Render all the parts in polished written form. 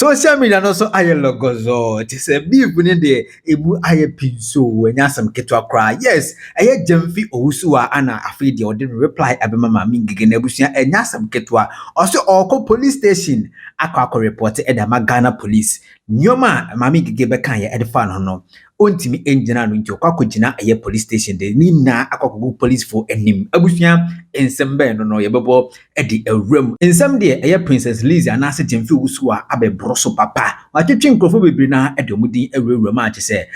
Social media no so aye logozo. It is a beef in the ebu aye pinso when yasam ketwa cry. Yes, aye Gyamfi Owusua ana afidi or didn't reply abema mami gigenebusia and yasam ketwa. Also oko police station akwa report edama Ghana police. Nyoma mami gigebeka ye edifan no. Ontimi enjina no nti okwa kogina aye police station de ni na akwa police for enim. Abusia ensembe no no yebebo edi ewrem. Ensem de aye Princess Lizzie anase Gyamfi Owusua abe broso papa watwetwe nkrofo bebre na edomudi ewrewrem a se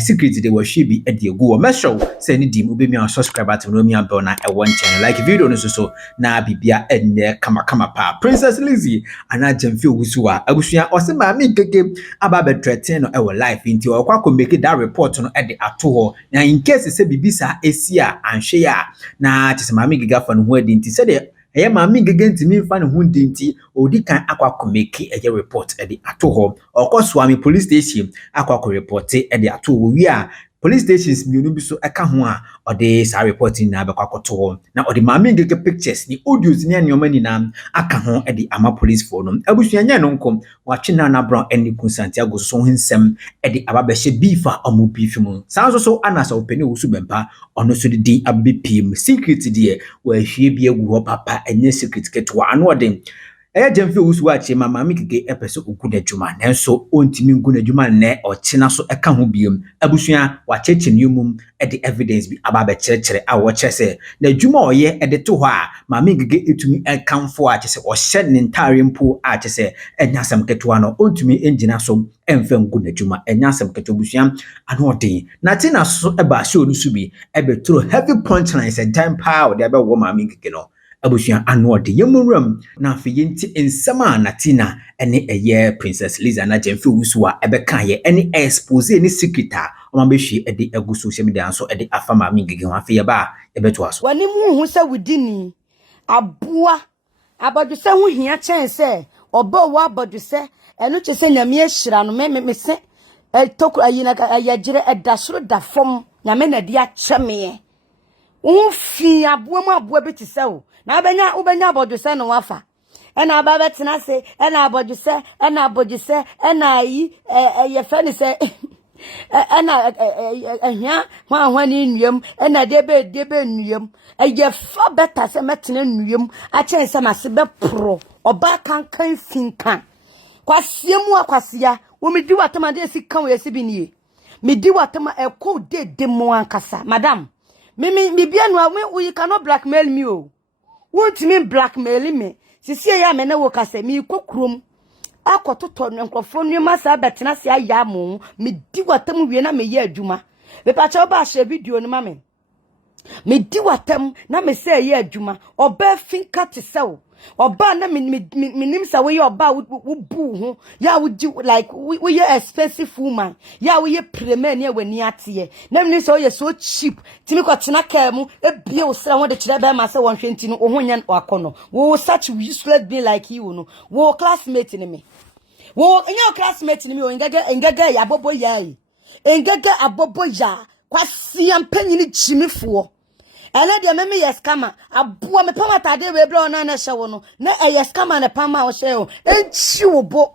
secret de wahwe bi ede egu o meshow se ni dim obemi an subscribe at no mi abel na e channel like video no so na bibia enne kama pa Princess Lizzie ana Gyamfi Owusua abusua o se ma mi keke aba be threaten no e wo life nti o kwa make that report no e de ato ho na in case se bibisa esi a anhwe ya na tese ma mi giga fa no ho adi nti se de eye maami gege ntimi mfa ne ho ndinti odi kan akwa make eye report e de ato ho okoswami police station akwa report e de ato ho wi a police stations mienu bi so eka ho a ode sa reporting na abekwa koto ho na ode maami gege pictures ni audios ni anyoma ni na aka ho e de ama police for no abusuanya no nkom watwe na brown eni kun Santiago so hinsem e de ababehye bifa omo bifi mu sanso so anasa openi Owusu Bempah ono so de din abepim secret de wa hwie bi agu ho papa enye secret ketwa ano ode Gyamfi Owusua achi mama mi keke epese ogu n'adwuma nanso ontimi ngu n'adwuma ne ochina so eka ho biom abusua wa cheche niumum e de evidence bi aba be cherechere a wo chese n'adwuma oye e de to ho a mama keke etumi enkamfo a chese o hye ne ntare mpo a chese enyasam ketwa no ontumi engina so emfa ngu n'adwuma enyasam ketwa abusua ano ode Natina so eba show no so bi e be throw heavy punchlines and time power de aba wo mama keke no abusuan ano de yemuram na afeyenti ensema Natina ene eye Princess Lizzie na Gyamfi Owusua ebeka ye ene expose ni secreta o ma behwe e de agu social media so e de afama mingege ho afi ye ba ebeto aso wani mu hu se wudini aboa aboduse hu hia chen se oba wo aboduse eno che se nyame ahira no me se toku ayina ayagire edasoro da fom nyame na dia cheme fi aboa mu aboa bi ti se o na ubenya aboduse no wafa ena aba betina se ena aboduse ena yi ye fe ni se ena ehia hwan nuam ena debe nuam ye fa beta se metena nuam a chen se mase be pro oba kan finkan kwasie mu akwasia wo medi watama de sika wo yesi bi nie medi watama ekọ de mo ankasa madam me bia no we cannot blackmail me o won't mean blackmail me sisi ya me na wo kase me kokrom akototo nkrofo numa sa betena se aya mo me di watam wie na me ye adwuma me pa cha oba hye video no ma me di watam na me se ye adwuma oba finka te sew oba na me nim sa we oba wo bu ho ya wo di like we ye expensive woman ya we ye premier ne wani ate na me so ye so cheap timi kwatena ka mu ebie wo sra ho de kire ba ma se won hwenti no ho nya wakono wo such useless be like you no wo classmate ni me wo nya classmate ni me o ngege ya bobo ya ngege abobo ya kwasi ampanyini chimifo ene de meme yes kama aboa me pama tade we bre ona na hye wo no na yes kama ne pama wo hye wo enchi wo bo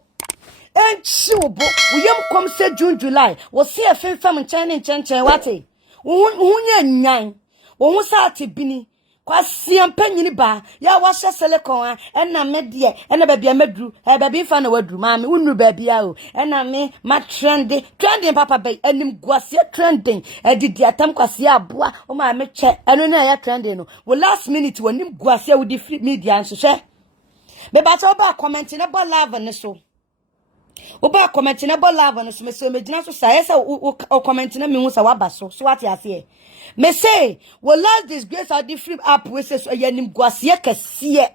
wo yem kom se June July wo se efemfam nchen wate wo nya nyan wo hu sa ate bini kwasi ampanyini ba ya wa hye silicon ena me de ena ba bia madru ba bi fa na wadru ma me unru ba bia o ena me ma trending papa ba anim guase trending edidi atam kwasi aboa o ma me che eno na ya trending no wo last minute wanim guase wo di free media nso hye be ba cha ba comment na ba love ne so oba comment na bo love no so me so me gina so say o comment na me hu sa waba so what you say me say we last disgrace our different app we say so yanim guase kase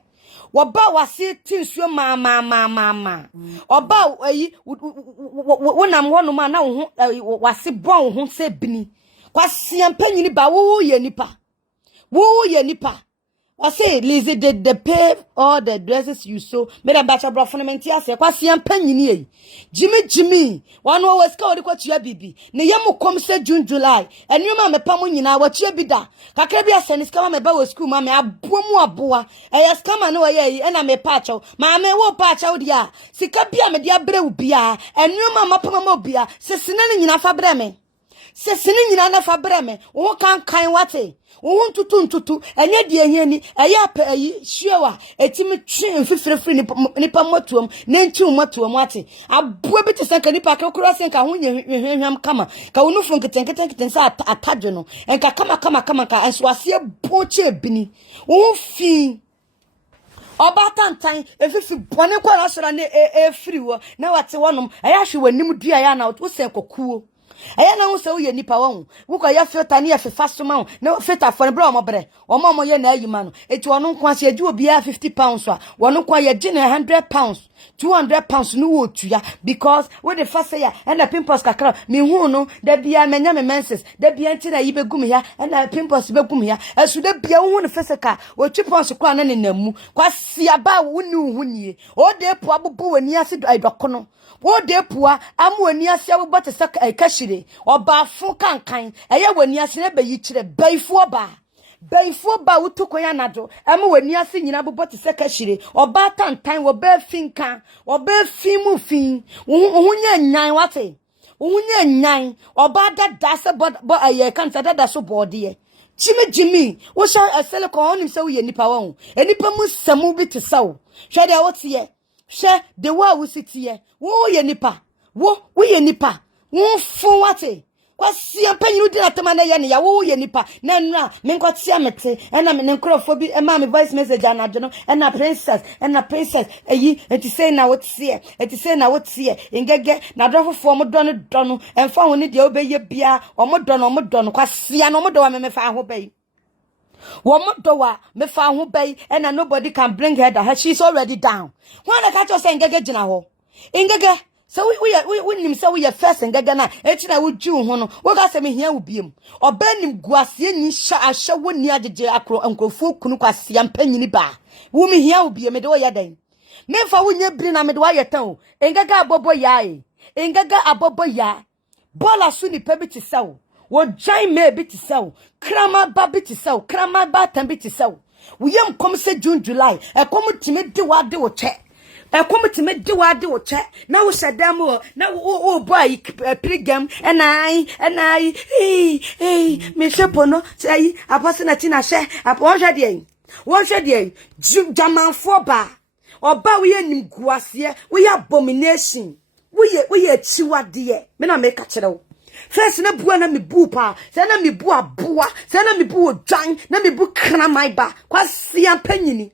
woba wase tinsuo ma oba ayi wonam wono ma na wo wase bon ho se bini kwase ampanyini ba wo ye nipa I say, Lizzie, did the pay all the dresses you saw? Made a batch of brofanamentia, say, quasi and penny. Jimmy, one was called what you baby. Nayamu come say June, July, and you mamma Pamunina, what you be da. Kakabia send is come about school, mamma, a boom, boa, I has come and away, and I'm a patcho, mamma, what patch out ya. Sikapia, me dear Breubia, and you mamma Pamobia, says in a fabreme. Says in a fabreme, what can't kind wate. Won tutu enye de enye ni eya pa ayi hyewa etimi twen fifirefiri nipa motuom na ntu motuom ate aboa bi te sanka nipa ka kura senka ho hwehwehwam kama ka wonufu nketenketen sa atadwe no enka kama ka enso ase boche bini won fi oba tantan efifi bone kwara sora na efiri wo na wate wonom eya hwe wanim dua ya na wo senkokuo aya na wo se wo ye nipa wo wo ya filter ne ya fefa so ma wo na filter for bra o bre o ye na ayi ma no eti ono nko ase agi obi a 50 pounds a wono nko ye gi na 100 pounds 200 pounds no wo tuya because we the first ya and the pimples kakra me hu no da bia menya me menses da bia nti na yi begum ya and the pimples begum ya asu da bia wo hu no physical wo twi pounds kwa na ne namu kwa sia ba wo ni hu nie o de po abobo wani ase idoko no wo de pua amu ani ase abobate saka kashire oba fu kankan eye wani ase na bayi kire baifo ba wutuko ya nado amu wani ase nyina abobate saka kashire oba tantan wo ba finka wo ba fimu fin wo nya nyan wate wo nya nyan oba da se bo aye kan sa da so bode Jimmy wo sha asele ko onim se wo ye nipa wo enipa mu samu bi te sawo hwe de wo tie she de wa wo sitie wo ye nipa wo ye nipa wo fu wate kwasi apanyu di natama na ye ne ya wo ye nipa na nra me nkwati amete na me nkrofo bi e ma me voice message anadwo no na princess eyi enti say na wo tie ngege na dofofo mo do no emfa ho ne de obeye bia omo do no kwasi na omo do wa me fa ho bai woman dowa me fa ho bai and nobody can bring her down. She's already down. When I catch you saying ngege gina ho. Ngege so we nim say we first ngege na enti na wo ju ho no. Wo ga say me hia wo biem. Oba nim guase ni sha ahye wo ni agege akro ankrofo kunu kwase ampanyini ba. Wo me hia wo biem me de wo yadan. Me fa wo nya biri na me de wo yetan. Ngege abobo ya e. Ngege abobo ya. Bola su ni pe bi ti sawo. Wo jai me bi ti sawo. Krama ba bi ti sawo. Krama ba tan bi ti sawo. We yam come say June July. E come timi de wa de wo che. E come timi de wa de wo che. Na wo shadam o. Na wo boy pregam and I me shepo no say apostle Natina she apon hwede. Wo hwede jamanfo ba. Oba we nim guase. We abomination. We chiwade. Me na make a kire. First na bua na me bu pa, se na me bu aboa, se na me bu odwan, na me bu kramai ba, kwase ampanyini.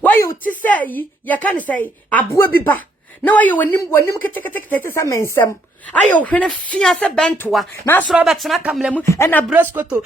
Why you ti say yi, ya kan say aboa bi ba. Na why you wanim kete sa mensem. Ayo hwene fia se bentoa, na so obetena kamlemu, na broskoto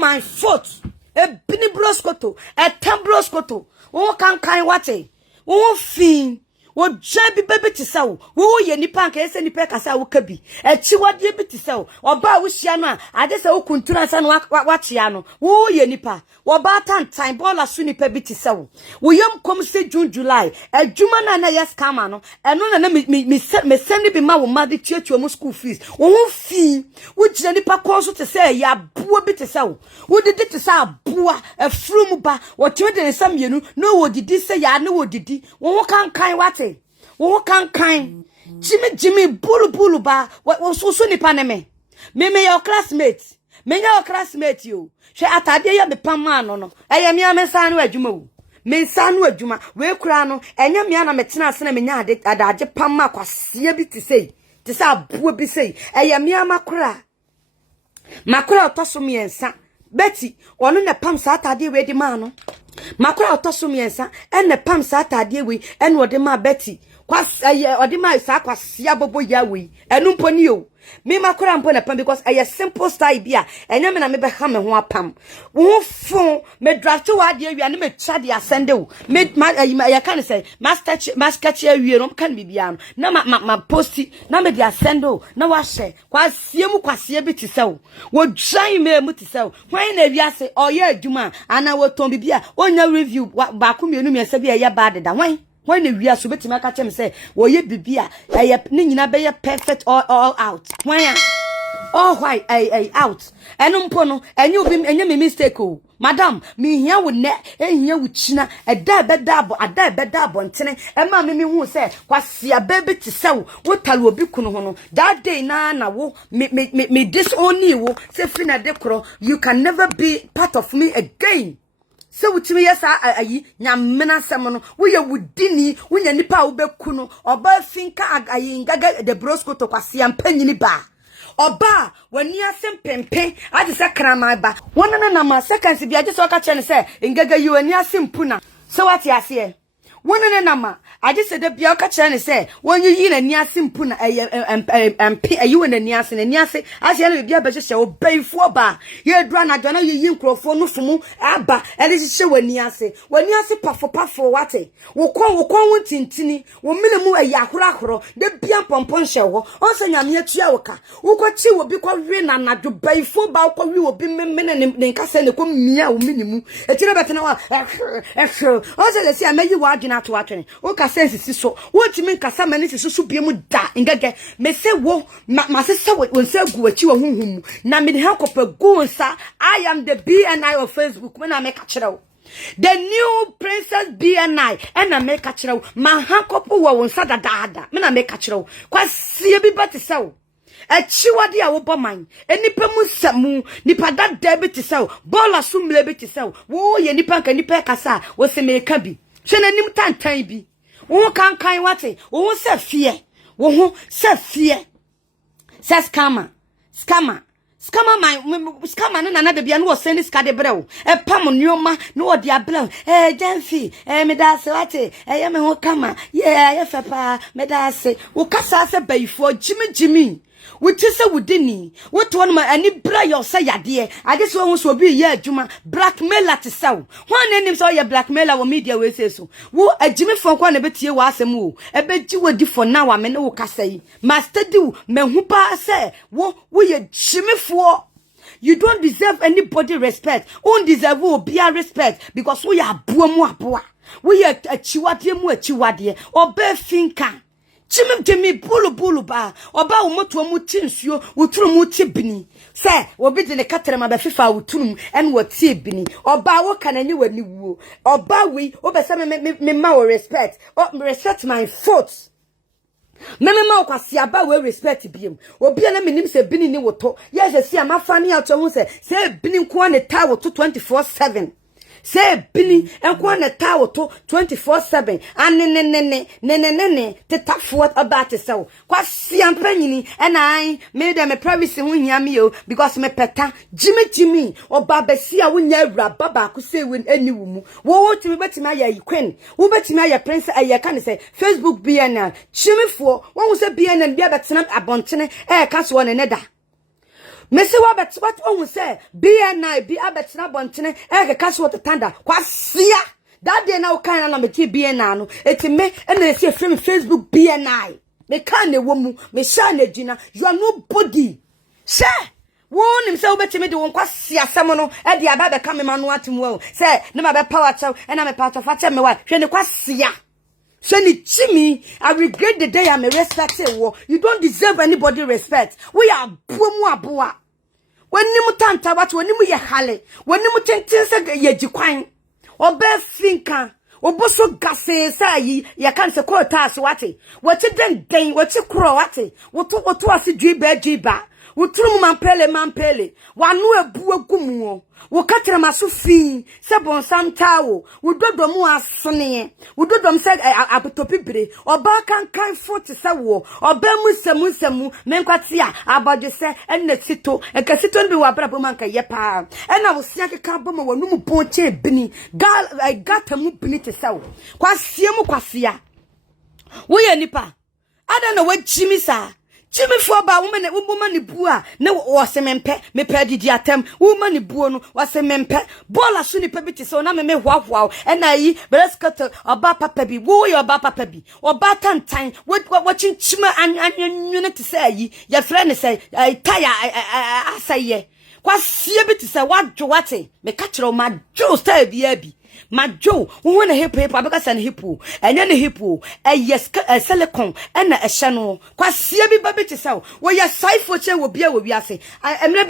my foot. E bini broskoto, e tam broskoto. Wo kan wate. Wo fin wo jabi bebe ti sawo wo ye nipa nka ese nipa kasa wo kabi echi wade bi ti sawo oba wo hia no a ade se wo kuntura sa no watia no wo ye nipa wo ba tantan bola su nipa bi ti sawo wo yam kom se June July adwuma na yes kama no eno na me send bi ma wo ma de tuatua mo school fees wo fi wo gire nipa konso te se ya boa bi ti sawo wo didi ti sa boa afrum ba wo twede ne samienu no wo didi se ya ne wo didi wo kan wate wo kan Jimmy bulu ba wo so nipa ne me your classmate me your classmate yo hwe atade ya me pam no eye me amesa no adwuma wo me nsa no adwuma we kura no enya me na metena ase na me nya adaje pam akwase bi ti sei ti sa abuo bi sei eye me amakura otoso me ensa Betty ono ne pam sa atade we di ma no makura otoso me ensa enne pam sa atade we enne ode ma Betty kwase ode ma sa kwase abobo ya we enu mponi yo Me makora mpo na pam because a simple style bia enya me na me be ha me ho apam wo phone me draft wa de awia ne me twa de asende wo me ya kan say master chi awie no kan bibia no na ma posti na me de asende wo na wa hye kwasie mu kwasie bi ti se wo dwan me mu ti se wo hwan na awia se oye adwuma ana wo ton bibia onya review ba ko mienu me se bia ya bad da hwan when we are so betima ka chem say wo ye bibia ni nyina be ye perfect all out when all why out eno mpo no enye me mistake o madam me hia wo ne ehia wo china ada beda abo ntene e ma me hu say kwase ababe ti sew wo talo obi kunu ho no that day na wo me disown you say fina de kro you can never be part of me again. So wutimi yesa ayi nyamena sem no wo ye wudini wo nya nipa wo beku no oba finka ayi ngaga de brosco to kwase ampanyini ba oba wani asem pempe ade se krama ba wonana na ma seconds bi age so ka chene se ngaga yi wani asem puna so what ya se wonana na ma age se de bia ka chene se wonyi yi na ni asem puna ampe ayi wona ni ase na ni ase ase na bia be hye wo baifo ba ye dura na dwana yi nkrofo no fumu aba ele hye wani ase pafo wate wo kon tintini wo menemu ayi ahoro de bia pompon hye wo onse nyame atua wo ka wo kwachi wo bi kwa we na na do baifo ba kwa we wo bi memene ne nkase ne ko mia wo menemu etire betena wa onse le si amayi wa adwena to atwene wo ka sense si so wo timi nkasa mane si so bia mu da ngege me se wo ma se wo nse gu achi wo hunhum na me ha kopa gu nsa I am the BNI of Facebook me na me ka kire wo the new princess BNI and na me ka kire wo ma ha kopa wo nsa dadaada me na me ka kire wo kwasie bi bate se wo achiwade a wo boman enipa mu samu nipa dada bi te se wo bola sumle bi te se wo ye nipa nka nipa kasa wo se me ka bi hwe nanim tantan bi wo kan wate wo se fie wo se fie se scammer na de bia no send skade brew e pam nyoma no odi abrew Gyamfi me da se wate ye me ho kama ye fepa me da se wo kasa se baifo jimi wuti se wudini woto no ma ani bra yo se yade ade so hu so bi ye adwuma blackmailer te saw hwan anim so ye blackmailer wo media we say so wo agimi fon kwa na betie wa asem o e beji wodi for now wa me ne wo kasa yi master di me hu pa se wo ye jimifo. You don't deserve anybody respect. You deserve obia respect because we are aboa. We are achiwade obe finka. Chimim bulu ba oba umoto mu tinsuo wuturu mu tibini se obi de ne katrema ba fifa wuturu en wotie bini oba wo kanani wani wuo oba wi obesa me ma wo respect me respect my thoughts me ma kwase aba we respect biem obi na menim se bini ni woto ye se amafa ni ato hu se bini nko na ta woto 24/7 say bini enko na ta woto 24/7 anene tetafo about itself kwase ampanyini and I made them a privacy hu hia me o because me peta jimi oba besia wonya awura baba ko say wen aniwu mu wo timi betimi aye queen wo betimi aye prince aye kan say Facebook BNL chimifo won say BNL bia betena abontene ka so ne da Mese wa bet what on say BNI bi abetena bontene keka so tanda kwasia that day now kind na me ti BNI no etime na see frame Facebook BNI me kan na wo mu me sha na gina you are nobody she won him say obetime de won kwasia sem no de aba be ka me ma no atum wo say na ma be power chow na me part of acha me wa hwe ne kwasia. So I regret the day I'm a respected war. You don't deserve anybody respect. We are boa. When you tanta what when you hale, when you tense ye jikwan, or be finka, or boso gase say ye can't say quotas wati. What you then, what you crow wati, what was it jiba. Utrum mampele wanu ebu egumu wo katra masofi se bonsam tawo wo dodo mu asone wo dodo se abotopibire oba kan foot se wo oba mu semu menkwati a abode se enetito ekasito bi wa brabo manka ye pa ena wo sia keka boma wanu mu ponche bini gata mu bini te se wo kwasie mu kwasia wo ye nipa ada na wa jimi sa Jimmy for ba woman ni bua na was a mempe me pedi atem woman ni buono was a mempe bola suni pebiti so na me wow and I beres cut oba papa bi wo your oba papa bi oba tantan watching chima and unity say your friend say tire asaye kwasie bi ti say wadwate me ka kire o ma jo style bi Majo, who na hip abaka san hipu, enya ne hipu, yes silicon, and a channel. Kwasia bi baby to sell. Where your cipher chain will be a wiase. I am not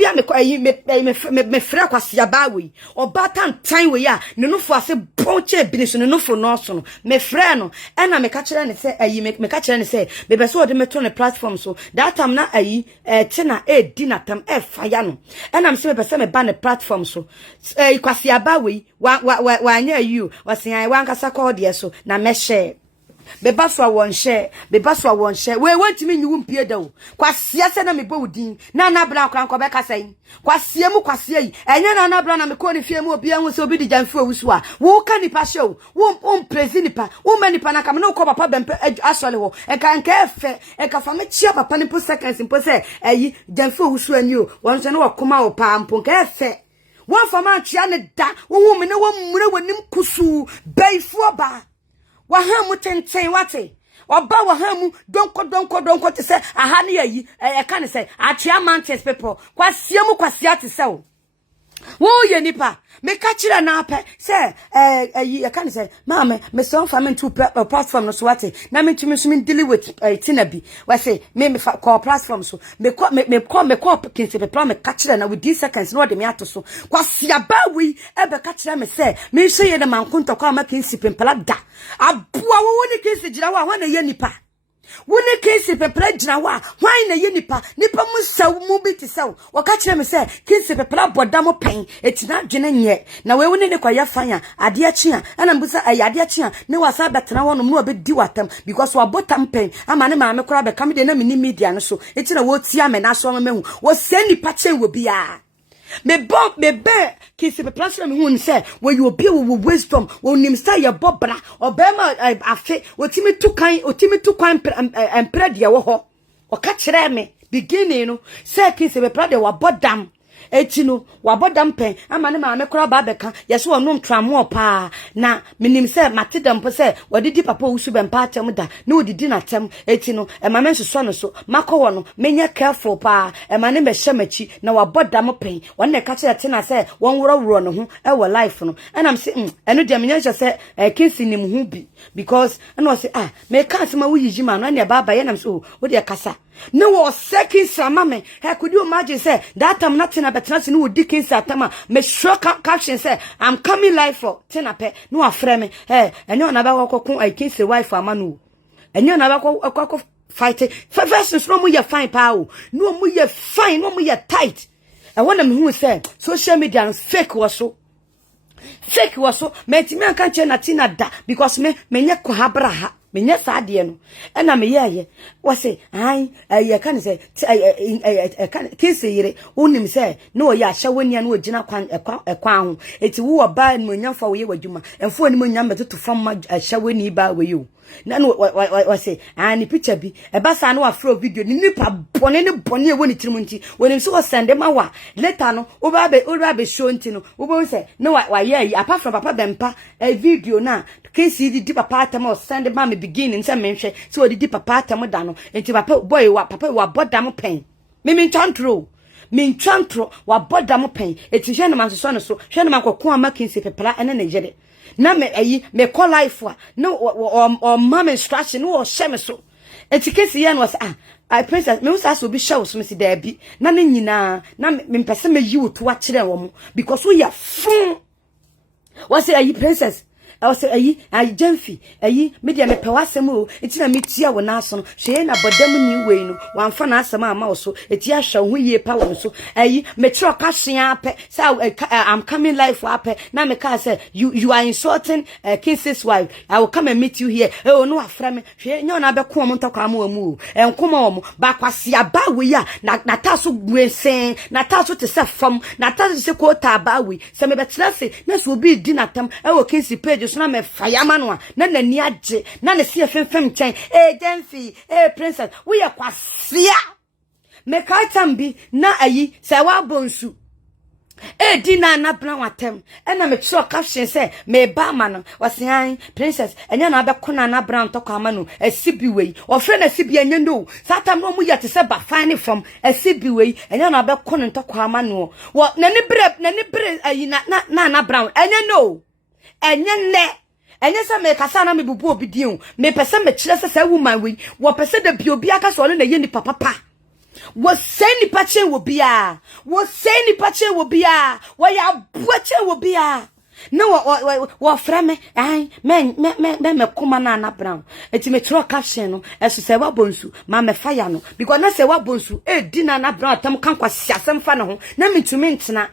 me fra kwasia bawi, or batan time we are, no for say ponche business no for noson, me frano, and I me catch and say, you make me catch and say, baby so the metron platform so that I'm not a tina dinner tam fayano. And I'm saying me ban a platform so kwasia bawi, wa you was saying I want us call dear so na me share be baswa won share we want me you won pie dawo kwasia se na me bawudin na bra kran ko be kasan kwasia mu kwasia yi enye na bra na me ko ne fie mu obi anwo se obi di Gyamfi Owusu a wo ka nipa show wo prezi nipa wo manipa na kam na ko papa Bempah asole ho e kan ka efe e ka fa me chia papa ni po seconds mpo se ayi Gyamfi Owusu ani o won se no wakoma wo pa mpo ka efe one for man chia ne da wo me ne wo mure wanim kusu baifu ba wa ha mu tenten wate oba wa ha mu donko te se aha ne yi e ka ne se achia manches people kwasia mu kwasia te se wo ye nipa me ka kire na pe se e ka ne se mama me so fa me to platform no so wate na me tumi so me deal with tina bi we say me call platform so me call kinse pe me ka kire na with 10 seconds no de me ato so kwasia ba wi e be ka kire me se me hye ye na mankonto kwa ma kinse pempala da aboa wo ni kinse gira wa na ye nipa woni kinse pepra gina wa hwan na ye nipa mu saw mu biti saw waka kire me se kinse pepra boda mo pen etina dwene nye na we woni ne kwaya fanya ade akia ana mbusa ade akia ne wasa betena wono mu obedi watam because wa botam pen ama ne maame kora be kam de na mini media no so etina wo tia me na so mahu wo se nipa chen wo bia me be kinse pepra so me hu say we you obi wo wisdom wo nim say ye bobra obema afe otimi tu kan empre de wo ho o ka kire me beginning no say kinse pepra de wa bodam eti no wa bodam pen ama ne maame kora ba beka yeso wonom tramo pa na minim say matedam po say wadidi papa Owusu Bempah atem da na odidi na tem eti no e maame nsoso no so makowo no menya careful pa e maane me hyemachi na wa bodam pen wonne ka kire tena say won woro no ho e wo life no and am say eno de menya say kinsi nim ho bi because eno say me ka asema wo yijima no ne baba ye nam so wo de kasa no was second sama me could you imagine say that time Natina betna no dikin satama me sure caption say I'm coming live for tenape no afre me enyo na ba kokon akinse wife amanu enyo na ba kokon fight first no mu ye fine pa o no mu ye fine no mu ye tight and when me who say social media is fake was so me timi anka che Natina da because me nye ko habraha menya saade no na me ye wo se ye kan se kan kinse yire unim se no ye ahyawani na ogina kwan ho eti wo ba no nyamfa wo ye wadwuma emfo ni mo nyamba to fam ahyawani ba we yo na no wo se ni picture bi e ba sa no afro video ni nipa bone e woni tirimu nti woni so send ma wa later no wo ba be show nti no wo bo se no wa ye apart from papa Bempah video na kinse di papa atam send ma me beginning say menhwe so di papa atam da no enti papa wa bodam pen me ntwantro wa bodam pen eti hwe na man so no so hwe na man kokon ama kinse pepla ene na yede na me call life no or mom instruction no sheme so eti kinse ye no was I princess me usa so bi show so me si da bi na ne nyina na me pese me yi woto a kire wo mo because we are fun what say ayi princess I was say ayi Gyamfi media me pewasem o etina metia wo na so no hwe na bodam ni wei no wamfa na asem ama wo so etia hwa ho yie pa wo so me tro ka hwea pe say I'm coming live for ape na me ka say you are insulting Kinse's wife I will come and meet you here oh no afra me hwe nya na be ko mo ntokwa ma mu enkoma wo ba kwase aba we ya na taso gwesen na taso te se fam na taso se ko ta ba we se me be tira se na so bi di na tam e wo Kinse page so na me fire ma no na nani agye na ne se fem chen Gyamfi princess we ye kwasea me ka tambi na ayi se wa bonsu di Naana bran watem na me chiro caption say me ba ma no wasian princess enya na be ko Naana bran to kwa ma no asibi wei ofre na asibi enya no satam no mu yete se ba fine from asibi wei enya na be ko no to kwa ma no wo na ni bre ayi na Naana bran enya no enya ne enya se me kasa na me bubu obi din me pese me chire se woman wei wo pese da bi obi aka so no na ye ni papa wo say ni pache wo bia wo say ni pache wo bia wo ya buache wo bia no wo frame ai me kuma Naana brown eti me tro caption no eso se wa bonsu ma me fire no because na se wa bonsu di Naana brown tam kan kwasi asem fa ne ho na mitumi ntena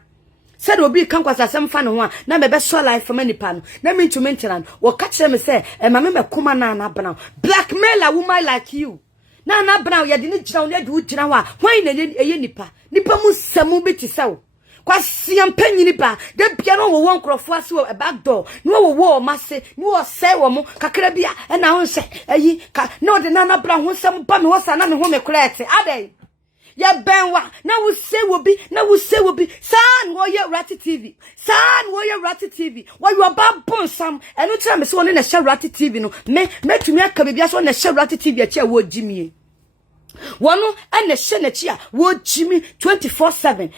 said obi kan kwasi asem fa ne ho a na me be so life for many pan na mitumi ntena wo ka kire me se ma me kuma Naana brown blackmail a woman like you Naana brown ya dini jira on edu jira wa hwan na eye nipa mu samu bi ti saw kwasi ampanyini ba de bia no wo nkrofo ase wo back door no wo mase no wo say wo mo kakra bia na ho se ayi ka no de Naana brown ho sam ba me ho sa na me ho me korete adai ya benwa na wo say wo bi san wo ye Rat TV san wo ye Rat TV wo yo ba bon sam eno tira me so ne na hye Rat TV no me tumi aka bibia so na hye Rat TV a chia wo jimie wono ene hye na chia wo jimi 24/7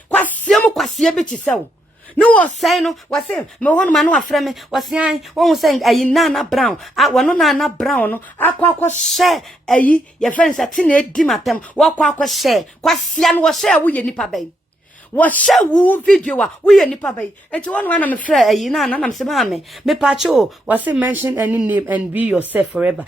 kwasie bi ti sewo no wo say no wo say me hono ma no afre me wo say won say ayi Naana brown wono Naana brown no akwa share ayi ye friends ati na edi matem wo kwa share kwasia no wo share wo ye nipa bai wo share wo video wa wo ye nipa bai enti wono na me frɛ ayi Naana na me se ma me pache o wo say mention any name and be yourself forever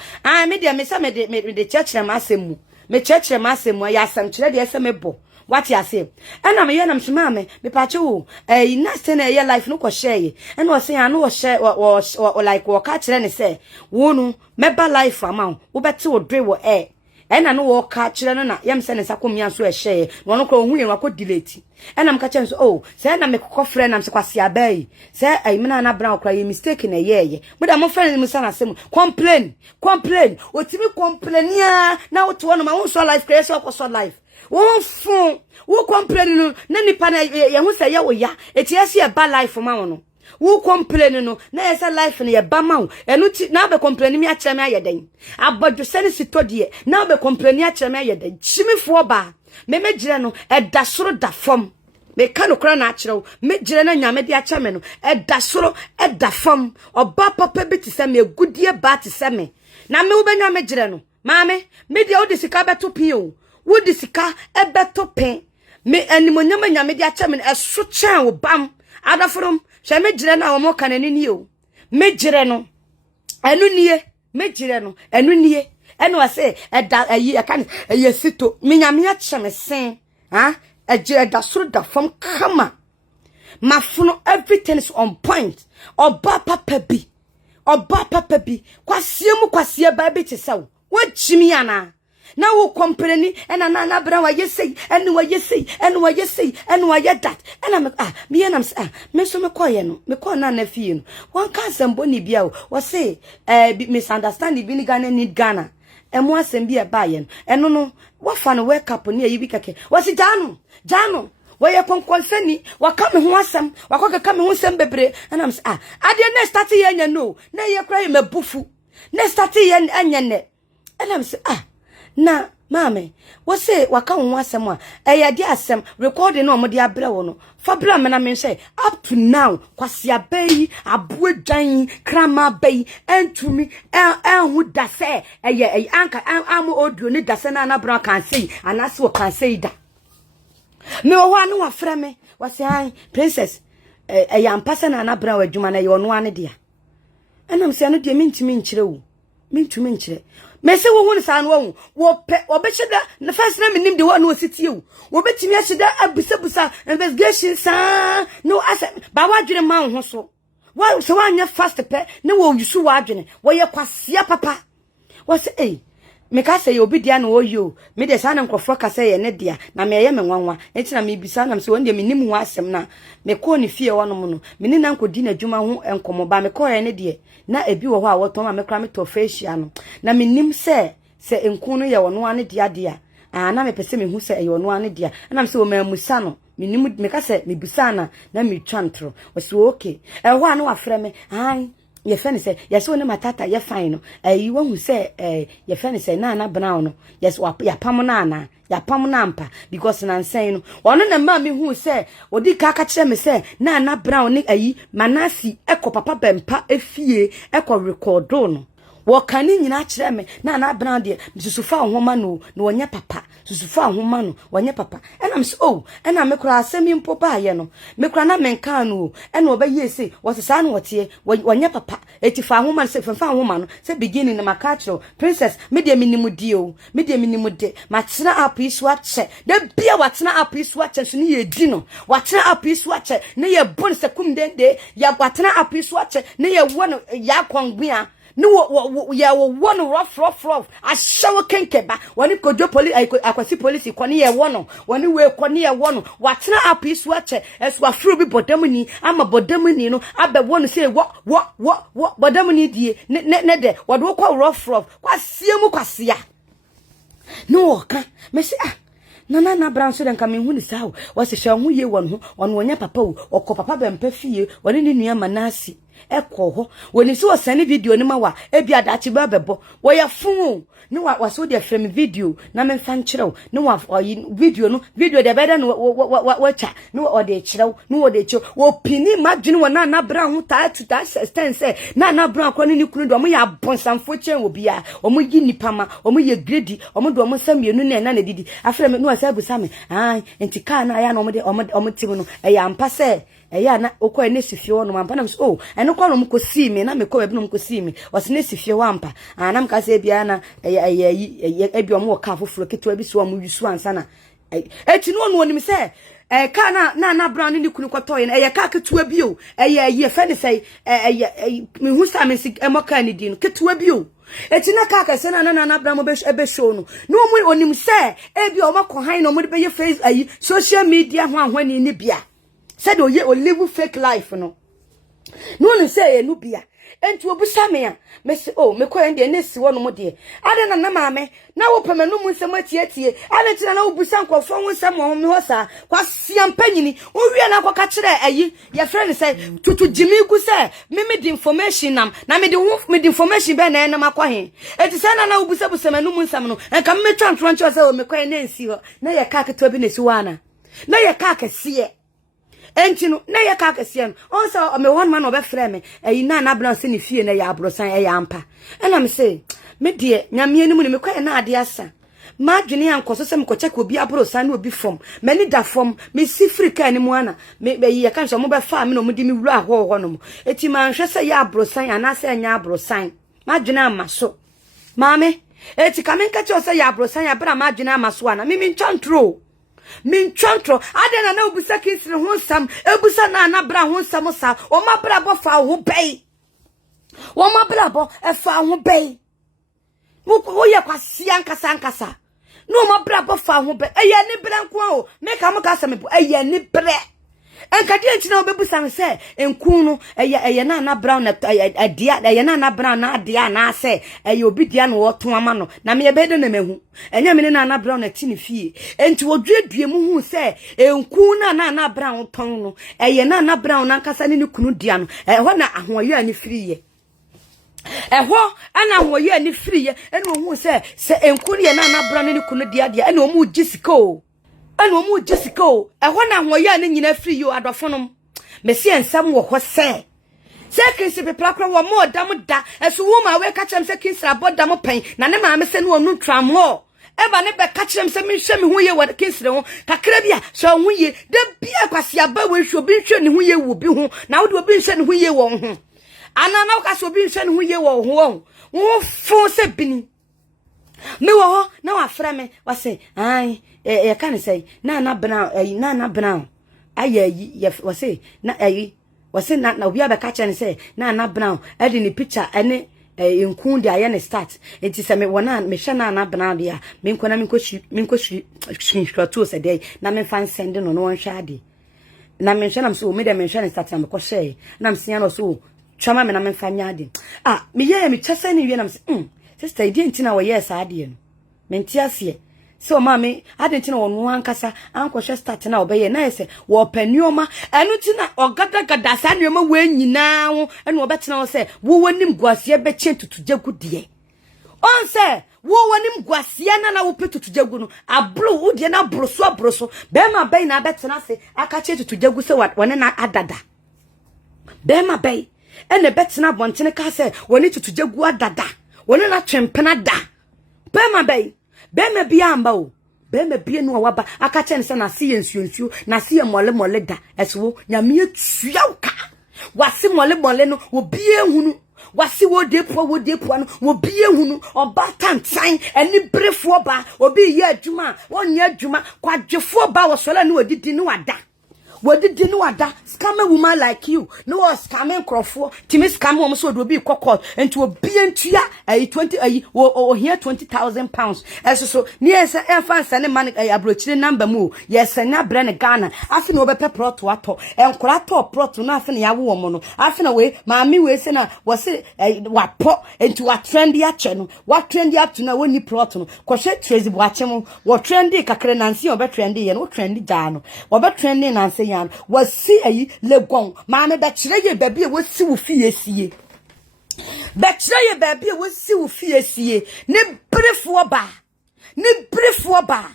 me dia me say me de church na asemu me church na asemu ya asem kire de ese me bo what you say and me na msema me pache o na say na ye life no ko share and wo say anu wo share wo like wo ka kire ne say wo no meba life ama wo beti wo dwe wo na no wo ka kire no na yem say ne sakomia so share no no ko hu yen wako delete and am ka chen so say na me kokɔ frɛ na mse kwase abai say me Naana brown kra ye mistake na ye me da mo friend mu sana asem complain otimi complainia na wo to no ma wo so life creation ko so life won fun wo complain no na nipa na ye hu say ye wo ya eti ase ye ba life ma wo no wo complain no na ye say life na ye ba ma wo enu ti na be complain mi a kire me ayeden abodwo se ne sitodie na be complain a kire me ayeden chimifo ba me gire no da soro da fam me ka no kra na a kire wo me gire na nyame de a kire me no da soro da fam oba papa bi ti se me gudie ba ti se me na me wo benya me gire no maame me de odisika beto pin o wodi sika ebeto pen me animonyam nyame de acha me eso chan wo bam adaforom hwe me gire na wo mo kanani ni o me gire no enu nie me gire no enu nie enu ase eda ayi akan sito me nyame acha me sen ha agire da soro da fam kama mafuno everything is on point oba papa bi kwasie ba bi te saw wo jimi ana na wo complain ena Naana brown wa yesei enu wa yesei enu wa ye that ena me na me so me koye no me ko na fie no wan ka sembo ni bia wo say misunderstand bi ni Ghana need Ghana emu asem bi e ba ye no eno no wo fa no wake up ni ayi bi kake wo si jano wo ye konkonsani wa ka me ho asem wa ko ka me ho asem bebre ena me ade na start ye nya no na ye kra ye mabufu na start ye anya ne ena me na mame wo say waka won asem a eyade asem recording no mo de abre wo no fa bra me na me say up to now kwase abai aboadwan krama bai entumi hu da say eye anka am audio ni da say na bra kan say anase wo kan say da me wo anu wa frɛ me wo say ai princess ampasa na bra wa adwuma na ye ono ane dia enam say no de mintumi nkyere wo mintumi nkyere me se wo hu sa no wo pe obechida na first na menim de wo no sitie wo betimi achida abusabusa investigation sa no asa ba wadwene ma ho so wa so wanya fast pe na wo yusu wadwene wo ye kwasea papa wo se me ka say obi dia na oyo me de sa na nkofo ka say ye ne dia na me ye me nwanwa enti na me bisa na me say won de me nim ho asem na me ko ne fie wono mo no me ni na nkodi na dwuma ho enkomo ba me ko ye ne de na ebi wo ho a woto ma me kra me to facia no na me nim se enku no ye wono ane dia na me pese me hu se ye wono ane dia na me say wo ma musa no me nim me ka say me bisa na me twantro wo say okay ho a no afre me ai ye fene say yes wona matata ye fine no wo hu say ye fene say Naana Brown no yes ya pam Naana ya pam Nampa because na nsen no ono na ma me hu say odi ka kire me say Naana Brown ni manasi papa Bempah efie record no wo kan ni nyina kire me Naana Brown de susufa ahoma no na wonya papa susufa ahoma no wonya papa ena me so ena me kura asemi mpo ba ye no me kura na menka no ena obaye se wo sesa no wote wonya papa etifa ahoma se fa ahoma no se beginning na makachro princess me de minimu dio me de minimu de matena app isu ache de bia watena app isu ache so ne ye di no watena app isu ache ne ye bon se kum de ya watena app isu ache ne ye wono ya kwangua no ya wo no rough a shower kenkeba woni kojo police akwasi police kwani ye wono woni we kwani ye wono watena apisu ache esu afro bi bodamuni ama bodamuni no abe wono say wo bodamuni die ne de wodo kwa rough kwasie mu kwasia no oka me say Naana Brown so den ka me hu ni sawo wo se hwe hu ye wono wonya papa o okọ papa Bempah fie woni ni nua manasi ho woni so send video ni ma wa ebi adachi ba bebo wo ya fun ni wa so de frame video na me fan kirew ni wa video de beda no wa cha ni wa de kirew ni wa de cho wo pini madwene wo Naana Brown hu ta to that extent say Naana Brown ko ni kunu do mo ya bonsamfo chen wo bia o mo gi nipa ma o mo ye gredi o mo do mo samienu na na didi afre me no wa sabu same enti ka na ya no o mo tim no e ya mpa se eya na okọ ene sifie wo no ampa na so ene kwa no mko si me na me ko ebi no mko si me wose ne sifie wo ampa na mka se bia na ebi omo ka foforo keto bi so omo yusu ansa na eti no no onim se ka na Naana Brown ni kunu kwato ye na ka keto bi o ye fe ne sei me hu sa me si emoka ni di no keto bi o eti na ka se na Naana Brown mo be show no no omo onim se ebi omo ko han no mo de be ye face social media ho ahwani ni bia said o live fake life no say no bia enti obusa me a me se me ko ende na si wono mo de ade na maame na wo peme no mu nsem atietie ade tina na obusa nkofo wo nsem ho me hosa kwa siampanyini o wie na akwa kire ye friend say tutu jimi gu say me di information na me di information be na na makwa he enti say na obusa busema no mu nsem no enka me twantro nche say o me ko ene nsi ho na ye ka keto bi na si wana na ye ka kese enti no na ye ka kese no on so me one man obefre me Naana Brown se ne fie na ya abrosan ya ampa na me say me de nyame ani mu ne me kwa na ade asa ma dwene ankoso se me ko check obi abrosan na obi fom me ni da fom me si frika ani mu ana me ye kan so mo be fa me no mo di me wura ho no mo eti ma nhwe se ya abrosan ana se nya abrosan ma dwene amaso maame eti ka me nka che se ya abrosan ya bra ma dwene amaso ana me ntwantro adena na obusa kisire ho nsam ebusa Naana Brown ho nsam sa o ma bra bo fa ho bei wo ma bra bo e fa ho bei wo ye kwasi ankasa no ma bra bo fa ho bei eye ni bre nko o me ka mo ka sa me eye ni bre enka di ntina obebusa me se enku no eye Naana Brown adia eye Naana Brown na adia na se eye obi dia no woto ama no na me be de na mehu enya me ne Naana Brown na ti ne fie enti wodwedue mu hu se enku na Naana Brown ton no eye Naana Brown na nkasa ne kunu dia no ho na ahoye ani firiye ho ana ahoye ani firiye ene hu se enku ne Naana Brown ne kunu dia ene o mu gisiko ene omu Jessica ehwo na hoya ne nyina free yo adofonom me se ensam wo ho se kinsi be plakro wo mo dam da esu wo ma we ka chem se kinsi abodam pen na ne ma me se no onu twam ho eba ne be ka chem se me hwe me ho ye wo kinsi ho kakra bia so ho ye de bia kwase aba we hwe obi hwe ne ho ye wo bi ho na wo de obi hwe ne ho ye wo ho ana na ka so obi hwe ne ho ye wo ho fo se bini me wo na wa fra me wa se ai e kan say Naana Brown ayi was say na obi aba ka che ne say Naana Brown edi ni picture ene nkun de aye ne start enti se me wona me hwe na na bena de a me nkona me nkoshi screenshot se dey na me fan send no no hwe ade na me hwe na me so me de me hwe ne start na me ko share na me sia no so twama me na me fa nya ade me ye me chese ne wie na me sister ide ntina wo yes ade no me ntiase so mama adentina wonu ankasa ankwohwe start na obeye na yese wo panioma enu tina ogada sa nioma we nyina wo enu obetina wo se wo wonim guase be chentutujagu de on se wo wonim guase na wo petutujagu no abro wo de na broso be ma be na betina se aka chentutujagu se wone na adada be ma be ene betina bontene ka se woni tutujagu adada wone na twempena da be ma be Bema biamba o bema bie no waba aka chen se na se yensuonsuo na se mole da eswo nyame atua uka wase mole no obie hunu wase wo depo no obie hunu oba tantan eni brefo ba obi ye adwuma wonye adwuma kwadwefo ba wo sola ne odidi ne wada Wadi no wada scam a woman like you. No scamming crofo. Timmy scam woman so do be cockle and to a BNTia a 20 or here 20,000 pounds. As so near fan sending money a broach number move. Yes, and now brand Ghana. I think over pepper to ato and crato pro to nothing ya woman. I think away, mammy was it what pot into a trendy channel. What trendy up to now when you proton. Crochet tracy watching what trendy cacrenancy or trendy and what trendy dano. What trendy and say was see le gon mama betray ye baby was see wo fiesie betray ye baby was see wo fiesie ne brefo ba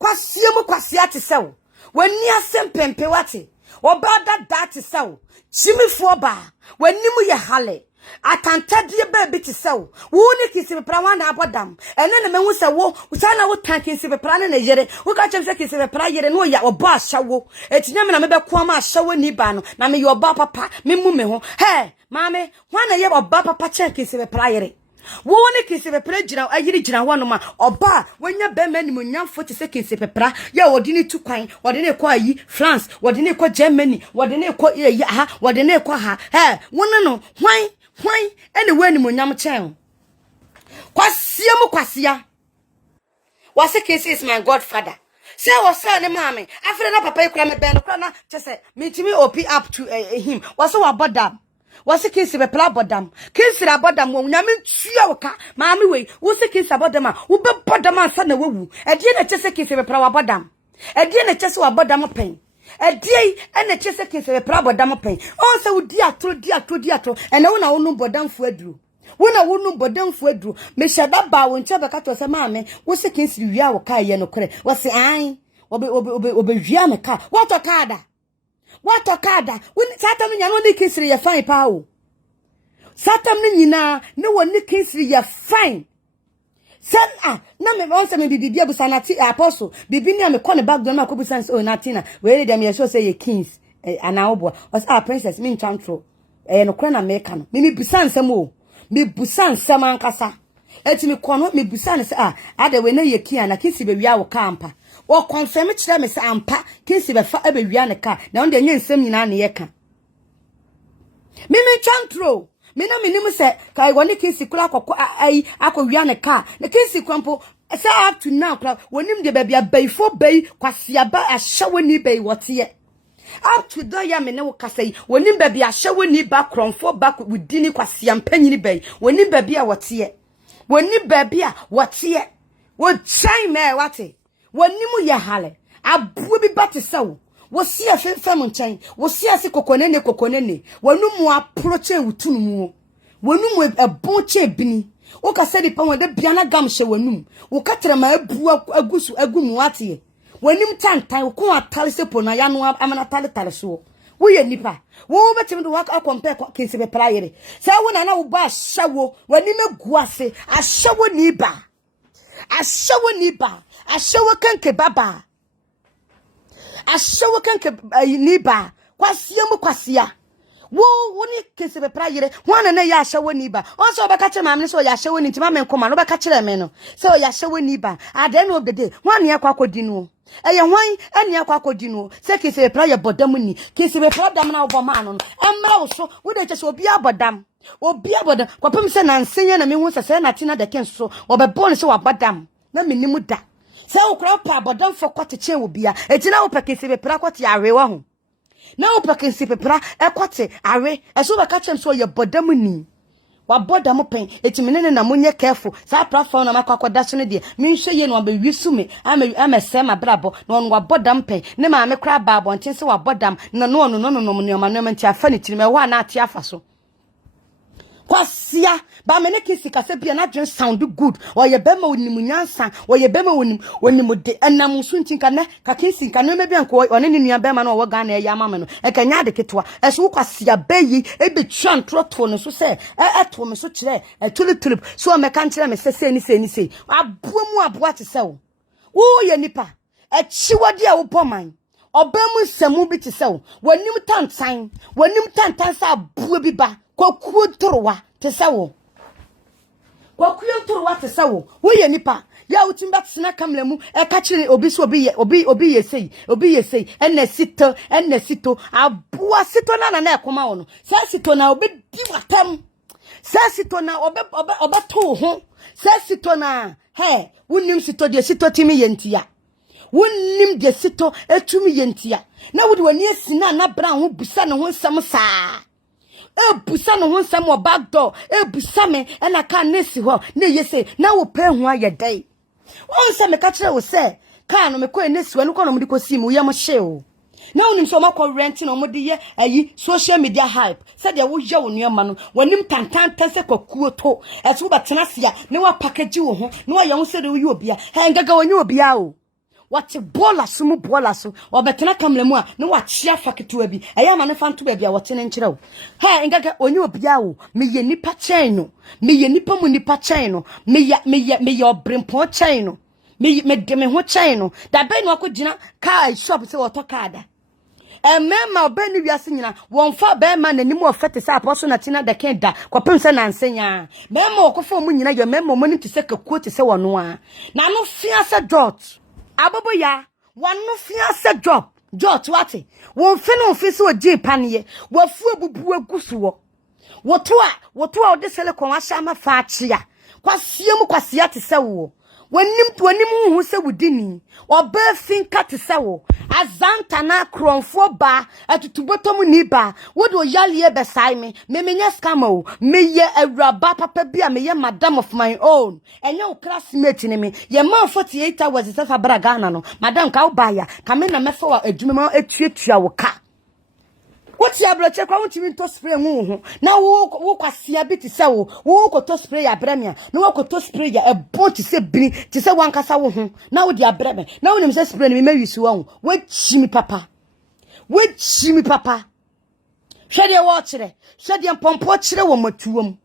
kwasi ate sew wani asem pempe wate obada that sew chimifo ba wani mu ye hale atantadie baby te sew wo ne kisi bepra wana abodam ene ne mehu se wo sana wo tan kisi bepra ne yere wo ka chem se kisi bepra yere no ya obo ahyawo etinyame na mebekwa ma ahyawo ni ba no na me ye oba papa me mu me ho he mame wana ye oba papa che kisi bepra yere wo ne kisi bepra gira ayiri gira wono ma oba wanya be mani mu nyamfo te se kisi bepra ya wodi ni tu kwan wodi ne kwa yi France wodi ne kwa Germany wodi ne kwa ha wodi ne kwa ha he wono no hwan anyway ni monyam chen kwasia wase kesi is my godfather say wase ne mama afre na papa ikura me ben kura na chese mitimi opi up to him wase wa bodam wase kesi be pla bodam kesi ra bodam wo nyame tua woka mama we wase kesi abodam a wo be bodam ansa na wawu e die na chese kesi be pla wa bodam e die na chese wa bodam pen Edie ene chese kese be pra bodam pen on se wudi atro ene wona wonu bodamfo aduru me shada ba won che be ka to se maame wo se kesi wia wo ka ye no kore wo se an obe wia me ka what okada woni satam nya no ne kesi ye fine pa o satam ne nyina ne woni kesi ye fine Sen na me won se me bibia busanati apostle bibi ni me call back don ma ko busan so Natina we dem ye show say ye kings anaobo was princess me ntwantro no kra na me ka no me busan sem o me busan sem ankasa eti me kono me busan se ade we na ye king na kisi be wia wo kampa wo confirm kire me se ampa kisi be fa be wia ne ka na on de nye nsem nyina ne ye ka me ntwantro me na minim se kai woni kisi kula akowia ne ka ne kisi kwampo say up to now kula wonim de bia baifo bai kwasia ba ahyawoni bai wote up to do ya me ne wo kasai wonim bia ahyawoni ba kromfo ba wudini kwasia mpanyini bai wonim bia wote wonim bia wote wo chai me wate wonim ye hale abuo bi bate sawo wo si afemfem nchen wo si ase kokonene wonu mu approach ewutunu mu wonu mu ebonche bini wo ka se di pa won de biana gam hye wonum wo ka tere ma abu agumu ate wonim tantan wo ko atale se po na ya no amana tale so wo ye nipa wo betim do wa compare kesi be prayer se wo na wo ba hyawo wonim aguase ahyawo ni ba ahyawo kanke baba ashawo kanke niba kwasia woni kese be prayere wana na ya ashawo niba onso obeka che mamne so ya ashawo ni ntima menkoma no beka kire me no so ya ashawo niba at the end of the day wana ya kwakodi no eye hwan ania kwakodi no se kese be prayer bodam ni kese be pradam na oboma no emra wo so wo de che so obi abodam obi aboda kwapem se na nsenya na me hu se Natina de ken so obebon se wabadam na menimu da se ukra pa abodam fo kwate chen obi a eti na opekese bepra kwate arewa ho na opekese bepra ekote are eso be ka chem so ye bodam ni wabodam pen eti menene na munye careful sa platform na makwakoda so ne de menhwe ye no abewisu me amese ma brabo na on wabodam pen ne ma me kra ba abonten se wabodam na no no nti afa ne tiri me wa na ate afa so kwasia ba me ne kisi kase bia na dwen sound good oye bema onimu nyansa oye bema onimu de enam suntin ka ne ka kisi ka no me bia nko one ne nua bema na owo ga na ya mama no e ka nya de ketwa e so kwasia bayi e be twan troto no so se to me so kire e tulip so me kan kire me se ni abuamu aboa te se wo ye nipa e chiwode a wo poman obamu samu bi te se wo wanim tantan sa abua bi ba kwakuo torowa te sawo kwakuo torowa te sawo wo ye nipa ya utimba tsena kamla mu e ka kire obi so obi yesei enne sito abua sito na ekoma wo no sa sito na obi di watam sa sito na obe to ho sa sito na he wonim sito de sito timi yentia wonim de sito etumi yentia na wodi wani asina na bra ho busa ne ho nsam saa busa no ho nsam o back door busa me na ka nesi ho na yese na wo pe hu aye dai won se me ka kire wo se ka no me ko nesi wo no ko no me ko sim wo yam hye o na wonim so makọ rent no mo de ye ayi social media hype se de wo ye wo nuama no wanim tantan se kwakuo to eso ba tena sia ne wa package wo ho ne wa ye ho se de wo yi obia he ngaga wo nyi obia o wati bola so obetena kamlemu a ne wachia faketu bi eya ma ne fanto ba bia wote ne nkire wo he ngaga onye obia wo me ye nipa chen no me ye nipa mu nipa chen no me ye obrempo chen no me de me ho chen no da be no akogina car shop se woto kada mema obeni wiase nyina wonfa be ma nanim ofete se apostle Natina de ken da kwapem se na nsenya mema okofo mu nyina yo mema mo ni te se kakuo te se wono a na no fia se dot abobo ya wanu fia se jot wate won fe no fi se oji paniye wafu abubu agusu wo woto a ode sele kon ahya ma fa achia kwasia te se wo wanim hu se wudini oba finka te se wo azanta na kronfo ba atutubotom ni ba wodo yale be sai me menya scamo me ye awraba papa bia me ye madam of my own enye classmate ni me ye man 48 hours se fa braga na no madam ka ubaya ka me na mefa wa adwuma etuatua wo ka woti abroche kwa wonti to spray ho na wo kwasia bi ti se wo ko to spray ya bremia na wo ko to spray ya ebo ti se bini ti se wankasa wo ho na wo di abreme na wonim se spray ni me wisu wo chimi papa hwede wo kire hwede mpompo kire wo matuom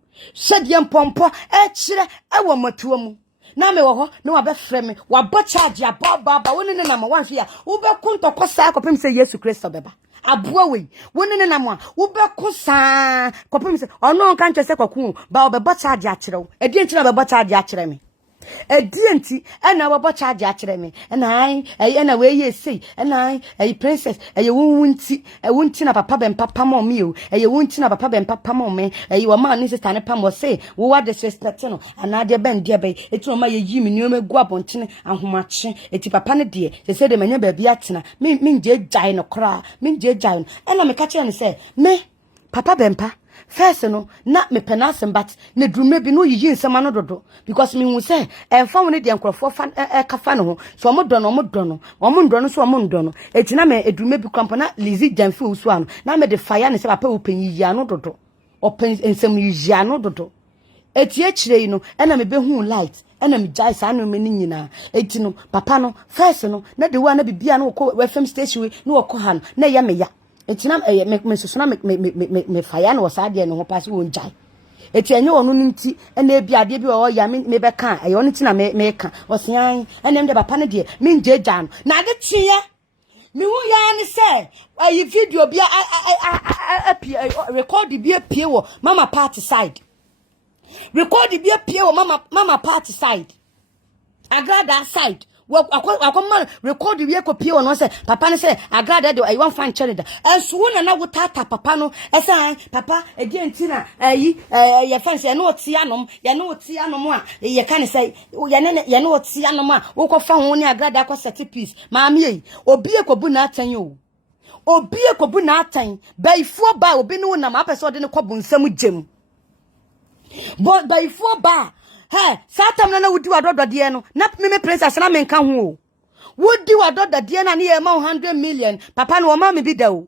hwede mpompo kire wo matuom na me wo ho na wa be frɛ me wa bo charge ya baba woni ne na ma wan hwe ya wo be kunto kosa kopem se Yesu Kristo beba abua we woni ne na mo wo be kosa kopem se ono kan che se kwaku ba wo be bo charge a kire wo edi enti na be bo charge a kire me enti na wo bo charge a kire me na we ye sei na princess wunti na papa Bempah mo mi o wunti na papa Bempah mo me wo ma ni sister ne pam wo say wo wa disrespect no ana de ben de be eti o ma ye yi mi ni o megu abontene ahomache eti papa ne de se de manya ba bia tena me nje jai no kra me nje jai na me ka kire ne say me papa Bempah first no na me penasem but ne drume bi no yiyi nsema no dodo because me hu say emfa woni de nkrofo fa kafa no ho so omo do no so omo ndo no etina me edrume bi kampana lizi Gyamfi Owusua no na me de fire ne se papa open yiya no dodo open ensem yiya no dodo etie kire no na me be hu light na me jai sa no me ni nyina eti no papa no first no na de wa na bibia no ko FM station we no ko ha no na ya me ya etina me susuna me fire no wasade no ho pass won jai eti enye onu nti na ebi ade bi o ya me be kan e onu ti na me kan osian enem de papa ne de me njeja no na ade tia me hu ya ni se ayi video bi record bi apie wo mama party side record bi apie wo mama party side agrada side akoma record we copy on say papa ne say agrada de I wan fan charity and so na wo tata papa no esa papa Natina ye fancy ye no oti anom a ye kan say ye no oti anom a wo ko fa ho ne agrada ko set piece maami yi obi ekobu na atan o obi ekobu na atan baifo ba obi no na ma pese ode ne ko bunsam gem but baifo ba hey satam na wudi wadodo de no na me princess na me nka ho o wudi wadodo de na ye ma 100 million papa no ma me bi da o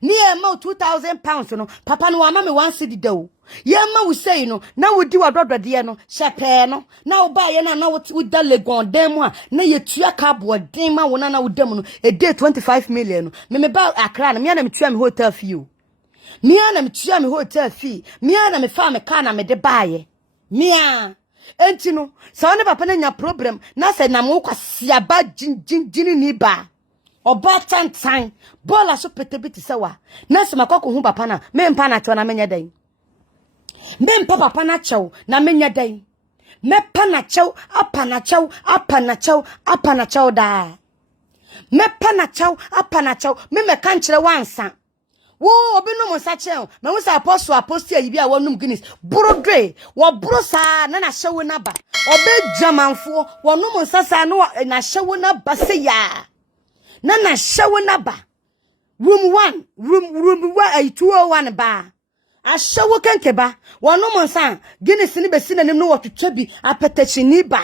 ni e ma 2000 pounds no papa no ma me 1 cedi da o ye ma we say no na wudi wadodo de no shepe no na wo ba ye na wo da legon dem a na ye tua cabo dem ma wo na wo dem no e day 25 million no me ba Accra na me na me tua me hotel fee o me na me tua me hotel fee me na me fa me car na me de baaye me enti no sa one papa na nya problem na se na mo kwasia ba jin ni ba oba tantan bola so petebiti sawa na se makoko hu papa na me mpa na cho na menya dan me mpa papa na chew na menya dan me pa na chew apa na chew da me pa na chew apa na chew me kan kire wansa wo obi no mo sa chen me wo sa apostle yi bia wonum Guinness brodre wo bro sa na hyewo na ba obe jamanfo wonum sasa na hyewo na ba se ya na hyewo na ba room 201 ba a hyewo kenke ba wonum sa Guinness ni be sinanim no wotwetwa bi apetachi ni ba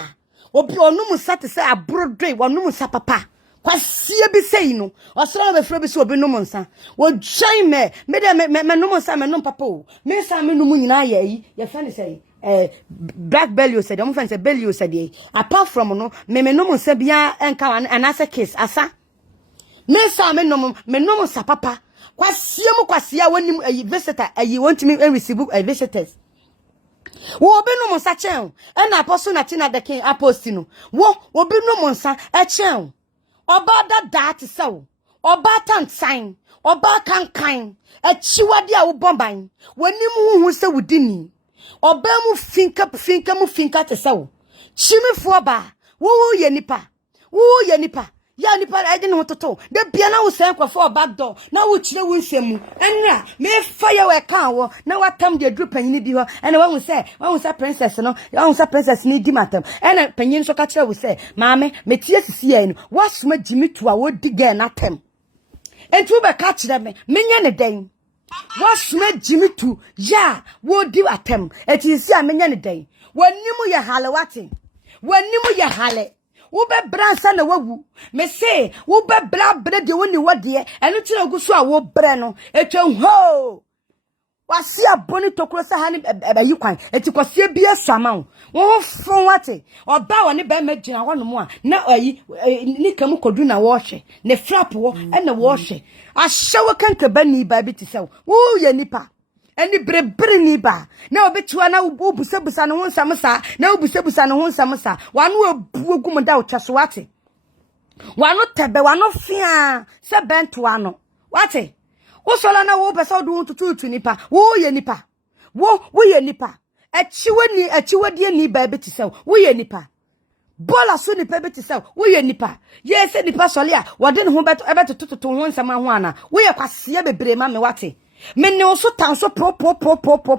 obi onum sa te se abrodre wonum sa papa kwasie bi sei no osra be frɛ bi so obi no monsa wo dwan me de me no monsa me no papa o me sa me no mu nyina ya yi ye fa ne sei black belly said am fa ne belly said apart from no me no monsa bia enka anasa case asa me sa me no monsa papa kwasie wonim visitor want me receive visitors wo obi no monsa chen na apostle Natina the king apostle no wo obi no monsa chen oba da ti saw oba tantan oba kankan achiwade a wo bomban wanim hu se wudini oba mu finka ti saw chimifo ba wo ye nipa ya nipa ade no toto de bia na wo sen kwafo back door na wo kire wo nsemu enra me fire we kan wo na watam de adru panyin bi ho ene wo se princess no wo se princess ni di matam ene panyin so ka kire wo se maame metie sisi ya no wasoma jimitu a wo di gen atem entu be ka kire me menya ne den wasoma jimitu ya wo di atem etisi a menya ne den wanimu ye hale wate wanimu ye hale wo be bransa na wawu me say wo be bra bre de woni wode eno tira guso a wo bre no etwa ho wasi aboni tokro sa ha ni ayi kwan eti kwase bi asama wo fon wate oba wo ne be magina ho no mu a na ayi ni kam kodu na wo hwe ne flap wo na wo hwe ahyewo kanka bani ba bi ti se wo ye nipa eni brebre ni ba na obetua na obusebusa no nsam sa na obusebusa no nsam sa wanu abu ogum da otwaso wate wanu tebe wanu fia se bento ano wate wo sola na wo pesa do tutu nipa wo ye nipa wo ye nipa achiwadi ni ba beti se wo ye nipa bola so nipa beti se wo ye nipa ye se nipa sole a wode ne ho beto tutu ho nsam ho ana wo ye kwase bebre ma me wate me ne also tanso pro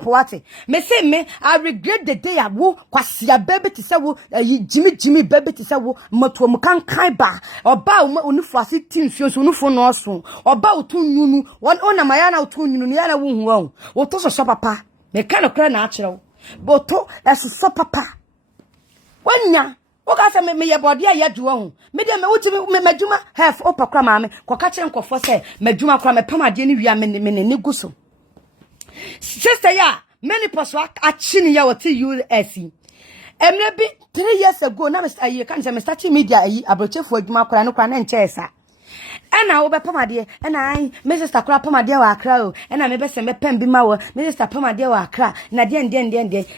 wate me say me I regret the day awo kwasia baby ti say wo jimi baby ti say wo moto mu kan ba oba onufu ase tinsuo so onufu no so oba otunyunu ona maya na otunyunu ne ya na wo hu wo to so papa me kan okra na akyerew boto eso papa wanya oga se me ye body a yaduwa hu me de me wuti me madwuma half opakra ma me koka kire nkofo se madwuma kra me pamade ni wia me ne guso sister ya many poswa achini ya wati US emre bi 3 years ago na me kan se me start media ayi abrochefo adwuma kra no kra na nche ena wo be pamade ena ai me sister kra pamade wa akra o ena me be se me pem bi ma wo me sister pamade wa akra na de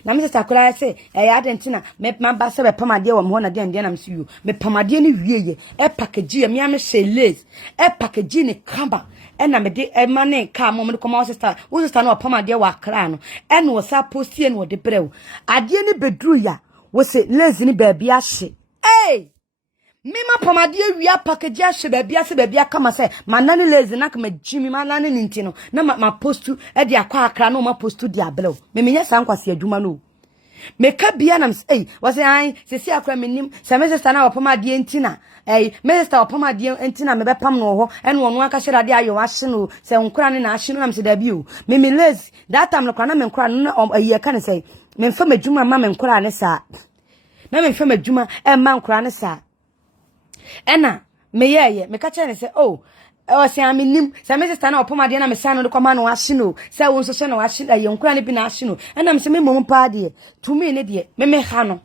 na me sister kra se identities me ba se be pamade wa mo na de na me siyo me pamade ni wieye package ya me am se lace package ni kamba ena me de mane ka mo me ko ma sister wo sister na pamade wa akra no ena wo sa postie no de brew ade ni bedru ya wo se lace ni ba bi ahye Mima pomade wia package ahye baby aka say manane lazy na kama jimi manane nintino na ma postu e de akwa akra na ma postu de ablew me menye san kwase adwuma no meka bia na say was ai sesi akra menim se me sister na opomade ntina me sister opomade ntina me bepam no ho ene wonu aka hyira de ayo ahye no se nkura ne na ahye no na me se da bi o me lazy that time no kwa na me nkura no ayi aka ne say me mfa madwuma ma me nkura ne sa na me mfa madwuma e ma nkura ne sa ena me yeye me ka chere say o say aminim say me sister na opomade na me say no de kwama no ahye no say won so na ahye da ye nkura ne bi na ahye no ena me say me mom pa de to me ne de me ha no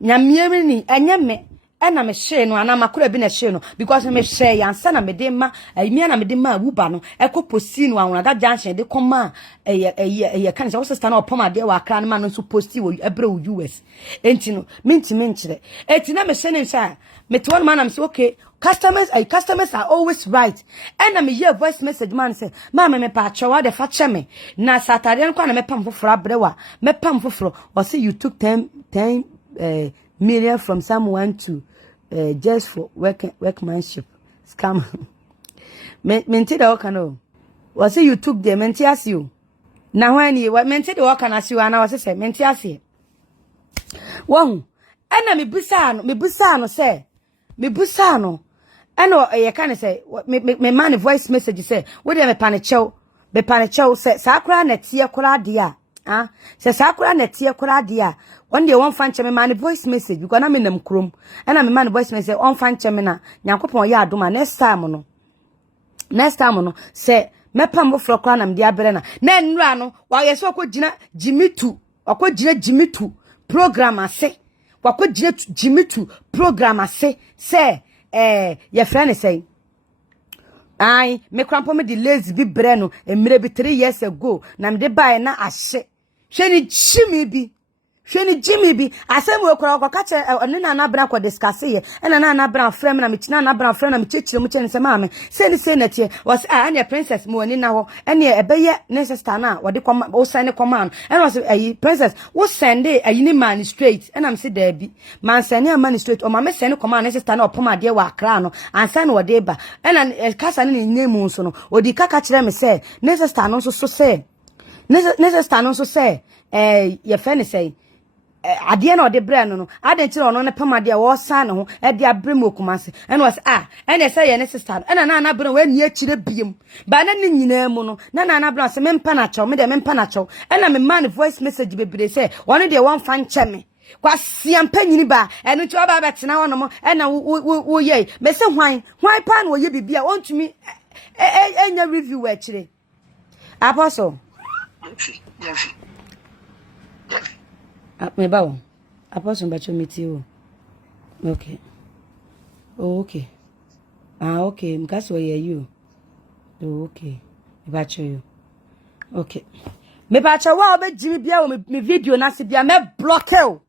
nyamie ni enye me ena me hye no ana makura bi na hye no because me hye yansa na me de ma mi na me de ma wuba no ekoposi no awona da junction de koma eye kan say wo sister na opomade wa akra na no so posti wo ebre wo US enti no minti menchire enti na me hye ne nsa me to one man am say okay customers are always right and me hear voice message man say mama me pa chewa de fa che me na Saturday no kwa na me pam foforo abrewa me pam foforo or say you took 10 million from someone to just for workmanship scam menti da oka no or say you took them menti as you na when you menti da oka na you ana was say menti as you won ana me busa no say me busa no eno ye kan say me man voice message say we dey me panichew say sakura na tie kura dia say sakura na tie kura dia one day one fan me man voice message because na me nam krom ena me man voice message on fan me na nyankopon ye adoma next time no say me pam fro kura na me dia bere na nnura no wa ye so akogina jimitu program ase wakogina jimitu program ase say your friend say ai me krampo me de lazy bi bre no emire bi 3 years ago na me de buy na ahye hweni jimi bi asem we kora ka che ne na bra ko discuss ye na na bra frame na me tina na bra frame na me chechire mu che ne se ma me se na tie was anya princess mo ni na ho ene ebeye ne sister na wo de koma wo send command ene was ayi princess wo send ayi ni man straight ena me se da bi man send man straight o ma me send command ne sister na opomade wa akra no ansa na wo de ba ena kasa ne nyemu nso no odi kaka kire me se ne sister no so se ne sister no so se ye fe ne say ade na ode bre no ade nti no ne pamade wo san ne ho e de abre mu okumase ene was ene say ye ne sister ena na bre we ni akire biem ba na ne nyina mu no na bre se me mpa na chaw me de me mpa na chaw ena me man voice message bebre say wonu de won fa nche me kwa siampa nyini ba eno nti oba betena wono mo ena wo ye me se hwan pa na wo ye bibia wontumi enya review we akire apostle me bawo apostle bacho meti o okay okay okay mkaso ye you okay me bacho you okay me bacho wa obe jimi bia o me video na se bia me block o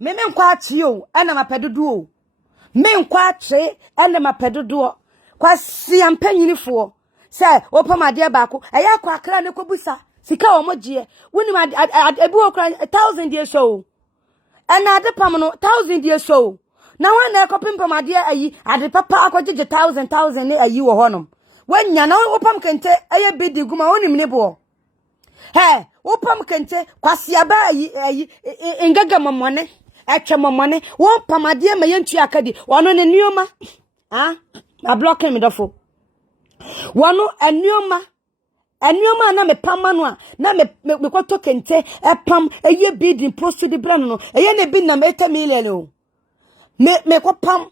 me nkwa achi o ena mapedodo o me nkwa achi ena mapedodo o kwa siampa nyinifo se opamade baako eya kwa akra ne kobusa sika o mogie woni ma ebi okra 1000 years so ana ade pam no 1000 years so na wan na ekopim pamade ayi ade papa akogege 1000 ne ayi wo honom wanya na opam kente eye bidi guma wonim ne bo opam kente kwasiaba ayi engaga mamone etwe mamone won pamade ma yentu akadi wono ne nioma a block me dofo wono enioma na me pam no na me kwato kente pam eye bid proceed brand no eye na bi na 8 million o me ko pam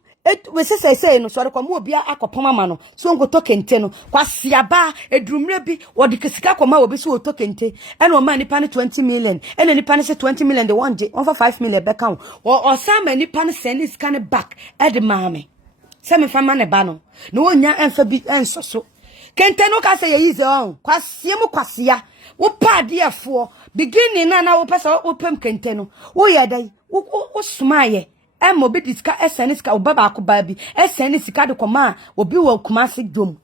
we say no so kwa mo obi akopam ama no so nkoto kente no kwasiaba edrumre bi wodi kisika koma obi so oto kente ene o ma nipa ne 20 million ene nipa ne 20 million de one je on for 5 million back on o sama nipa ne send this kind back e de maame se me fama ne ba no no onya enfa bi ensoso kente no ka say ye easy on kwasie mu kwasia wo pade efo beginning na wo pesa wo pem kente no wo ye dai wo sumaye emo bi diska SN ska obaba akoba bi SN sika de koma obi wo kumase dwom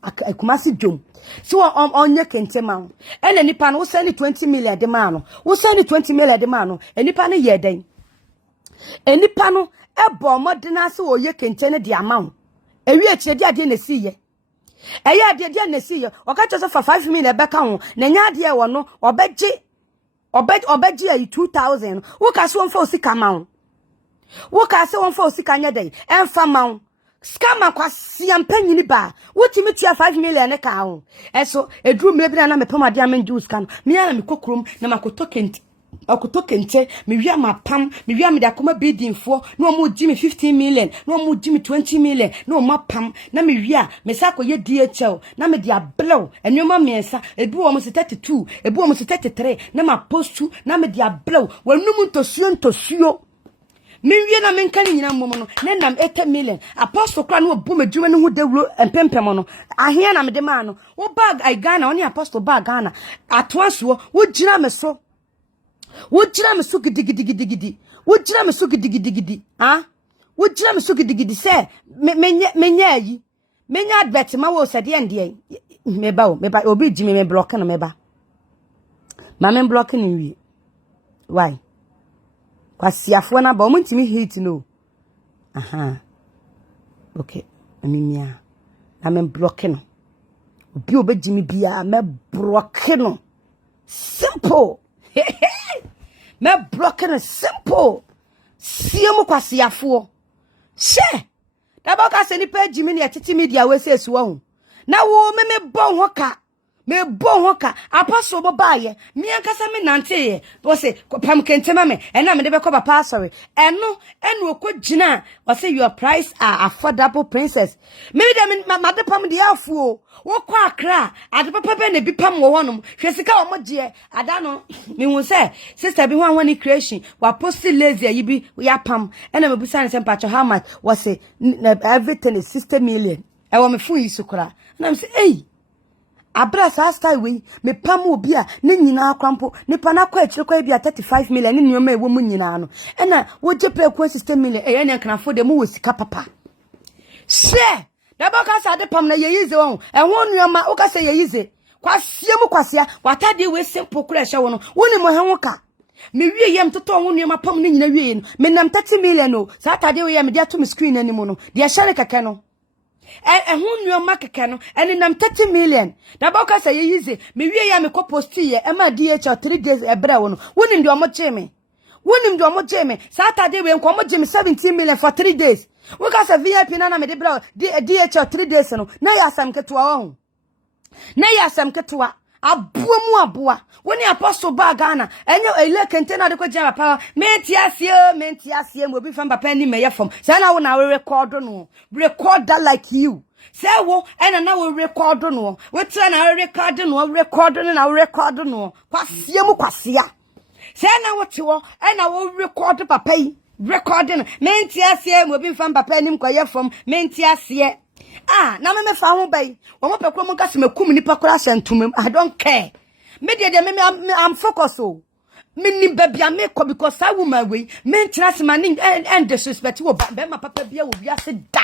so onye kente ma ene nipa no wo send 20 million de ma no wo send 20 million de ma no enipa no ye dai enipa no ebo modena se wo ye kente ne de ama wo ewi akire de na siye eya de na siye o ka cho for 5 million be ka ho na nya de wo no obeji ayi 2000 wo ka se won fa osika ma wo ka se won fa osika nya dey emfa ma wo scam kwasi ampanyini ba wotimi tua 5 million ne ka ho eso edru mrebi na me pamade amendu scan me na me kokrom na makoto kente me wi amapam me wi amede akoma bidinfo na omo gi me 15 million na omo gi me 20 million na omo pam na me wi a me sa koye DHL na me dia blow enwoma miensa ebi wo mo 32 ebi wo mo 33 na ma postu na me dia blow wanum ntosuo Minwie na menkani nyina momo no na nam 8 million apostle kra no obu medwuma no hu dewuro empempem no ahia na mede ma no wo bag ai Ghana oni apostle bag Ghana atoaso wo gina me so gidigidi wo gina me so gidigidi ha wo gina me so gidigidi se menya advert ma wo sede ende meba obi gi me block na meba ma me block ni wi why kwasiafo na ba omuntimi hate no aha okay amimia na me block no obi obegimi bia me block no simple me block no simple siemu kwasiafo she da ba ka se ni pa gimi ne tete media we se esuwa hu na wo me bon ho ka me bon hoka apostle bo baaye mi ankasa me nante ye wo se pam kentema me ena me de be ko papa sorry enu okogina wo se your price are affordable princess me de ma de pam de afuo wo kwa akra ade papa be na bi pam wo honom hwesika wo moje ada no me hu se sister bi ho anwani creation wa post lazy yi bi ya pam ena me busa ne se mpacho how much wo se everything is 60 million e wo me fu yi sukura na me se hey Abrasa style we me pam obi a ne nyina akrampo ne pa na kwa akire kwa bia 35 million ne nyoma ewo mu nyina no ena wo jepe kwa 60 million e ne kanafo de mu wosika papa she da ba ka sa de pam na yeyize won e ho nyoma wo ka se yeyize kwasie mu kwasia watade we simple kura hye wo no woni mo he wo ka me wie yem toto ho nyoma pam ne nyina wie no me nam 30 million no sa atade we yem dia to me screen animu no dia hye keke no hu nyoma keke no ene nam 30 million da ba ka say yize me wie ya me ko post ye e ma DHL 3 days e bra wo no wonim de omo cheme sa atade we nko omo cheme 17 million for 3 days wo ka say VIP na me de bra DHL 3 days no na ya sam ketoa wo na ya sam ketoa aboa woni apostle ba Ghana enye ele kente na de ko jama pa menti asie mo bi fam papa ni meye fam say na wo na record that like you say wo ena na wo record no we try na record no kwasie mu kwasia say na wo tewo ena wo record papa yi recording menti asie mo bi fam papa ni mkoye fam menti asie na me fa ho bai wo mo pekro mo kase makum ni pakora hyentumem I don't care me de I'm focused o me ni babia me ko because I woman we me ntrase mani and disrespect wo be ma papa bia wo wiase da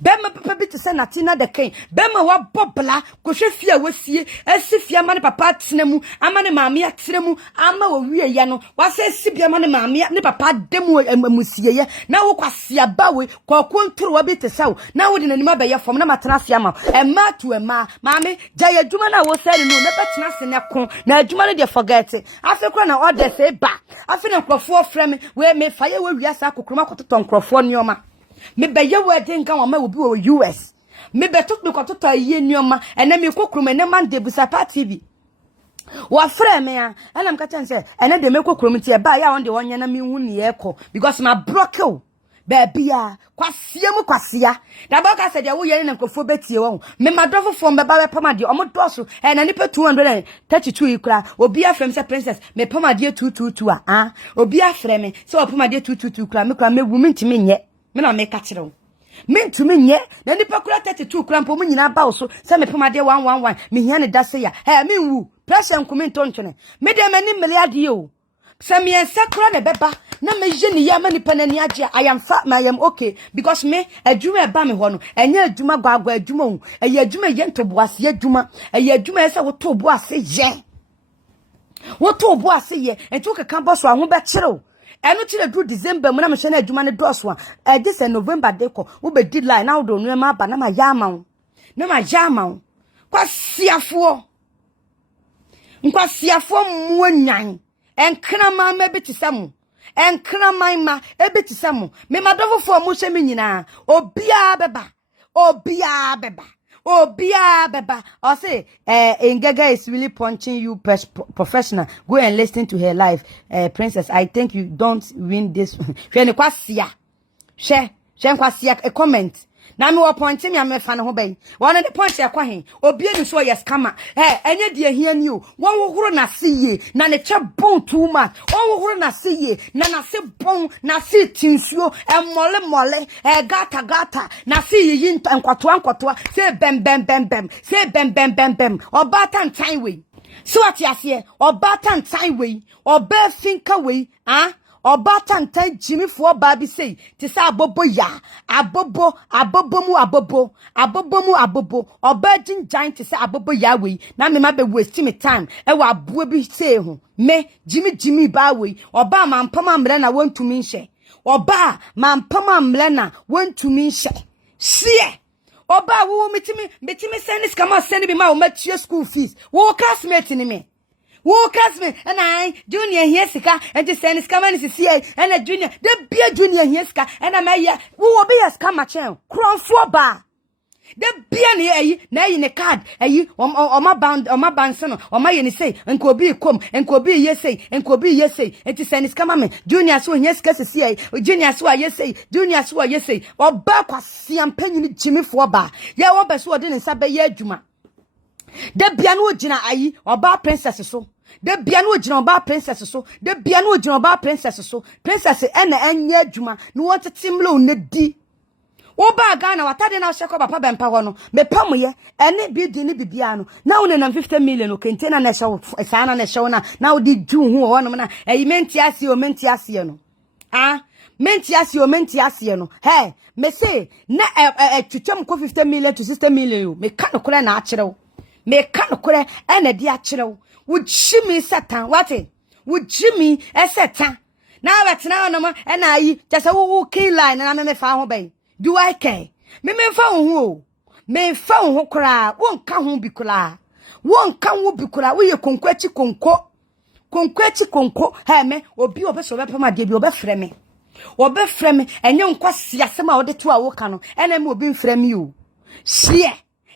be ma papa bi to say Natina the king be ma wa bobla ko hwe fia wasie asi fia ma ne papa tenemu ama ne maame atremu ama wo wie ye no wa se si bia ma ne maame ne papa demu amusie ye na wo kwasia ba we ko kontoro wa bi te saw na wo de nanima be ye fom na matena sia ma ema to ema maame ja ye dwuma na wo sele no na betena se ne ko na dwuma no de forget afekwa na order say ba afina nkrofo frame we me faye we wiasa kokroma kototo nkrofo nyoma me be ye we de nka wa ma obi wo US me be to kototo aye nyoma ena me kokroma ena man de busa pa TV wa frame ya ana mka chan ena de me kokroma ti e ba ya on de wonya na me hu ne ekọ because ma broke Babia, kwasia. Da boka said, you are in a crofo betty. Me madrofo from Baba Pomadi, or Modoso, and I pay 232 ikra, or be a friend, princess, me Pomadia 222, or be a frame, so Pomadia 222 cram, me woman to me yet. Me not make catch it. Mean to me yet, then the Pocra 32 cramp woman in our bow, send me Pomadia 111, me here that's say, hey, me woo, press and comment on to me, them any milliard. Send me a SÄCRÄT beba. Na me jeni ya mani panani aje I am fat I am okay because me adwuma e ba me ho no enye adwuma gwagwa adwuma hu eye adwuma ye ntoboase adwuma eye adwuma ese wo to boase ye wo to boase ye enti wo keka boso aho be kire eno chire do December mu na me hwe na adwuma ne doso a this November de ko wo be deadline na wo do no ma ba na ma yama wo na ma yama wo kwasiafo nkwasiafo muanyan enkraman ma betisam enkraman ma ebetisam me madofo mu hwe me nyina obia beba or say Ngega is really punching you professional. Go and listen to her live. Princess, I think you don't win this. Share a comment. Na me wo ponche me amefa ne ho ban wona de ponche akwa hen obi enu so yes kama enye de ahia ni o won wohoro na seye na ne che bon too much won wohoro na seye na se bon na se tinsuo mole gata na se yi nkwato se bem se bem obata ntan we so ati ase obata ntan we oba finka we Obata ntan jimifo ba bi sei ti sa abobo ya abobo oba jinjan ti sa abobo ya we na me ma be waste me time e wa abo bi sei ho me jimi ba we oba mampam amre na wontumi nhye oba mampam amre na wontumi nhye sie oba wo metimi send skama send bi ma wo matua school fees wo classmate ni me wo classmate and I junior here sika and just send scammer is here and a junior the be a junior here sika and I may wo be a scammer chen crown for bar the be an na in a card o ma band son o ma ye say and ko be come and ko be yes say and ko be yes say and to send scammer me junior so here sika say junior so yes say junior so yes say o ba kwase ampanyi jimi for bar ya wo be so o de nsa be ye adwuma the bia no gina ayi oba princess so the bia no gina oba princess so the bia no gina oba princess so princess ena anya adwuma no want timlo na di oba Ghana watade na sheko papa Bempah ho no me pamoye ene bi di ni bibia no na wo na 50 million o container na show sana na show na wo di ju hu ho no na menti ase no menti ase no hey me say na twetwam ko 50 million to 60 million me ka no kora na akyerew me ka no kora ena di akyerew wo jimi satan wate wo jimi esatan na wetena no ma ena ayi tese wo key line na me fa ho ben do I care me fa ho me fa ho kora wo nka ho bi kora wo nka ho bi kora wo ye konkwachi konko he me obi obeso be pama de bi obefre me enye nkwasi asem a wo de to a wo ka no ena me obi mfre me o sie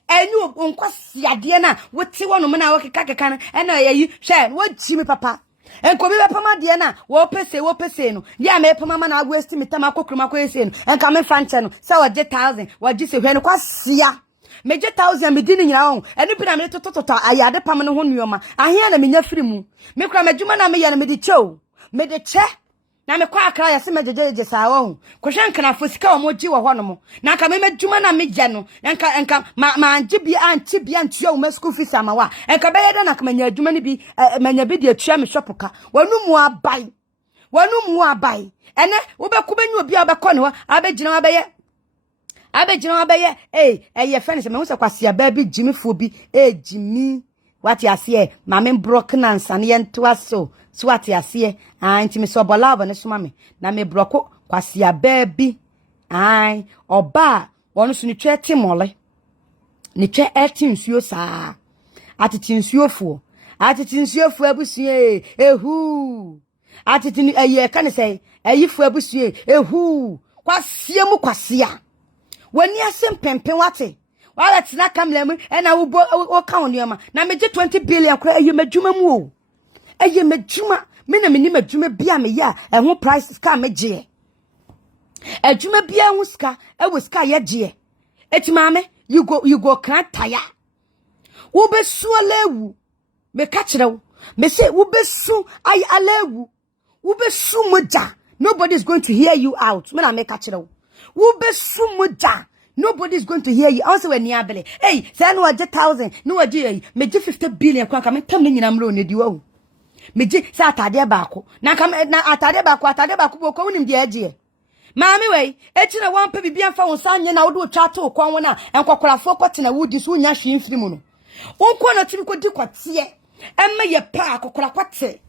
enye nkwasi ade na wo ti wono me na wo keka ena yayi hwe wo jimi papa enko bi be pama de na wo pese no ya me pama ma na waste me tam akokroma ko ese no enka me fanche no se wo je 1000 wo je se hwe no kwasia me je 1000 me di ni nyina ho enu bi na me tototo ayade pam no ho nuoma ahia na me nya firi mu me kura medjuma na me ya na me di chew me de che na me kwa akra ya se me jejeje sa wo ko hwe na fosika wo moji wo ho no mo na ka me medjuma na me je no enka ma anje bi anti bi antua wo school fees amawa enka be yeda na ka manya adwuma ni bi manya bi de atua me shopoka wanu mu abai ene wo be ku benyu obi abekọ ne ho abegina abeye eye fene se me hu se kwase ba bi jimi fo bi jimi wati ase ma me broken answer ne ento aso so wati ase anti me so bolava ne suma me na me broko kwase ba bi oba wonu so ni twa timole ni twa etinsuo saa atitinsuo fo abusue ehu atitini eye ka ne se eyifo abusue ehu kwase mu kwase a wani asem pempen wate wala tina kamle mu ena wo ka wonioma na meje 20 billion kra eye madwuma mu o eye madwuma me na meni madwuma bia me ya ho price ska meje adwuma bia ho ska wo ska ye je eti maame you go kan taya wo besu alewu me ka kirew me say wo besu ay alewu wo besu moja nobody is going to hear you out me na me ka kirew wo besu moja nobody is going to hear you also when niabele hey say no waje 1000 no waje meje 50 billion kwa ka me tam ne nyina mro ne di wo meje say atade baako na ka na atade baako bo ko wonim de aje maami we echi na wan pa bibia fa won sanye na wo do twa to kon wona enkokorafo kwotena wudi so nya hwe mfiri mu no wonko na timi ko di kwate emma ye pa akokora kwate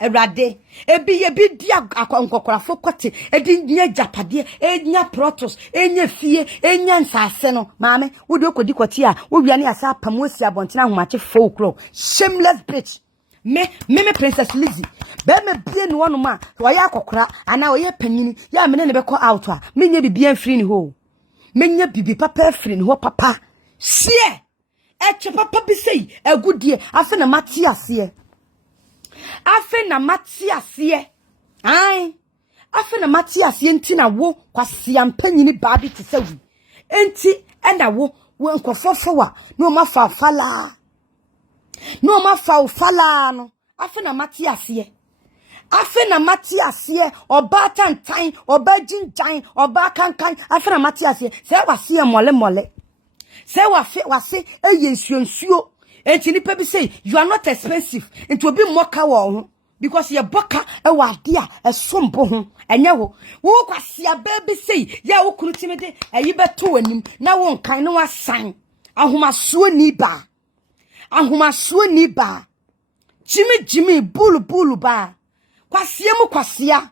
Erade ebi dia akonkokrafo kote edi nya japade enya protos enya fie enya nsase no maame wo de okodi kwati a wo wiane asa pam osi abontina homache folklore shameless bitch me Princess Lizzie be me bie ni wono ma wo ya akokora ana wo ye panyini ya me ne be call out a menye bibia free ni ho menye bibi papa free ni ho papa sie eche papa bi sei agudie afa na mate ase afe na mate ase ai afe na mate ase enti na wo kwasia mpanyini baabi te sawi enti ena wo nkofofo a no mafa fala no mafa fala no afe na mate ase oba tantan oba jinjan oba kankan afe na mate ase se wase mole se wase eyensuonsuo enti nipa bi say you are not expensive enti obi moka wo because ye boka e wade a esombo ho enye wo kwase baby say ya wo kunu timede ayi beto anim na wo nkan no wasan ahomaso ni ba jimi bulu ba kwase mu kwasea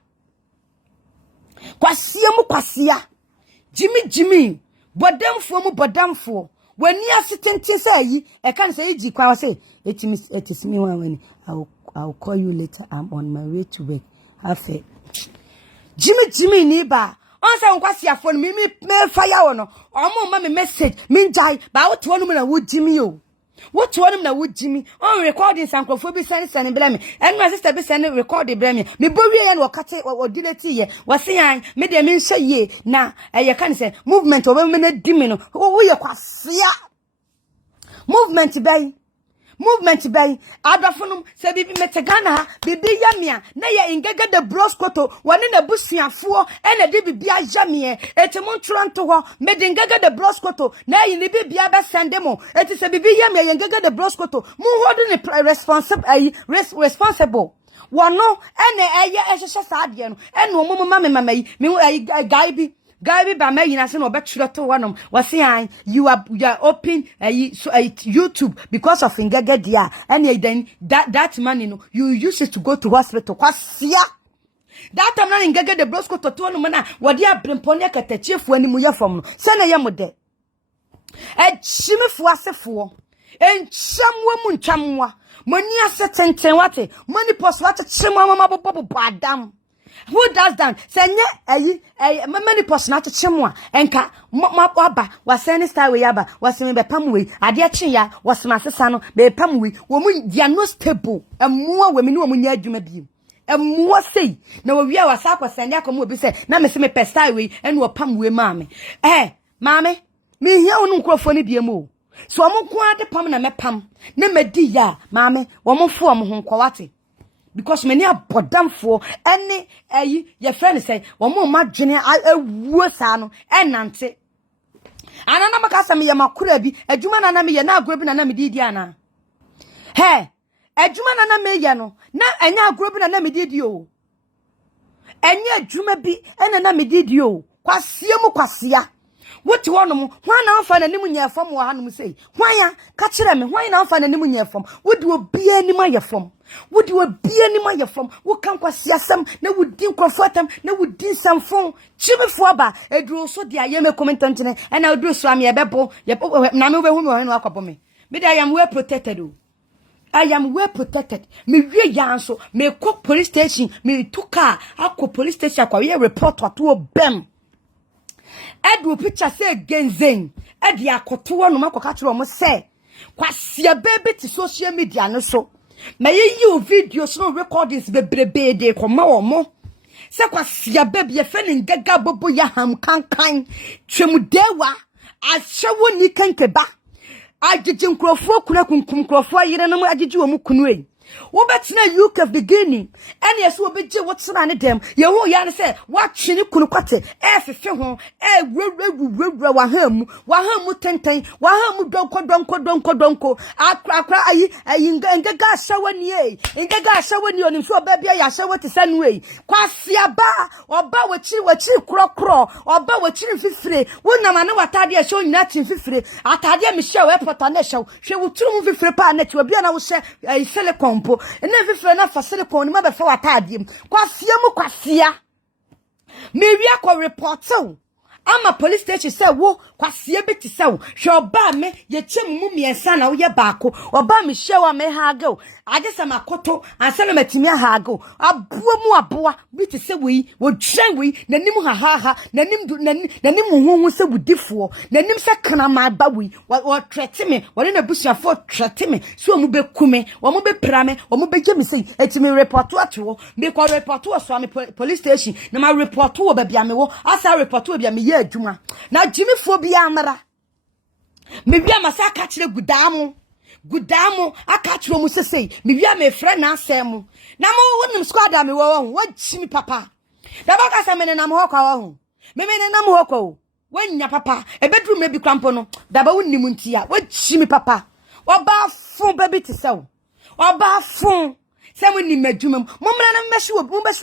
jimi bodamfo when you are sitting say I can't say I say it is me when I'll call you later. I'm on my way to work. I say Jimmy neighbor. On say kwasi phone me fire on. Omo ma me message me jai ba what one na wo Jimmy o. What one na wo Jimmy? On recording sankrofo send blame me. And my sister be send record blame me. Me bo wie na wakate o delete ye. Was say me de me hye ye na you can say movement o me na di me no. Wo ye kwasea. Movement bay adofonum se bibi metegana ha bibi yamia na ye ingega de broskoto wone na busuafo e na de bibi ajamie etimo ntronto ho medingega de broskoto na ye ni bibi aba sende mo eti se bibi yamia ye ingega de broskoto mu hodo ni responsible wono ene eye ehhehye saade no ene omo mama yi me guy bi ba mayi na se no betchuro to wonom wase an you are open YouTube because of ingege dia and then that money no you use it to go to hospital kwasia that time na ingege de brosco to wonom na wode abrempone katachiefo animu yefom no se na yemode chimefo asefo enchamwa mu nchamwa mani asetenten wate mani pos wate chimwa mama bobo adam. Who does that? Senye many person at chimwa enka waba was any style we yaba was me be pamwe ade chi ya was my sister no be pamwe wo mu dia no stable emua we me no mu nya adwuma bi emua sei na we wi was akwasende akomo obi se na me se me style we ene wo pamwe maame maame me hia wonu nkrofo ne biemu so omo ade pam na me pam na medi ya maame wo mo fo omo ho nkwawate because many are bodamfo any your friend say one more madwene awuo sa no enante anana makasa me yamakura bi adwuma na me ye na agro bi na me didi ana adwuma na me ye no na enya agro bi na me didi o enya adwuma bi na me didi o kwasea woti wonom hwan na amfa na nim nyefom wo hanom sei hwan ya ka kire me hwan na amfa na nim nyefom wodi obi anim ayefom wodi obi anim ayefom wo kan kwasiasam na wodi nkrofotam na wodi samfon chimefo aba eduro so dia ye me commentant ne na eduro so am ye bebo na me behu me ho no akobo me me I am well protected o I am well protected. Me wie yanso me ko police station me tuka akọ police station akọ ye report to bem Edu picture say genzen edi akoto wono makoka kire omo say kwasia baby ti social media no so me yi videos no recordings bebrebe de koma omo say kwasia baby ye fe ne gaga bobo ya ham kankan twemdewa ahyewo ni kankeba agigi nkrofo kuna kunkum nkrofo yire no agigi wo mu kunu ei wo betina UK beginning ene yeso wo beje wo tsena ne dem ye hu ya ne se wa twini kunu kwate fefe ho wura wa hamu tenten wa hamu donko akra ayi ngega ashawani ngega ashawani oni so ba bia ya ashawo te sanu ei kwasia ba oba wachi krokro oba wachi fifire wona ma ne watade a show nyina tin fifire atade a me show airport na show hwe wo turu mu fifire pa na ti obi na wo hye silicon mpo na fifre na fa silicone ni ma be fa watadie kwasia me wi akọ report ama police station say wo kwasie beti say wo hwe oba me ye chem mu miensa na wo ye baako oba me hwe wa me haagel age se makoto ansa na matimi haagel aboa beti say wo twen we nanim ha nanim huhu se budifo nanim se kana ma ba we wo threat me wo na busuafo threat me so mu be kume wo mu be prame wo mu be gye me say etimi report ato me ko report wo so me police station na ma report wo ba bia me wo asa report wo bia me adwuma na jimifo bia amara me bia masa aka kire gudamo aka kire mu sesei me bia me frɛ na asɛm na mo wonim squad a me wo jimi papa da ba ka sɛ me na mo hokwa wo me na mo hokwa wo wanya papa ebedru me bi krampo no da ba wonim ntia wo jimi papa wo ba fun baby ti sɛ wo ba fun Semu ni medjumem. Mumra na mbeshi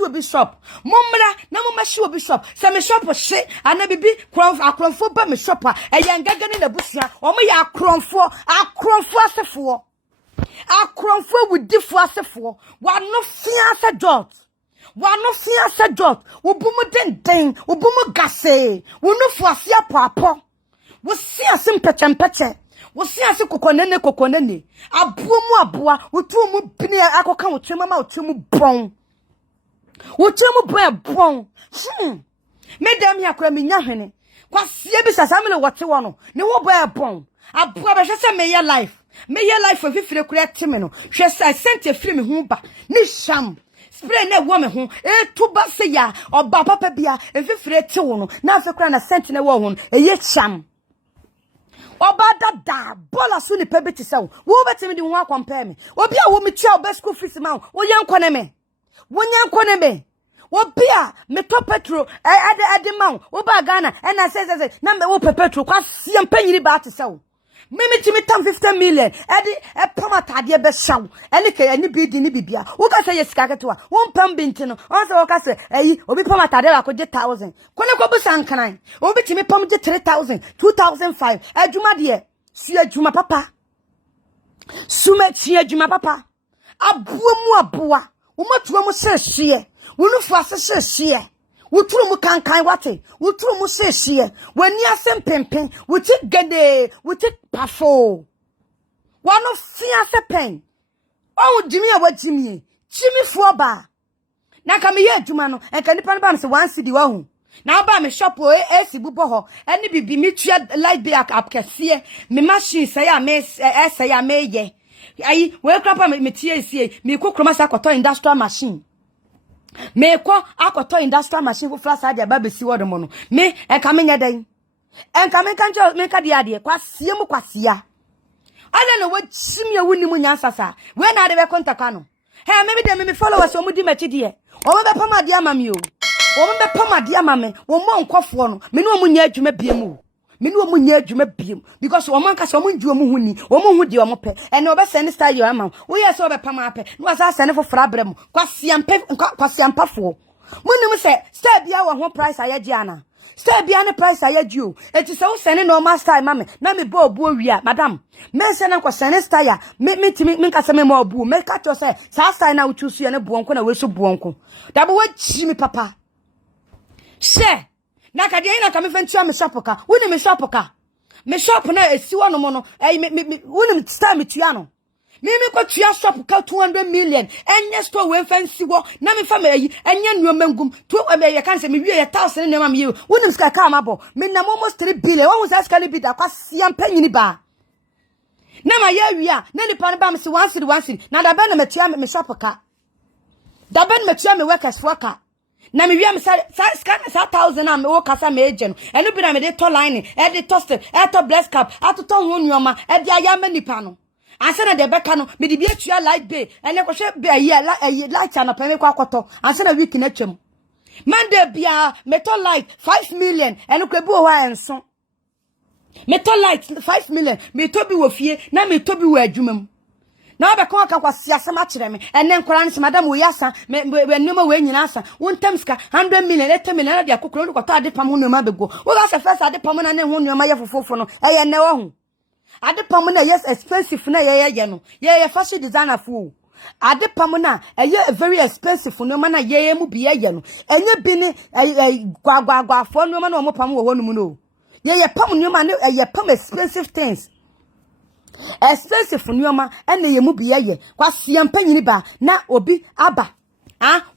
obi shop. Mumra na mbeshi obi shop. Se me shop she ana bibi akronfo ba me shop a eyangaga ni na busua. Omo ya akronfo asefo. Akronfo wudifo asefo. Wa no fiansa jot. Wo bumu den. Wo bumu gase. Wo no fo asia papo. Wo sia simpeche. Wo sia se kokonene aboa wotu mu bini akoka wotu mama wotu mu bon medam ya kwa minya hwene kwa sie bi sasa me le wote wo no ne wo boy bon aboa be hwese me ye life fifire kura teme no hwese sente firi me hu ba ni sham spray na wo me ho tu ba se ya oba papa bia fifire te wo no na afekura na sente na wo ho eye sham Oba da bola su ni pebeti se wo betimi di ho compare me obi a wo me tua oba school fees ma wo yankone me obi a me to petrol ade ma wo ba Ghana na say na me wo petrol kwa siem panyiri ba te se wo me timi tam 50 million e promatade be shaw elike ani bidi ni bibia wo ka say yesika ketewa wo mpam binti no on say wo ka say obi promatade la ko je 1000 kone ko bu sankan obi timi pam je 3000 2005 adwuma de su adwuma papa sume chi adwuma papa aboa wo matuwa mu hye wo nufu ase hye Wuturu mu kankan wate wuturu mu sehie wani asem pempen wuti gede wuti pafo wano fia se pen o jimi a wajimi chimi fo ba na ka me ye adwuma no enka nipa ba no se 1 cedi wa hu na ba me shop o esi bubo ho eni bibi mi tua light bill apkese me machine say ya me say ya me ye ayi we krapa me tie sie me kokroma sa koto industrial machine me ko akoto industrial machine fu flasa dia ba besi wodo mo no me enka me nya dan enka me kanjo me ka dia de kwasie mu kwasia ale no wachimi awuni mu nyansasa we na de be kontaka no he me followers o mu di machi de o be pama dia mame o be pama dia mame wo mo nkofo no me no mu nya adwuma biemu because woman ka so mo njuo mu huni wo mo hu di wo mo pe ene obe send style yo ama wo yes obe pama pe no asa send for frabrem kwasiampafo munim se style bia wo ho price ayaji ana style bia ne price ayaji o eti se wo send normal style mame na me bo obu owia madam me se na ko send style me ka se me mo obu me ka to se sa style na wo choose ye ne buonko na we so buonko da bo wa chi mi papa se na ka dia ina ka me fentua me shopoka woni me shopoka me shop na esi wono mo no woni me style me tua no me ko tua shop ka 200 million enye store we fancy wo na me fa me yi enye nuoma ngum to ye kan se me wie ye 1000 nuoma me yi woni ska ka mabo me na almost 3 billion wo sa ska ni bi da kwa sia mpanyini ba na ma ye wi a na ni pan ba me se 1 cedi na da ba na me tua me shopoka da ba na me tua me workers worker na me wiam sa 1000 am wo kasa me agent enu bi na me de to line e de toast e to bless cap atoto ho nuoma e de ayama nipa no anse na de beka no me de bi atua light bay ene ko hwe be ayi light na pa me kwa akoto anse na week na twam mande bia me to light 5 million ene ko bi wo ha enso me to light 5 million me to bi wo fie na me to bi wo adwumam na be kon aka kwasia sama kire me ene nkora nse madam wo yasa me numa we nyina asa wontam ska 100 million 80 million na de akokoro ko ta ade pam ho numa bego wo ga se first ade pam na ne ho numa ye fofofo no eye ne wo ho ade pam na yes expensive na ye no ye fashion designer fu ade pam na eye very expensive no ma na ye mu bi ye no enye bi ni gwagwagwafo no ma na omopam wo honum no ye pam no ma na eye pam expensive things expensive no ma ene ye mu bi ye kwase ampanyini ba na obi aba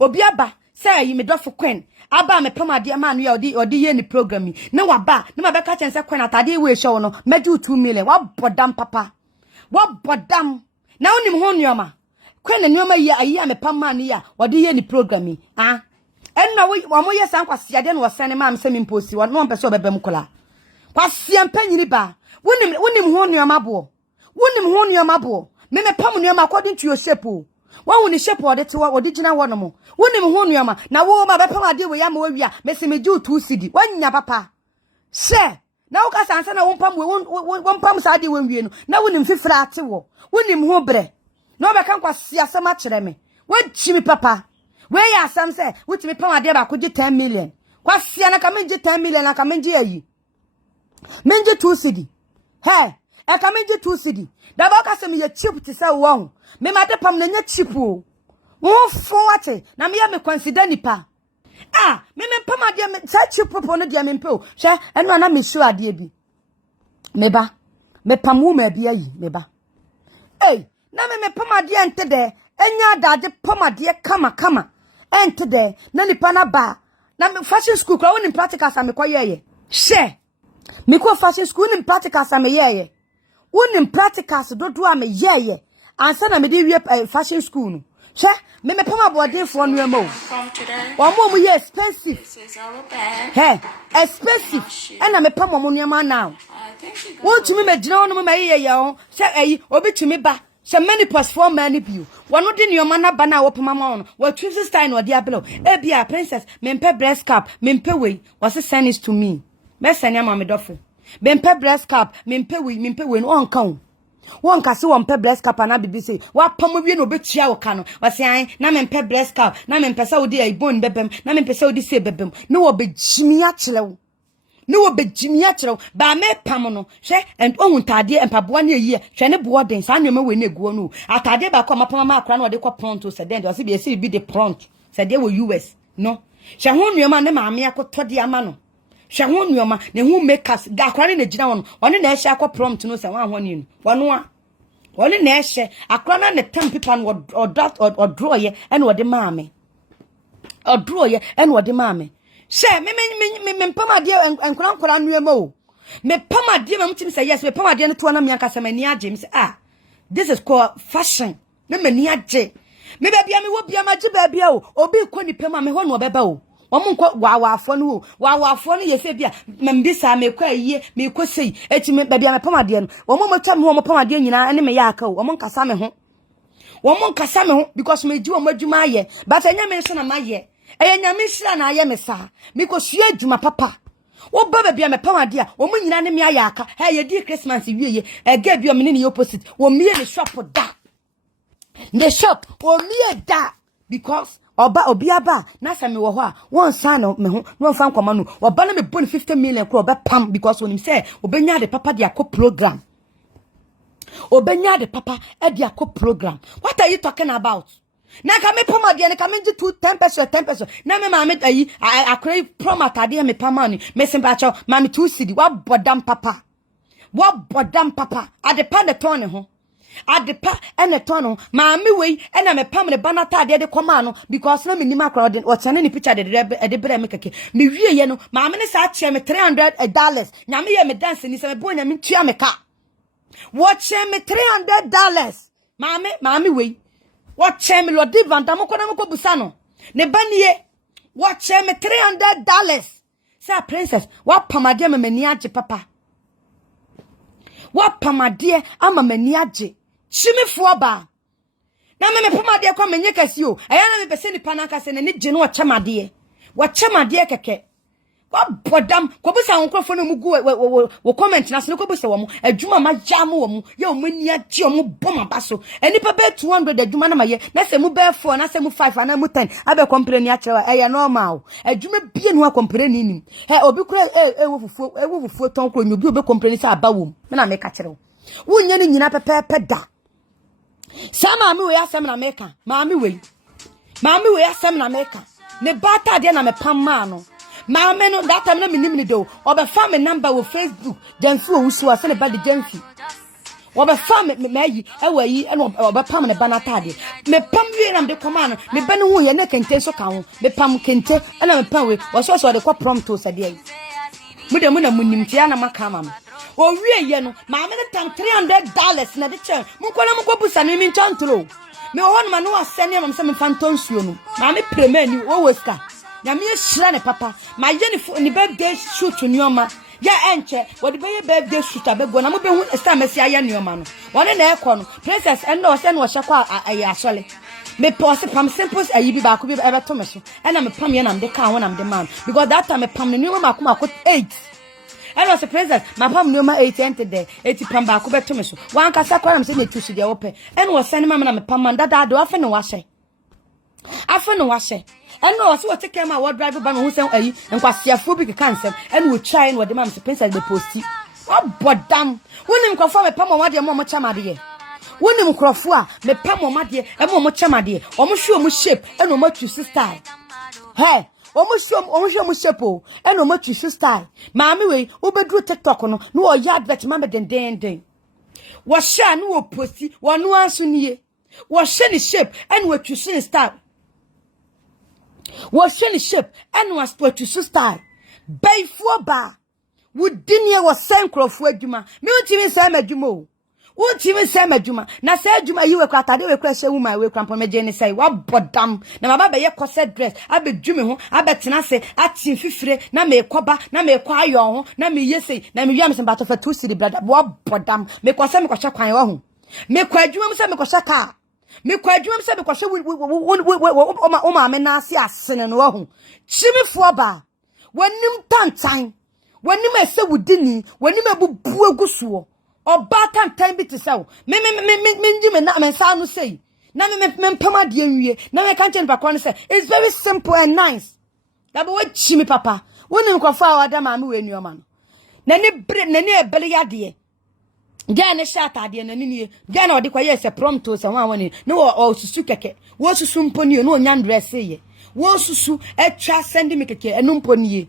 obi aba say yi me dofo queen aba me pam ade ma no ye odi ye ni program na waba na ma be ka chen say queen atade we show no meju 2 million wa bodam papa wa bodam na onim ho nuoma kwene nuoma yi ayi me pam ma no ya odi ye ni program enna wo mo ye san kwase ade no sene ma am se mi posti wo no pese obebem kola kwase ampanyini ba wonim ho nuoma bo me pam nuoma according to your shape wo woni shape ode te wo gina wo no mo wonim ho nuoma na wo ma be pam ade we ya ma wa wia me se meju 2 cedi wanya papa she na wo ka sansa na wo pam sa ade we wie no na wonim fifra ate wo wonim ho bre na be kan kwase asem a kire me wachi mi papa we ya asem se wutimi pam ade ba ko gi 10 million kwase na ka menji 10 million na ka menji ayi menji 2 cedi he e ka menji 2 cedi da ba ka se me ye cheap ti se wo me ma de pam na nya cheap o wo fo wate na me ya me consider nipa me pam ade me sa cheap popo no dia me mpe o hwe eno na me show ade bi me ba me pam wo ma bi ayi me ba na me pam ade ente de enya adade pam ade kama ente de na nipa na ba na me fashion school kwa woni practical sa me koyeye she me ko fashion school ni practical sa me yeye woni practical so dodo a me yeye ansa na me de wie fashion school no she me pam abode fo no emo wo mo ye expensive expensive and me pam mo no now won tumi me gina no me yeye o she obi tumi ba she many plus 4 many view wonu de nioma na ba na wo pam ma no wa twist style no de abelo bia princess me mpe breast cap me mpe we was send it to me me send am me dofo me mpe breast cap me mpe we no onka o won ka se won mpe breast cap na bibi say wa pam wie no betua wo ka no wase an na me mpe breast cap na me mpe sa wo de ibon bebem na me mpe sa wo de se bebem no wo begimi a kyelew ba me pam no hwe and ohun tade empaboa na eyi hwe ne bo den sa nyoma we na eguo no atade ba kwa mapam ma akra na wo de kwa pronto se den de se bi se bi de pront se de wo US no hwe ho nyoma ne maame akotode ama no hwe ho nyoma ne hu makers ga akra ne gina won one na ehye akwa prompt no se wan ho ni no wono a one na ehye akra na ne tem people no o draw ye ene wo de maame o draw ye ene wo de maame she me pam ade enkura nuema o me pam ade me mtimi say yes me pam ade ne to na me aka mani age me say this is called fashion me mani age me ba bia me wo bia ma je ba bia o obi ko ni pam me ho no obeba o omo nko wawaafo no ye se bia me mbisa me kwa yie me ko sei eti me ba bia me pam ade no omo matwa me ho pam ade nyina ene me ya aka o omo nkasa me ho because me ji omo adwuma aye but enya me so na maye nyame hira na aye me sa me ko hua adwuma papa wo ba bia me pam ade a omo nyina ne me aye aka ye di Christmas wieye ga bia me ne opposite wo mie ne shop da the shop wo mie da because obi aba na sa me wo ho a won sa na me ho won fa nkoma no oba na me bon 50 million kro oba pam because wonim say obenya de papa de akọ program obenya de papa e de akọ program. What are you talking about? Na ka me pam ade na ka me 10% na me ma me ayi akra promat ade me pam ani me simpa cho ma me 2 cedi wa bodam papa ade pa de ton ho adepa ene tono maami wei ena me pam ne banata ade koma no because na me nima akra o chane ni picture de bre me keke me wie ye no maami ne sa che me $300 nyame ye me dance ni se me bo nyame tua me ka watch me $300 maami wei watch me lo di vanta mo kona mo ko busa no ne banie watch me $300 sa princess wa pamade me mani age papa wa pamade ama mani age chimifo ba na me pamade kwa menye kasi o aya na me pese ni panaka se ne gye no wa chamade keke wa bodam ko busa nkrofo no mugu wo comment na se ko busa wo mo adwuma ma jam wo mo ye o mani age o mo boma baso enipa be 200 adwuma na maye na se mu be 4 na se mu 5 na mu 10 abe complain a chewa eye normal adwuma bie no complain ni obi kura wo fufuo ton kro nyobi obi complain se aba wo me na me ka kire wo nya ni nyina pepepe da Sama mi we asem na meka. Maami we asem na meka. Ne bata de na me pam ma no. Maame no that time na me nim ni do. Obefa me number wo Facebook. Gyamfi Owusua se ne ba de Gyamfi. Obefa me mayi ewa yi e no obepam ne ba na tade. Me pam wie na me de koma no. Me ba ne hu ye na kente so ka ho. Me pam kente e na me pam we. Wo so de kwa prompt o sade yi. Mude mu na munim tia na maka ma. O wie ye no maame ne tam $300 na de chen. Mu kwana mu kobusa ne mi nchantro. Me ho no ma no asene am se me fanton suo no. Maame prema ni wo weska. Na me hira ne papa. Ma ye ni birthday shoot nyoma. Ya enche wo de be birthday shoot abego na mo be hu sta mesi aye nyoma no. Wone na ekọ no. Princess endo se no hye kwa aye asole. Me pause pam simples ayi bi ba ko bi ebe to me so. E na me pam ye na me de ka ho na me de man because that time me pam ne nyoma ma ko 8. I was a president. My pam no ma 8 entered there. 80 pam ba ko beto me so. Wan kasa kwa am se me tusu de ope. En was send mama na me pam da do afa no wahye. Afa no wahye. En no was what take ma what drive ba no hu sem ayi nkwasiafo bi keka nsem. En wo try no de mam se pensa de posti. What bodam. Wonim kwafo me pam wa de mo chama de. Wonim krofo a me pam mo de e mo chama de. Omo hwe omo shape en omo twist style. Hey omo shepo eno ma twishu style maami we obedru TikTok no no o ya advert ma den wo sha no wo posti wo no anso nie wo hye ni shape eno wo twishu style wo hye ni shape eno wo twishu style bayfo ba wo dinie wo senkrofo adwuma me untimi sa ma adwuma o untimi sa ma adwuma na sa adwuma yi we kwa atade we kwa hye wuma we kwa mpome ni sai wa bodam na maba be ye corset dress abedwumi ho abetena se atin fifire na me koba na me kwa ayo ho na me yesei na me wiam se bato fa 2 cedi brother wa bodam me kwa se me kwa hye kwan wa ho me kwa adwuma se me kwa hye ka me kwa adwuma se me kwa hye o ma me na ase asene no wa ho chimifo ba wanim tantan wanim ese wudini wanim ebubu egusuo oba kan time bi te saw me nji me na me sa no sei na me pama de anwie na me kan chen pa kon say it's very simple and nice da bo wachi mi papa woni nkofo a wada ma me we nuoma no na ni ebele ya de dia ne shata de na ni nie dia na odi kwa yes prompt o se wa woni no o susu keke wo susu mponi no nya dress ye wo susu etwa send me keke enu mponi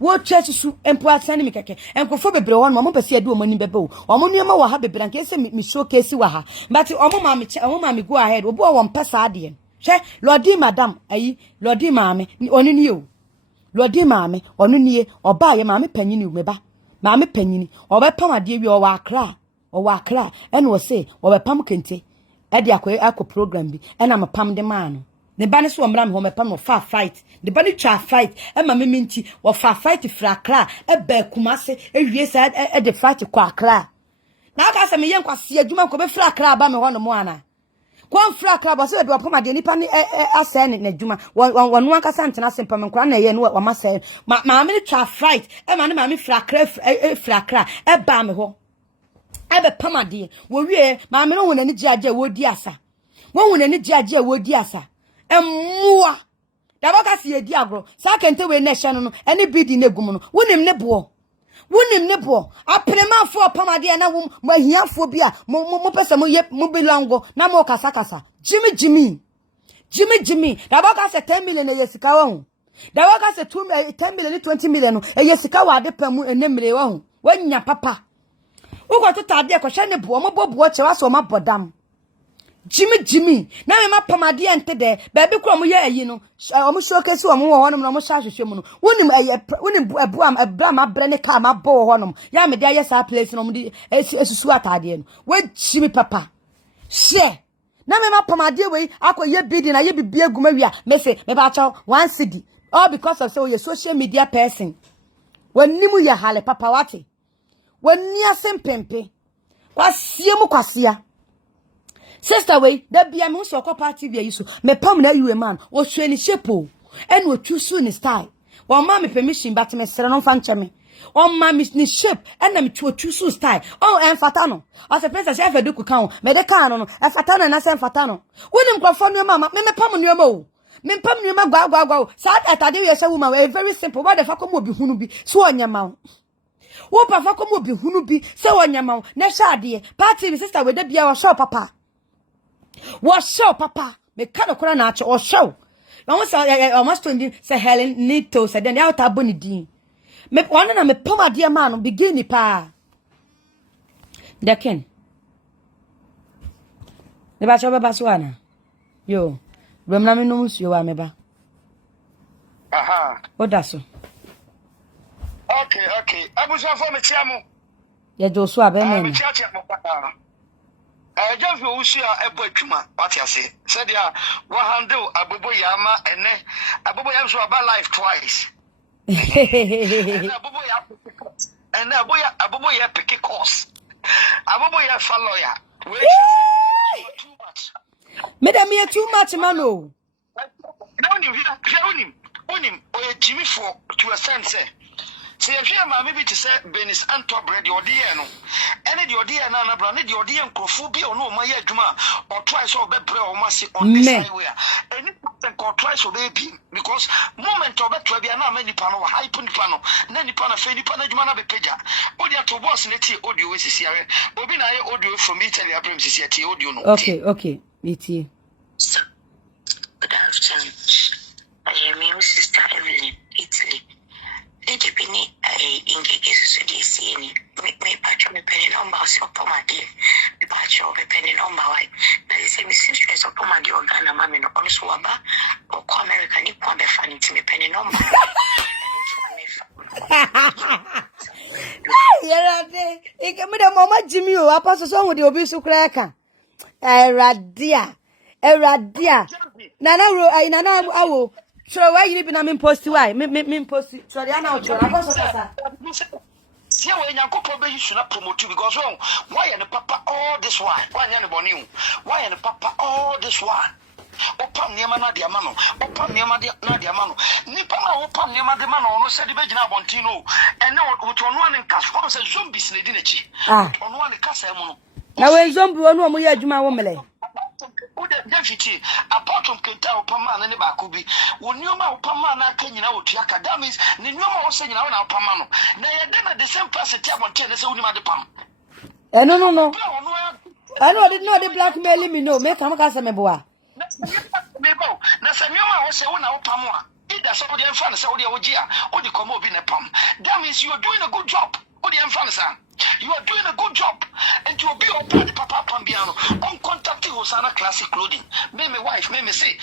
wo church su empo asane mi keke enkofo bebre won mo pese ade o mani bebe o mo nuema wa ha bebre anke se mi showcase wa ha but omo ma me go ahead obo won pesa ade hwe lodi madam ayi lodi maame oni ni o lodi maame onu nie oba ye maame panyini meba maame panyini obepam ade wi o wa akra ene wo se obepam kente e de akọ program bi ena mapam de ma no ne ba ne so omra me ho mepam no fa fight ne ba ne twa fight e ma meminti wo fa fight fra kra e ba kumase e wie sa e de fight kwa kra na aka se me yen kwase adwuma ko be fra kra ba me ho no mo ana kwa fra kra ba se de opam ade nipa ne asa ne adwuma wonu aka sa ntena sempa me kwa na ye no wa ma se ma me twa fight e ma ne ma me fra kra e ba me ho e be pam ade wo wie ma me no hu na ni giaje wo di asa wo hu na ni giaje wo di asa emua da baka si edi agro sa kente we na hye no ene bidi na gum no wonim ne bo aprema fo pamade na wo mahiafo bi a mo pese mo ye mo bilango na mo kasa jimi da baka se 10 million na yesika wa hu da baka se 10 million 20 million no yesika wa de pamu enemre wa hu wanya papa wo ko to tade ko hye ne bo mo bobo che wa so ma bodam Jimmy na me mapamade ente de ba bi kro mo ye ayi no o mo showcase o mo wo honom no mo sha hwehwe mu no wonim ebram abre ne ka ma bo honom ya me de aye sa place no mo di esusu atade no we Jimmy papa share na me mapamade we akoye bidi na ye bibia guma wi a me se me ba chaw 1 cedi all because of say you social media person wanimu ya hale papa wate wani asempempe kwasie mu kwasia sister we da bia me so kwa party bia yiso me pam na you man wo hwe ni shepo en wo twusu ni style wo ma me permission but me sere no fa nche me o ma me ni shape en na me twusu style o en fata no o se princess e fa de ku kan me de kan no e fata no na se fata no woni nkrofo no ma me pam no ma o me pam no ma gwa sa atade we se woman we very simple what the fuck come obi hunu bi so onyama wo pa fa come obi hunu bi se onyama na sha ade party sister we da bia wo shop papa What show, Papa? Me kind of corner nacho or show. I almost told you, say Helen Nito, said then out a bunny dean. Me one and me poma dear man begin pa. The ken. The bacho baswana. Yo, remember no mus you are meba. Aha. What that's so? Okay. Abuja for me chiamu. Ya Joshua be Me me. chiamu papa. Gyamfi Owusua ebo atwuma what you say. Said ya wa handle abobo yama ene abobo yam so about life twice. And abobo ya pick course. Abobo ya fa lawyer. Wait say too much. Me da me too much man o. Onim or Jimmy for to a sense. Say if you maybe to say Benis Antop bread your dear no. Any your dear Nana brand, your dear Crophobia or no my juma or twice or bed bread or massy on this highway. Any or twice or baby because moment of that Trabiana many panel hyping panel, Nanny Pana Fanny Panajumana Bepeja. Odia to boss in the audio is here. Obina audio from Italy, Abram Society audio. Okay, it's So, good afternoon. I am your sister Evelyn, Italy. Need to be engaged to this scene. Me patch me penny number of Pomadi. Me patch of a penny number. There is a mistress of Pomadi or Ghana, mammy, or Swaba, or American Nippon, the funny to me penny number. Yeah, they come with a mama Jimmy, or Apostle song with the Owusu cracker. Eradia. Nana, I will. So why you been post why? Me post. Sorry, I know. See when you probably should not promote you because why and the papa all this one? Why and the bonny? Why and the papa all this one? Open near Nadia Mano, open near Nadia Mano. Nipana open near Madamano, no said the Begina Bontino, and now with one in cash forms and zombies in the dinner. On one castle. Now when zombie one more Juma woman. Deputy, apart from Kenta Opama and Bakubi, when you know Opama can you know to academies, Nima was saying out Pamano. They are then at the same person, Tennis only at the pump. No. I know did not the blackmail me no, make come cast me boa. Nasanuma was a one out Pamua. It does all the infants, Saudi Ojia, or the Como bin a pump. That means you are doing a good job. What the infants are. You are doing a good job. And to be open the Papa Pambiano on contacting Hosanna Classic Clothing. May my wife, may me say,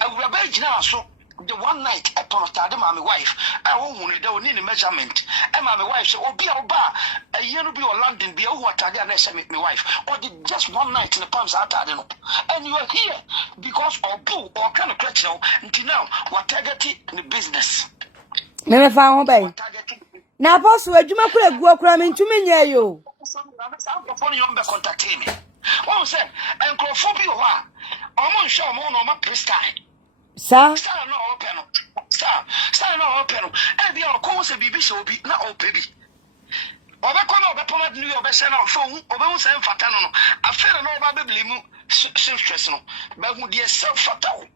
I will be now so the one night upon a time, my wife, I won't need a measurement. And my wife said, oh, be a bar, a year to be or London, be a water, and my wife, or did just one night in the palms out, I don't know. And you are here because of boo or kind of crutch until now, what targeted in the business. Never found home. Now, boss, where you might go cramming to me near you. Contact me. Oh, sir, and Crophobia, almost show more on my press time. Sir, Star no open. And the course of BB so be not all baby. Over New York, send on phone, over San Fatano. I fell no baby, stress no, but would be self fatal.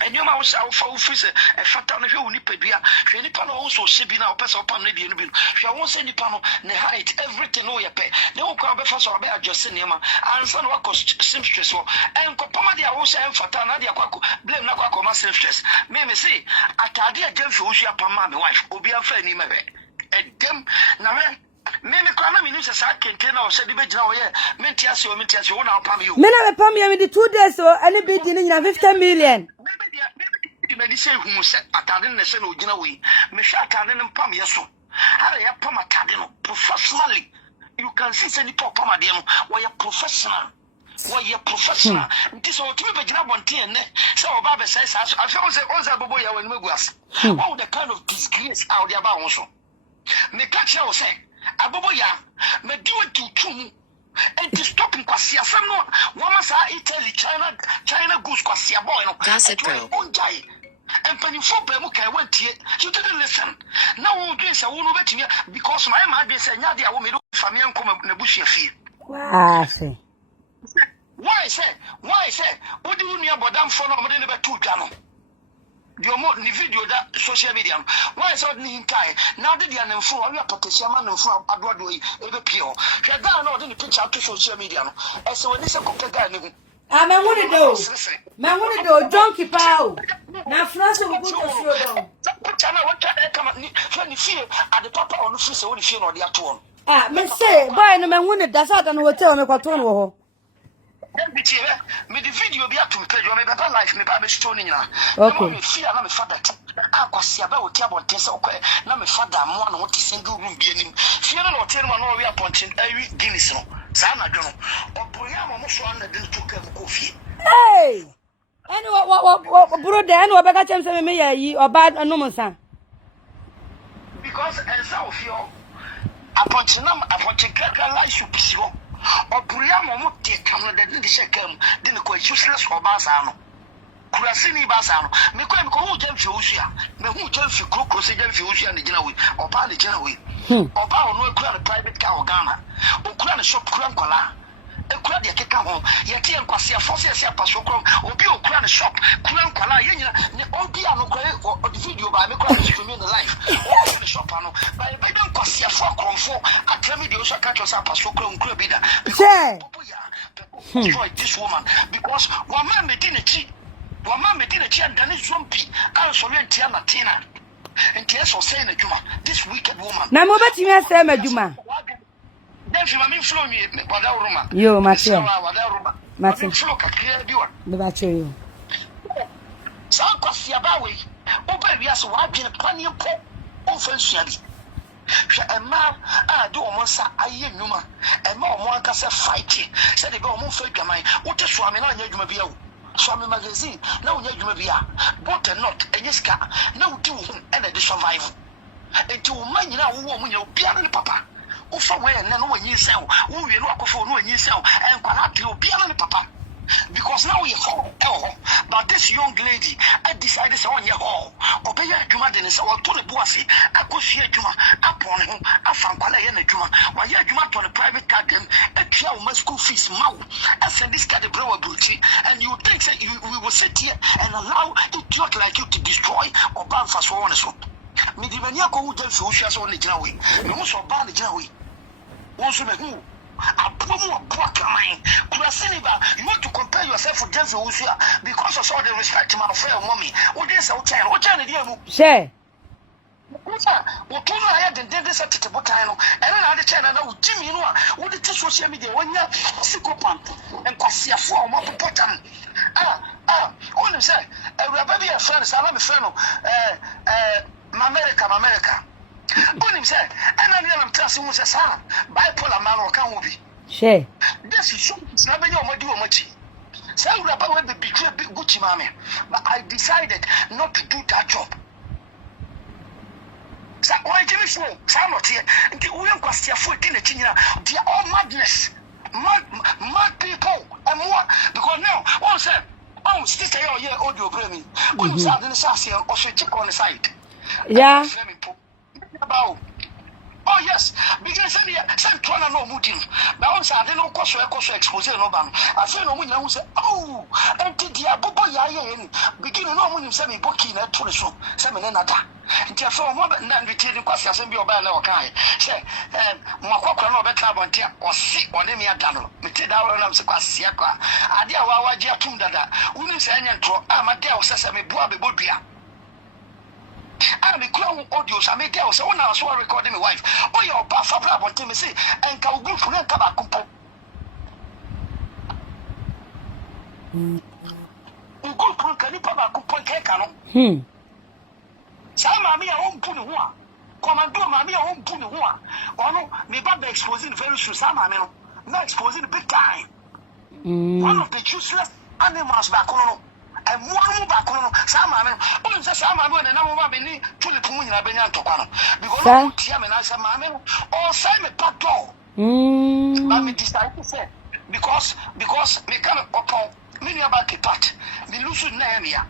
And you must have four freezer, a fatal if you nippedia. Any panel also shipping our person upon the bill. She won't send the panel, the height, everything no ya pay. They won't come before so about just cinema and son what cost seamstress and Copomadia also and Fatanadia Quaco, blame Naquaco, my seamstress. May me say, I tell dear Gyamfi Owusua Pama, my wife, will be a friend in my bed. And them, now, Many crime ministers I can tell or said the bed now, yeah, Mentias, you won't help you. men have come here with the 2 days or any beginning of 50 million. Maybe say who said attending the same way. Michelle Tadden and Pam, yes, so. I have Pama Tadeno professionally. You can see any poor Pama Demo, why you're professional. Why you're professional. This will keep a job on TN. So, Baba says, I feel say, oh, boy, when we was. Oh, the kind of disgrace out there about also. Me catch you say, Aboboya, me do it to two. And to stop in Kwasia, some no, one must Italy, China goose Kwasia boy, no, Jezebel. And when you for Bemuka went here, you didn't listen. Now we'll get a woman betting because my mother said, Nadia, woman, family and come up in the bush fee. Why say? What do you know about them for no more than about 2 channel? The more video that social media. Why is that in Kai? Now that they are in full, we are potential man in full of Adway, every pure. You are down in the picture to social media. As when this a guy. Ah, me wuni do. Me wuni do junkie pao. Na France we go to showdown. Chana what come ni fear at the papa on the free so fear no dey at one. Ah, me say boy no me wuni da sa da no hotel me kwato no ho. Then be here me the video be atum page me better life me ba be show ni nyina. Okay. Me fear na me father akwasi aba oti abonten se okọ na me father mo na what single room bi anim. Fear no hotel no na we aponten awi Guinness no. Sa na dwo no. Oboya mo so na de to ka ko fie. Hey! Any what bro de any obeka chem se me yi oba no mo san. Because as of you aponten kaka life should be sure. Oburia mo te kam no de shekam de ne ko useless oba sa no. Kurasini ba sa no. Me ko hu Gyamfi Owusua. Me hu Gyamfi krokro se Gyamfi Owusua ne gina we. Oba ne gina we. Oba ono ekura ne private car Ghana. Okura ne shop kura nkola. Ekura de keka ho. Ye tie nkwase afose ese apaso krom. Obi okura ne shop kura nkola ye nyina ne obi anokore o video ba me kura ne stream in the life. Obi ne shop ano. Ba don kwase afo kromfo atremi de o so catch us apaso krom nkura bi da. Destroy this woman because one man made in a cheat. One man made in a cheat and done it zombie. I was already Natina. And yes, or saying a Juma, this wicked woman. Na mo beti me say Juma. Then she mami flow me wada Roma. Yo, Matthew. Matthew. Flow ka clear biwa. Be ba che yo. Sa kwasi abawe. Oba wiase wa adwene pani mpo. O fa nsuade. Hwe ema a do omo sa aye nnuma. Ema omo aka se fight. Se de be omo fa dwaman. Wo te so ame na anya dwuma bia wo. Swami magazine na unya dwuma bia but not enyiska na udi wo and the survive enti wo manyina wo munya obia ne papa wo fa we na no wanyi sen wo wie no akofo no wanyi sen enkwala atre obia ne papa because now we ho but this young lady I decided say onye ho obeya adwuma de ne se wo to le buase akohwe adwuma apon ho afankwala ye na adwuma wa ye adwuma to the private car dem atua wo school fees mawo send this card bro abuchi and you think that we will sit here and allow it to look like you to destroy or ban for so on so me di mania ko hu Gyamfi Owusua so ne gina we me mo so ban ne gina we won so me hu apomu apokaman kurasini ba you want to compare yourself with Gyamfi Owusua because of all the respect my friend mommy wo dey say o chen dey mu She Kusa, wotono aya dendende sa tete botan no. Ene na ade chena na ujimi no a wo de social media wonya psychopath enkwasiafo a mo popotam. Onim say Ewuraba bi e friend sa na me friend no America. Onim say ena ne na mtrase mu say sa bipolar man o kan wo bi. She This is so na be your modi o machi. Say Ewuraba we be betray Gucci mame. But I decided not to do that job. Sa originally so not here. The we kwastia for in the chinyina. They are all madness. Mad people and more because now one said sister your audio bring when you start in the sassy or check on the side. yeah. Oh yes, because send Twana no mutin. Now once I didn't know expose no ban. I feel no one who say, oh, and did the abobo ya beginning no one send me booking at tourism, seminata. Until for a moment, then retaining questions and be obeying no kind. Say, Makwa no better one tear or sick on any dano. Meted out on Siaka. I dear Wawaja Tundada. Wouldn't say any draw. I'm a deal, says me Boabi Bobia. I'm a clown audios. I may tell so when I was recording my wife. Oh, your buffer on Timothy and can go for a tabaco. Go can you put cake? Some mammy are on Punua. Commando mammy are on Punua. Or no, me bad exposing very soon. Some mammy not exposing the big time. One of the useless animals back on. And one back on some mammy. Oh, some mammy and another mammy to the Pumina Benyan Tocano. Because Tiam and some mammy or Simon Pato. But me decided to say because me come upon many about a part. Me lose name here.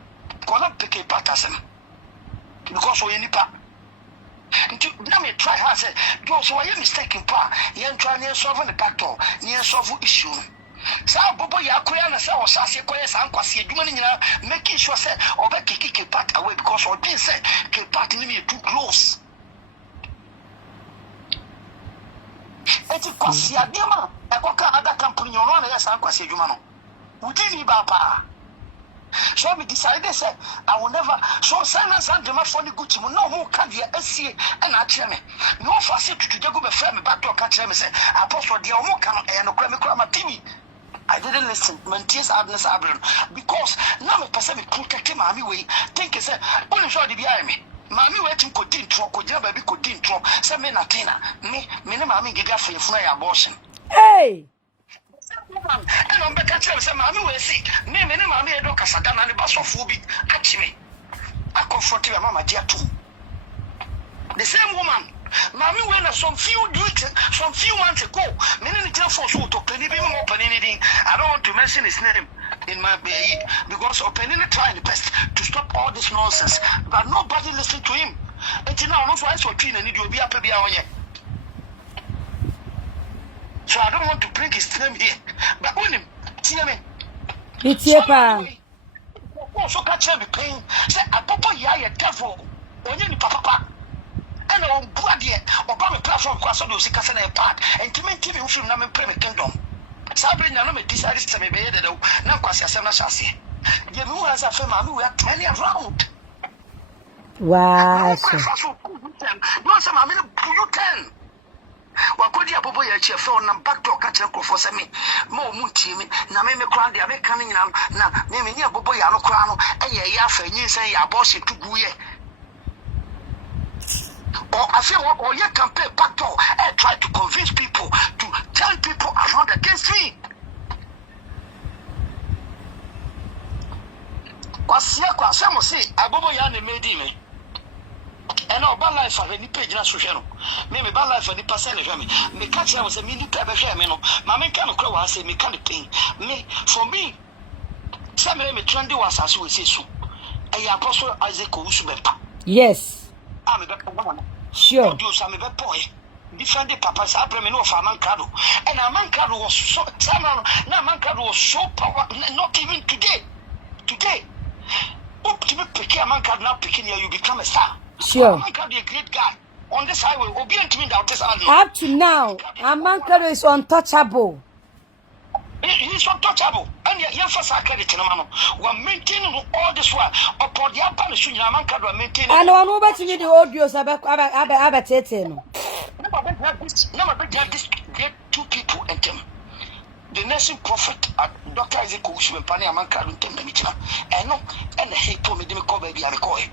Cannot pick a part as him. Because we nipa. Now me try hard say, those who are mistaken pa, you try to solve the battle, you solve issue. So Bobo ya koya na say o sase koya sa nkwase adwuma ni nyina making sure say oba kiki part away because or bin say ke part ni me too close. Eti kwase adema e koka other company you run na say nkwase adwuma no. Udini Bapa. So we decided say I will never so silence and demand for the good to no more can be a see and I tell me. No facility to go be firm back to catch me say apostle the omo can and crama TV. I didn't listen. Mantis Abner Abron because now a person protect him. Mammy way think he said, only show the behind me. Mammy waiting could intro, could never be could intro. Some men Natina, me, mammy give you for your abortion. Hey! And I'm back at some mammy will see. Me, mammy, a doctor, Sadan, and the bus of Fubi. Actually, I confront your mamma, dear too. The same woman. Mammy went some few months ago. Many little for so to penny more anything. I don't want to mention his name in my baby because opening trying the best to stop all this nonsense. But nobody listened to him. Until now, no fights for Trina need to be up on you. So I don't want to bring his name here. But when him, see me. It's here, pa. Also catch him pain. Say a papa ya devil. Only papa. And on bloody or bomb platform cross of the Cassan part and to make him from Naman Premier Kingdom. Sabrin Naman decided to be better though, not quite as a chassis. You know, as a family, we are 10 around. Wow. No, some I'm in you 10. Well, could you have a chair phone and back to a catcher for me? More moon team, Namame Crown, the American now, naming your Boboyano crown, and ya, and you say, your boss to Guye. Or I feel or you can pay back door and try to convince people to tell people around against me. What's some say, Abobo Yan made me. And our bad life for any page, that's for maybe bad life for the person of me. Me catch was a minute ever famino. Mamma can crow, I say, me can't pay. Me for me. Some me trendy was as we say so. A apostle Isaac Owusu Bempah. Yes. I'm a better Sure. Do some of a boy. Defend the papa's abdomen of a man cado. And a man cado was so now man cado was so powerful, not even today. Today. Up to be picking a man cado now picking here, you become a star. Sure. A man cado a great guy on this highway will be intimate out this animal. Up to now, a man cado is untouchable. He's untouchable. And yet, yes, SÄCRÄT in a man. We're maintaining all this while. Upon the upper, a man cado maintaining. I know I'm about to get the audios about Never get this great two people and them. The nursing prophet, Dr. Owusu Bempah, a man called Natina, and no, and he told me to call baby and call it.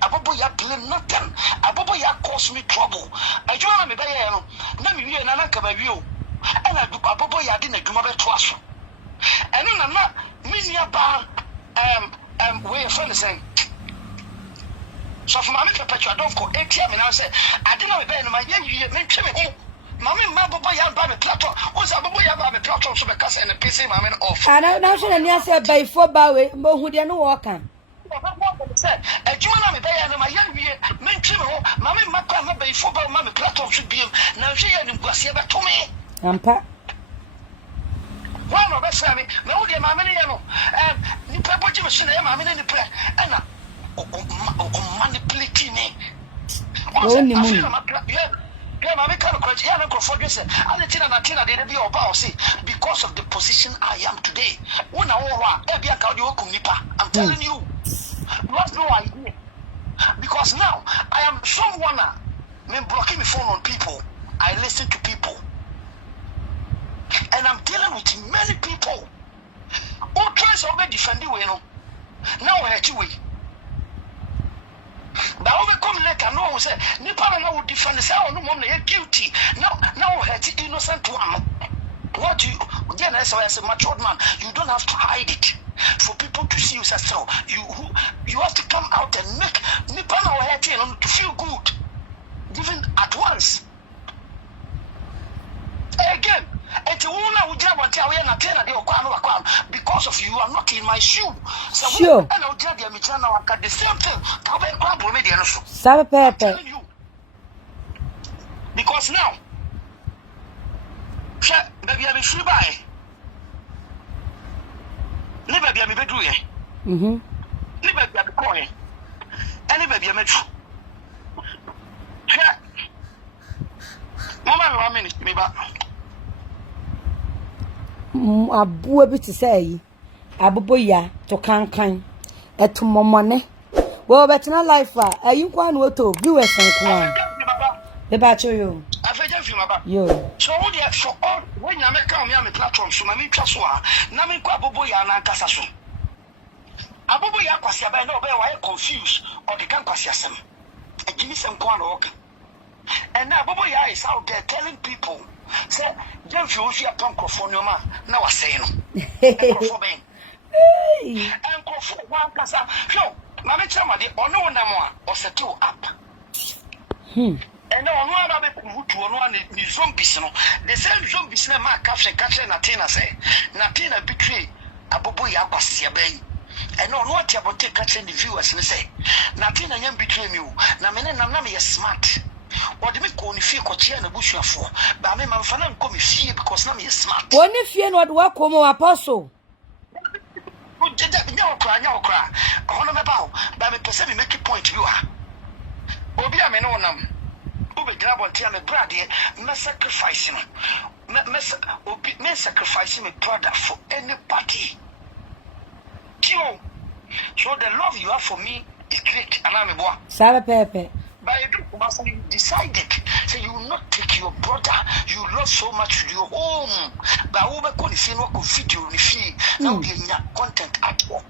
Abobo ya blame nothing. Abobo ya cause me trouble. I join me by no, me and Anaka by you. And I do Abobo ya didn't do my trust. And then I'm not Minia Bar, way of friends saying. So for Mammy Petra, don't go ATM and I say, I didn't know about my young year, make sure home. Mammy, my boy, I'm by the platform. What's a boy about the platform so because and the PC, Mammy off. I don't know, and yes, by 4 bow, but who didn't walk on. A Jumana, my young year, make sure home. Mammy, my grandma, by 4 bow, Mammy platform should be now she and Guasia to me. Ampa. One of us, Sammy, no, dear Mammy, and the purple machine, Mammy, and the prayer, and manipulating me. Only money. Yeah, Mammy can't quite hear and forget it. Natina, they be about see because of the position I am today. When I'm telling you, you have no idea. Because now I am someone blocking the phone on people. I listen to people. And I'm dealing with many people who tries to defend you, now I hurt you. Now we come later, no one say, Nipa now will defend the sound, no one are guilty. Now hurt innocent one. What do you, again, as a matured man, you don't have to hide it for people to see you as so. You have to come out and make Nipa now hurt to feel good, even at once. Again, because of you are not in my shoe. So sure. And I'll tell you, the same thing. I'm telling you. Because now, baby, I'm free by. Never be a bedroom. Never be a coin. Anybody, I'm a true. Mama, 1 minute, me back. Abu a bit to say. aboboya to kankan eto momone we betina life ayi kwa no to viewers nko be ba cho yo afeje fi maba yo so wo dey for all when you make am me platform so na me twa so na me kwa aboboya na nkasa so aboboya kwasi aba na obe wa confused or the kan kwasi asem agimi sem kwa na oka and now aboboya is out there telling people say Gyamfi Owusua microphone no ma na wa say no microphone ben microphone one kasa so na me chama de ono na mo a o settle up and no one about to one ni zombies no the same zombies na ma caption Natina say Natina betray aboboya kwasi aba yi and no what about take catching the viewers and say Natina yam betray me na me na me smart what do me call ni fie koche na busuafo ba me mamfa na nko me fie because na me smart woni fie no wa komo apostle nya okra ono me ba ba me pese me make point you are obi a me no nam obi grab on tia me brother me sacrifice no me sacrifice me brother for anybody you so the love you have for me is great and I'm a boy sabe pepe but you decided say you will not take your brother you love so much to your home but over can see no video ni fee now be content at all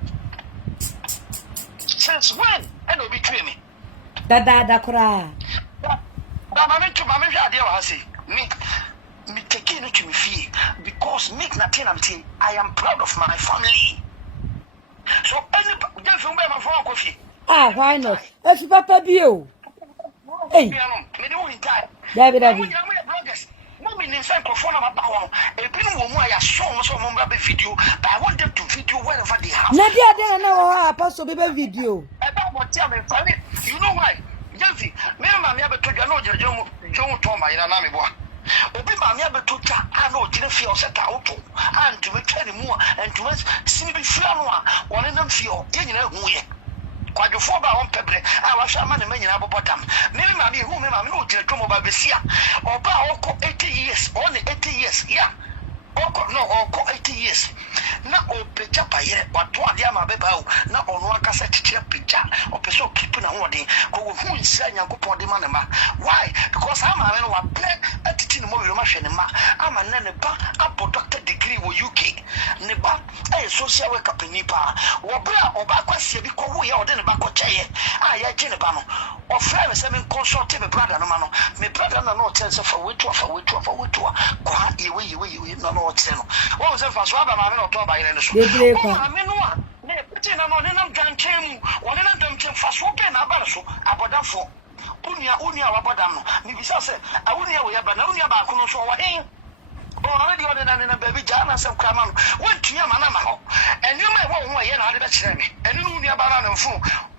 since when and will betray me da kura but mama to mama ade wa say me take it to me fee because make nothing I am proud of my family so any just remember my phone coffee why not if you papa bio hey me don't retire David bloggers no mean inside microphone am about ebinu wo mu aya so mo be video but I want them to video wherever they have na dia na wo apostle be video about what tell me you know why Gyamfi me ma me abeto dwa na ojerejo to ma ira na me boa obi ma me abeto twa na ojire fie o seta auto and to me twa ni mu and to sini bi fia no a woni nam fie o ye nyina hu ye kwadwofo ba won pebre a wa hwa ma ne manyina bobodam me ma me hu me ma me no ojire to mo ba besia oba oko 80 years on 80 years yeah oko 80 years na opeja paye wato ade ama beba o na ono akasa titire peja opeso keep na ho de ko wo hu nsia nyankopon de ma ne ma why because ama me no wa plan atiti ne mo wi ma hwe ne ma ama ne ba abo doctor degree wo UK ne ba social worker penipa wo bra oba kwasie bi ko wo ye ode ne ba ko cheye ya je ne ba no o fra me se me consult me brother no ma no me brother no tell say for wetu kwa yewe no tell no wo se fa so aba ma me no to ba ire ne so ma me no a ne peti na no ne nam ganchemu wona na dam chem fa so pe na ba so abodafo unia wabodam no ni bisa se awunia wo ye ba na unia ba ko no so wo hen already on na baby jana some kraman went to yama na ma ho and you may want one here na de be kire me and you nia bara na mfu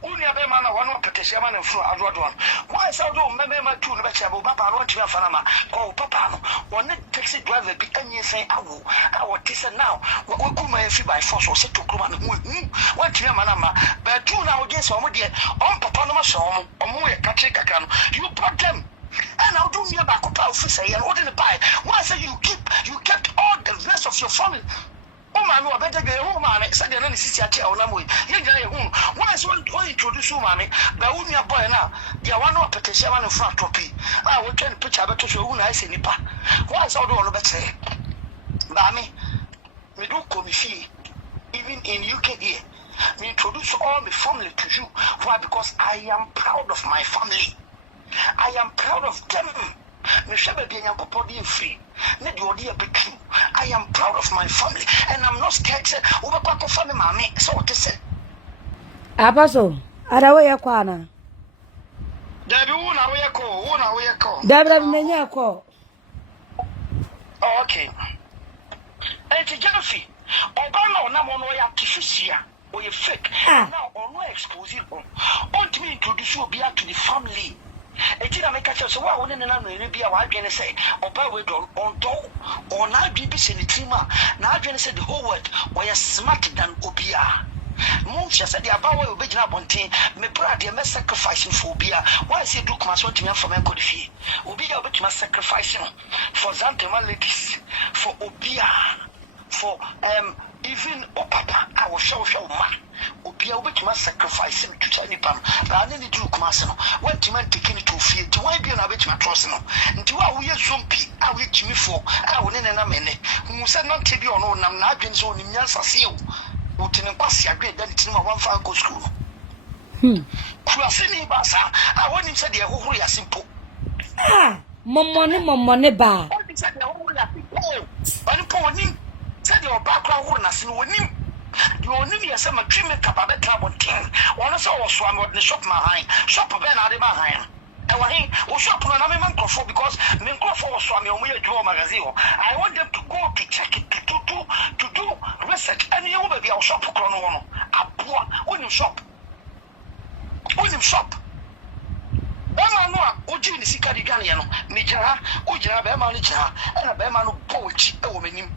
unia be ma na wono petese ma na mfu adodo why so do me ma tu no be kire bo papa no ntimi afa na ma ko papa no one taxi driver bi anyi sen awo tise now we kuma fi by force o se to kuma no went to yama na ma but tu na o je so mo de on papa no ma so mo ye katre kakra no you brought them. And I'll do me about officer and ordinary buy. Why say you kept all the rest of your family? Oh man, no better get home man. Said the necessity at your own way. You get home. Why is one to introduce you, man? But when you boy now, they are one of petition in front of me. I will turn picture better to who I say nipa. Why is all the better? But me do come fee. Even in UK here, me introduce all my family to you. Why? Because I am proud of my family. I am proud of them. I am proud of my family and I'm not scared to over family mommy. So what is it? Apostle, arawe ya kwana. Dabi una we ko. Dabra menya ko. Okay. Gyamfi, Obama na mo no ya kisusia. Or you fake. Now on no expose it. Want me introduce you to the family. Etina make catch so wa woni na no bi a wa adwene say oba we don on do on na bi se ni trima na adwene say the whole world we are smart than obia mum she said the about we obegina bonten me brother me sacrificing for obia why say do kuma so timi from enko de fie obia obetuma sacrificing for Zantema ladies for obia for even papa I will show ma obi a obetuma sacrifice him to tell nipa no na ne di kumase no want to man taking it to fear to why be na betuma trust no nti wa wo ye zompi a wo timi fo a wo ne na mene hu se no te bi ono nam na adwen so onim nyansa se wo wotene kwase adwen dan tini ma wan fa go school kurase ni ba sa a woni se de hohoro ya simple momone ba woni se de hohoro ya simple woni po woni se de oba kwa hohoro na se woni you only me say my dream make up a better one thing. One so was one with the shop my high. Shop ben ade my high. And when he was shop no na me man crofo because me crofo was so me o me draw magazine. I want them to go to check it to do research. And you be our shop kro no no. Aboa when you shop. When you shop. Bema no a oji ni sika di dwane no. Me jira ojira bema no jira. E na bema no bochi e wo manim.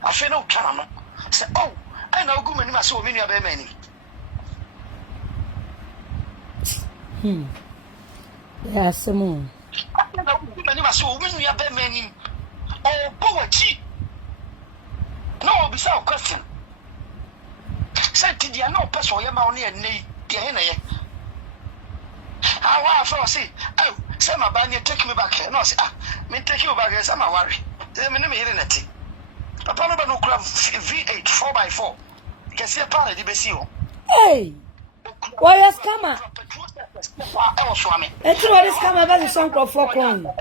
Afi na utana no. Say oh I know good many so many of many. Yeah, some. I know good many so many of many. Oh, poetry. No, beside question. Said to the no person, your money and need the henna. How I feel say, oh, say my banner take me back here. No, say, me take you back here, I'm a worry. Tell me, it. A Panama no crab V8 4x4. Can see a panel de Besio. Hey, why is coming? It's what is coming about the song of 4 million man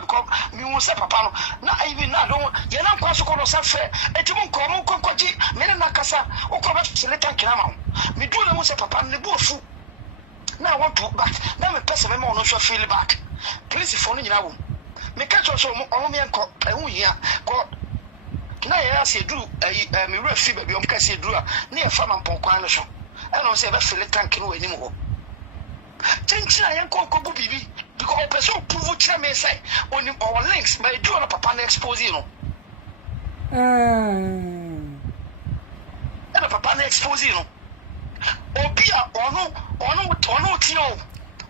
because me won't say papa. Not even now, don't you're not going to call yourself fair. And you won't come on, men in Nakasa, or come to select and come me do the most papa and the bull. Now I want to back. Now a person more no feel back. Please, if only now. Me catch us on me and call God. Can I ask you, Drew? Me refi baby, I'm casting Drew near Farm and Ponquan show. I don't say ever feel it tank anymore. Tension, I am called Bibi because person prove what may say on our links by doing a papa expose you. And a papa expose you. Obia or no, Tino.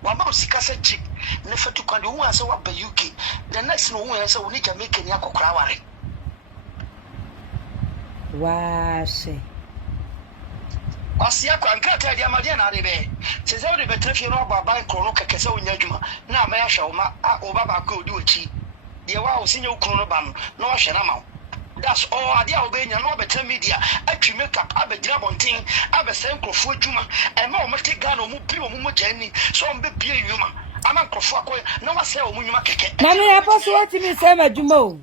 One more Sicasa chick, never to come to answer what by UK. The next no one answer will need to make any Yako Crawari. Wow, say. Osiako and Kata Yamadiana Ribe. Says every better if you know about buying Chronoca Casso in Yajuma. Now, may I show my Obaba go do a cheat. The wow, senior Chronobam, no Shanama. That's all I dare obey no better media. Actually make up a job on thing, have a sample for Juma, and more must take gun or move people more journey. So I'm be human. I'm a crofako, no one say Mumma Keke. Mammy, I post what you say, my Jumo.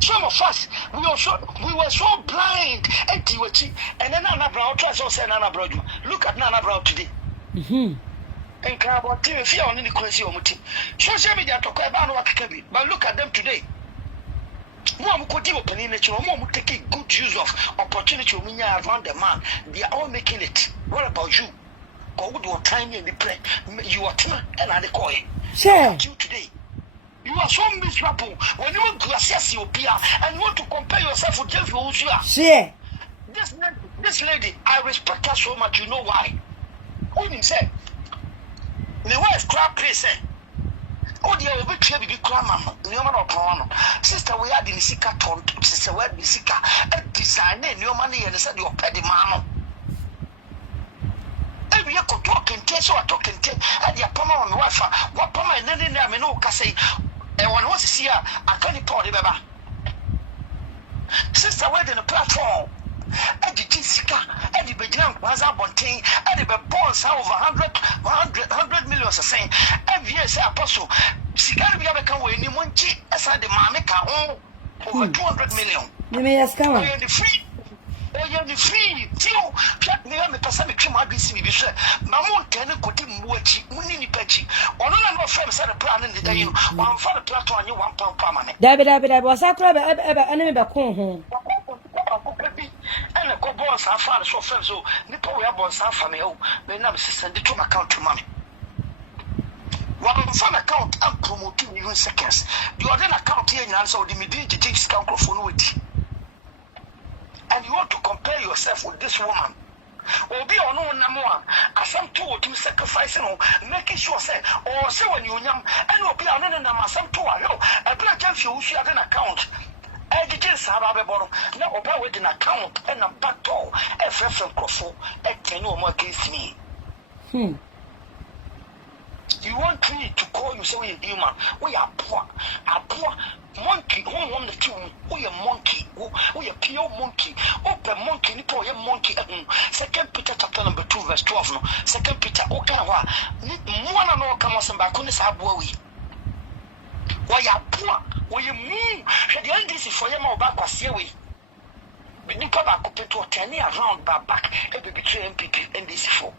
Some of us, we were so blind and then Nana Brown tries to say Nana Brown. Look at Nana Brown today. And Carabot fear on any crazy omuti. Social media talk about what can be, but look at them today. One could do open nature, one taking good use of opportunity around the man. They are all making it. What about you? Go do a tiny and be pray. You are timid and I call it. Share you today. You are so miserable when you want to assess your peer and you want to compare yourself with Owusua. share. This lady, I respect her so much. You know why? Who didn't say? My wife crab place. Oh, dear, we will be crammer. No man or prawn. Sister, we had in Sika ton. Sister, we had in Sika. A design and your money and said your petty man. Every year, talking test or talking test at the Pama on wife. What Pama and then I mean, no, Cassay. And one was here, I can't report it, Baba. Sister, we're in a platform. Eddie Jessica, Eddie Bejan, Waza Bonting, Eddie Bonds over 100 million. Saying every year, say Apostle, Sicari Biaca, when you want to aside the Mameka over 200 million. You may ask come. The free. Oh, you're free. Tio, Jack near me, Passamic, my BC, be sure. Mamma, Tenant could watch Munini Petchy. Or no friends had a plan in the day. One for the platform, you £1 permanent. David was a crab ever enemy back home. And the cobbles are far so friends, so Nippo we are born some family. Oh, may not send it to my account to money. One fun account and promoting you in seconds. You are then account here in answer the median discount for no. And you want to compare yourself with this woman Obi ono namo a asam to o to sacrifice no make sure say or say when you nyam and obi ano na asam to a yo e bra Gyamfi Owusua den account editing saba be bono na oba we den account and na battle e frefrem crofo e tenu o mo against me. You want me to call you say we are human, we are poor, monkey, who want the two, we are monkey, we are pure monkey, open monkey, ni poor monkey. 2 Peter chapter number 2 verse 12 no. 2 Peter okay wa mwana no kama samba kuni sabu we. We are poor, we are moon. The end is for you about kwasi we. Bidi ko ba ko peto turn around back e be betray MPP NDC for.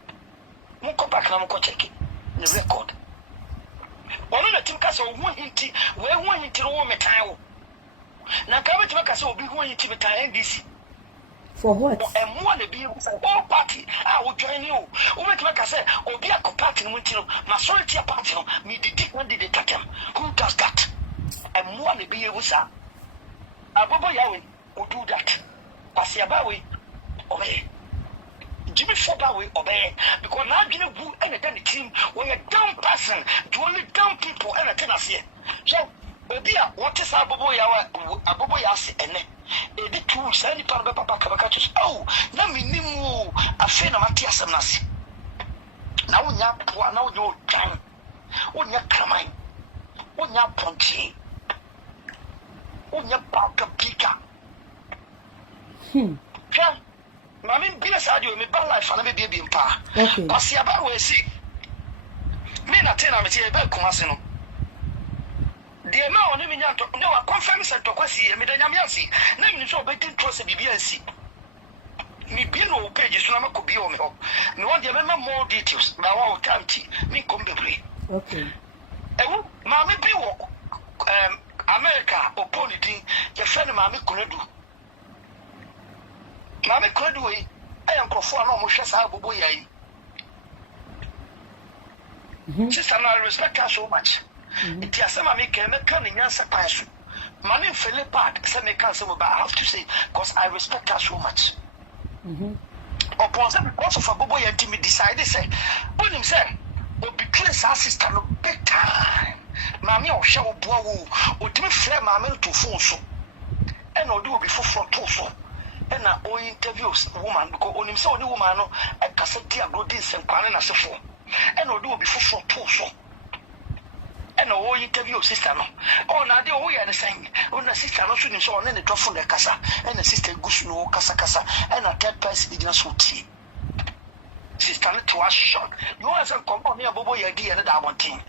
Mo ko back na mo ko check it. The record. Ono na timka so hu hinti, we hu hinti ro me tan wo. Na ka be timka so obi hu hinti be tan NDC. For what? Emo na bi all party. Wo join you. Wo me timka say obi akọ party no hinti no, majority party no, me did when did they take them? Who does that? Emo na bi e wusa. Abobo yawe, who do that? Pasiaba we obey. Jimmy Foba we obey because now you know who and the team when a down person, you only down people and a tennis here. So, Obia, what is Abobo Yasi and the two sandy papa cabacachus? Oh, now me nimu a fan of Matthias and Nasi. Now you're time. When you're coming, when you're punchy, when you're about pika. Mami bi sa dio me ba life na me bi mpa. Okay. Pasiaba we si. Me Natina me tie be kumase no. De ma oni me nyanto, ne wa confirm se to kwasi me da nyame asi. Na me so be tin trust bibi ansi. Me bi no page so na makobi o me ho. Me won de me more details. Na wa o tanti me kom bebre. Okay. Ewu ma me bi wo America oponi din ye fe ne ma me kunadu. Mama Credway, I am Crawford, no more Bobo Yay. Sister, I respect her so much. It is some American coming answer passion. Money fell apart, some cancer, but I have to say, because I respect her so much. Upon some because of a Bobo and Timmy decided, say, put him say, will be clear, sister, no big time. Mammy or show blow, or to me, flare mammy to phone so. And I'll do before front also. And now all interviews woman because on him so the woman no a cassette go this and kwane na sefo and no do before so and all interview sister no oh na dey oh ya the same on the sister no so ni so on the drop from the kasa and the sister gush no kasa and a third person did not so tea sister no to was shot you want some come on here bobo ya di and that one thing.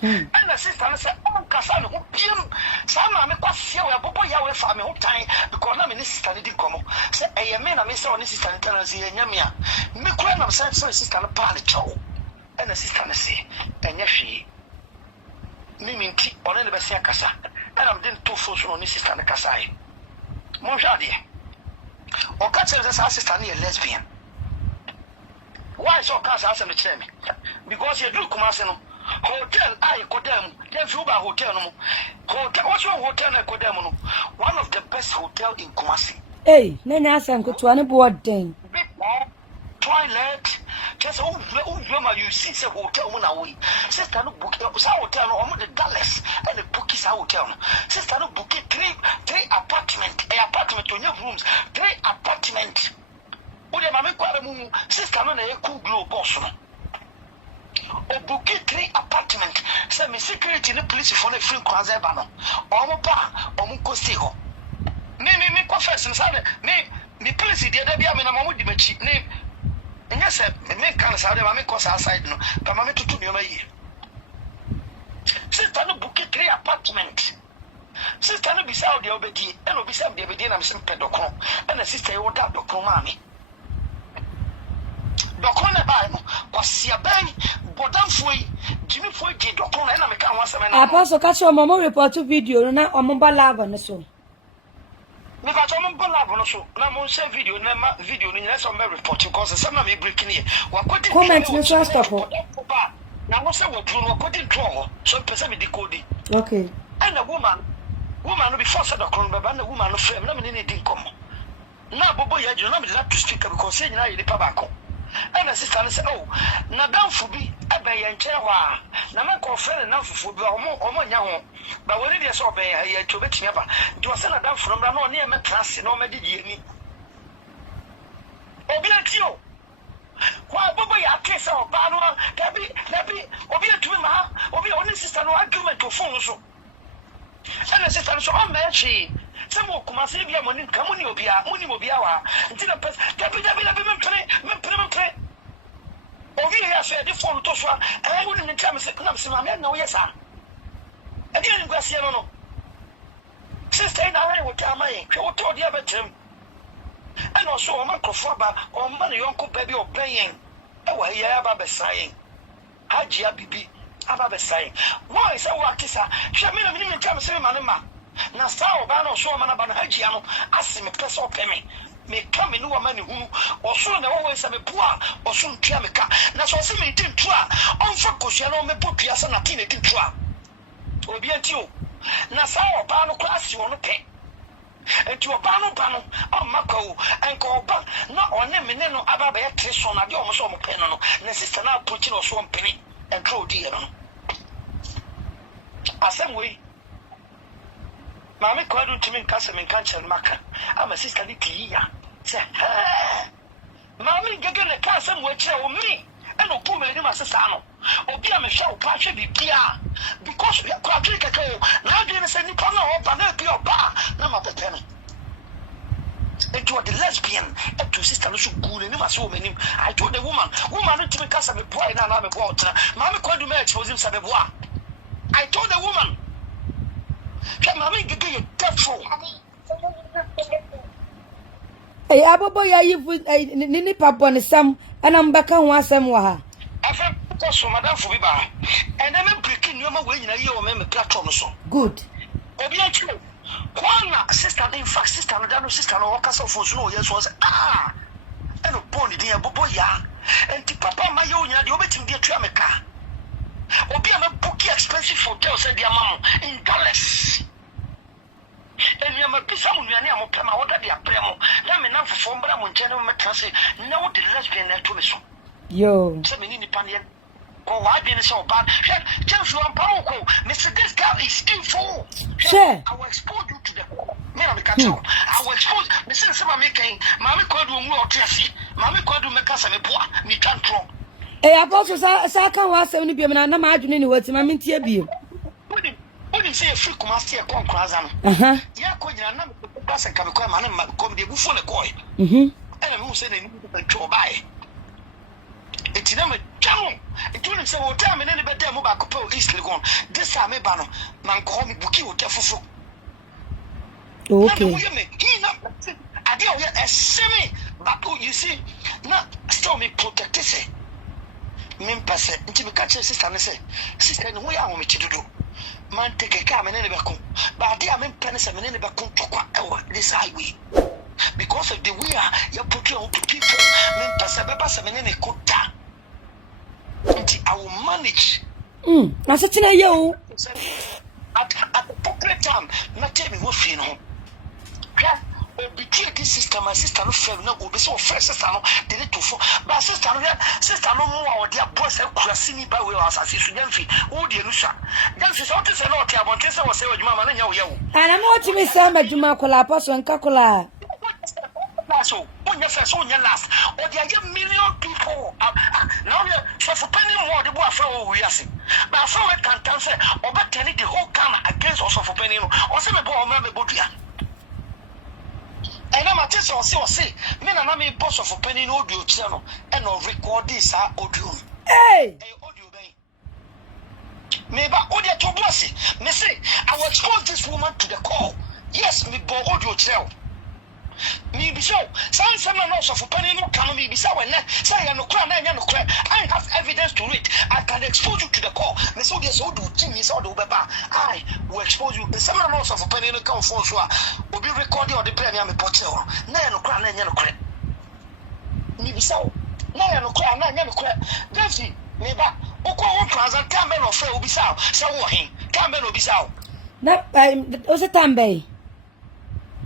And the sister said, oh, Cassan, who PM, some mammy pass here, a boy, ya will farm whole time because I'm in this sister didn't come. Say, a man, I miss on this sister and tenancy and Yamia. Me crying of sense, so sister and party chow. And the sister say, and yes, she meaning tea on any Bessia Cassa. And I'm then 2 fools on this sister and Cassai. Monjadi or cut says as sister near lesbian. Why so cast as a chairman? Because you do come hotel I Kodem, then Fuba Hotel no hotel. What's your hotel I Kodem no? One of the best hotel in Kumasi. Hey, Nana Sam go to any board thing. Big toilet. Just you see a hotel when I sister no book hotel no the Dallas and the bookies hotel. Sister no book three apartment on your rooms, 3 apartment. Ode mama kwara mu sister no na e cool glow boss no. O book 3 apartment. Say me security no police for the free kwanza ba no. Omo pa, omo ko stay ho. Me confess inside me police dey da bia me na mama di machi. Ne enya say me kan say dey mama ko outside no. But mama tutu me ma yi. Sister no book 3 apartment. Sister no bisa o dey obedi, e no bisa dey obedi na me sim pedokro. E na sister e woda dokro mama. Dokona ba no kwasia ban bodam foi jimi foi je dokona na me kan wansa me na Apostle catch your mama report video na omba lab no so me ka to mo lab no so na mo share video na ma video ni na so me report because some na me breaking here wa kodi comment no so stop na mo say wo pro no kodi draw so pese me decode okay and a woman no before said dokona ba na woman no frame na me ni din komo na bobo ya ju na me that to speak because say nyina ye pa baako and sister no say oh na danfo bi abaye nche ho a na me ko friend na fofo bi omo nya ho ba wori de so obaye ya to betimi aba do say na danfo no na no ne me class na o me didi ani obi atio kwa bobo ya kesa oba no dabi obi atumi ma obi oni sister no argument to phone so and sister so o me chi se mo kuma se bia mo ni kamuni obia wa nti na pes dabi me pre obi ya se di phone to so e woni ni kam se ma me na wo yesa e di ni gwase no sister na we wo tamai hwe wo to dia betem and also o makrofo ba o ma ne yonko baby obenyen e wa ya ba besayen hajia bibi aba besayen why say wa kisa hwe me na me ni kam se ma ne ma na sa o ba no so ma na ba na hajia no asime pese o peme me kam ni wa ma ne hu o so na wo se me bua o so ntua me ka na so se me tin tua on fa kosia no me botua sa na tin tin tua obi antio na sa o ba no class wo no pe enti oba no ba no amakawo enko oba na one mene no aba ba yetre so na de o mo so mo pe no na sister na approach no so mpeni enko odi ye no asem we mama ko adu timi nkasa me nkan chan maka ama sister ni tiya se mama ngege ne ka asem we kire o mi eno pu me ni ma sister no obi a me hwe o pa hwe bibia because we kwa klika ka na de ne se ni pa na oba na bi oba na ma pepe no and you are the lesbian and to sister no so good ni ma so many I told the woman no timi kasa me boy na me boy otra mama kwa du me expose him sabe boy I told the woman she mama ngege you devil Hey, abobo ya yivu ni papa ne sam ana mbaka ho asem wa ha afa ko so madam fo bi ba and then me breaking you ma we nyina ye o me platform so good obi a chiwo kwana sister in fact sister no da no sister no waka so fo so no yes was eno boni din abobo ya enti papa ma ye o nyina de obetim de atua me ka obi a me book expensive hotel say dia mama in Dallas and you ma pisa mu nuane amopema woda de apremo na me na fofo mbra mu nche no metrase na wo de lesbian na to me so yo se me ni nipa ne ko wa de ne so ba Gyamfi wan pa ko Mr. This guy is info sure I will expose you to the me na me catch you I will expose me say say ma me kan ma me ko do mu o tiasi ma me ko do me kasa me poa me tantro aboso sa kan wa asem ni bi na na ma adwene ni wati ma mentie bi Oni say free kuma see e kon kraza no ya ko nyina na me kasa ka me ko ma na ko de bufo ne ko ena me say na ni ko twa bae eti na me twa eti ni say hotel me ne be dem ba ko pe East Legon this time me ba no man ko me buki hotel fofo okay ade o ya eseme but you see na still me protect say me mpase nti me catch sister ne say sister ne wo ya ho me chidodo man take care me ne be ko but ade a me mpene say me ne be ko tokwa e this highway because of the way you put your people me mpase be ba say me ne kota nti I will manage na so tina ye o at the appropriate time na tell me what feel no between this sister my sister no friend na obi so friend sister no de to for but sister no mo wa dia boss e kurasi ni ba we asase so Gyamfi wo de nusa Gyamfi so to say no tia bon say wo say wadwuma ma na nya wo ye wo ana mo timi sa madwuma kola apostle nka kola so when you say so nya last o dia get million people now you so for penny more the boy for we ase but so we can tell say oba the whole Ghana against us for penny no o say me boy o me bodua and I'm just say me na me boss of penny no audio channel and no record this audio hey audio ben me ba audio to bless me say I will expose this woman to the call yes me bo audio channel me be so some no so for penny no can me be so when say you no cry na no cry I have evidence to it I can expose you to the call me so yes so do things so do beba I will expose you some no so for penny no come for so obi record or the play me portal na no cry na no cry me be so na no cry na no cry Gyamfi me ba okwo won transact can be no fair obi say wo hin can be no bi say na o se tambe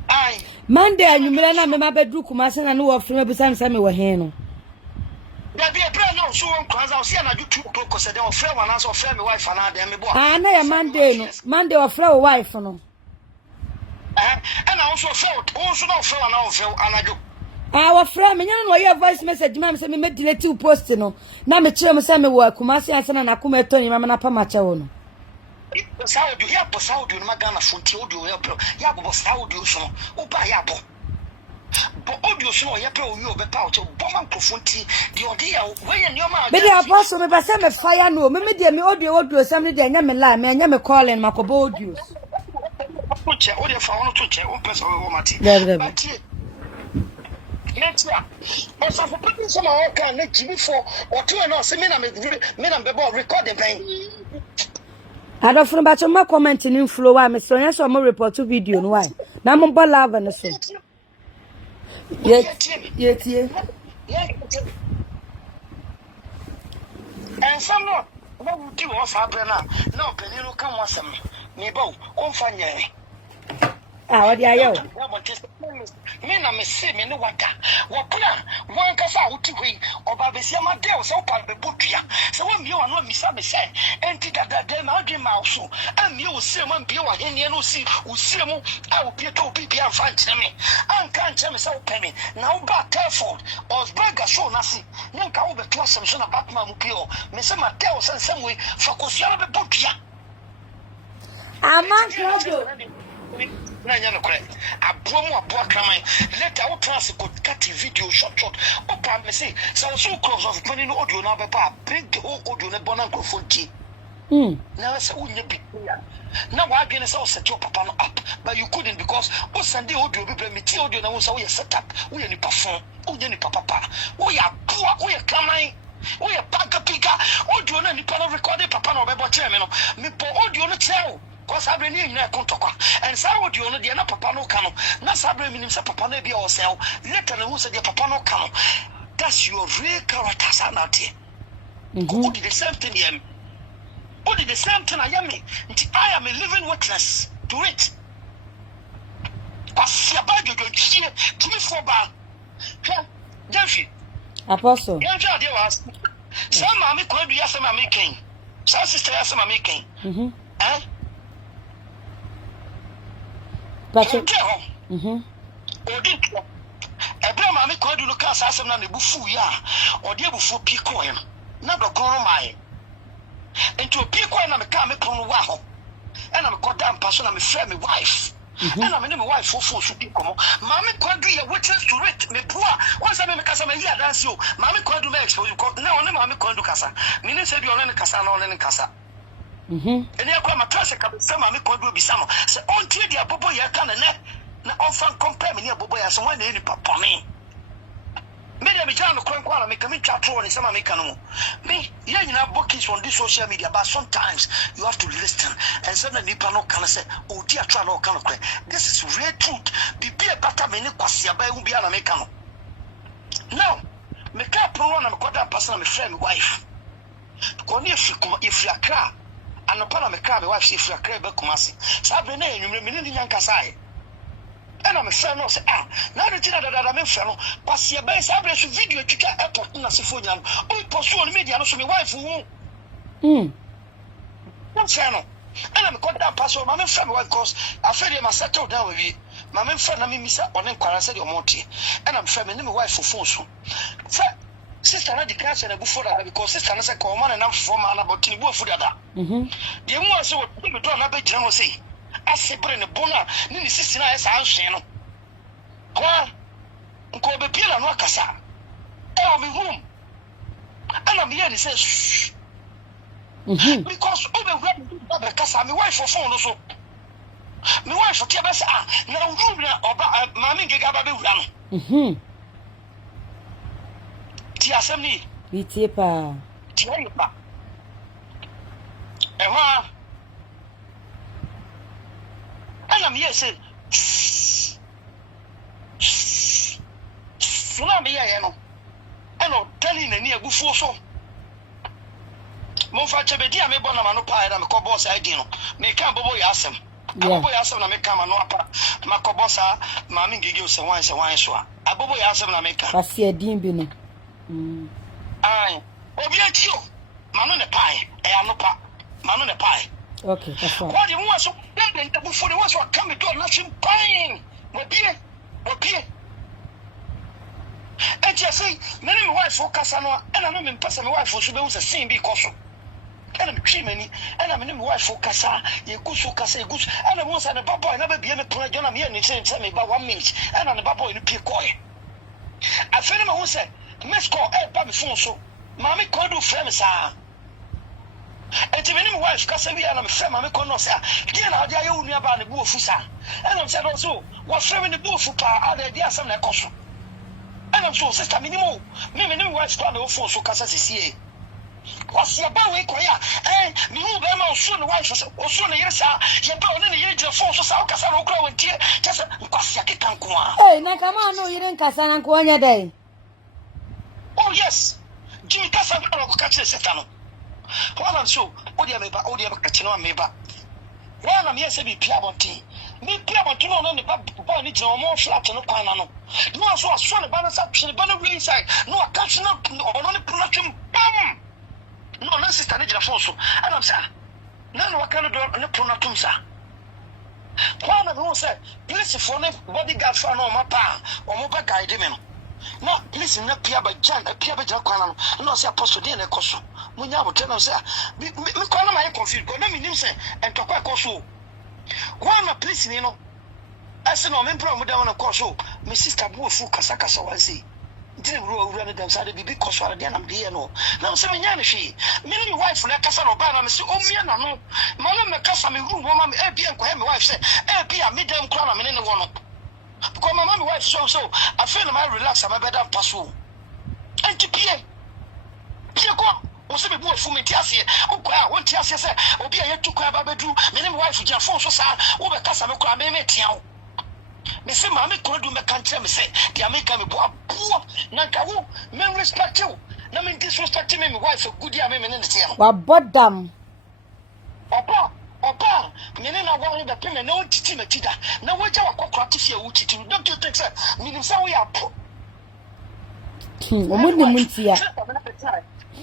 ai Monday anwumre na me ma bedru Kumasi na no wo frɛ me bisa me wo hen no. Da bi ebra na so won kwanza o se na ju 2 o'clock se dem o frɛ wana so o frɛ me wife na dem me bo. Ah na ya Monday no. Monday wo frɛ wo wife no. And I also felt also no frɛ wana o frɛ anaju. Ah wo frɛ me nya no ye voice message ma me se me delete post no. Na me kyerɛ me se me wo Kumasi ansa na akoma etoni ma na pa ma kyɛ wo no. Saudi ya bo Saudi no magana fonti audio ya bo Saudi so no o ba ya bo audio so no ya pe o wi obepa o che bo man profonti di ode ya we ya nioma be dey apostle me ba se me fire no me dey me audio sam dey nya me lie me nya me calling makobo audios o che o dey fa wono to che o pese o mati Natina, but so for putting some of our na Jimmy for or 2 and say me na be recording thing. I don't know about my comment in flow. I'm so so more report to video no why. Na mo bo love na so. Yet. And some no what do us happen now. No penino come was some me bo on fanya. Ah, what ya yo? Me na me say me no waka. Wo plan wan ka sa wuti hwi oba besia ma de o so pa be botua. Se wo mi o no mi sa me say enti dada de ma odwe ma so. Am mi o se ma bi o ahenie no si o se mu a o pie to bi bia fa nkyere me. An kan nkyere me sa o pe me. Na wo ba Telford Osberga show na si. Nya ka wo be to asem so na Batman mu pio. Me se ma de o se nsem we fa kosua be botua. Aman Claudio. Na nya no kore abomu aboa kraman later wo trans ko cut video short o pa me say so close of money no audio na be pa bring the whole audio na bona microphone ti na say unya bi na wa adwene say o set your papa no up but you couldn't because o send the audio be me ti audio na wo say we set up we ni perform o nya ni papa we ya boa we kraman we ya panga pika audio na ni pa no record papa no be bo tell me no me po audio no tell because I bring in a contocua and so would you know the papa no cano. Not Sabri means a papa maybe or sell. Later who said your papa no cano. That's your real character, Sanati. Who did the same thing, Yam? Who did the same thing, I am a living witness to it. What's your bag? You don't see it. 24 bar. Gyamfi. Apostle. Gyamfi, there was some mammy could be as a mammy king. Some sister as a mammy king. Eh? But Ebra mama ko du look as asem na nebufu ya o de ebufu piko yen na do koro mai ento piko na me ka me pono wa ho e na me ko da mpa so na me frɛ me wife e na me ne me wife fofo so piko mo mama ko du ya witness to it me poa won say me kasa me ya dance o mama ko du me expose ko na on mama ko du kasa me ne say bi on ne kasa na on ne kasa eni akwa matrase ka be sama me ko du bi sama se on tie dia bobo ya ka ne na ofan compare me ne bobo ya so wan na ni papa me media me jano kwa na me kami chatro ni sama me kanu me ya nyina bookies on this social media but sometimes you have to listen and say na nipa no kan say o dia try no kan kwe this is real truth bibi e bata me ni kwase ba hu bia na me kanu now me ka pro na me kwada person me friend wife ko ni if you Accra anopa na me ka me wife if you Accra be Kumasi sabe na enwumre me ni nyanka sai and I'm a friend no say now the thing that me friend no pass your base abre so video twitwa airport na se phone yan o post on media no so me wife who one channel and I'm called that pastor my friend wife cause I feel them settle down with you my friend na me misa on enquire said your monty and I'm friend me wife for phone so sister na declare na before that because sister na say come man na for man about tinubu for that the one say what we do na be jira no say asebre ne bona ni sisi na esa anhwe no kwa nko be pia na no akasa o me home ana me yani say because o be hwe be kasa me wife for phone no so me wife for tia be say na room na oba ma me ngega ba be hura no ti asem ni bitie pa ti ayi pa ewa and I'm here say so me ya no and o tani na ni agufu so mo fa chebedi a me bona ma no pa na me ko boss ID no me ka bobo ya asem Abobo ya asem na meka ma no apa makobosa ma mi ngege se wan so a. Abobo ya asem na meka. Kwasi edin bi no. Ai. Obi atio. Ma no ne pai. E anopa. Ma no ne pai. Okay, that's fine. What do you want so then before the ones who come to do nothing pain. Obie. And you say, many wife focus on and I'm in person wife for so was a same because and I'm chimney and I'm in wife focus you go so cassa goose and I was on a babo never be a plan John here and tell me about 1 minute and on the babo in the peak coy. I feel him who said, Miss call a phone so Mammy called do friends are. And to many wives, Cassavi and I'm friend, Mammy Conosa, dear, how dare you near about the boofusa. And I'm said also, what friend in the boofuka are there, dear, some like cost. And I'm sure, sister, minimum, maybe wives plan of phone so Cassas is here. What's your boy, Koya? And me move them out soon, wife or soon, yes, you're born in the age of force, so Cassano grow and tear, just a Quasiaki Tankua. Hey, Nakama, no, you didn't Cassana Quanya day. Oh, yes, Jimmy Cassan catches Setano. While I'm so, Odia Catino Meba. While I'm yes, be Piabonti. Me Piabonti on the bonnet or more flat on the panano. No, so I saw the balance up to the banner side. No, I catching up on the production. Bam! No, no, sister, I also. And I'm saying, none of can do the pronatum, sir. One of them said, please, for the bodyguard for no mapa or mobile guide him. No, please, no Piaba Jan, a Piaba Jacan, no, say Apostle Dana Cosso. When you have tell us, me call my confused, but let me name say, and talk about Cosso. One of please, you know, I said, no, men problem down a Cosso, my sister Boo Fu Casacasa, I see. Didn't roll running outside the big Cosso again, I'm dear no. Now, 7 years, she, many wife for that Casano Banner, Mr. Omiana, no, Madame Cassami, room, woman, A. B. and my wife said, A. B. a midday crown, I'm in the one. Because my mama wife so I feel I relax, I'm a better pass. And to Pierre, was a boy for me, Tiasia, oh, what Tiasia said, or be a yet to crab a bedroom, many wife with your phone so sad, over Cassamo crab, Miss Mammy could do my country, me say, the American poor, Nankawu, men respect you. No mean disrespecting me, wife of good young women in the town. What bottom? Opa, menina wari da peme no titi metida. Na waja wakokra tifia utiti. Don't you think so? Meaning so we are pro. Omuni muntia.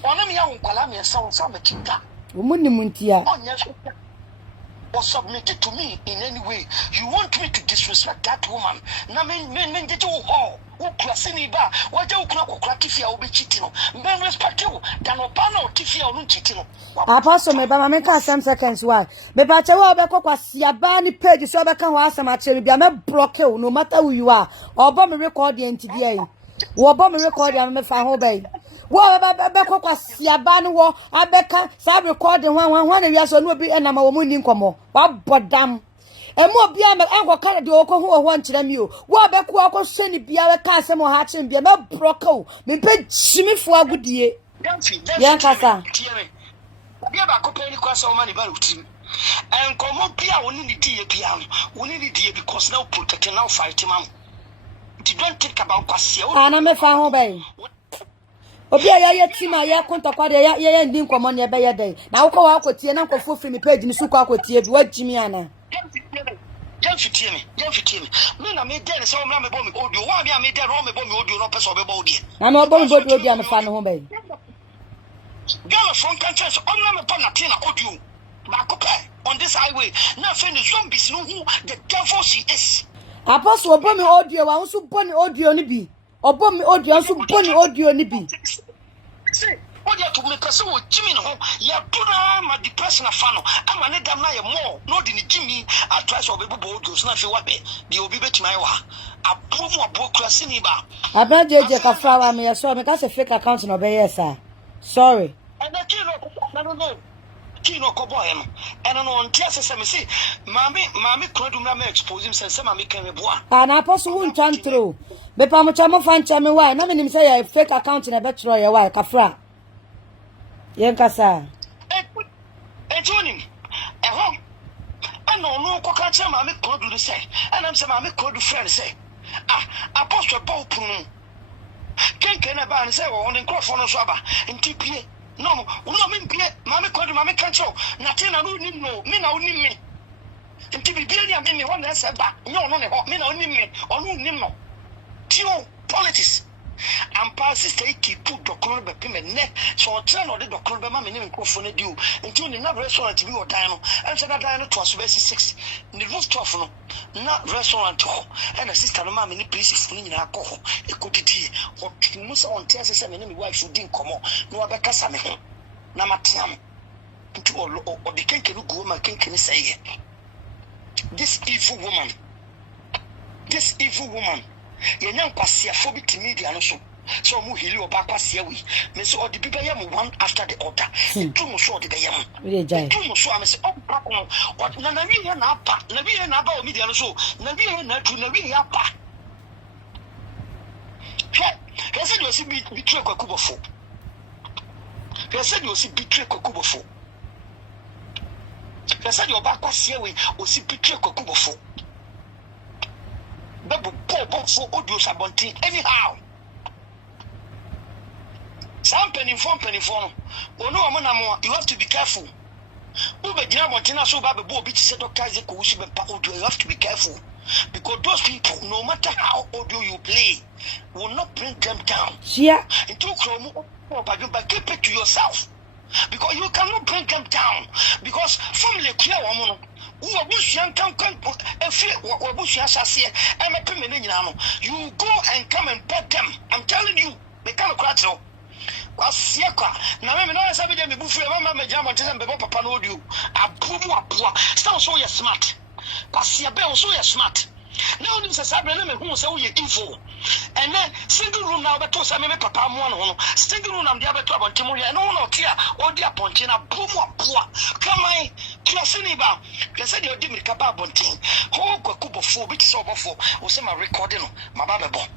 Ona mi ya unkwala mi so metinda. Omuni muntia. Onya or submitted to me in any way. You want me to disrespect that woman? Na men get you all. Ukrasini ba, waja ukra tifia obi chitino. Men respect you. Dan opana o tifia o chitino. Apostle me ba ma make some seconds why. Me ba che wa obekwa kwasiaba ni page so obeka ho asama chere bia me block you no matter who you are. Obo me record the entity ayi. Wo obo me record am me fa ho bai. Wo obekwa kwasiaba ni wo abeka sa record hwan na wi aso no obi enama wo mu ni nkomo. Wa bodam. Emu obi am enko kare de okọ ho ho nkyere mi o. Wo obekwa okọ hwe ni bia we ka asem ha chere bia me block you. Me pe chimifo agudie. Yan kasa. Bia ba ko peni kwa so mani ba rutim. En komo bia woni ni die bia no. Woni ni die because now protect now fight man. You don't think about kwase. Ana me fa ho bai. Obi ya tima ya kontokwa de ya ndi nkomo ne be ya dai. Na wo ko wa akotie na nkofo free me page ni su ko akotie bi wajimi ana. Gyamfi. Me na me dey so me bo me audio. Wa me dey ro me bo me audio no person be bo audio. Na me bo me audio am fa no ho bai. Girl from countries on me Natina audio. On this highway. Now find the zombies know who the devil she is. Apostle obo me audio wa nso boni audio ni bi. Obo me audio nso boni audio ni bi. Say, what you to make us so Jimmy no ya puna my depression afano. Am an dam na ye more no di Jimmy I try so be audio so na fi wa be. The obi bet my wa. Approve abo krasini ba. Abra JJ ka frawa me so me ka se fake account no be yes sir. Sorry. And the no. Kino ko boy no. And no on tia se me say, mami kodu na me expose him say mami kan me boa. Ana apostle won chantro. Me pa mo chamo fan chame why na me nim say ya fake account na be tro ya why ka fra. Yen kasa. Joining. Ho. And no ko ka chama mami kodu say. And am say mami kodu friend say. Apostle Paul punu. Ken na ba say wo on nkofo no so aba. Ntipie. No, me pie, mami kodu mami kancho. Natina no ni no, me na oni me. Nti bibia ni ame me ho na se ba nye ono ne ho me na oni me ono nim no tio politics ampa sister keep dokoro be peme ne so tell no de dokoro be ma me ne nkofo na di o nti oni na restaurant bi o dan no en se na dan no to so be 6 ni rooftop no na restaurant ho and sister no ma me ne pleas ni nyina akọ ho ekodidi o tumu se on tia se me ne me wife di nkomo no abekasa me ho na matiam nti o de kenkenu go ma kenkenu say this evil woman yenyan kwasia phobic to media no so mu hili oba kwasia we me so odi bi be one after the other tu mu so odi be yam tu mu so am se o ba ko na wi ye na apa na wi ye na ba o media no so na wi ye na tu na wi ye apa he said you see betray kwakubofo he said you see betray kwakubofo he said you ba kwasia we o si betray kwakubofo Babu Paul for audio sabonti anyhow. Some penny phone. Oh no, you have to be careful. Ube Jina Montina so Babu Bobby said Dr. Owusu Bempah audio, you have to be careful. Because those people, no matter how audio you play, will not bring them down. Yeah. Into Chromo, but keep it to yourself. Because you cannot bring them down. Because family clear woman. You go and come and beg them. I'm telling you, they can't crack no. Now, I know somebody may be free. I'm a German, Papa know you. I prove you are still so you're smart. Passia Bell, so you're smart. Now, this is a who say you info. And then single room now, but to some papa one single room, I'm the other trouble, Timothy, and no tear, or dear Pontina, boom, poor. Come on, Classiniba. They said you did me Caba Bontin. Who could cup of 4 bits over for, was my recording, my babble.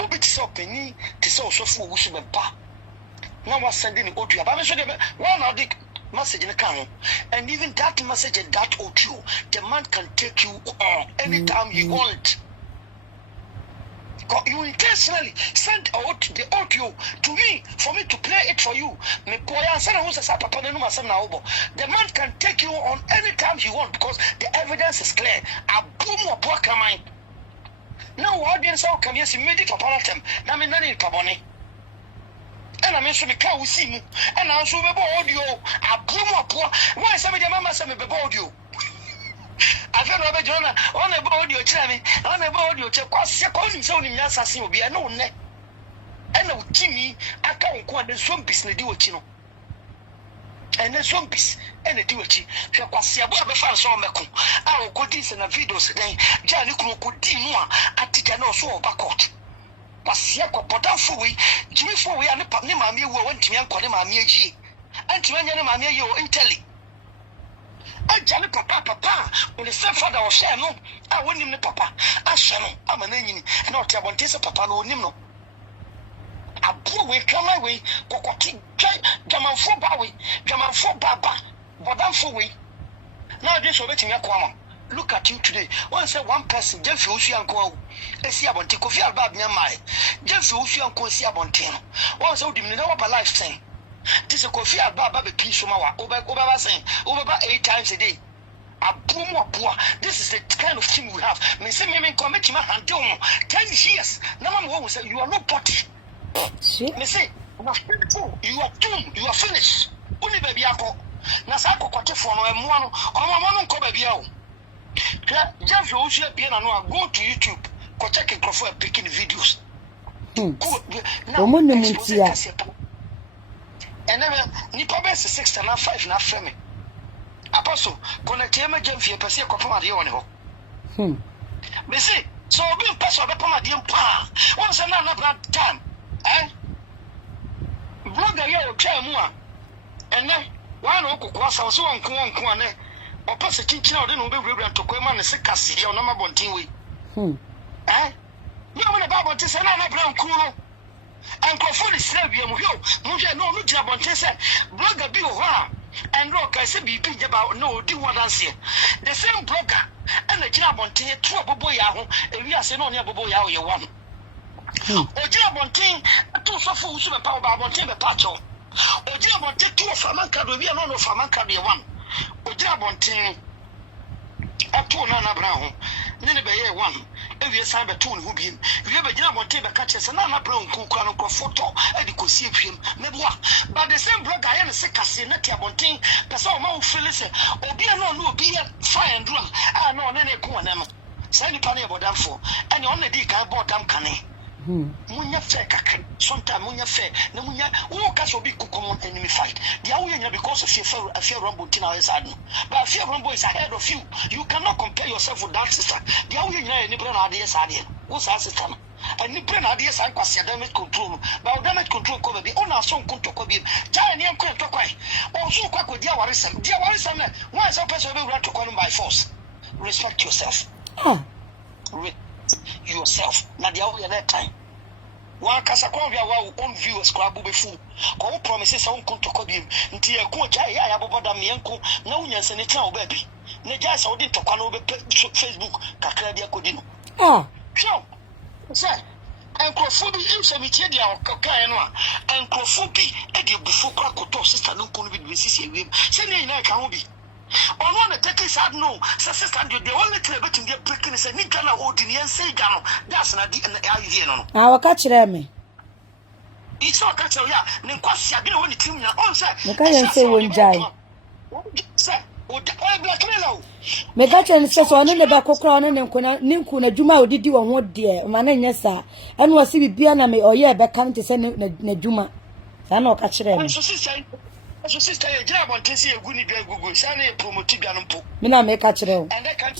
Obit so penny, tis also for Owusu Bempah. Now was sending the audio, but I'm sure one of the message in the car, and even that message and that audio, the man can take you on anytime you want. You intentionally send out the audio to me for me to play it for you. The man can take you on anytime he wants because the evidence is clear. Now, audience, how come you see me for them? Now, I'm not in Paboni. And I'm sure the car will see me. And I'm sure the audio. I boom up. Why somebody, Mamma, send me the audio? I feel Robert Jonah on a board your chairman, on a board your check, calling so in Yassassin will be a no net. And no Jimmy, I can't quite the swampis in the duo. And the swampis and the duo. Shaquasia Baba saw Mako. I will go this in a video today. Johnny could do more at Tijano so backward. Pasiaco Potafui, Jimmy Foy and the Panima, you went to me and call him a mere G. And to any mamma you intelli. I Johnny Papa, when the stepfather was share no, I wouldn't him the papa. I shall know, I'm an enemy, and not a one taste of papa no nimno. I pull away, come my way, Cocotti, Jaman for Bowie, Jaman for Baba, but I'm for way. Now this will let me a look at you today. Once one person, Gyamfi Owusu and Co. See about Kofi Albab Nyamai. Gyamfi Owusu and Co. See about Tino. Once I didn't know about lifetime. This is Kofi Albab Baby Somawa, over saying, over 8 times a day. A poor. This is the kind of thing we have. Me say me commit him and 10 years. No one will say you are not party. Me say, you are doomed, you are finished. Only baby ako. Nasako kwate for no emwano. Omwano ko baby ao. Gyamfi Owusu be na no go to YouTube. Go check Nkrofo picking videos. And then nipa be 6 and 5 na frame. Apostle, connect him Gyamfi person ko pama de woni ho. Me say, so obi person be pama de mpa. Won say na brand time. Blogger here o twa mu a. And then one okukwa sa so nko ane. Opa se chinchina ode no be wura ntokwa ma ne se kase ya no mabontin we. You want about to say na brand cool. And Nkrofo is slave you mu no no jira bonten say blogger bi o ho and rock I say bi about no di one dance here. The same blogger and the jira bonten two abobo ya ho e wi ase no ne abobo ya ho ye one. Ojira bonten to so for Owusu Bempah ba bonten be pacho. Ojira bonten to for man card we no for man card ye one. Ojira bonten ato na na bra ho ne be ye one e wie san be to ne ho biem wie be gina monte be ka chese na na bra nku kwa no photo e di kosi afiem me boa but the same brother ye ne se kase na tia monte pese o ma wo feel se obi na no obi fire and drum no ne ne ko na no say ni pa na bodamfo ene on ne di kan bodam kane munya fair kakra sometimes munya fair na munya wo ka so bi common enemy fight dia wo yenya because of fear rumble tin our side no but fear rumble is ahead of you. You cannot compare yourself with that sister. Dia wo yenya ni brand ade side wo sa sister no and ni brand ade side kwase damage control but damage control ko be ona so nkonto ko bi ja ni enko to kwai o so kwa ko dia warisam na one so person be run to call him by force. Respect yourself. Yourself na dia wo that time one kasa kwa bia wa own viewers kwa bu be fu ko promise say won konto ko biem nti e ko ja ya boboda me enko na wunyanse ne tena wo ba bi ne ja say wodi ntokwa no be Facebook kakra dia kodi no sure say enkrofo bi imse mi tie dia okakan no a enkrofo bi e de bufu kwa koto sister no ko no bi sisi ewiem se ne ina ka ho bi ono na take sad no sister the only thing about him get breaking is ni gana odini en say gano that's na di ayi no waka kire me it's waka kire ya ne kwasi ade woni tim nya on say me ka yen say won jai say o blackmail o me ka chen say so ne ba kokora ne nku na djuma odidi wo ho de ma na nya sa ene wasi bibia na me oye be kan te say na djuma sa na o ka kire me so sister ye jira bontesi egu ni dwa gugu sa na promote dwa no mpo me na me ka kire o and that can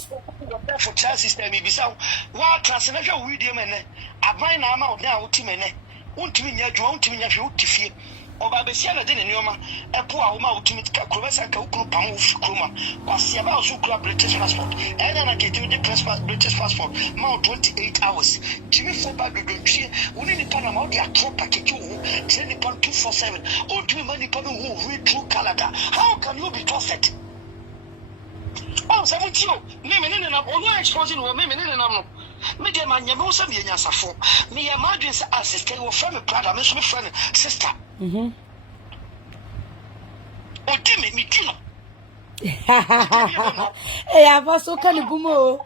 for child system bi sa wa transnational video mene aban na ama odan a wuti mene untimi nya adwa untimi nya hwe utifie oba be sia na de ne nyoma epo a wo ma utimi ka kurobesa ka ukuru pam wo fikroma kwasia ba so kura British passport ena na ketimi de British passport ma 28 hours timi fo ba do twie woni ni pana ma o dia trop package wo tini ni pan 247 utimi mani pan wo read through Canada. How can you be trusted? Oh, Samutio, me na ono exposing wo me na no me de manya me wo sam ye nyasafo me ya madwen se sister wo friend me brother me so me friend sister Odi me tino. Abaso kan gumo.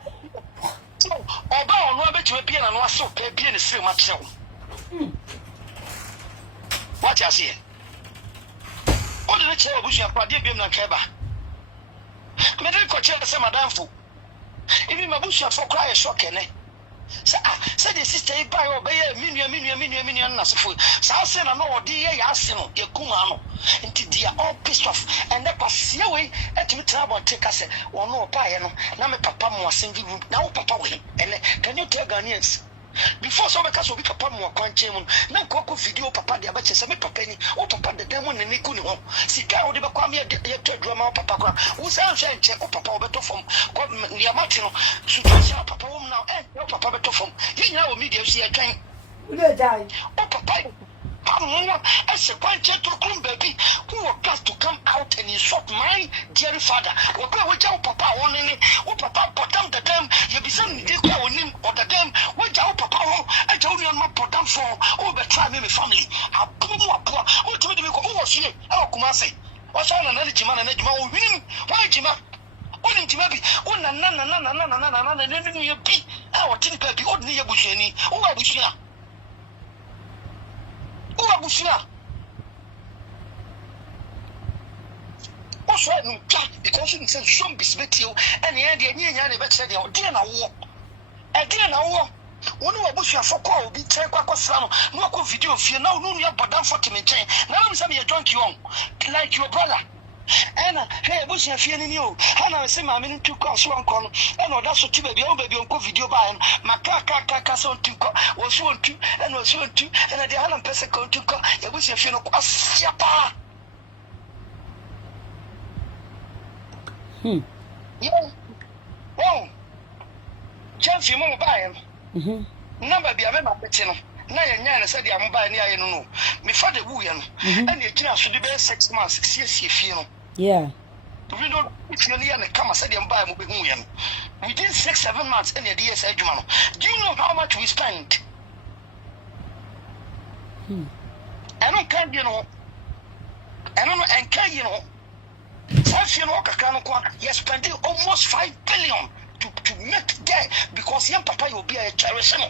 Oba ono abetwe pie na no aso pe pie ne sire ma kyew. What you see? Odi ne kyew obusu akwa de biem na keba. Me de ko kyew se madamfo. Ibi mabusu afọ kwa ye shock ene. Say the sister buy obey minua na sefo sa say na no odi ye ya ase no ye kuma no nti dia all pissed off and that pass we etimi trouble take us one no buy no na me papa mo asengi room na wo papa we ene can you tell Ghanaians before so because we papa mo kwanche mu na ko video papa dia ba chese me papa ni o papa de demo ne ni ku ni ho sika wo de ba kwa me ye to drama papa kwa wo say hwe nche o papa wo beto fom ko ya mati no situation papa wo na o papa beto fom ye nyina wo media si atwan wo de jai o papa as a quantum to come baby who got to come out and insult my dear father. Or go with your papa one in it, or papa put down the dam, you be some dick on him or the dam, with your papa. I told you on my put down for all the tribe family. I put more poor, what to me, oh, she, oh, come on, say, what's on another Jima and Edma winning? Why, Jima? Only Jimabi, oh, no, and then you be our tin baby, old near Bushani, oh, I wish you. Owusua. Also no because you say some bisbetio and here the nya na be kire de odi na wo. E de na wo. Wonu Owusua foko obi kire kwakosra no. No ko video fie na onu nua bodam 40 menchen. Na am say me drunk you on like your brother. And hey, Owusua fie ni o. Ana say ma me ntu kwa so anko no. E na oda so ti baby onko video ba en. Ma ka so ntu ko. Wo so ntu and wo so ntu and the halam pese ko ntu ko. Owusua fie no kwa siapa. Yeah. Wow. Gyamfi mo ba en. Number bi ame ma pete no. Na ye nya na se dia mo ba ni aye no no. Me fa de wu ye no. And ye gina so de be 6 months sie fie no. Yeah. We don't if you near the come said them buy within 6-7 months in the DS Jumano. Do you know how much we spend? I don't care, you know. I don't know, and can you know. If you know you're spending almost 5 billion to make there because young papa will be a cherishing.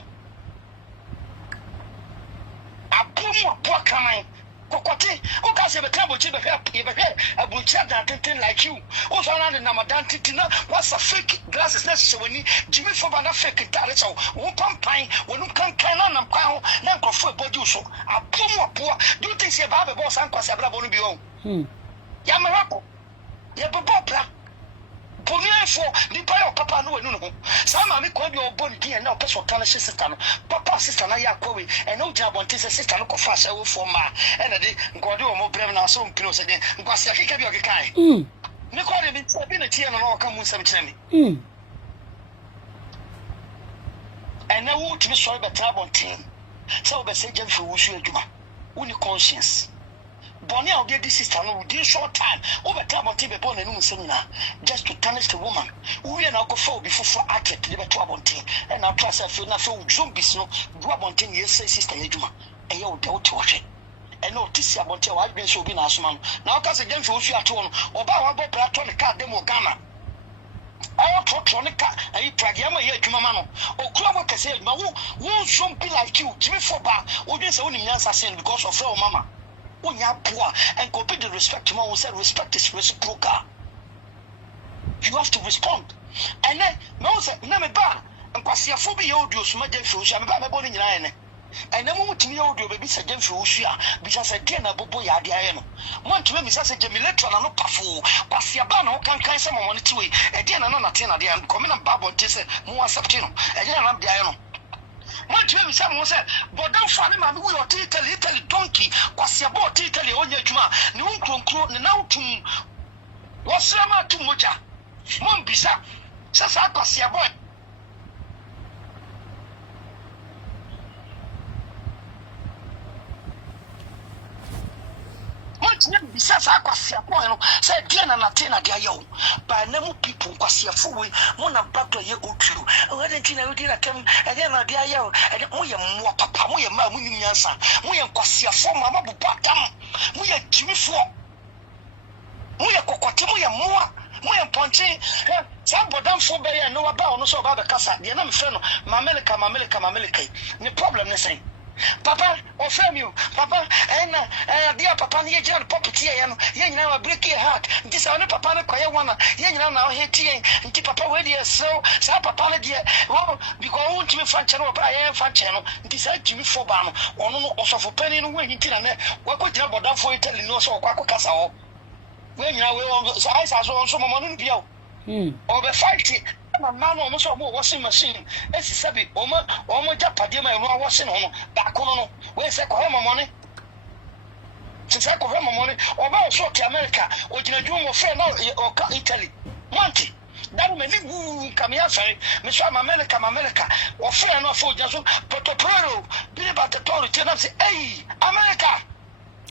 A boom of poor coming. Cocotte, who can say the table chip a butcher that like you. Also, another Natina, what's a fake glasses necessary? Jimmy for a fake talent, so one pine when you can on a pound, then go for body so. A boom of poor. Do you think you're Baba Boss and Casabla Bonibio? Yamarapo. Yabopla. Bonia for the pile of Papa no. Some are called your body and now personal talent sister. Papa sister Nayakoi and no job on this sister local fast for ma and a day go do more brave now so close again. Because I think of your guy. Nicole been a tea and all come with some chimney. And now to be sorry about trouble team. So be say Gyamfi Owusua Juma. Uni conscience. Bonnie out there, this sister, no, within short time, over time on TV, born and seminar, just to tarnish the woman. We are now go for before acted to the trouble team, and our class I feel nothing zombies, no, do about 10 years, say sister Nejuma, and you'll doubt to watch it. And no, this about your wife been so being as man. Now, because again, for Owusua at home, or about what Platon the car demo Ghana. All Trotronica, and you Pragama here to Mamano, or Clover can say, but won't some be like you, Jimmy Foba, or just only assassin because of your mama. When you're poor and compete the respect to mom who said respect is reciprocal. You have to respond. And then no say never bad and Kwasiafobi audio suma Gyamfi Owusua me ba me boni nyina ene. And then mutimi audio baby say Gyamfi Owusua because again abobo ya ade aye no. Mo ntwe mi say Jemiletra na no pafo. Kwasiaba na kan kan say mo ne tiwe. E de na no Natina de am come na babo nte say mo accept no. E de na de aye no. What you say, but don't find him. We are Italy donkey. What's your boat Italy on your juma? No conclude now to what's your man to Moja? Mom Bisa, says I pass your boy. Besides, I was said, Diana Natina, dear yo, by no people, was your fool, one of Baba, you go to. Oh, didn't you know, did I come again, dear yo, and we are more papa, we are my winning answer. We are Quasia for Mamma Batam, we are Jimmy for. We are Cocotti, we are more, we are punching. Some Bodam for Bay and no about no so about the Casa, the name friend, Mamelica. The problem is saying. Papa, or from you, Papa, and dear Papa, you just property, and you know, a break your heart. This only Papa, quiet one, you know, now here, and keep Papa with you, so Papa, dear, well, because I want to be French channel, but I am French channel, decide to be for Bam, or no, also for penny, when you tell them, what could you about that for Italy, no, so Quaco Casa? When you know, I saw some money, or the fight. My man almost a washing machine. As he said, almost Japadima and washing on back on. Where's that money? Since I could have my money, or about short to America, or in a room of friend or Italy. Monty. That may be come here, sorry, Miss America, or friend or for just Potopro, be about the toilet, tell them, say, hey, America.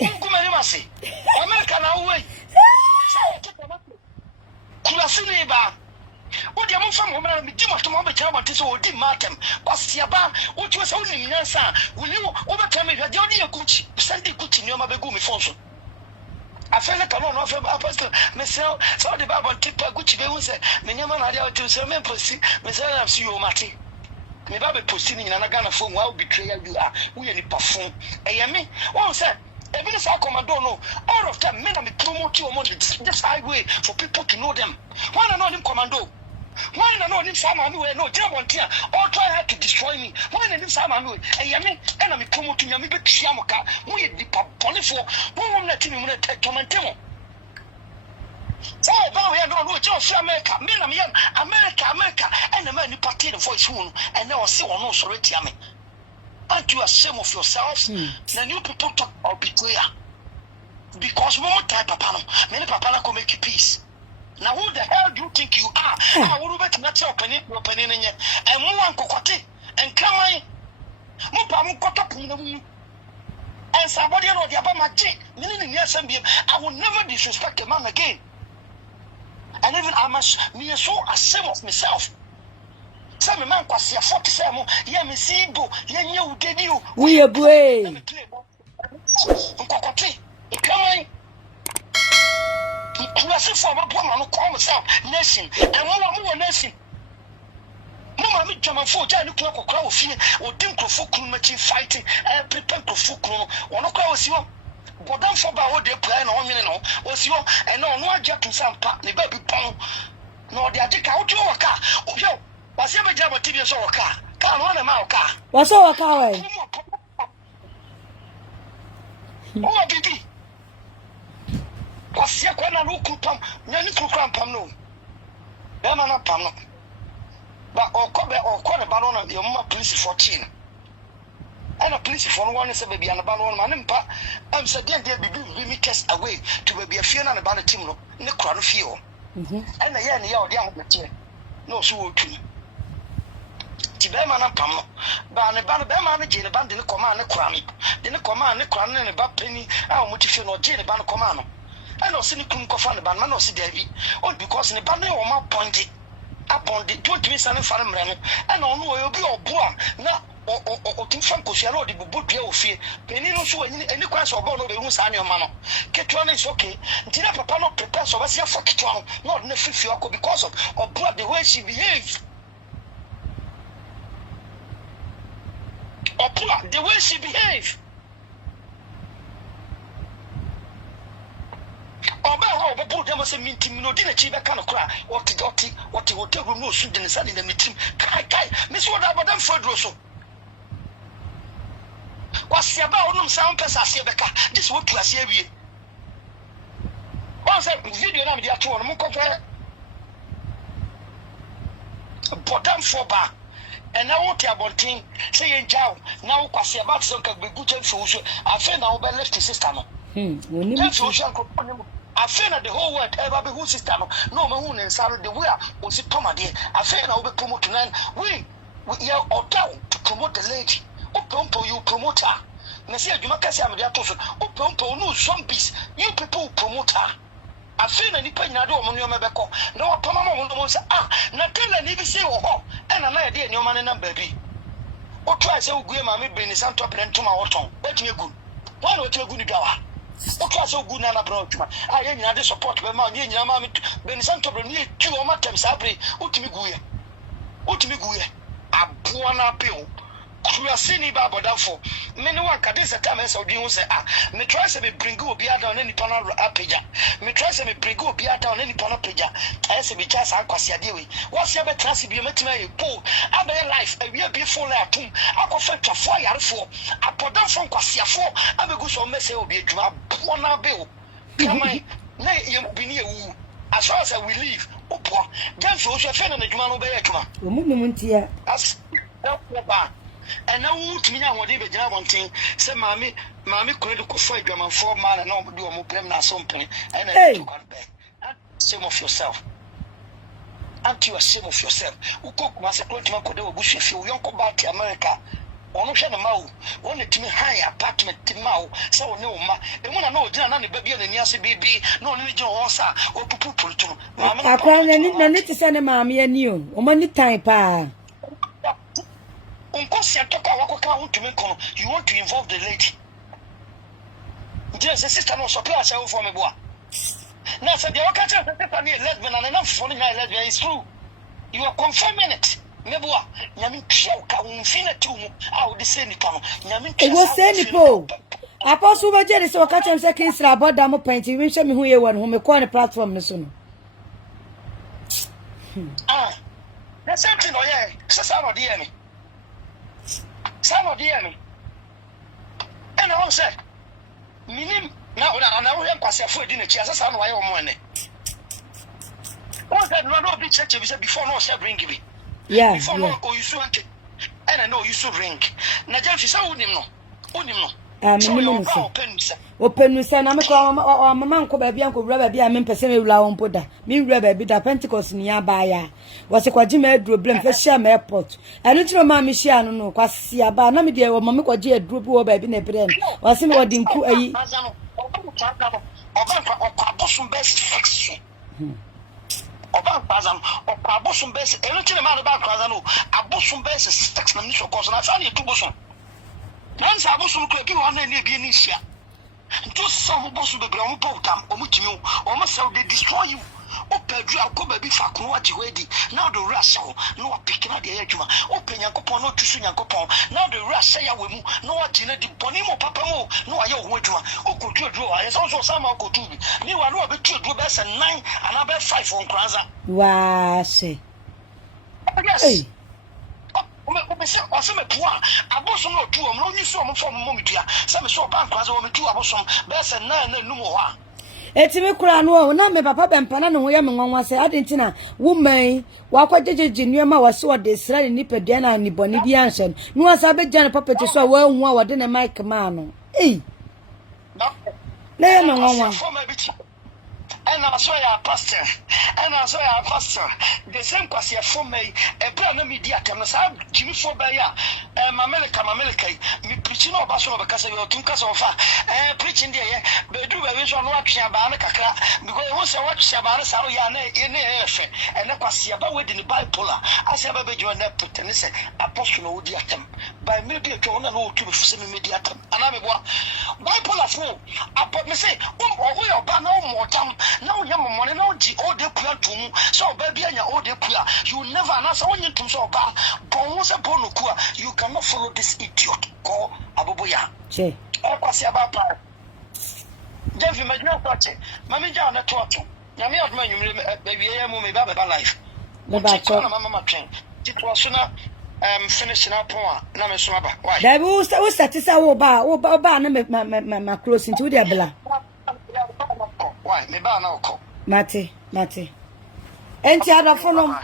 America now way. Kulasiniba. What the most woman be much to mom about this or did Martin, Bastiaba, what was only Nansa, will you overcome it? The only Gucci, send the Gucci in your Mabegumi function. I feel like I don't know from Apostle, myself, so the Bible tip Gucci, they will say, Minyaman had to say, Memphis, Messiah, see you, Marty. Me Baby posting in an Agana phone while betrayal you are, we any perform. Ayami, one said. Even if I command don't know, all of them men are promote you among this highway for people to know them. Why not know him commando? Why not know him Sama no job on tier, all try hard to destroy me? Why not him Sama no? And Yami, and I'm promoting Yami Chiamoka, we the Polifo, who let him take Tomantemo. So about we don't know just America, America, and the man who parted the voice wound, and now I see one no sorry Yami. Aren't you ashamed of yourselves? Then you people talk about betrayal. Because more type Papa, many Papa can make you peace. Now who the hell do you think you are? I will bet not opening in yet. And more Cocotte and come on. Mupamu got up in the room. And somebody know the Abama, meaning yes, I will never disrespect a man again. And even I must be so ashamed of myself. Some man was your 47, yeah, Miss Ibo, you did you. We are brave. Come on. Kurasifo abapoma no call myself nation. And one nation. Mama me Gyamfi ja ni kwa kokra ofie odi nkrofo kunu machi fighting prepare nkrofo kunu ono kwa osiwo bodam for ba wo de play na onwene no osiwo eno ono agya to sampa ne ba bi pon na odi agika wo twa waka ohwe wase be gya botibie so waka ka no na ma waka wase waka we o bibi wase kwa na no kupam nyani kukra pam no be ma na pam no but or the baron of your police 14. And a police for one is a baby and a baron man. I'm said, there be cast away to be a fear and a banner team in the crown of fuel. And the young material. No, so to me. Tibeman and Pam, but a banner manager, the band in the command, the crown, then the command, the crown, and a bad penny, how much if you know Jane Ban command. I know Sinicum Coffan, the band, no, see Davy, all because in the band or more pointed. Upon the 20 minutes and and on will be or boa now or think from Cosiano, the Bubu of fear. Penny no show any question of the rooms on your mama. Ketron is okay. Tina Papa not prepared so as you for Ketron, not in the 50 because of blood the way she behaves. Or blood the way she behaves. Oba put them as a meeting, no dinner chiba kind of cry, what hotel no shoot in the sun in the meeting. Kai, Miss what about them for Rosso? What's the about them sound pesa sebeka? This what class here. Once a video of the actual Mukover Bottom for bar. And now what about thing saying Jow now quasi about some can be good and social. I feel now by left his sister. I feel that the whole world ever be who sister no man and Sarah the way was it Toma dear. I feel now be promoting we are all down to promote the lady. Open you promote her. Monsieur Dumacasi Amadiatos, open no zombies. You people promote her. I feel any pain I do on your Mabeko. No, Pama won't say, Natina never say, oh, and an idea in your man and baby. Or try so good, mammy, bring his son to my autumn. Let me good. Why not you good gower? What was so good, Nana Brochman? I ain't had the support by my mammy, Ben Santo bring me 2 or more times. Utimigue. A buona bill. Kurasini Baba Danfo. Many one can this time as of you say, me try to bring go be out on any panel apaja. Me try to bring go be out on any panel paja. As a bitch, I was your dewy. What's your better to be met me? Poor, I be life, and we are before that tomb. I go fetch a fire for. I put down from Quasia for. I will go so messy will be a drop. Buona bill. Come on, nay, you be near woo. As far as I will leave, oh poor. Then for your friend and the Juman obey a moment here. As and now to me, I want to be one thing. Say, Mammy, couldn't go for German 4 man and not do a more something. And I took on back. Shame of yourself. Aren't you ashamed of yourself? Who cook Master Clinton could do a bush if you don't go back to America? Or no shadow mouth, only to me high apartment to Mao, so no ma. And when I know Jan and baby and Yassi baby, no need your answer or to put to I can't send a mammy and you, or money time, pa. You want to involve the lady. Just a sister no supply herself for me. Now, so the lesbian and enough for lesbian is true. You are confirming it. Never. Yamin Choka, infinity. I would say Nippon. It was any po. Apostle Jerry, so I catch him seconds about Damo painting. You show me who you want, whom you call a platform, soon. That's something, oh, yeah. Some of the enemy. Some of the enemy. And I said, Minim, now we have passed for dinner. She has a son of my own money. What's that? No, be church before no shall bring me. Yeah. Before no, or you should and I know you should ring. Now, Gyamfi, so wouldn't know. Open San Amaka, Mamma, baby, Uncle Rabbi, I mean, Person, Lawn Poda, mean Rabbi, the Pentecost near by was a quadrime drew blame for Sham Airport. And it's your mammy, she no, Quasia, but no, dear, or Mamma, dear, drew over in a brain, or some what in Kua. About Bazan or Pabosum Bess, anything about Bazano, a bosom base is sex and initial cause, and I found you 2 bosom. Once I was so quick, you want any Benisha. Just some boss will be on Potam, Omutinu, almost how they destroy you. Open your go baby for Kuaji ready. Now the Russell, no picking out the edgema. Open your copon, no to swing your copon. Now the Russell will move, no Gina di Bonimo Papamo, no I owe Wedgema. Oh, could you draw? It's also some of Kotubi. New one will be 2 best and 9 and about 5 on Kranza. Wasi. Yes. Some poor, I was not 2, I'm not so from Momitia. Some so bank was only 2 hours from best and 9 no more. Etime kura no na me papa Bempah na no ya me nwanwa se adentina woman wakwa jejeje nuema wase wo de sra ni nipadua na ni boni bi anhye no asa be gyan papa te so wa hu a wo de ne mic ma no na ya me nwanwa And I saw your pastor, and I saw your pastor. The same question for me, a brand media cameras. I'm Jimmy for Baya, Mamelika, me preaching about some because you're too cast of preaching there. But do a vision watch Yabanaka because once I watch Shabana Saroyane in the and I was about with the bipolar. I said, I joined that put and say, Apostle Diatem by maybe a journal or two semi mediatum. And I'm a bipolar fool. I put me say, oh, we are no more time. Now you have money, no G, all the prayer to so baby, and your all the prayer. You never answer when you to so bad. But once upon a cua, you cannot follow this idiot called Abubuya. Che, I was about power. Gyamfi, my dear touch, Mammy John, a torture. Yammy, baby, I am moving about life. The back of Mamma train. It was sooner finishing up poor. Now, Swabba. Why? that was that is our bar, my close into the bella. Why? Me ba na okọ. Mate. Enti adafo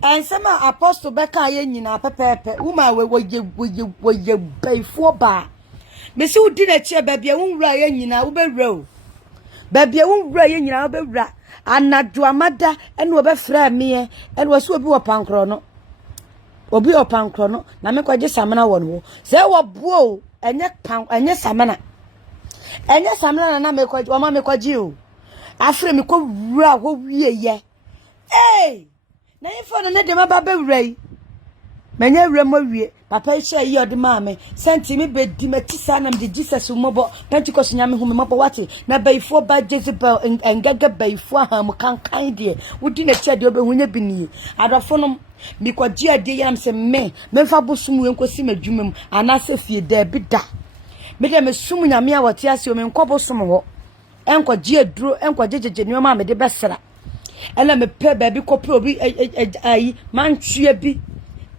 and some apostle beka ye nyina pepepe. Woman we ye baifo ba. Me se udi na che ba bia wonwura ye nyina wo bewura o. Ba bia wonwura ye nyina wo bewura. Anadwo amada ene wo befra me e ene wo se obi wo pankro no. Obi wo pankro no na me kwaje samana wo no. Se wo buo enye samana. Enye samana na me kwaje o ma me kwaje o. Afre me ko wura wo wie ye na ifo no ne de ma ba wura yi manya wura mo wie papa isha yi ode ma me senti me be di matisa na me de Jesus mo bo Pentecost nyame hu me mo bo wate na baifo ba Jezebel engaga baifo ha mo kankan de wodi na chia de obehunya bi ni adofo no mi kwaji ade yam se me fa bosum we nkosi madwumam ana se fie da bi da me de me sum nyame a wote ase o me nkobosum ho enko ji aduro enko jejeje nuoma me de besra ela me pe ba bi kope obi ayi mantue bi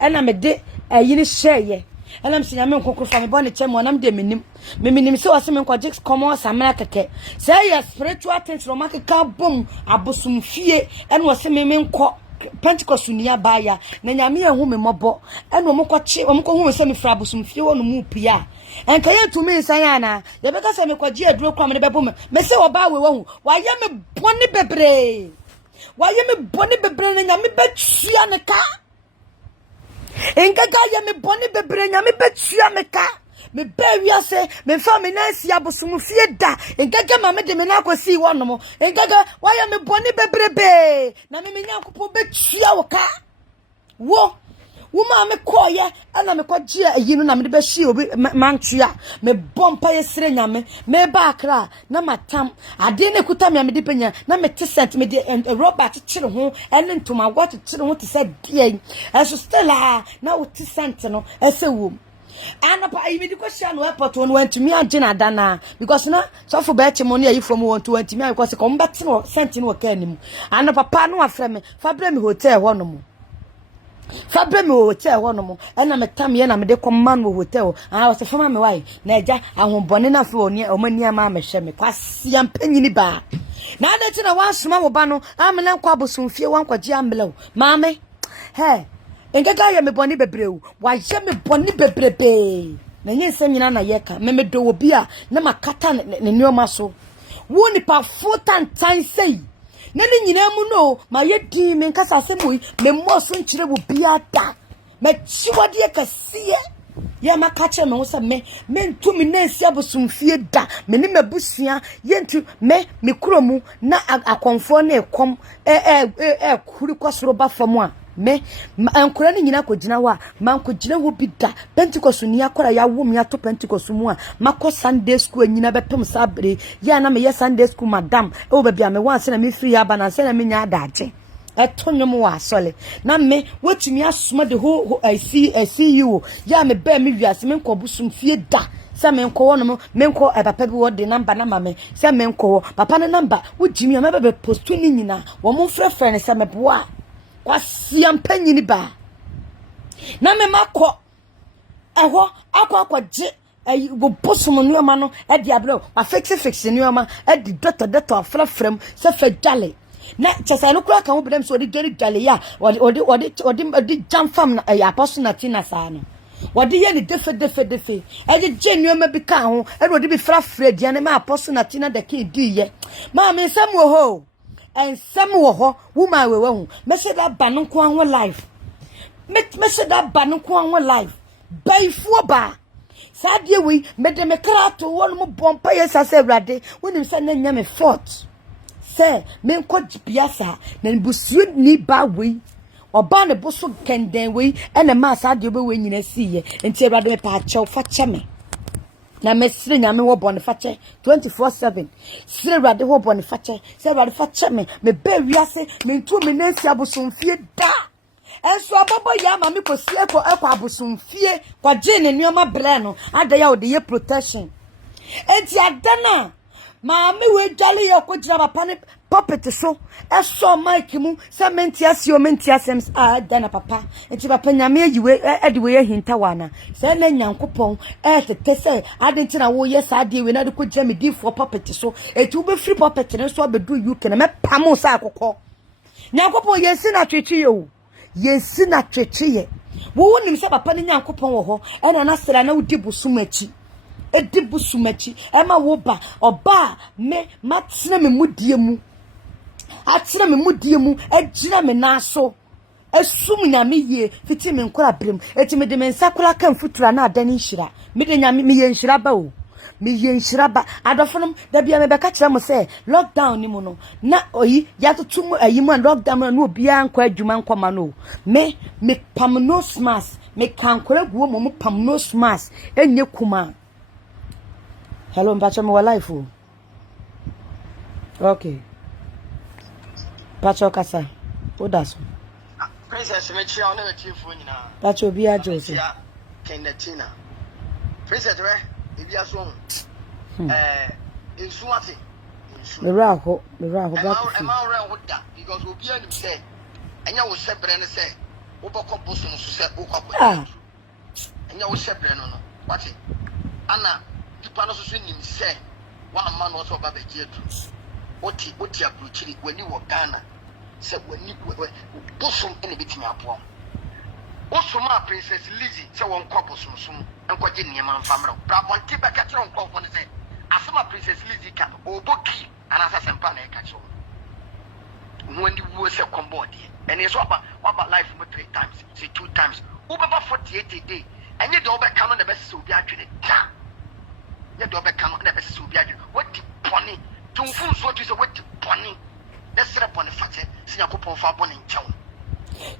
ela me de ayi ni hyeye ela me sinya me nkokrofo me bone chem wonam de menim se wase me nko je komo samana keke say your spiritual things ro makeka bom abosum fie ena wase me nko Pentecost nia baya na nyame ehu me mobo ena omkoche omko hu se me fra abosum fie wonu mu pia enka ye to me nsan ana ye beka se me kwaji aduro kwa me bebo me se oba we wahu wa ye me boni bebre na nyame betua ne ka enka ga ye me boni bebre nyame betua me ka me be wiase me fa me nansi abosum fie da enka ga ma me de me na akosi wono enka ga wa ye me boni bebrebe na me nyankopon betua wo ka wo Wuma me koye ana me kwaji ayinu na me de be hie obi mantua me bompa yesre nyame me ba akra na matam ade ne kuta me de penya na me tesent me de Robert kire ho ene ntoma what kire ho te se die eso stella na wo tesent no ese wo anapa ayi me di kwashia no airport won wantumi agina dana because na so for be chemo ayi from won to wantumi because kom beti no sent no ka anim anapa pa no afre me fabre me hotel ho no mo Fabre me hotel ho no mo ena me tam ye na me de command wo hotel was fama me why na eja ahonbone na fo oni omani ama me hye me kwase ampanyini ba na na ti na wansoma wo ba no amele nkwa bosomfie wankwaje amele maame he engega ye me boni bebreu wa ye me boni bebrebe na nye nsem nyina na yeka me do obi a na makata ne nioma so wo ni pa full time sei nani nyina mu no ma ye di me nkasa semu me mo so nkire wo bia da me chiwade e kasiye ye makache me wo se me ntumi nansi abosumfie da me ni mabusua ye ntu me kuromu na akonfo na ekom kuri kwasoro ba fam a me ankora ni nyina kogina wa man kogina wo bi da Pentecost ni akora ya wo me ato Pentecost mu a makọ Sunday school nyina betom sabre ya na me ye Sunday school madam e wo ba bia me wan se na me free aba na se na me nya adaje etonwom wa asole na me wetumi asoma the whole I see you ya me ba me wiase me nkobusum fie da se me nko wono me nko papa bi wo de number na mame se me nko papa ne number wo jimi o me be post ni nyina wo mo frefre ne se me boa kwasiam panyini ba na me makọ eho akọ je wo bosom nuoma no e di abro ma fix nuoma e di doctor frefrem se fe jale na chesa no kura kan wo bedem so odi jale ya odi jam fam na apostle Natina sa no wadi ye ni defe e je nuoma bi ka ho e odi bi frafre dia ne ma apostle Natina de ke di ye ma me nsam wo ho ensam wo ho woman we hu me se da ba no ko an life me se da ba no ko an life baifuo ba sadie we me de me krato won mo bompa yes SƐCRɛT wonim se na nya me fort se me nko biasa na busu ni ba we oba ne boso kenden we ene ma sadie be we nyina siye enti SƐCRɛT me pa chew fa cheme na mesire nyame wo bone fache 24/7 SƐCRɛT wo bone fache SƐCRɛT fache me be wiase me ntu me nasi abosomfie da enso abobo ya ma me kosie ko ekwa abosomfie kwa je ne nuoma bre no adaya ode ye protection enti adana ma me we dwale ye ko gira papa ne puppet so eso mic mu se mentiasi o mentiasems adana papa enti papa nyame ayiwe ede we hinta wana se na nyankopon tete se adenti na wo ye sa de we na de ko gira me di for puppet so eti wo be free puppet ne so abedu UK na me pam sa akokọ nyankopon ye si na twetwe yo yesi na twetwe wo wonim se papa ne nyankopon wo ho ena na sera na wudi busumachi edi busumachi ema wo ba oba me matena me mudie mu atena me mudie mu agira me naso asum nyame ye fiti me nkora brem eti me de me nsakora kan futura na adani nhira me de nyame me ye nhira ba o me ye nhira ba adofonom da bia me beka kira mo se lockdown ni mu no na oyi ya tutum ayi mu lockdown na obi an kwa adwuma nkoma no me pam no smas me kan kora guo mo pam no smas enye kuma. Hello, Mpacho me wa life o. Okay. Pacho kasa. Odaso. Princess me chia ona me phone nyina. Pacho bi ajo so. Natina. Princess we ebi aso. Ensu ate. Me ra ho ba ko. E ma re ho da because obi anim say enya wo SƐCRɛT ne say wo bokọ bosom so say wo kwakọ. Enya wo SƐCRɛT no. What? Ana pano so nim se wa ma no so ba be jetu oti approachiri wani wo Ghana se wani bosom ene bitimi apo osoma Princess Lizzy se won kwa bosom sum enko je niam famra bra bonti be ka kire onko fo ne se asoma Princess Lizzy ka oboki anasa sempa na e ka kire woni wo se kombo de ene so aba life mo 3 times say 2 times wo be ba 48 day enye de wo be ka no na be se obi atwene da ye do be kan na be se obi adwe what pony tumfun so to say what pony na sere pony fate se yakopon fa bone nchew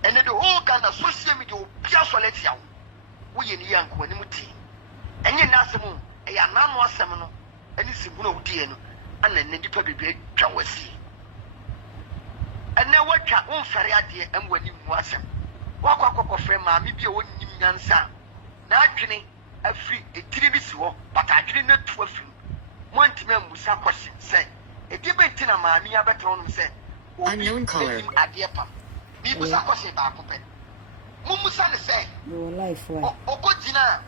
ene de whole Ghana social media obi asolete yawo wo ye ni yanko ani muti enye na asem e ya na no asem no ani sibu no wudi enu ana ne dipa bebe twa wasi ene watwa onfere ade amwani mu asem wakwa frame ma mi bi e wonnim nyansa na adwene afri etiri bi si ho but adwene na tu afri mo antime musa question say edi benti na maami abeto no say unknown caller ade pa bi musa question ba ko pe mo musa ne say no life wa ogojina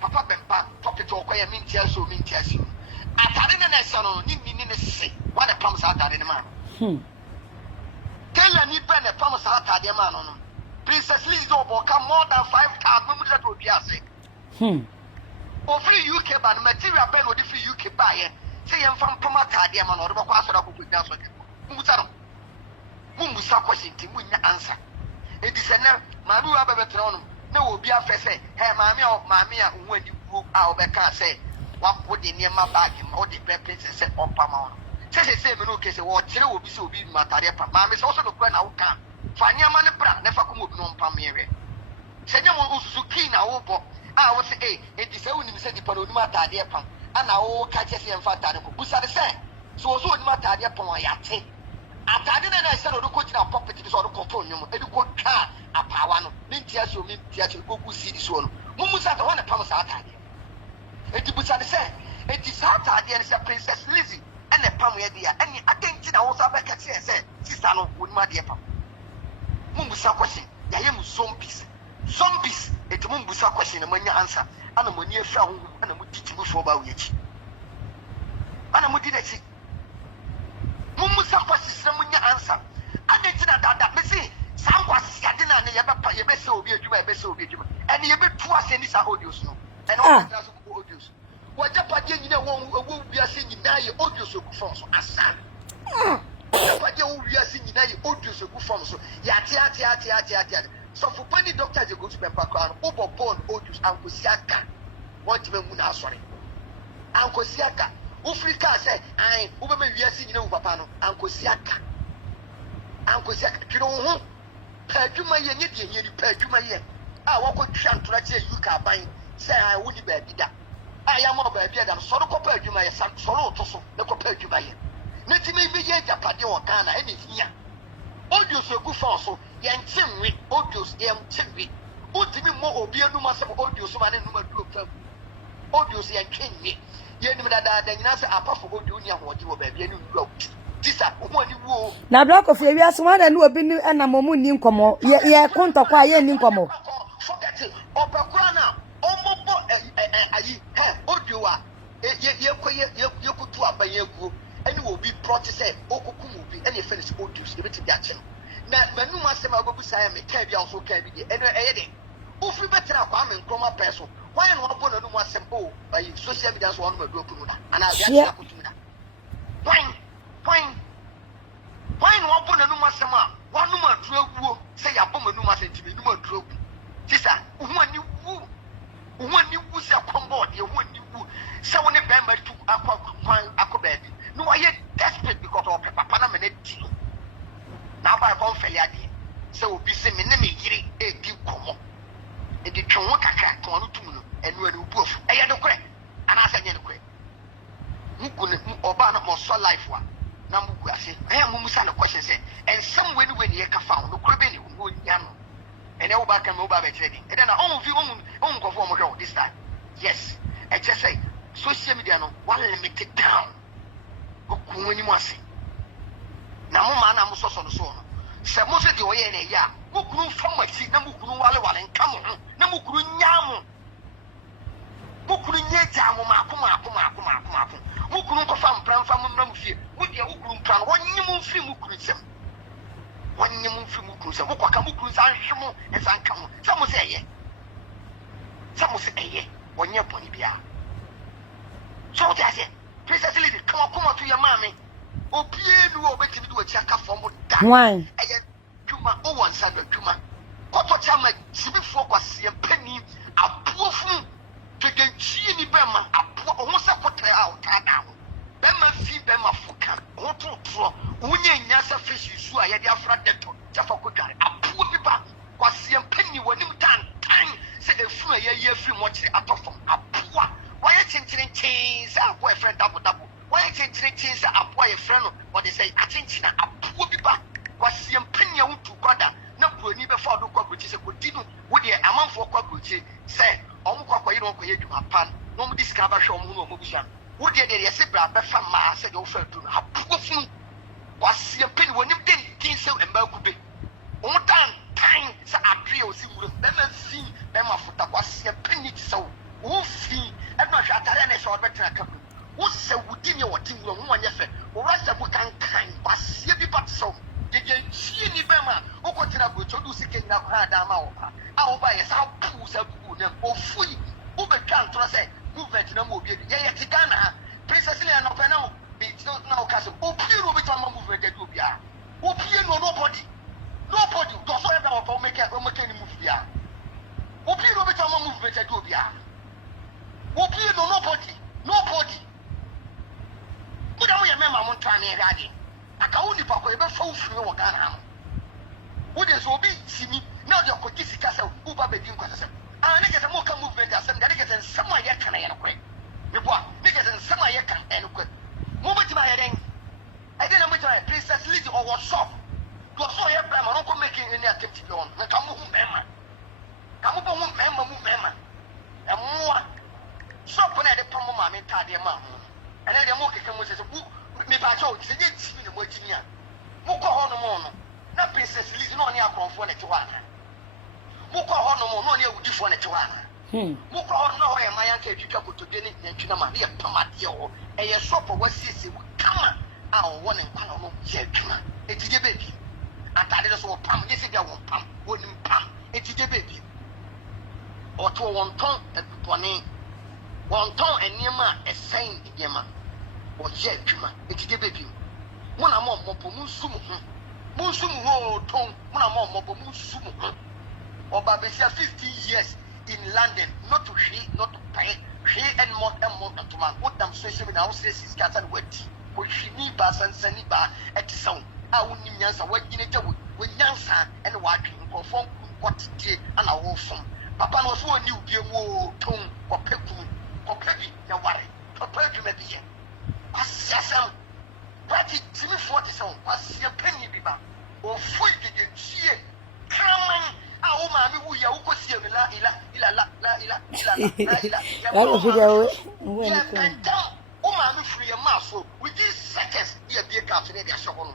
papa Bempah pocket okoya mintia so atare na na so no ni ne se wa na pam sa atare ne ma tell ni pe na pam sa atare ma no Princess Lizzy oboka more than 5,000 mo mu that obi ase free UK ban material ben odi free UK buy say yem fam pama tade ma no do kwa so da ko gida so musa question ti munya answer e di se na ma bi wa ba betre onum na obi afa say hey maami a unhu ani wu a obeka say wa po de niema bag ma o de pepe say on pama on say me no ke say wo kire obi say obi matare pa maami so so no kwa na wo ka Fanyama ne bra ne fa ko mo bi no mpam yere se nya mo usuki na wo bo a wo se enti se woni mi se di pano onima atade pam ana wo ka che se mfa atade ko busa de se so so onima atade pam ya te atade na se no ko tina property so do control nyum e ko ka apawa no ne ntia so mi ntia so ko ku si di so no mumu sa ta wona pam sa atade enti busa de se enti sa atade ne se Princess Lizzie ene pam ye dia eni atenti na wo sa be ka che se sister no onima de pam musa question ya ye mu zombies eti musa question na manya answer ana mo ni afra ho ana mo titi mu fo ba wo yachi ana mo di dachi musa question na manya answer ana tina dada me say sangwa siade na ne ye be se obi adwuma ye be se obi adwuma ene ye be tu ase ni sa audios no ene o be so ko audios waja pade nyina wo bi ase nyina ye audios ku fon so asa Pade wo wi ase nyina ye audios ku fon so ya tia so for pani doctor je go to Bempah kwa no born audios ankosiaka want me mu na asore ankosiaka ufrika say ai wo be ma wi ase nyina wo papa no ankosiaka kiro ho padwuma ye nye de ye ni padwuma ye a wo ko twa ntora che yuka ban say ai wo ni ba bi da aya mo ba bi da so ro ko padwuma ye so ro to so ne ko padwuma ye neti me bi ye japade wo kana e ne hia audios egu fa so ye ntimwe audios ye ntimwe utimi mo obi enu ma se audios ma ne numa duro fam audios ye twenwe ye nim da nyina se apafo audio ni ahoje wo ba bi enu duro tisa wo ni wo na block of ye wiase wan na obi ni na momu ni nkomo ye kontokwa ye ni nkomo forget it obekura na omobo ayi audio a ye kutu abanye gu eni wo bi protest say okukum obi eni finish audios e beti bi ache na manum asem agobu sai me ka bi also ka bi eni eye de ofri betra kwa me nkroma peso why no obo na num asem o ayi social media so onu madu okunu da ana ya akutum da why no obo na num asem a wanu madu aguo say ya bom num asem ti num madu agu tisa uhani wu se kombo de uhani wu se woni be ma tu akwa no I desperate because of papa na me di na ba kon feliade se obi se me ne me yire e di komo e di twon kakra to anu tum no enu buofu e ye de kore ana asa nye de kore mukune oba na mo so life wa na mugu ase e mu musa na question say and some when ye ka fa no kore be ne wo nya no ene wo ba kan me wo ba be kire din e de na on fi on go for mo hwe this time yes I just say social media no one limited down okuwani mu ase na mo ma na mo soso no so no se mo se de oye na ya mo kunu famati na mo kunu wale nkam ho na mo kunu nyam mo kunu nyeja mo ma mo kunu ko fam pran fam mra mo fie mo de wo kunu pran wonye mo fie mo kunu sem mo kwa ka mo kunu san hwemo e san kam se mo se eye wonye boni bia so ti ase Princess Lady, come to your mommy. O Pienu, obey do a check up from why? Juma, oh, one side of Juma. Papa Chama, Sibi Focus, a penny, a poor fool to get Chini Bema, a poor almost a quarter out. Bema fee Bema Fuka, or to throw, Unya Yasa fish, you are your friend, Jafakuka, a poor people was a penny when you done time, said a few year free watch the upper from a poor. Why are you chains a boyfriend double? Why are you chains a boy friend? What they say, I think a poor people was the opinion to brother. No, we never found a cockroach. Continue with the amount for cockroach. Say, Omukwa, you don't create a pan. No discover show Motion. Would you say, Brother Fama said, your friend to a poor fool was the opinion when you didn't think so and Belkubi. One time, so I drew them and see them of was the opinion so. Wofi e no hwatare na so betra ka wo se wudi ne wodi wo ho anya fe wo rasa bu kan basie bi bat so de chie ni be ma wo ko tira go chodu sike na kwa da ma wo pa a wo ba ye sa pu sa bu na ofui wo be twa ntro se movement na mo obi ye ti Ghana ha Princess Lady no pe na be no na o ka so o pie ro be twa ma movement de obi a o pie no nobody do so e da wo make any move bia o pie ro be twa ma movement de obi a Obi no nobody. Good am your member won try me ready. Aka uni pa ko e be fa ufiri wo Ghana am. What is obi simi now the kokisi kasa uba bedin kwasa. Ah niggas mo kan movement asem that niggas some ya kan ya no kwe. Me boy niggas some ya kan en kwe. Mo beti ma ya den. I didn't make my princess Lizzie or what's up. To so ya bra ma no ko making any attempt to on. Na kamu hu mema. Kamu bo hu mema mu mema. E mo so ko na de pomo ma me tade ma ho. And then the mo keke mo se me ba cho se je ti ni mo ti ni a. Mo ko ho no mo no. Na princess Lizzie no ni akonfo na ti wa na. Mo ko ho no mo no ni awudifo na ti wa na. Mo ko ho no ho ya mayan ka twitwa kotode ni ntwina ma ne pamade ho. E ye so for wasisi kama a won nkwa no ye adwuma. Etije baby. Atade so pam yesi dia won pam wonim pam. Etije baby. Oto won ton epone. Won ton eniema esen eniema. O ye adwuma. Etije baby. Mo na mo mo sum ho. Musum ho ton muna mo musum ho. Oba besia 50 years in London, not to she, not to pay, she and more to man. What them social media house is scattered with. But she need bass and send ba at the sound. I wouldn't answer what you need to with Yansa and watching conform what day and I will from. Papa was one new dear more tone or peku or peppy, your wife, or peppy maybe. Assassin. But it to me 40 sound was your penny biba or food did cheer. Come on, mammy, we are go see la oh, mammy, free your mouth with these seconds. Dear dear captain, they are showing.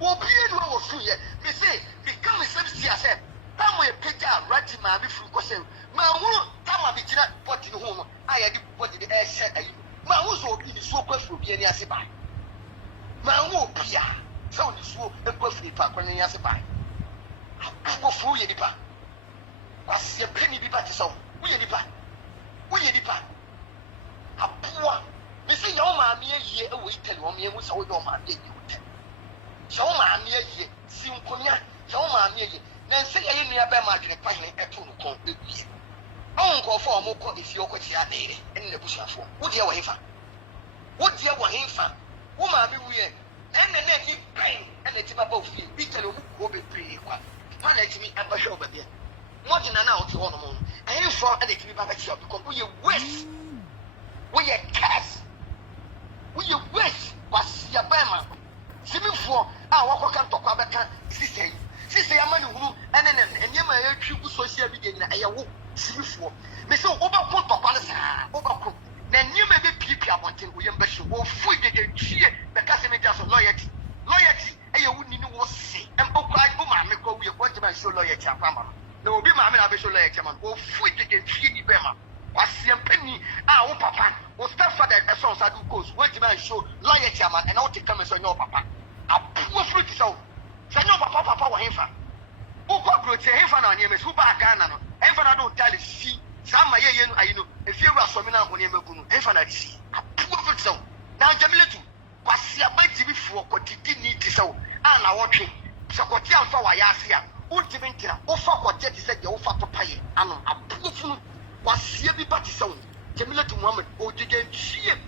Oh, be a little free. Me say, become a subsidy. I said, come with Peter, writing mammy free question. My woman, come on, be not put in home. I had what the air said. My woman will be so question for being as a buy. My woman, Pia, so this will a birthday park when you as a buy. Go through your depart. What's your penny be back to some? We are depart. We are depart. A poor. You see, your mammy a year away tell you, me was all your mammy. Your mammy a year, Simconia, your mammy. Then say I near by my pine at 2 o'clock. I won't go for a more if you're quite here and the bush for. What do you want? What do you want him for? Woman, we are. And then he pain and let him above you. Be tell you who will be pretty one. Man, let me have a show over there. More than an hour to one more. And you saw and let me back shop because we are west. We are cast. We are west. Was your bema. Swimming for our walk to Quabaca, sister. Sister, your money who and then you may attribute social media in a walk. Swimming for. Miss Overcoat of Palace. Overcoat. Then you may be people wanting William Bishop or food the cheer because they just loyalty. Loyalty, and you wouldn't know what to say. And oh, I go, mamma, go, we are going to show loyalty. No, be mamma, I will show loyalty, man. Or food the cheer, Bema. Was your penny, our papa, or step for that as soon as I do goes. What did I show loyalty, man, and I'll take comments on your papa. A poor fruit so. Say no, papa, or him. Who cockroach, a heaven on him is who back and I don't tell you, see. Some I know, if you are swimming out on your moon, infinitely see. A poor so. Now, Jamilatu, was your baby before what you didn't need to so. And I watch him. So, what you are for Yasia, ultimately, offer what you said you offer to pay. And a poor was your baby so. Jamilatu woman, or didn't see him.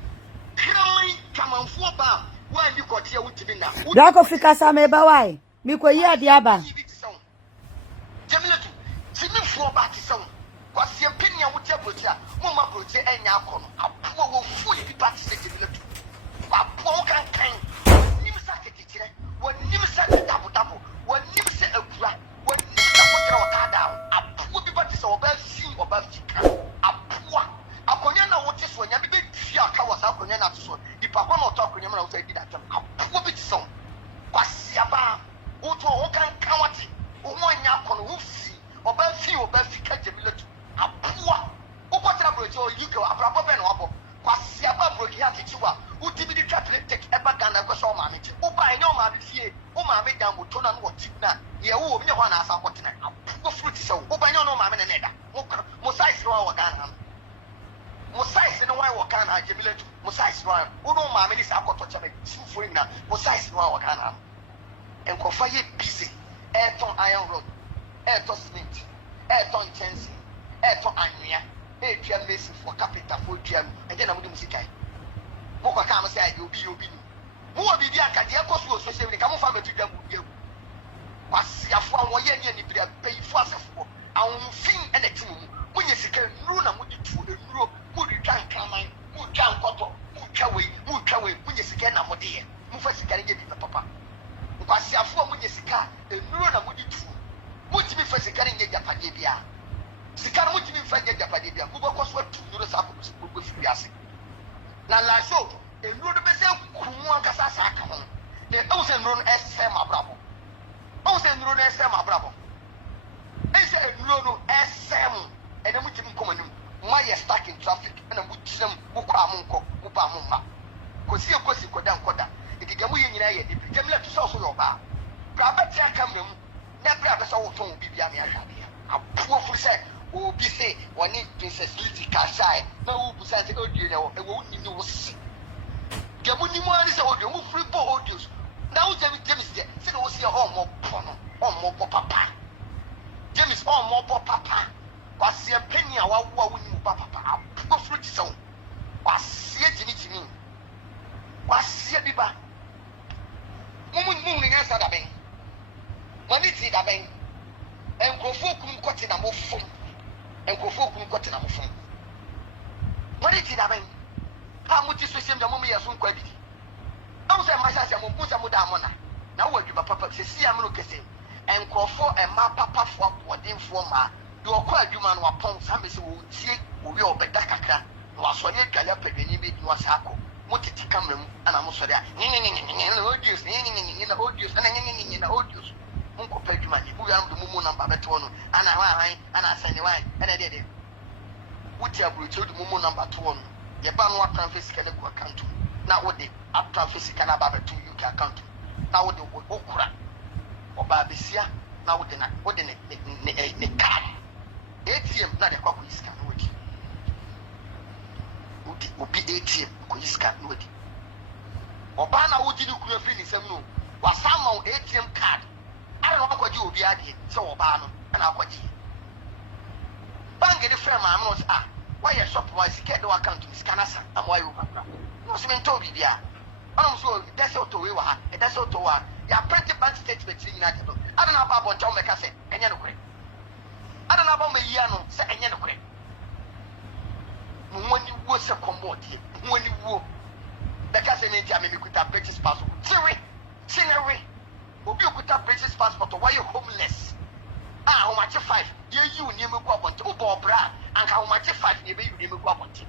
Come on, 4 bar. Where you got here with me now? Black of Ficasa me bawai. Miko ya diaba. Jamilatu, see me 4 bar to some. What's your opinion with your butcher? Mama will say, and Yakon, a poor will fully be participating in the a poor can you suck it, when you said double, when you said a crack, when you said a down, a poor be participating or bad sea or bad a poor. A Conyana watches when you begin to see a cow was up on your so the papa not talking about say that a poor bit song. What's your bar? Who can count it? Who want Yakon who see or bad sea or bad catch a village. A poor, who got a bridge or you go a proper pen was Yaba Brogia Titua, who did the traffic take a back and a person manage. Oh, by no man, here, oh, my madam would turn on what you know. You owe me one as a what a poor fruit so. Oh, by no man and a Mosai's row again. Mosai's in a while, what can I give you to Mosai's row? Oh, no, my minister, I've got to tell me, for him now, Mosai's row again. And Kofaye busy, Airton Iron Road, Airton Smith, Airton Chelsea. Eto anya e Mason for capital for Jam and then I'm going to see kai Moka come say you be mo bi dia ka dia ko so so se come from to Jam Kwasiafo a wɔyɛ ne anibere payifo asefo ahomfin ɛna ti mu munye sika nuru na mudi tu enuro mudi twa nkraman mudi twa nkɔtɔ mudi twa wei munye sika na mudi yɛ mufa sika ne bi papa kwasiafo a munye sika enuro na mudi tu mudi mi fa sika ne japade bia sika mudi mi fa japade bia mubakɔ so atu nuru sa ko fi ase na la so enuro be se kumu ankasa sa aka ho ne ɛwo se nuru no ɛsɛ mabrabo ɛwo se nuru no ɛsɛ mabrabo ɛsɛ enuro no ɛsɛm ɛna mu timi kɔma nim ma yɛ stuck in traffic ɛna mu tinam mu kɔ amonkɔ mu ba amomma kosi koda nkoda ediga mu yɛ nyina yɛ de bi jamla to so yɛ ɔba pra bɛti aka mram na pra bɛ sɛ wo ton bibia me ahwade apuo furu sɛ obi se wɔne princess Lizzy kasai na wo busa sɛ odie na ɛwɔ wo ni wo si gamu ni mu ani sɛ odie mu free ball audios na wo James de sɛ na wo si ɔmɔ pono ɔmɔ bɔ papa James ɔmɔ bɔ papa wasia penny a wawo a woni ba papa apuo furu ti sɛ wasia gyini wasia biba mumu ni nsa da ben mani ti da ben enkofo kum kwete na mofom mani ti da ben ha muti so sem da mumu yeso nkwa bi awu se ma sha se mo busa mu da mo na wo adwuma papa se sia me no kese enkofo ema papa fo abodinfo ma de okọ adwuma no apon sambe se wo tie wo wi obeda kakra no asonye dwale padwani bi no asako motiti kamera mu ana mo sori a na audios na audios na audios munko padwuma ni bu yam de mumu number beto no ana hwan ana send wan ana de wuti abrocho de mumu number to no ye ba no transfer sika ne go account na wo de transfer sika na ba beto UK account na wo de okura oba besia na wo de ne card ATM na de kwa iska no wodi obi ATM ko iska no wodi oba na wodi ni kura fi ni sam no wasama ATM card ara no akwaji obi ade se oba no na akwaji bank de frame am no why your shop why sika de account iska na sa am why you papa no se mento bi bia ana so that's auto we wa that's auto wa ya print bank statement ni na de do ara na ba boncha o meka se enye no kure ada na ba me yia no se enye no kure mwani wo se commodity mwani wo beka se ne dia me kuta British passport tiwe obi okuta British passport why you homeless how much 5 ye you ni me kwa bonte ubo bra anka how much 5 ni be you ni me kwa bonte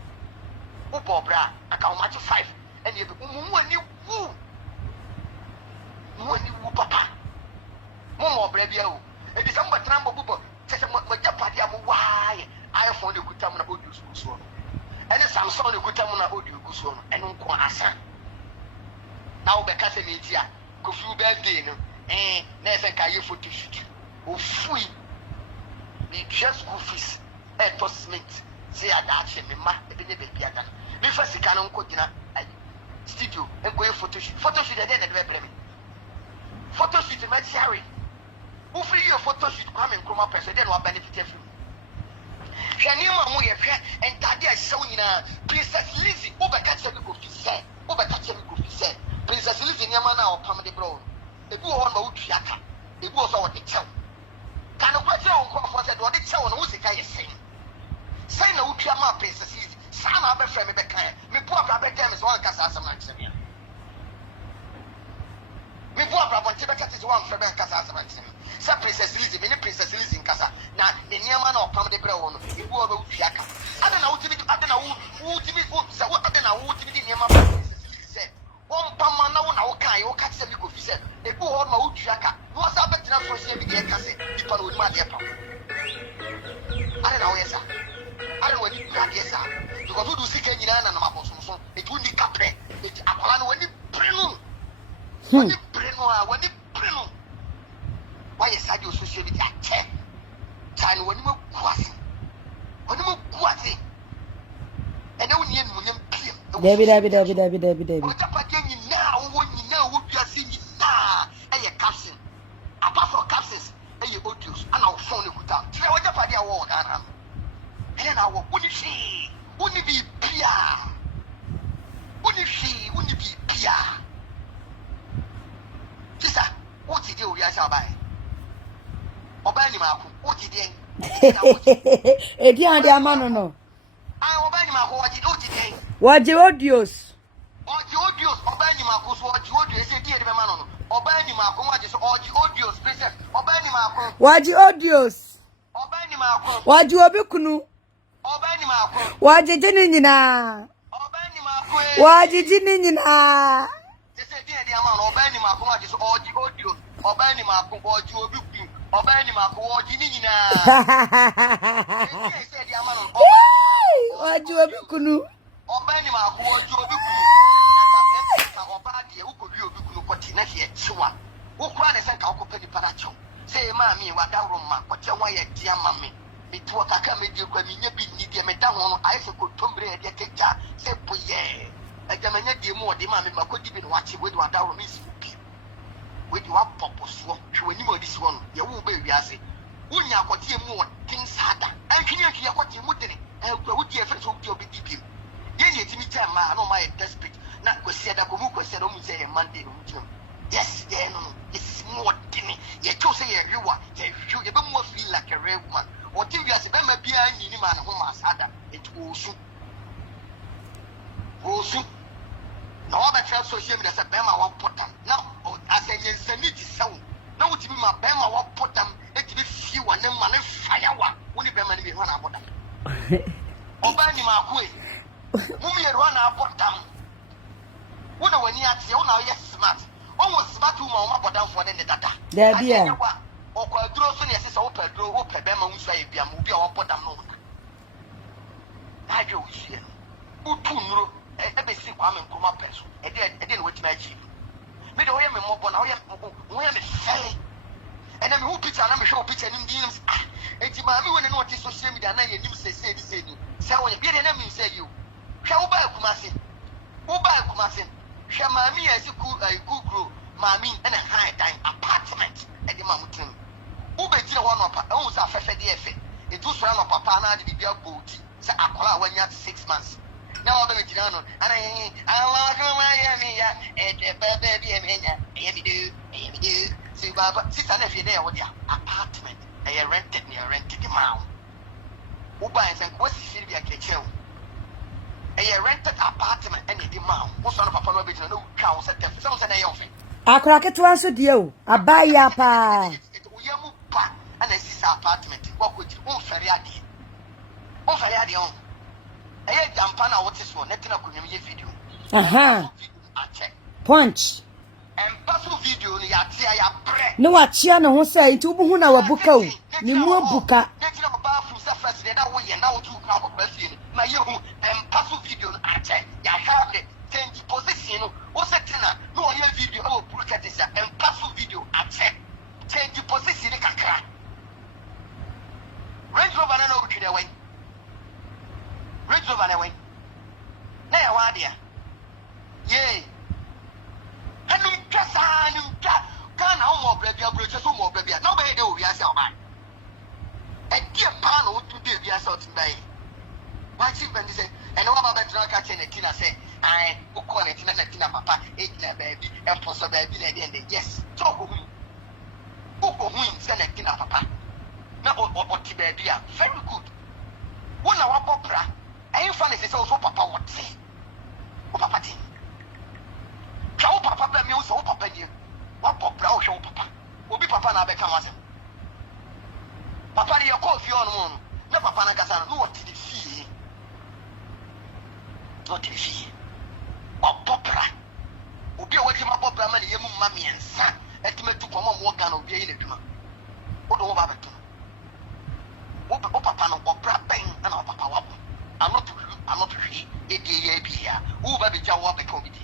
ubo bra anka how much 5 ene be mwani wo papa mo bra bia o e bi samba trambo bubo se mo japadi am why iPhone de kuta mo na audio so ene Samsung de kuta mo na audio so no ene nko asa na wo be ka se ne tia kofu birthday no na ese ka ye photo shoot ofui be just school fees enforcement say adache me ma e be ne be bia dan me fa sika no nko gina studio enko ye photo shoot de na de be me photo shoot ma share who free your photo shoot come in chroma person then what benefit from hwani ma mo ye hwe entade a hyew nyina princess Lizzy obeka che me go fi say princess Lizzy nyama na opam de bro ebi wo ho na wotuaka ebi wo so wo de chew kan ko che on ko fo se do de chew no wo sika ye sen na wotua ma princess Lizzy sa na be frɛ me be kan me bu abra be dem so kasa asɛm na kyerɛ me bu abra bonte be kasa so wan frɛ be kasa asɛm na kyerɛ sa princess Lizzy me ni princess Lizzy nkasa na ne nyama na opam de bro no ebi wo be wotuaka ada na wotimi sa wo ada na wotimi di nyama princess Lizzy se on pama na wo na wo kan yo ka tse mi ko fi se ebi wo ma wotuaka no sa betina social media ka se dipa no ma de pa ada na wo yesa ada no ni ka de sa because wo du sika nyina na na mabosonso e tu ni kapre e akwala no wani prenu why is that your social media check time when you kwasi and then you mun piem David what about you now when you know what you are seeing now and your caption apart from captions and your audios and our phone you down tell what about your word and then our wouldn't be pia wouldn't be pia sister what did you realize about mako. Oti den. Edi ande amano no. I obey mako oti den. Waje odios. Oji odios obey mako so oji odios e die de man no. Obey mako waje so oji odios princess. Obey mako. Waje odios. Obey mako. Waje obekunu. Obey mako. Waje jini nyina. Obey mako. Waje jini nyina. Say die de man obey mako waje so oji odios. Obey mako oji obekunu. Obey mako oji ni nyina. Say die man waje obekunu. Obey mako oji obekunu. Obi obekunu kwoti na hie chiwa wo kura ne senka okopani paracho say maami wadawro ma kwoti wa ye dia mame mitu kaka me di kwa minya bi ni dia me da ho no ayefe ko tombre e dia keja say boye ajamanya di mu odi maame makodi bi no wache we di wadawro mi si bi we di wa poposo hwe ni mo di si wono ye wo ba wiase wonya kwoti mu odin sada antwini antwi kwoti mu dene kwa wudi efe so bi obi di bi ye ni etimi time ma no ma ye desperate na kwesi da ko mu kwesi da mu say Monday no mutum yes then it's more than you to say everyone you be more feel like a real man or think you as be ma bia nyini ma na ho ma sada it osu na wa betra social media say be ma wa potam na as a yensanity sew na wutimi ma be ma wa potam e ti be fi wa ne ma ne fire wa woni be ma ne bi ho na potam oba ni ma ko e mu mi ero na potam wona wani ate wona ye smart almost smart woman o ma bodam for the data there be a o ko aduro so ne se wo pedro wo pe be ma nsu aye bia mo bi a wo bodam no na jo hie utu nuro e be si kwa me nkoma peso e de no wetima achi me de wo ye me mobo na wo ye me fele e na me hu picture na me show picture ni ndi e ti ma mi woni no ti social media na ye nim se ni se wo ye bi de na mi se you hwe wo ba kumase Shamami as Google, Mammy and a high time apartment at the mountain. Ubeti one of almost a fair DF. It was one of Papa to be a boat. Say Aqua when you had 6 months. Now I'm going to and I walk Miami at the baby do. See, Baba, sit on if you're there with your apartment. I rented the mount. Uba and what's the Sylvia Kitchen? A rented apartment and a demand. What's on Papa Robin? No cows at the sounds and a office. I crack to answer you. I buy ya pa. And a sister apartment. What would you own Feriadi? Oh, Feriadi on. A Jampana, what is one? Natina community video. Punch. And Basu video, ya bread. No, what Chiana who say to Buhuna wa Buko. Nimu Buka. Natina bathroom surface, that way, and now 2 crowd of question. My you and Basu video, I check. Ya have it. Change position. What's a tenor? No, your video. Oh, look at this. And Basu video, I check. Change position. Range Rover, I know the way. Range Rover, I went. Now, what dear? Yay. And you just can't more baby, more baby. Nobody do yourself, man. A dear pan would do yourself today. My chief and say, and what about that drunk catching a Tina say, I will call it Natina Papa, 8 baby, and for so baby, and yes. So who wins and a Tina Papa? Now, what baby, very good. One hour opera, and you find it also Papa what say. Oh, Papa. Show Papa, me also Papa, you. What Papa, show Papa. Will be Papa now become us. Papa, you call you on moon. No, Papa Nagasan, no, what did he see? What did he see? Or Papa. Will be away from my Papa, Mammy and son. Let me to come on walk down of the Enigma. What do I do? What Papa no opera bang and our Papa. I'm not free. Who by the Jawa committee?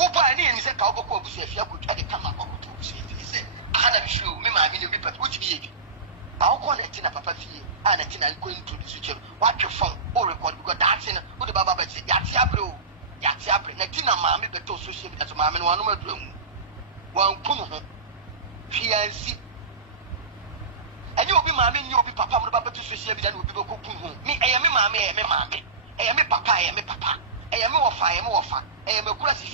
Upa and said, I'll go to see if you could try to come up to see. He said, I had a shoe, me, my million people, which be. I'll call it in a papa fee, and a tin going to the switch. Watch your phone, or record, because dancing with the Baba said, Yatiabro, Natina, mammy, but to social as mammy, one more room. One pum, she and see. And you'll be mammy, you'll be papa, Baba to social, that will be cooking home. Me, I am a mammy, I am a mammy, I am a papa, I am a papa. I am more fire, I am a grassy.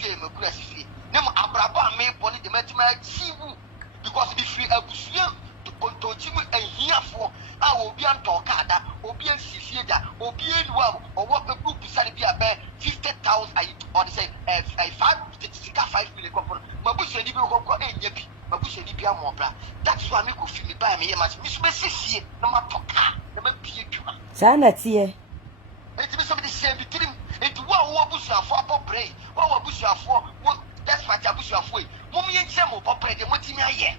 Name Abraba may pony the Metima Chibu because be free of Swim, kontojimu ehiafo a obi antoka da obi ansifie da obi enuwa owo group sare bi abe 50,000 or say 5 million kompo mabusu ni bi kokko enya bi mabusu ni bi amobra. That is why me go feel me buy me match me so be siesie na matoka na ma pie dwuma sa na tie enti be so be same bi tirim enti wo busuafo abobray wo busuafo wo despite busuafo e mum ye nche mo bobray de motimi aye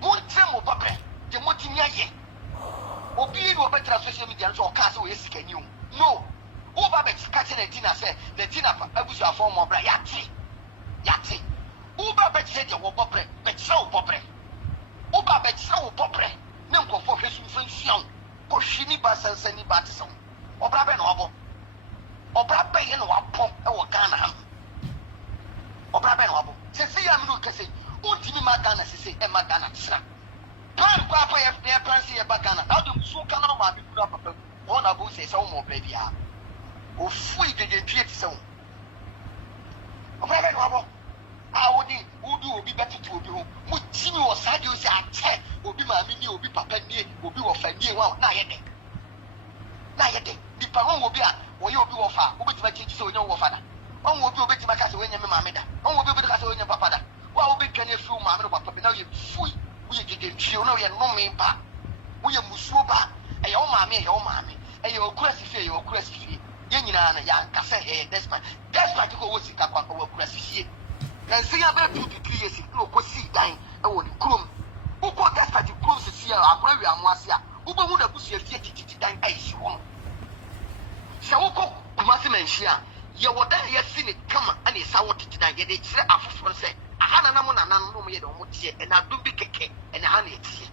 mo nche mo bobray de motimi aye obi no betra social media so ka se wo yesikani o no wo ba be catch Natina say Natina abusuafo mo bra yate wo ba be che de wo bobray be che wo bobray wo ba be che wo bobray ne nkofo hwesu fansian ko hwini ba sansani ba te so obra be no obo obra be ye no wapom e wo Ghana ha obra be no obo se ya me no kase ontimi ma Ghana se e ma Ghana tsra plan kwa pa ye plan se ye ba Ghana na do so kana no ma bi kura papa won na bo se so mo bra bia o fui de tie te so obra be no obo a wodi obi betutu obi ho mo timi wo sade o se ache obi ma mi ni obi papa ni obi wo fa ni wa na ye de di pa won obi a wo ye obi wo fa obi ma chinchi se onye wo fa da won obi obi tima ka se onye me ma me da won obi obi ka se onye papa da wa obi kan efu ma me no papa bi na ye fui wo ye gege trio na ye no me ba wo ye musuo ba e ye wo ma me e ye okura sifie ye nyina na ya nkase he despite ko wo sika kwa wo okura sifie na se ya be 2 years no ko si dan e wo ni krom wo ko despite krom se si akura wi amoase a wo be hu da busu afie tititi dan ai si wo se wo ko kumase manhia ye wo dan ye si ni kama ani sa wo tititi dan ye de kire afoforo se aha na mo na nan no mo ye de mo tie e na do bi keke e na ha na etie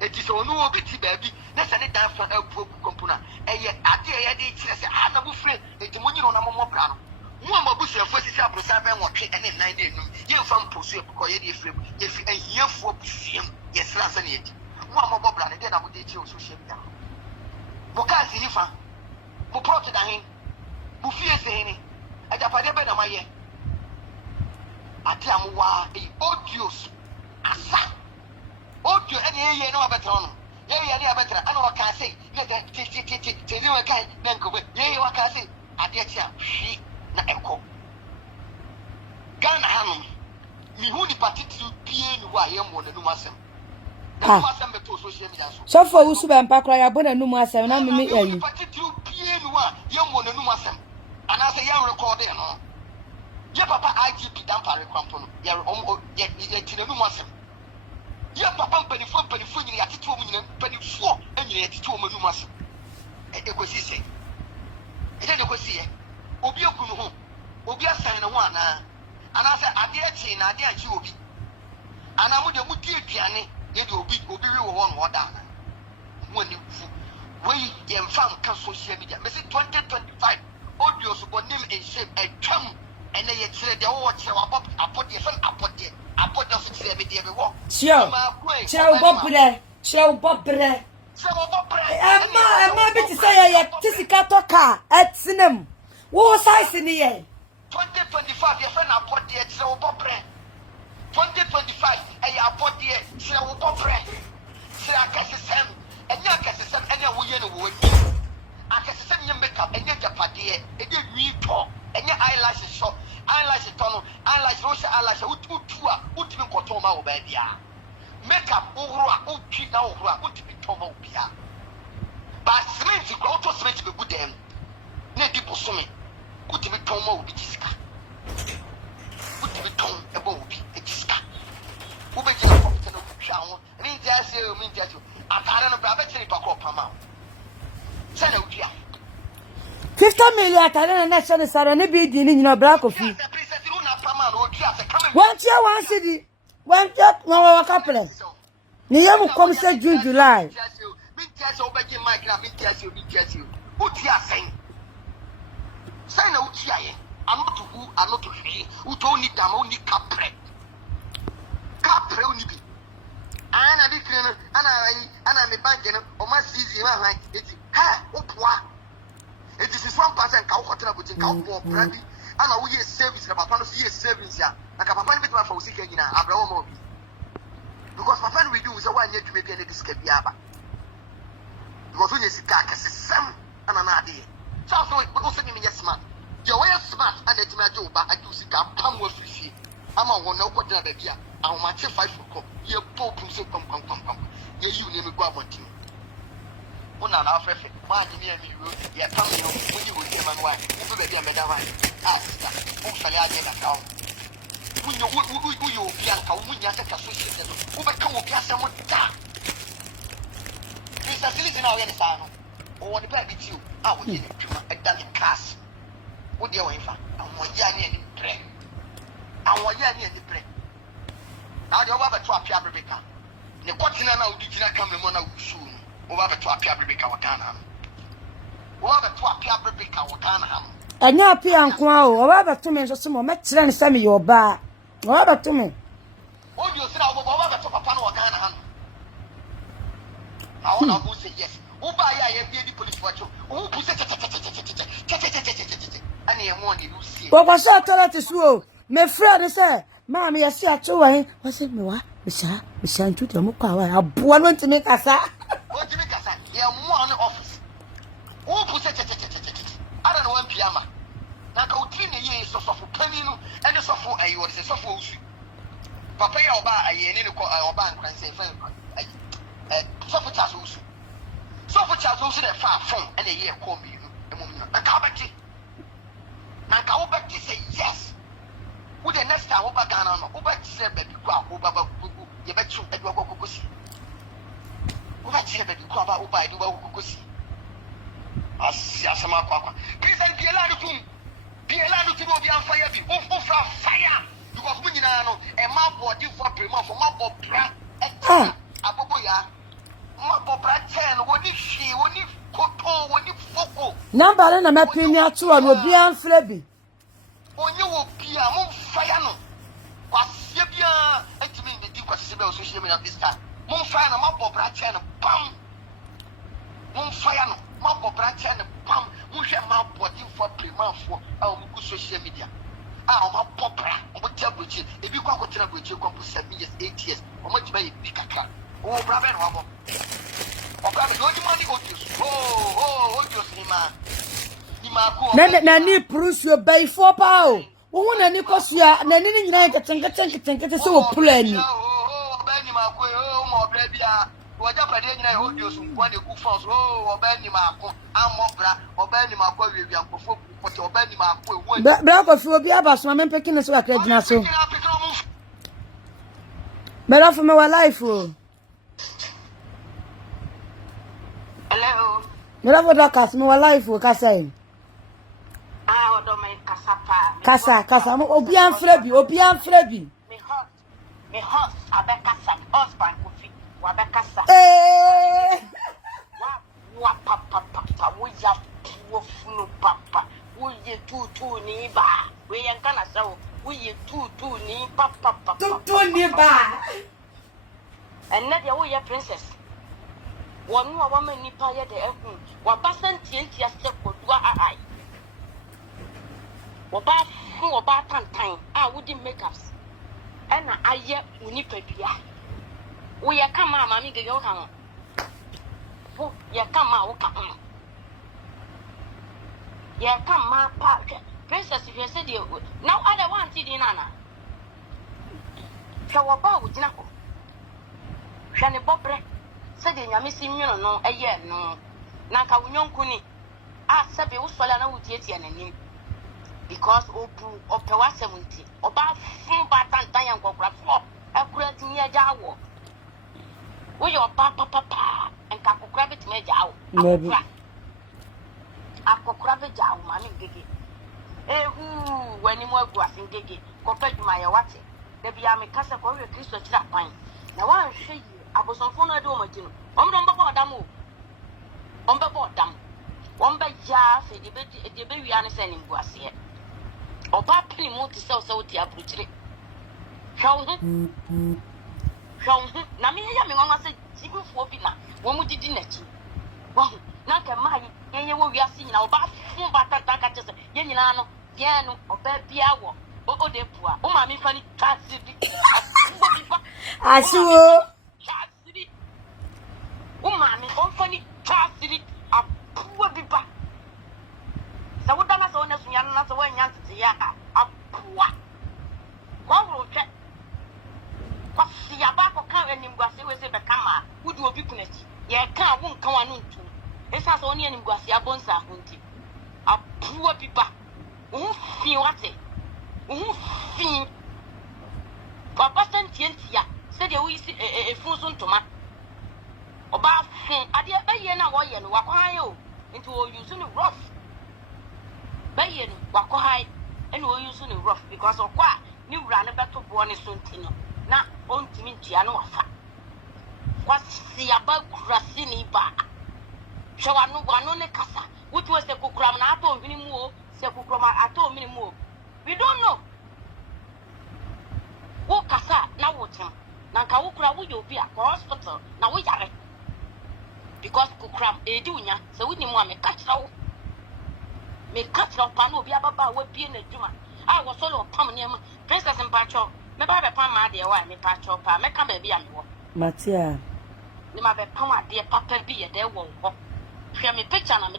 eti so no obi ti ba bi na se ne dan fa abu kompuna e ye ade ye de kire se aha na bu fre eti mo nyino na mo mo bra no mo amabusu afo sisi aprosa ben wotwe ene nan de num ye mfa mposu epko ye de efrem ye fi ahiafo busiem ye sra sa na ye mo amabobra ne de na mo de chi o social media mo ka si hifa mo prot da hin mo fie se hin ajapade be na maye ati amwa audios asa audio ene ye na abetra no ye ne abetra ana waka sei ne de te we kan na nkobe ye waka sei ade ati a hwi na eko Ghana hanom mi hu ni patiti pie ni wa ye mo na num asem na num asem be to social media so for Owusu Bempah kra ya bona num asem na me ayi patiti pie ni wa ye mo na num asem ana se ya record e no ye papa IGP dan pa record no ye ti na num asem ye papa panifo nyina ya tete o mu nyina panifo nyina ya tete o mu num asem e ko si se e de ko si e obi okunu ho obi asan ne ho ana se ade achi na ade achi obi ana mo de mudi aduane ye de obi wi wo no oda na mo ni fu we ye mfam ka social media me se 2025 audio so bonim in shape atwam ene ye kire de wo kire wa apode fan apode so kire me de be wo kire wo bobre Emma bi ti say ye tisika toka etinem wo size ni ye 2025 ye fan apode kire wo bobre 2025 ay apode kire wo bobre kire akasesem enya akasesem enya wo ye no wo ni akasesem nye makeup enya japade enya nwi to enya eyelashes shop eyelash tono eyelash rosha eyelash utua utimi koto ma wo ba bia makeup uhura utwi na uhura utimi to ma wo bia ba cement go to cement be gudem na di bosome utimi to ma wo bi tisika utimi to e bo wo bi e tisika wo be je ko tena ku twa ho ni jase akare no bra be tiri pa ko pama se na udia 50 million atare na se ne sare ne bi di ni nyina bra ko fi one city one chat no wa couple ni yam kom se June July min tia se obeji mic na min tia se utia sen sen na utia ye anoto hwe uto ni dama uni kapre uni bi ana bi kire ana me bank no o ma sisi ma han eti ha opoa eti 1% ka ukotena butin ka upo brandi ana wo ye service na papa no ye service ya na ka papa no bitima fa usika nyina abrawo mo bi because my friend we do is one year to maybe any discabiaba. Because when you see carcass, some and an idea. So also me smart. Your way smart and it's my job, I do see that palm was free. I'm on one over the idea. I'm on 5 o'clock. You're pope, come. You name go about you. One and a half, man, you come when you will get my wife. Who will be a medal? Ask that. Who shall I get a cow? Who you be a cow when you take a switch? Who become a someone? Mr. Silly now, any son. Or what about you? I will get a damn class. What do you want? I'm one yanny and pray. I'm one yanny and pray. Now, you're over to a Rebecca. The continent did not come on soon. Over to a Rebecca or Ghana. Over to a Rebecca or Ghana. And now, Pianquo, or rather to me, some more Mexican semi your bar. Or rather to me. Oh, you said I will over to Papa or Ghana. I want to say yes. Who buy a baby police watch? Who puts it? And you want to see. But was I told to swow? My friend said, Mammy, I see a two way. Was it me? We shan't to the Mukawa. I want to make us. What to make us? You are one office. Who puts it? I don't know when Piama. Now go 3 years of penny and the software I was a software. Papa or buy a yen in a bank and say, software charges. Software charges in a far phone and a year call me. A cabin. Now go back to say yes. Would the next time over Ghana, over say baby crab, over you bet you Edward Kukusi. Over say baby crab, over Edward Kukusi. As Yasama Papa. Please, I be allowed to be on fire, be off fire. Because when you know a map or do for prima for map or bra, a boya, map or bra 10, what if she, what if Coco, what if Foco. Number and a map in your two and will be on Flebby. On you will be a moon fire. Was Yabia, and to me, the Duke of Jezebel social media this time. Moon fire, a map or bra 10, bam. Moon fire, map or bra 10, bam. Moon shall map or do for prima for our social media. I'm popra, what tell which if you go to which you come to 7 years, 8 years, or much may be cat. Oh, brother, oh, brother, no money, oh, Nani Bruce, your bay for pow. Who any cost you are, and then you like a tank so plain. Oh, Benny, my boy, oh, my baby, what up, I didn't hold you some one good falls, oh, Benny, my boy, I'm opera, or Benny, my boy, we are before what your Benny, my boy, Black of you be about my man picking us like a so. But off of my life, Hello. never look at my life, what I say. I don't make Casapa. Casa, Obian Flebby. Me hot, I bet Casa, husband, Wabecasa. Eh, What papa, we have two papa. We ye two neighbor. We ain't gonna so. We ye two neighbor papa. two nearby. And not your way, princess. One more woman nipa ye the earth. What person TNT a step for dua eye. What bad time. I wouldn't make us. And I yet unipedia. We are come out, mammy, get your hand. Oh, you come out. Yeah, come my park. Princess, if you said you would. Now I don't want it in Nana. So about with Nako. Shani Bobre said in your missing you no, a year no. Naka Unyon Kuni. Ah, Sabi Usolana would yet and because Opu or Pewa 70 or about 4 batan Diane Gografo, a great near Jawo. We your papa and Capo Crabbit made out. Ako crave jaw mami gege. When you more grassing gege, compared to my watch. There be a Mikasa for your Christmas trap pine. Now I say you, I was on phone I do my tune. On the board dam. One by jar, say the baby understanding was here. Or papi moved to sell so the approach. Show him. Nami yamming on us a single 4 pina. One would did net. Well, Naka Mai, and you will be seeing our bath, but I catches Yenano, Piano, or Bepiago. o de pua o ma mi fa ni tasiri Asuo. tasiri o ma mi o fa ni tasiri apuwa biba sa wo dana so na sunya na so wanya tete ya apuwa kwa wo hwe kwa sia ba ko kan animguase we se be kama wudi obi kunachi ye kan wo nkan wa no ntu esa so oni animguase abonsa hunti apuwa biba fi wate fi papa santientia se de wi si efun so ntoma oba fun ade beye na wo ye no wakwan yo nti wo use no rough beye no wakwan ene wo use no rough because okwa ni wura ne beto bo ne so ntino na ontimi ntia no wafa kwasi aba kurasi ni ba hwa no ne kasa wutu we se kokura na ato hwini mu o se kokura ma ato mini mu o we don't know wo kasa na wotem na nka wo kura wo ye obi a hospital na wo yare because kokura edi unya se woni mu a me kachira wo pa no obi ababa wo bie na djuma a wo so lo pam ne ma princess mpacho me ba be pam ma de wa me pacho pa me ka ba bi a me wo Matia. ni ma be pam ade papa bi ye de wo wo hwe me picture na me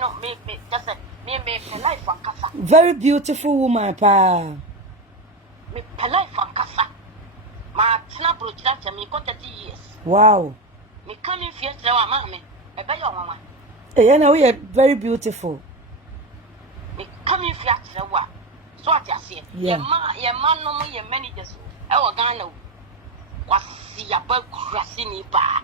no me just me life one kasa Very beautiful woman pa. me life one kasa ma tina brochira che me ko 30 years Wow. me come in fear tre wa ma me e be yo mama Eh na we are very beautiful. me come in fear tre wa so ati ase Yeah. ye ma no mo ye managers e wo Ghana o kwasi aba kurasi ni ba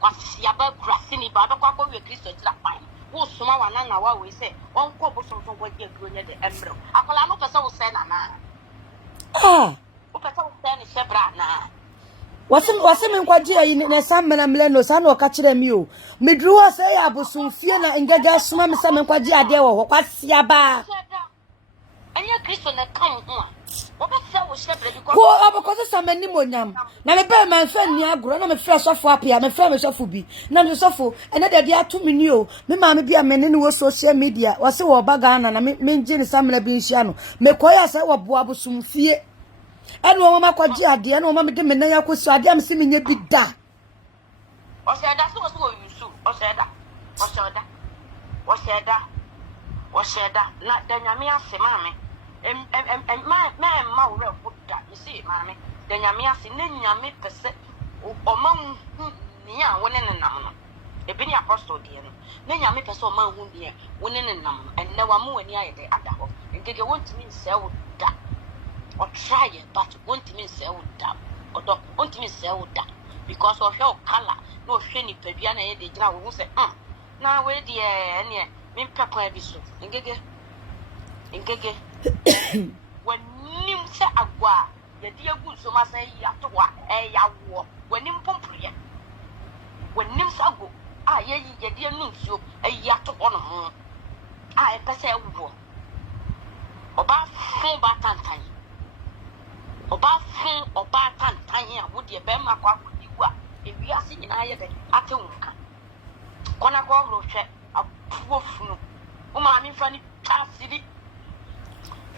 kwasi aba kurasi ni ba kwa ko we Kristo tira pan wo soma wa na wa we se won ko bo som so gwa gro nya de emro akola no pesa wo se na Ah. wo pesa wo se ni sebra na Wase me nkwaji ayi ne samena mle no sa na o ka kire mi o. Medru o se ya abosomfie na ngaga soma me sa me nkwaji ade wo ho kwasi aba. anya Kristo na kan ho a wo pesa wo sebra bi ko Ko abakoso samani monyam. Na me be man fa ni agro na me fra sofo apia me fra me sofo bi. Na me sofo ene de dia to me ni o. Me ma me bia me ne wo social media. Wase wo ba Ghana na me ngi ni samena bi nhia no. Me koya se wo bo abosomfie. Enu o mama kwaji ade enu o mama de me na yakoso ade am se me nya bi da. o se da so yusu o se da na da nyame ase ma me ma wo refuda you see ma me da nyame ase na nyame pese o ma hu ni a woni ne nam no e bi ni apostle de no na nyame pese o ma hu ni a woni ne nam no en na wa mu ani aye de ada ho ngege wontimi nse wo da or try it but wontimi nse wo da odo wontimi nse wo da because of your color no hwe ni padua na ye de gina wo hu se na we de ene me papa bi so ngege wanim se agwa ye de agu so ma san yi atwa ya wo wanim pompriye wanim se agu a ye de anu nsuo ayi atwa no ho a e pese wo oba fun ba tantan a wo de be ma kwa kodi wa e wi ase nyina ye be ate wonka kona ko ro hwe apuo funu o ma mi fa ni tasiri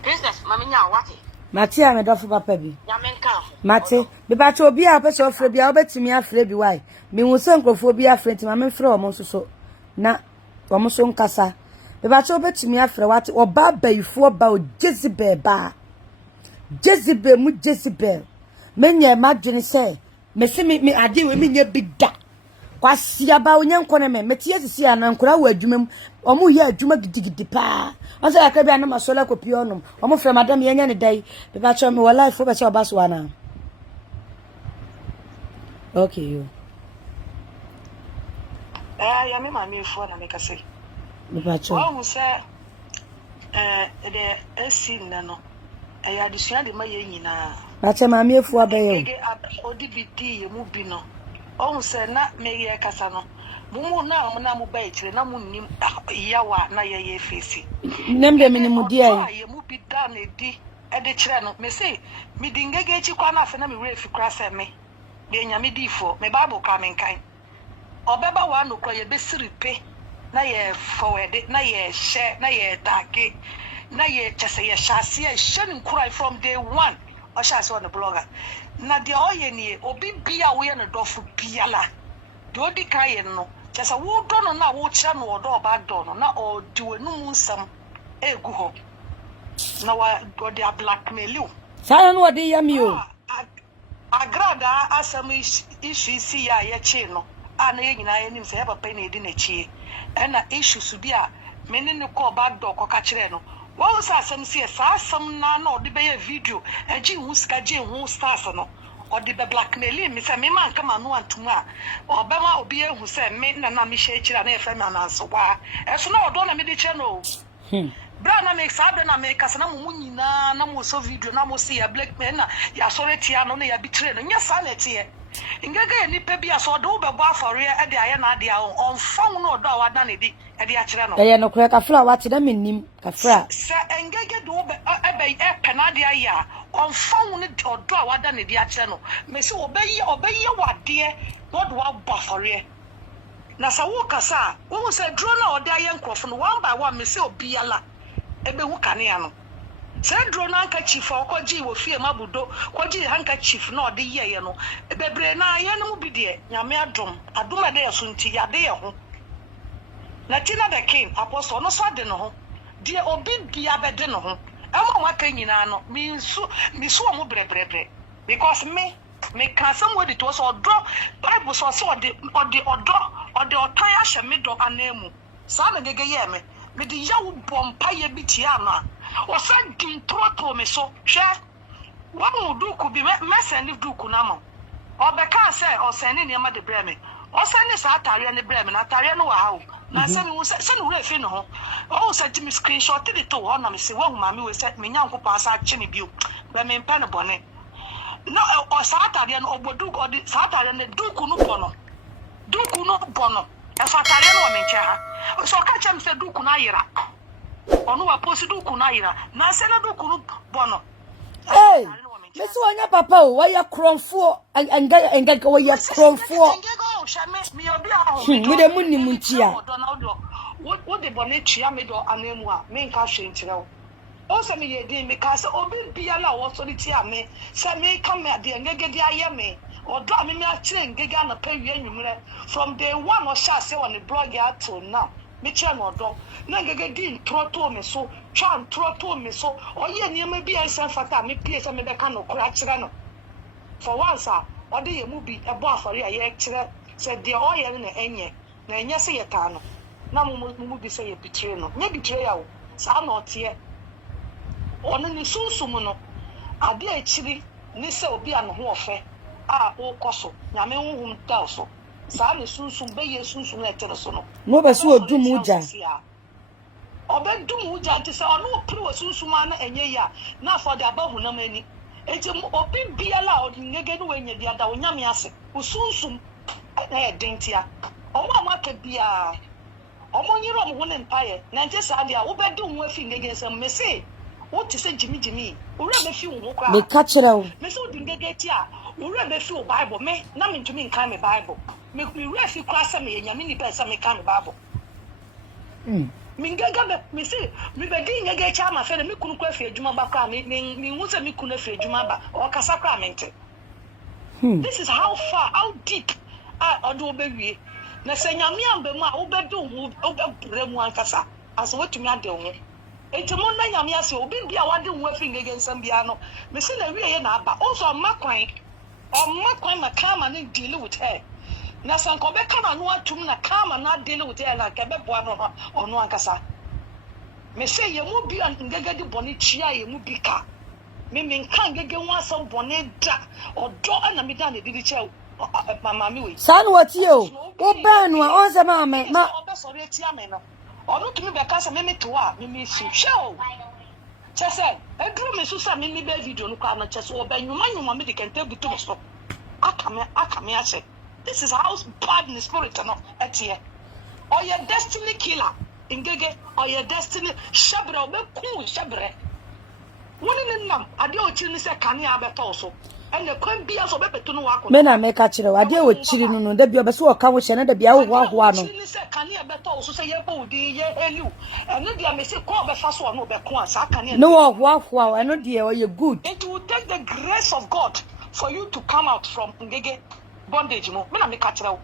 princess mama nya wate Matia me dofo papa bi. ya menka Mate, be ba cho obi a pese ofre bia obetimi afre bi why? Me hu se nkrofo bi afre nti ma me frɛ omo nsoso na omo so nkasa. Be ba cho obetimi afre wate oba bayifo ba o Jezebel ba. Jezebel mu Jezebel. Menye madwene se me se me ade we menye bi da. Kwasi aba onye nkone me tie sisi ana nkora wa adwuma omo ye adwuma gidigidi pa. Onse yakra bia na masola kopi onom. Omo frɛ madam ye nya ne dai. Be ba cho me wo life wo be che oba so ana. Okay, you. ya me ma me fo na me ka se. Me ba cho. Wo se de esi na no. Ya adisua de ma ye nyina. Ba che ma me efu abaye o. Odi bi di ye mu bi no. O se na me ye kasa no. Mumu na mu ba itire na mu nim yawa na ye fesi. Nem de minimu di ai. Ye mu bi da na di e de kire no. Me say mi di ngege chi kwa na afa na me we fi kra se me. Me nya me di fo me bible ka me nkan. Obeba wa no kra ye be siripe na ye forward na ye share na ye take na ye chese ye shase e shenim kurai from day 1 o shase on the blogger na de oye ni obi bia wo ye no dofo biala de odi kai no chese wo do no na wo kire no odo ba do no na o di wenu nsam egu ho na wa go dia blackmail you Saya no odi yami o agrada asam issue si ya ye chi no ana ye nyina ye nim se ya papa na edi na chi na issue su bia meni ne ko ba do ko ka kire no wo sa asam si sa asam na na odi be ye video eji hu ska je hu stars no odi be blackmail mi se me man kama no antuma obema obi ehu se me na me hye kira na e fa me ananso wa eso na odo na me di kire no bra na me sabe na me kasa na mu nyina na mo so video na mo see ya blackmail na ya sore tia no na ya bitire no nya sa na tie ngege ni pe bia so do be bo afore e de aye na ade a on fon no do awada na di e de a kire no ye no kure ka fra wa ti na mennim ka fra se ngege do be e pe na de aye a on fon no do awada na di a kire no me se obeyi wade no do wa bo afore na sa wo kasa wo se dro na ode aye nkrofo no one by one me se obiala ebe hu kanea no se dro na handkerchief okoji wo fie mabudo koji handkerchief na ode ye no bebre na ye no bi de nyame adom ade yeso nti yade ye ho Natina the king apostle no so de no ho de obi bia be de no ho ema wa ka nyina no mi so mo brebre because me can somebody to so do bible so ode otan ya hye me do anemu sa na gege ye me de yawo bompa ye bitia no o sa din troto me so hwe wa mu duku bi me send duku na mo obeka se o send ni ma de breme o send sa atare ne breme na atare no wa ha na se mi se no refi no ho o se ti mi screenshot de to ho na me se wa hu ma me we se me nyanko pa sa chi ni bio be me mpa ne bone no o sa atare no obodu o di sa atare ne duku no bono e fa atare no me nche ha so ka chem se duku na yira onu wa post duku na yira na se na duku no bono hey me so anya papa o wa ya kronfo enga wa ya kronfo mi de munni muntia wo de bone tua me do anemu a me nka hwe ntire o se me ye din me ka se obi bia la wo so ti ame se me ka me de ngegede aye me odo ame me a kire ngege na pa wi anwumre from day 1 o sha se on the blog ya to now me kire no odo na ngege din troto me so twan troto me so oye niam bi an san fata me pie se me be ka no kura kire no for once ode ye mu bi ebo afori aye kire se de oye no enye na enye se ye ta no na mu bi se ye bitire no nya bitire ya wo sa na otie ono ni sunsumu no ade akiri ni se obi an ho ofe o koso nyame huhum ta so sa ni sunsum be ye sunsum na tere so no no be so odumu ja obe dumu ja ti se ono pro sunsum na enye ya na for the abahu na mani enti obi biala o ngege no wenye dia da onyame ase usunsum na dentia omo amaka bia omo nyiro omo ho ne mpaye na nte sa dia wo be dumu afi ngege se mese what to say Jimmy ura be fi wo kwa me catch it out me so dingege ti a ura be fi wo bible me na me ntumi nkan me bible me ura fi kwa se me nyame ni be se me kan me bible me ngega be me se me be din ngege cha ma fe me kunu kwa fi adwuma ba kwa me hu se me kunu fi adwuma ba o kasa kwa me nte this is how far how deep odo be wie na se nyame ambe mu a wo be do hu wo be brɛ mu ankasa aso wetumi ade ho enti mo na nyame ase obi bia wade hu afi ngege nsam bia no me se na wie ye na aba also makwan makama ne deal with her na sanko be kama no atum na kama na deal with her na ke be boa no ono ankasa me se ye mu bia ngege di boni tua ye mu bi ka me nkan ngege hu asam boni da odo na me da na didi che mama mi we san what you o ban wa on se ma obe so re tia me no onu kimi be ka se me to a me su show chese edru me su sa me be video no kwa na chese obe nyuma me de kente butu me so akame ase this is how bad in the spirit no etie or your destiny killer ingege or your destiny shabre obe ku shabre woni ne nam ade o chi ni se kane abeto so and the coin be as obeto no wako. Me na make a chiro. Ade wo chiri no de bi obeso o ka wo hye na de bia wo ho no. Can you beto so say ye bo di ye elu. And no dia me say ko be fa so no be ko asa can you. No ho eno de ye good. It will take the grace of God for you to come out from ngege bondage mo. Me na make a chiro.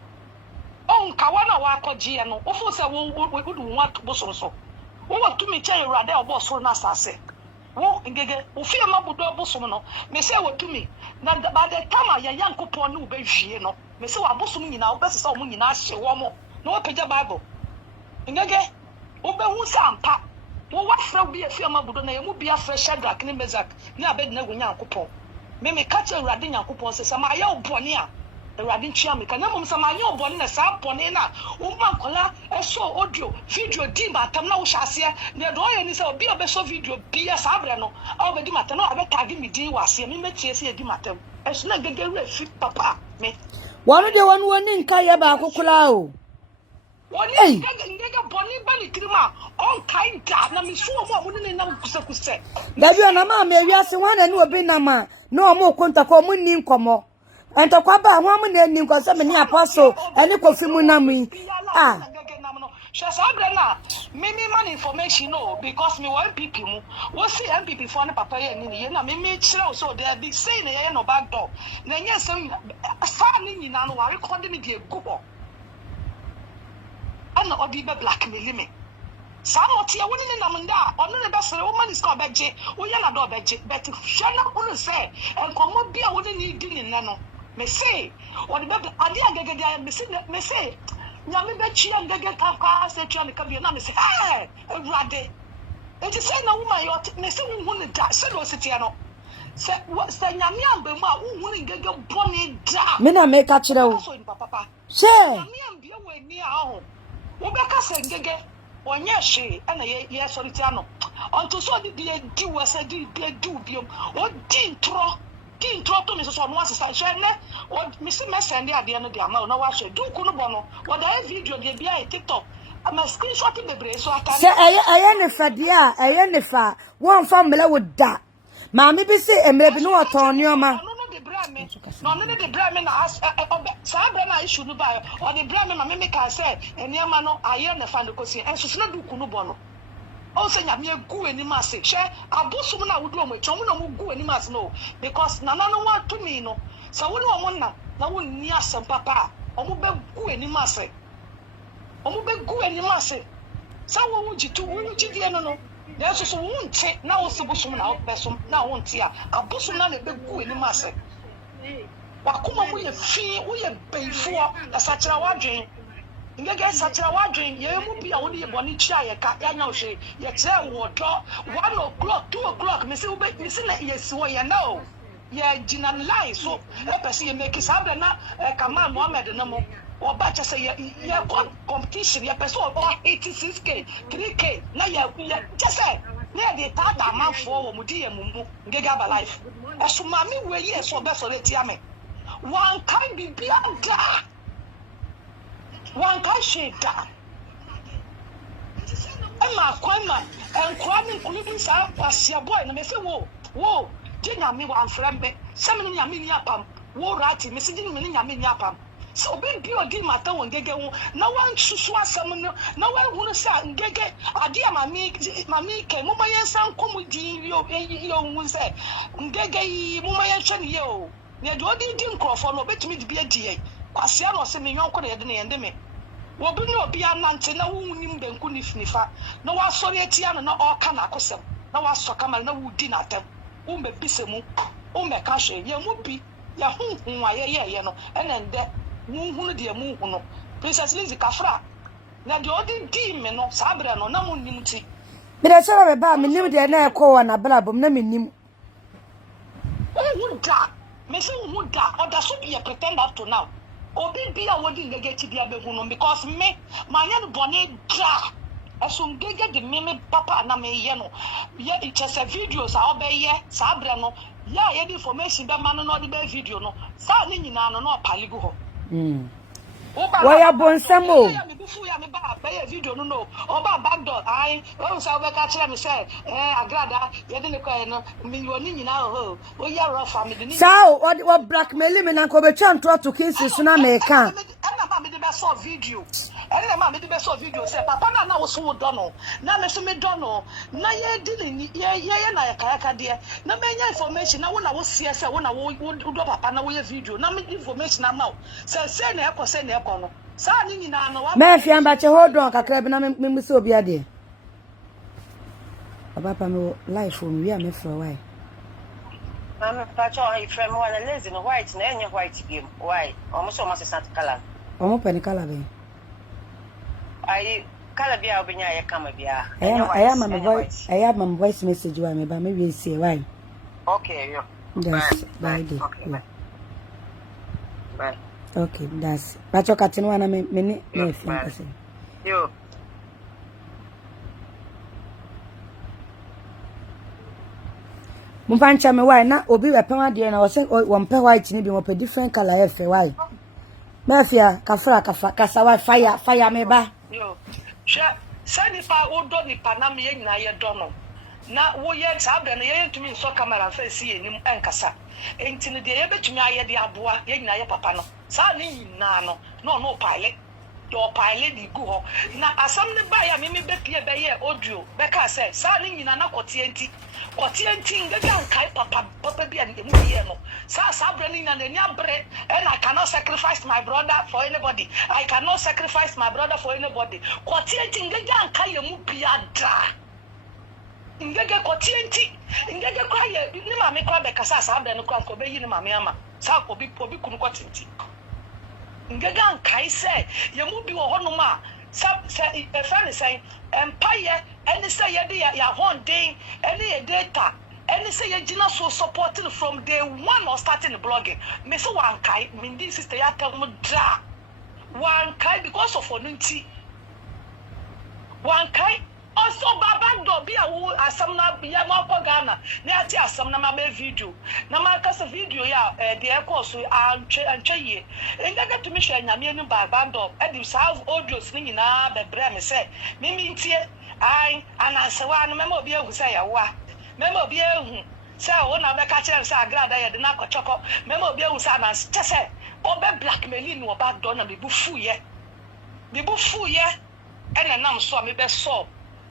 On kawana wa akọji ya no. Ofo say wo do want boso so. Wo wa tumi che Awurade oboso na sase. Wo ngege ofie mabudo oboso no. Me say wo tumi. Na by the time ya Yankopon no be hwie no. Me say wa boso nyina wo be sesa wo nyina hye wo mo. Na wo pagya Bible. Ngege wo be hu sampa. Wo wa fra bi afie mabudo na ye mu bia fra Shadrach ne Meshach ne Abednego Yankopon. Me ka che Awurade Yankopon sesa ma ya obone a Awurade ntwia me ka na mom sama anya obone na sa bone na wo ma kola eso audio video di matam na wo hyase ne do ye ni se obi obeso video bia sa abre no a obedi matam na abe tag me din wase me metie se di matam eso na gegere fit papa me Wanu de woni nka ye ba akokula o. Woni ngege bone ba ni trima on kai da na me so mo mo ne na kusekuse Dabi na ma me wiase wana ni obi na ma na o mo konta ko mo ni nkomo. Enta kwa ba ho am na ni nko se me ni apostle eni kofi mu na mu she sabre na me man information no because me want people mu wo see MPP for na papa ye ni na me kire so they be saying ye no back door na nya some fa ni nyina no wa record me dey go ana odi be blackmail me sa no tie woni ne nam nda ono ne be sere wo man is ko beje wo ya na do beje but hwe na unu say enkomo bia woni ni di ni na no me say odi be ade agagade me say nyame be chi ngege papa say twa me ka bi na me say Awurade enti say na woman yo me say wo hu ne da say do sitia no say nyame amba mu a wo hu ne ngege bone da me na make a chire o she nyame ambia wo ani a ho wo be ka say ngege onye hwe na ye sorry tia no onto so di di wo say di du biom o di ntro to me so no asesa hwe ne o me se me send ade no de ama na wa hwe du ku no bono wo da video de bia e TikTok ama screenshot de bre so aka se eye ne fa dia eye ne fa won fa mele wo da ma me bi se emre bi no oton ni oma no de bra me na sa bra na issue no ba o de bra me ma me ka say eniama no aye ne fa no kosi enso se na du ku no bono o se nya me gu anim ase hwe abosum na wodu omo etwom na mo gu anim ase no because nana no wa to me no sa wo no omo na wo ni asem papa omo be gu anim ase sa wo wujitu wo wujidie no na so wo nte na wo se bosum na wo besom na wo nte a abosum na le be gu anim ase wakuma mu ye fi wo ye beifo asakira wadwen ngege sakira wadwen ye mu bia wo ye boni chia ye ka ya nya wo hwe ye kire wo do 1 o'clock 2 o'clock me se na ye si wo ye na o ye gina line so e pese ye make sabre na Kamal Mohammed na mo o ba cha say ye competition ye pese o 86k 3k na ye just say na de tata man for wo mu di ye mumu ngege aba life asuma mi we ye so be so le tia me one kind be biada one kind sheda ema kwama enkwami nkulubi sa asia boy na me say wo je nyame wa amfrembe se me nyame ni apam wo rati me se je me nyame ni apam so be bi odi mata won gege wo na wan susu asem no na wan hunu sa ngege ade mami ke mo mayen san komu di yo hu se ngege yi mo mayen hwe ne yo ne do di nkrofo no betumi di bi adie kwasia no se me yonko na ye de ne yende me wo bi no obi anante na wo nim benku ni finifa na wa sori atia no na o ka na akosem na wa so kama na wo di na atem wo me bisemu wo me ka hwe ye mu bi ya hu aye no enende mu hunu de mu hunu Princess Lizzy kafra na de odi di me no sabre no na mu nim ti me de sere be ba me nim de na ekọ na blabom na me nim hu da me se hu da oda so be pretend up to now obi bia wodi ngege ti bia be hunu because me manya no bone da eso ngege de me papa na me ye no ye just videos a obeye sabre no ya ye information be ma no de be video no sa ni nyina no na opaligu ho Why a bonsamo? Video no oba backdoor I say we catch them say agrada ye dey call no me you ni nyina ho o ya rough family So what blackmail me na ko be twa nto to cases na me ka na ma me dey be so video na ma me dey be so video say papa na wo so do no na me so me do no na ye di ni ye na ya de na me nya information na wo sie say wo na wo do papa na wo ye video na me information na ma say na e ko no sa ni nyina no wa me fian ba che hold on kakra bi na me so obi ade papa me life o me me for why I'm a friend one lazy no white na any white game why almost Santa color omo pen color be I color bia obinya ye kama bia I am my voice message wa me ba me we say why okay yo yes bye okay bye okay that's bacho katino wana me me fian kasi yo Mpancha me why na obi wepen ade na wo se wo mpe white ni bi mo pe different color efe why mafia kafra kasawa fire me ba yo she sani pa odo ni pa me nyina ye do no na wo ye sa be no ye ntumi nso camera fa si enim enkasa enti ne de ye betumi aye de aboa ye nyina ye papa no sa ni nyina no pilot your pilot di go ho na asam ne ba ya me be pie be ye audio be ka say sa ni nyina na kotienti ngaga kai papa bi an emu ye no sa bre ni na ni abre and I cannot sacrifice my brother for anybody I cannot sacrifice my brother for anybody kotienti ngaga kai emu bia da ngaga kotienti ngaga kwa ye ni ma me kwa be ka sa bre no kwa ko be yi ni ma me ama sa ko bi kunu kotienti ngaga kai say ye mu bi wo hono ma say e friend say empire any say ye dey ya honden any data any say ye gina so supporting from day one or starting blogging me so one kai me this sister ya tell me dra one kai because of onunti one kai also baba do bi awu asam na ya ma ko Ghana na ati asam na ma video na ma kasa video ya de e course antwe ye ngaga to me hwe nyame ni baba do e di serve audios ni nyina bebre me say me ntie ai anasewa no mema obi ehu say ya wa mema obi ehu say wo na be ka kire say agrada ye de na kochoko mema obi ehu say na say obe blackmail ni oba do na me bu fu ye ena nam so me be so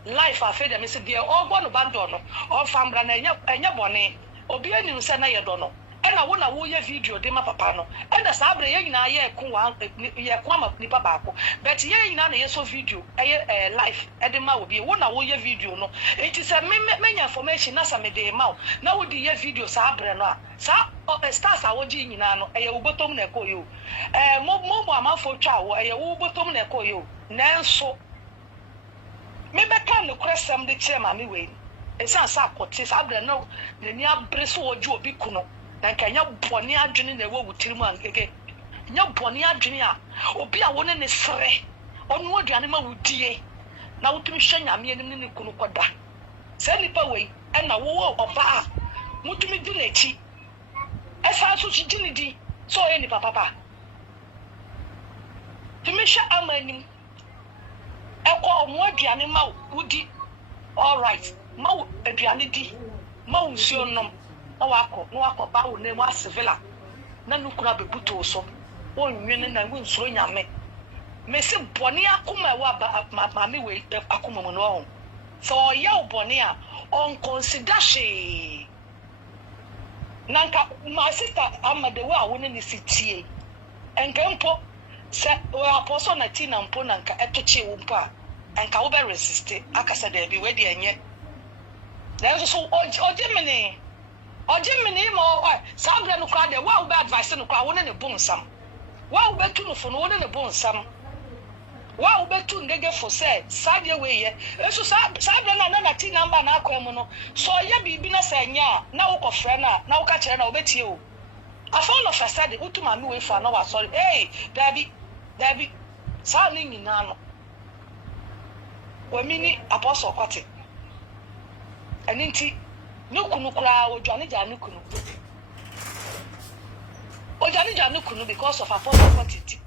life afede me se de ogbo no bando no o famra na enya bone obi enu se na ye do no ena wo na wo ye video de ma papa no ena sa abre ye nyina ye ku ama ni papa ko but ye nyina na ye so video eye life e de ma obi wo na wo ye video no enti se me nya information na sa me de ma na wo di ye video sa abre no a sa stars a wo ji nyina no eye wo botom na ko yo mo amafo twa wo eye wo botom na ko yo nanso me be kan no kwesem de chema me we esan sa akote sa abre no ni abre so oju obi kuno na kanya boni adwene na ewo wutirimu angege nya boni adwene a obi a woni ne sere onu aduane ma wudie na wutumi hwe nyame anim ne kunu koda se nipa we na wo oba a mutumi di lechi esa so chi di di so e nipa papa tumi hwe amanim eko omo aduane ma wudi all right ma aduane di ma nsuo nom na wako ba wo ne mu asevela na nukura bebuto so wonwene na wonsuro nyame me se boni akoma wa ma me we akoma mu no ho so ya boni a on consider she nanka my sister amade wa woni ni sitie enka mpo se we apostle Natina mpo nanka etoche wo mpo a enka wo be resist akasa da bi we de enye na so oje mini mo sabre no kwa de wa be advice no kwa woni ne bonsam wa be tu no fo no woni ne bonsam wa be tu ndege fo say sade we ye eso sabre na Natina number na akwa mu no so ye bibi na sanya na wo kofre na wo ka kire na wo betie o afọ no fa sade utuma mi we fa na wa sorry dabi sa ni nyina no wa mini apostle kwate aninti nukunu kura ojani janu kunu because of apostle quantity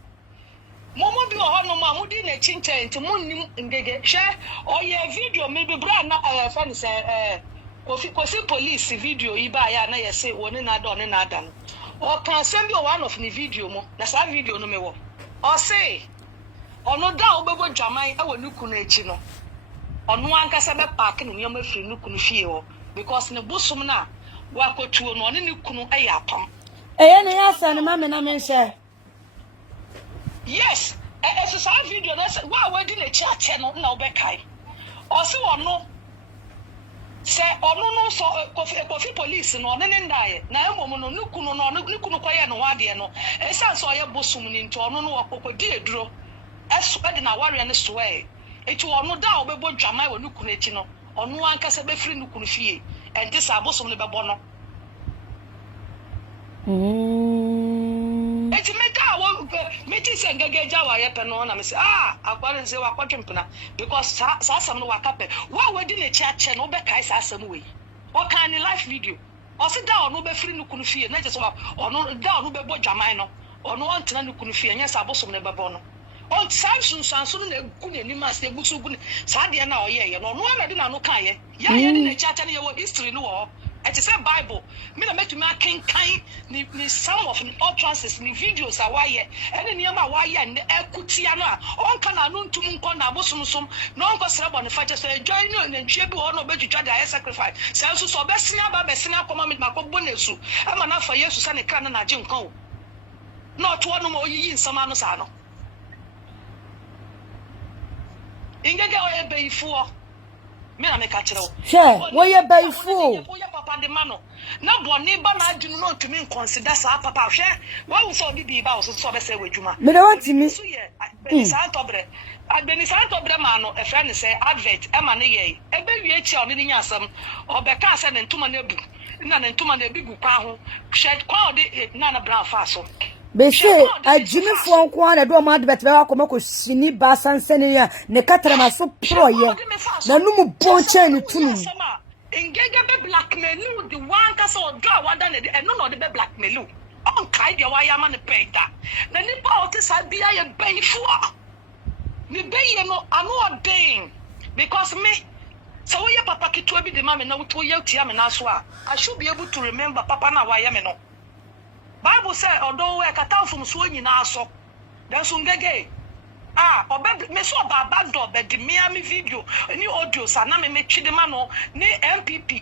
Momo bi o no ma mudi na chinche nti munnim ngege hwe oye video maybe bra na fan say kofi police video iba ya na yese woni na do ne na ada no o kan sem bi one of the video mo na sa video no me wo o say ono da obebo dwaman e wo nuku na echi no ono ankasa be park no nyoma firi nuku no fie ho because ne busum na wa kotuo no ne nuku no e ya pam eye ne ya sa ne ma me na me hye yes so sa video na wa di na echi ache no na obekai o se ono se ono no so kofi police no ne ndaye na emom no nuku no nuku no kwaye no wade no esan so ye busum ni nto ono no wakokodi eduro esu ede na ware ne so eti ono da obebo dwaman wo nuku na echi no ono ankasa be firi nuku no fie enti sa busum ne bebo no eti meka wo meti se ngege jawa ye pe no na me se akware se wa kwatwempena because sa asam no wakape wa di na chiache no be kai sa asam we o kan ni live video o se da ono be firi nuku no fie na je so ono da ono be bo dwaman no ono ontena nuku no fie nya sa busum ne bebo no on Samson sanso na egu ne ni mas egusu gu sa de na oye no no na de na no kan ye ya ye de na chacha ne ye wo history no wo it is a bible me na make me kan ni some of the utterances ni videos awaye ene ni ma waye ne ekutia no on kan na no ntum nko na abosumsum no nko sere bo ne fache so join no ntwe bi ho no betwitwa da sacrifice sanso so besia ba besia koma me makobo nesu ama na fa yesu sa ne kan na age nko no to no mo yi nsama no sa no ingege oye beifo me na me ka kire wo wo ye beifo wo ye papa de mano na boni ba na adunu no tumi consider sa papa hwe wo so bi ba wo so be se wadwuma me da want me so ye agbeni sa tobre ma no e friend say advert e ma ne ye e be wie chi oni nya asam obeka se ne ntuma na ebu na ne ntuma na ebigu kwa ho hwe kwa odi na bra fa so be say ajimi fo nko na do ma advert be akoma ko sini ba sansene ya ne katrama so pro ye na numu bonche ni tunu engege be blackmail you the one ka so do awada ne eno no de be blackmail you on kai de wa ya ma ne penta na ni ba o te sa bia ye benfo ni be ye no anu ordain because me so we papa kitu bi de ma me na wo ye tia me na so I should be able to remember papa na wa ya me no Bible say odo we kata from so nyina so then so ngege obed me so baba do bed me video ni audio sa na me twide ma no ni MPP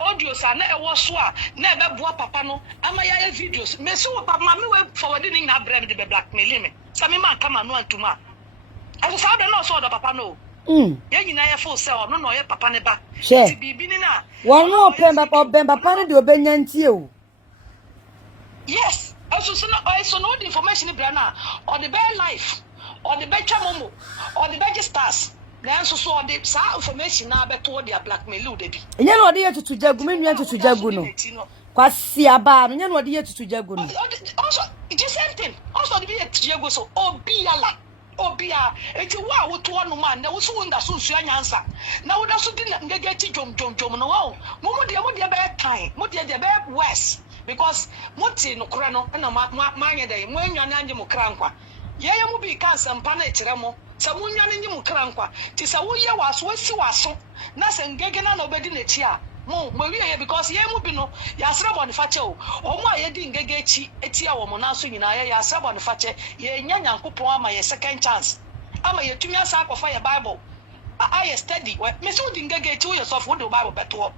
audio sa na e wo so na e be boa papa no ama ya videos me so papa ma me we forwarding na brem de be blackmail me sa me man kama no antuma aso sa de no so do papa no ye nyina ye fo se no no ye papa ne ba ti bibi ni na won no pemba papa ne de obenya ntie o yes so no the information in Ghana or the bear life or the better momo or the better stars then so the information na beto their blackmail you dey bi nya no de ye tutu jagu me nua tutu jagu no kwasi aba no nya no de ye tutu jagu no also it's the same thing also the be tutu jagu so obia eti wa wo to no man na wo so wunda so nsu anyansa na wo da so di ngege ti jom no wo mo de be kan mo de be west because moti no kura no na manya dai mo enwa na anje mo kra nkwa ye mu bi kan sampa na ekire mo sa mo nwa na anje mo kra nkwa ti sa wo ye waso wasi waso na se ngege na obedi na chi a mo wiye because ye mu bi no ya asra bo ne fache o mo a ye di ngege chi eti a wo mo na so nyina ye ya asra bo ne fache ye nya nyankopon ama ye second chance ama ye tumi asa akọfa ye bible I study me so di ngege chi wo yourself wo the bible beto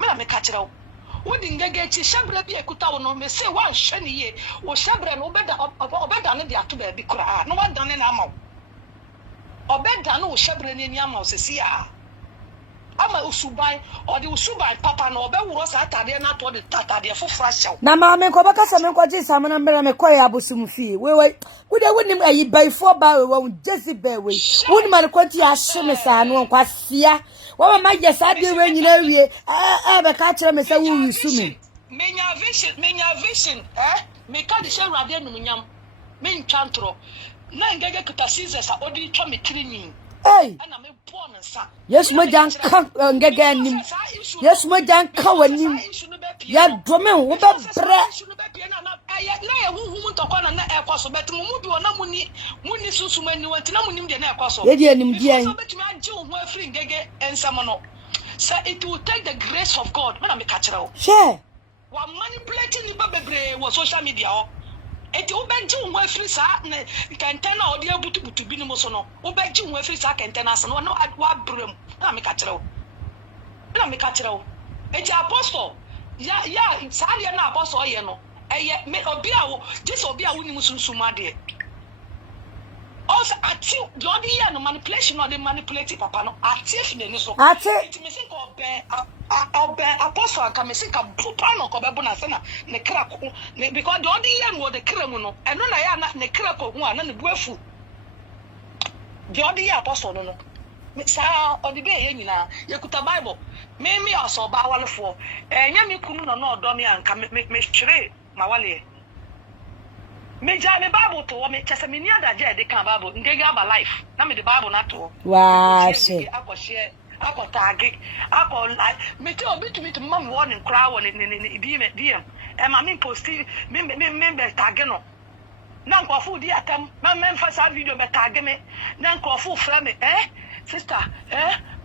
me na me ka kire o wodi ngege chi shabre bi ekuta wo no me say wan hwe ne ye wo shabre no obeda ne de ato ba bi kura no wada ne na ama obeda no wo shabre ne ni ama o sesi a ama usubai or the usubai papa no obe wuro sa atade na to de tatade fofra hyew na ma me ko baka se me ko ji sam na mbere me koy abosum fie we kude wonim ayi baifo ba we wo Jezebel we wonim man ko ti ahye me sa no kwasia wo ma je sa de we nyina wie be ka kire me sa wo yusu me menya vision me ka de she rade no nyam me ntwantro na ngege kuta scissors a odi twa me tirinyi ana me born nsa yes mo jan ka ngege anim yes mo jan ka wanim ya dome wo be bre na ye huhu ntokwa na ekoso bet mu bi ona muni susumani wanti na munim de na ekoso ye di anim di an so betumi age ho afiri ngege ensam no so it will take the grace of God na me ka kire wo share wa manipulating ni bebre wo social media o eti wo beji ho afiri sa na kenten na odi abutubutu bi ni mo so no wo beji ho afiri sa kenten na so no wa brem na me ka kire wo eti apostle ya sari na apostle ye no eye me obi awo this obi awo ni musunsuma de also ati the other year no manipulation or the manipulative papa no ati if ni so ati it me think obe apostle ka me think pupa no ko be bu na se na ne kra ko because the other year no the kra mu no eno na ya na ne kra ko hu ana ne buafu the other year apostle no sa odi be ye nyina yekuta bible me aso ba walefo enya me kunu no odo me anka me hwere ma wale me ja me bible to me chese me ni adaje de kan bible ngege aba life na me the bible na to wa she akọhye akọtagi akọ me te obi to me to mam warning crowd won ni bi me DM e ma me post me be tag no na nkọfu di atam ma me mfa sa video be tag me na nkọfu fra me sister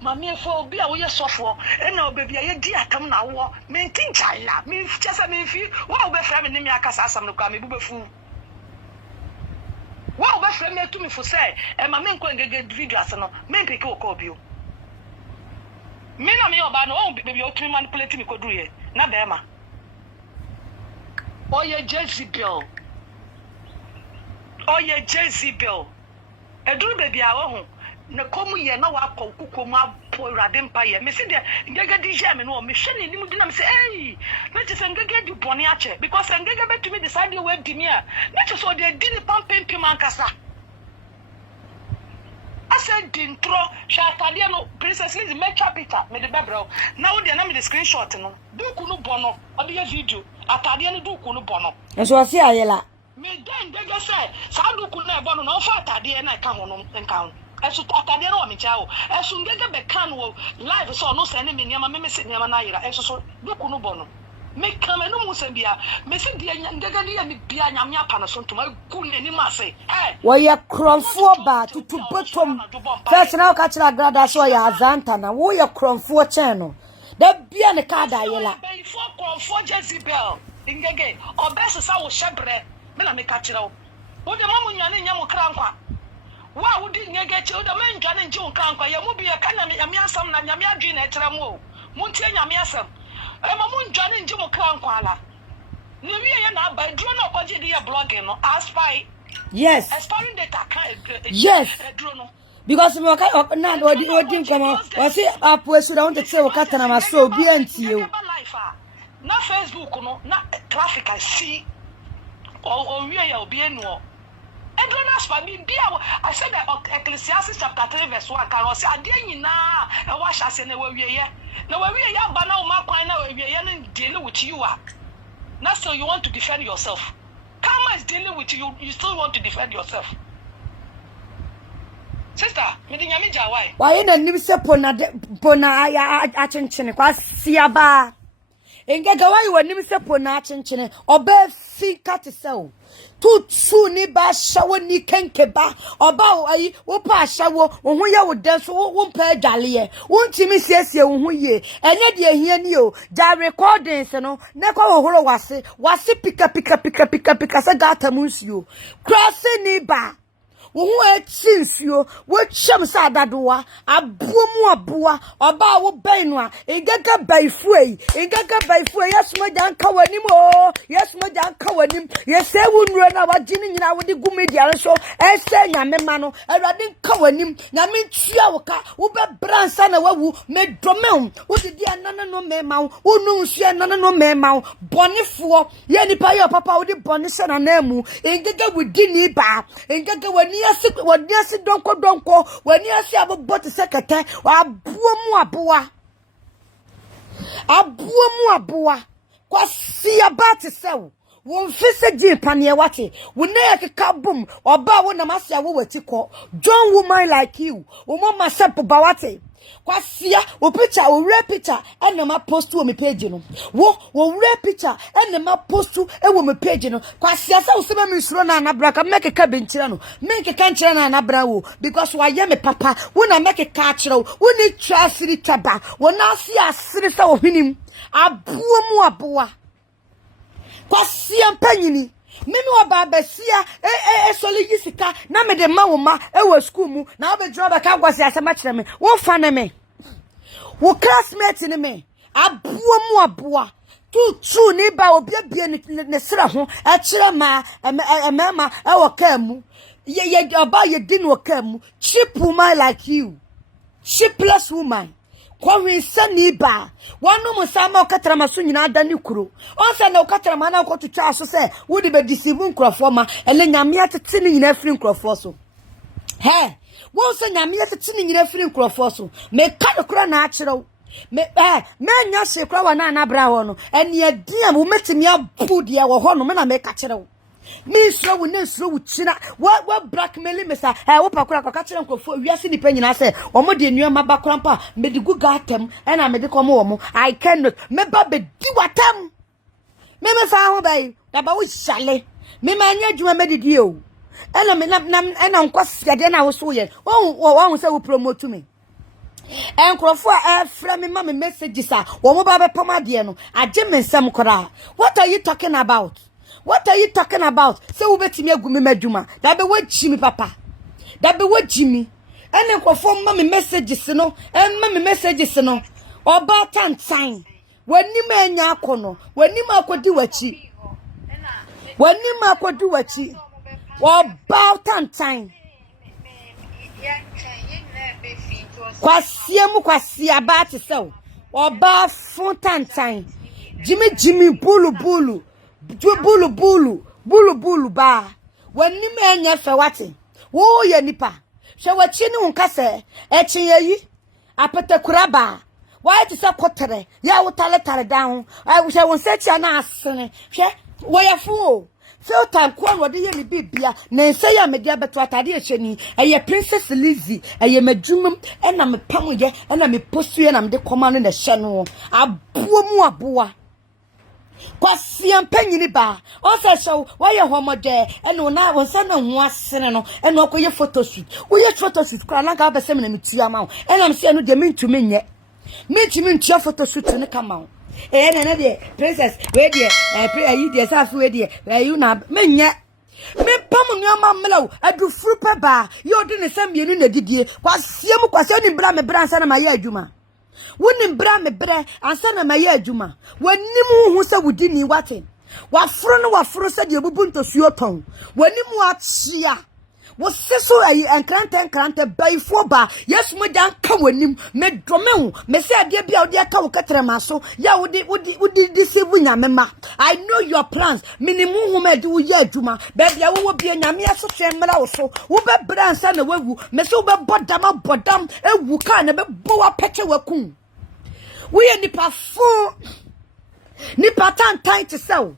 mami efo obi a wo ye sofo na obebi a ye di atam na wo me tinchai la me chese me fi wa obe fra me ni me akasa asam no kwa me bu befu wa obe fra me tu me fo say mami nko ngege video ase no me peke okọ obi o me na me oba no o bebi o tumi manipulate me ko duye na be ma oye Jezebel eduru bebi a wo ho na komu ye na wa akọ mu apo urade mpa ye me se de ngege di je me no me hwe ni nim di na me se na je se ngege di boni ache because ngege betumi decide we di me a na je so de di ni pampempim ankasa ase di ntro shatade no princess Liz me chapter me de bebro na wo de na me de screenshot no duku no bono ode ye video atade no duku no bono enso asi ayela me den ngege se sa duku na e bono na o fa atade na e ka ho no nka esu atade na o mi chao esu ngege be kan wo live so no se ne me niam me se niam na yira esu so duku no bono me kama no mu se bia me se dia ngege dia mi bia nyame apa no so ntoma ku ne ni ma se wo ye kronfo ba tutu botom first na ka kira grada so ya azanta na wo ye kronfo chen no da bia ne ka da yela be for kronfo Jezebel ngege obese sa wo shebre me na me ka kira wo de mamu nyane nyamo krankwa wa wudi ngege che oda men dwane nji nkrankwa ye mu bi e ka nyame asam na nyame adwi na etere mu o mu ntie nyame asam ma mu dwane nji nkrankwa ala ne wi ye na ba duro na okoje di ye blogging no aspire yes aspiring data kan yes duro no because me ka na odi nkama o se apo esu da won te se o kata na maso obi antie o na Facebook no na traffic I see o wi ye obi enu o Edronas for me, I said that Accusations chapter 3 verse 1 can say, I didn't know a wash as in a way. Now, we are young, but now my coin, we are dealing with you. Now, so you want to defend yourself. Karma is dealing with you, you still want to defend yourself. Sister, me didn't know why. Why in a new pona ya chinchine, kwa siaba. Engega why you nim se pona chinchine, obe fi katisel. Tutsu ni ba shawo ni kenkeba oba ayi wo pa shawo wo hu ye wo den so wo mpa adwale wo ntimi siesie wo hu ye enye de ehia ni o ja recordings no ne kwa wo horo wase pika sa gata munsuo cross ni ba wo hu achinsuo wo chem sa dadoa abomu aboa oba wo ben no a egega baifuei yesuma jan ka wanim o yesuma jan ka wanim yese wunro na wagini nyina wo de gumedia so ese nyame ma no awade ka wanim nyame tua wo ka wo be bransa na wawu medromem wo de dia nana no mema wo nu nsu nana no mema bonefo ye nipa ye papa wo de bone se na na mu engega wudini ba engega wani asi donko wani asi abobot sekete abuomu aboa kwa sia bati sew won fise ji panie wate wona yakeka bum oba wo na masia wo wati ko John woman like you wo mama sep ba wate Kwasia o picture o rare picture and ma post to me page no. Wo rare picture and ma post to e wo me page no. Kwasia sa o se me suro na anabra ka make ka benchira no. Make ka nchira na anabra wo because wa ye me papa wo na make ka chira wo ni twa siri taba wo na asi asiri sa o hwinim abuo mu aboa. Kwasia mpanyini Mimi wa babesia soli yisika na me de ma wo ma e wo school mu na wo be dro ba ka gwase asema kire me wo fa ne me wo classmate ne me abuo mu aboa tu ni ba obi abie ne sra ho e kire ma emema e wo ka mu ye oba ye din wo ka mu cheap woman like you cheapless woman kwa sani ba wanu musama okatra so nyina da ni kuro onse na okatra ma na okotutwa so se wo de be deceive nkrofo ma ele nyame atete ni nyina firi nkrofo so he wo se nyame atete ni nyina firi nkrofo so me ka kura na akyerew me nya se kura wa na bra ho no ene adia wo metimi abu de wo ho no me na me ka kyerew me so wo na so wo china wa blackmail me sa wo pakura ka kyerew nkrofo wiase ni pa nyina se omo de nuama bakura pa me de guga atem ena me de komo omo I cannot me ba be di watam me fa ho bai da ba wo shale me ma nya djuma me de di o ena me ena nkwase de na wo so ye wo se wo promote me enkrofo frɛ me ma me messages a wo mo ba be poma de no agye me nsɛm kora. What are you talking about? What are you talking about? Say we betimi agumi madwuma da be waji mi papa da be waji mi ene enkrofo ma me messages no ma me messages no oba tantan wanim anya akono wanim akodi wachi oba tantan kwasia ba te se oba fontantan jimi bulu ba wanim anya fe wate wo ye nipa hwe wachi ni nka se echiyeyi apetakura ba why to say kotere ya wo tale down I wish I won set ya na asene hwe wo ya fu so time kwa wo de ye ni bibia na nse ya me de abeto atade eheni eye Princess Lizzy eye madwumam ena me pam ye ena me postu ye na me de koma no na hye no abuo mu aboa kwasia mpanyini ba o se show wo ye homode ena na won se na ho asene no ena okoye photoshoot wo ye photoshoot kwa na ga besem na metua ma ena me se no de mentumi nye mentumi ntua photoshoot ne kama na de Princess we de ayi de safu we de ayi na menye me pam nuama mlaw adufuru pe ba yo de ne sam yenu na didie kwasia mu kwasia ni bra me bra ansa na maye adwuma woni bra me bre ansa na maye adwuma wanim hu se wudi ni wate wafuro se de bubu ntosuo ton wanim achia wo seso ayi enkrante baifo ba yesu mo dan ka wanim me dome me se ade bia wo de ka wo katrema so ya wo de deceive nyame ma I know your plans minimu hu me de wo ya adwuma ba bia wo bia nyame aso twemra wo so wo be bra nsa na wawu me se wo be bodam ewu ka na be bo wa pete waku wo ye nipa fo nipa tantan te sew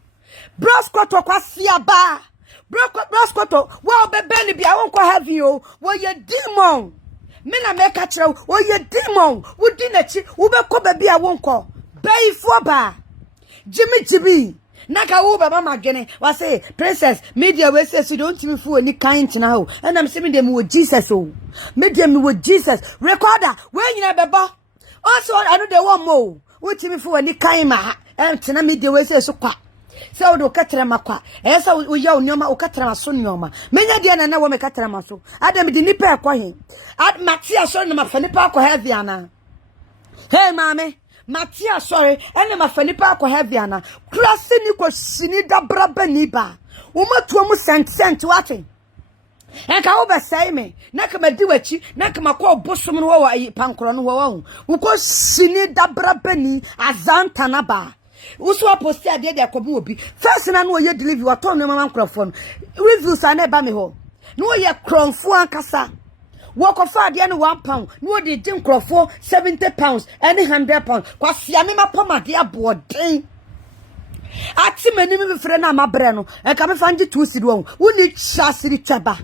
bros kwato kwasia ba Broskoto, well, Bebelly be I won't call have you. Well, you demon. Mena make a child, well, you demon. Would dinner chi, Uber baby I won't call. Bay Foba. Jimmy. Naka Uber Mama Jenny was say, Princess, media will say, you don't even fool any kind now. And I'm seeing them with Jesus. Oh, medium with Jesus. Recorder, where you never bought. Also, I know they want more. What me for any kind, and Tina media will say so quick. So do katrama kwa esa wo ya onyoma o katrama so nyoma menya de na wo me katrama so adam de nipa akwa he ad matia so na mafani pa akwa heavy ana hey mame matia sorry ene mafani pa akwa heavy ana klase ni ko sini da braba ni ba wo matuo mu sent wate enka wo be sai me na kama di wachi na kama kwa bosom no wo ayi pankoro no wo ko sini da braba ni azanta na ba Owusua post ade de akobu obi first na no ye deliver wato no mama nkrofo no reviews na eba me ho no ye kronfo ankasa wo ko fa ade no £1 no de di nkrofo £70 and £100 kwasia me mapoma de aboden ati mani me frɛ na mabre no e ka me fa ngi 2 cedi won woni chasiri twaba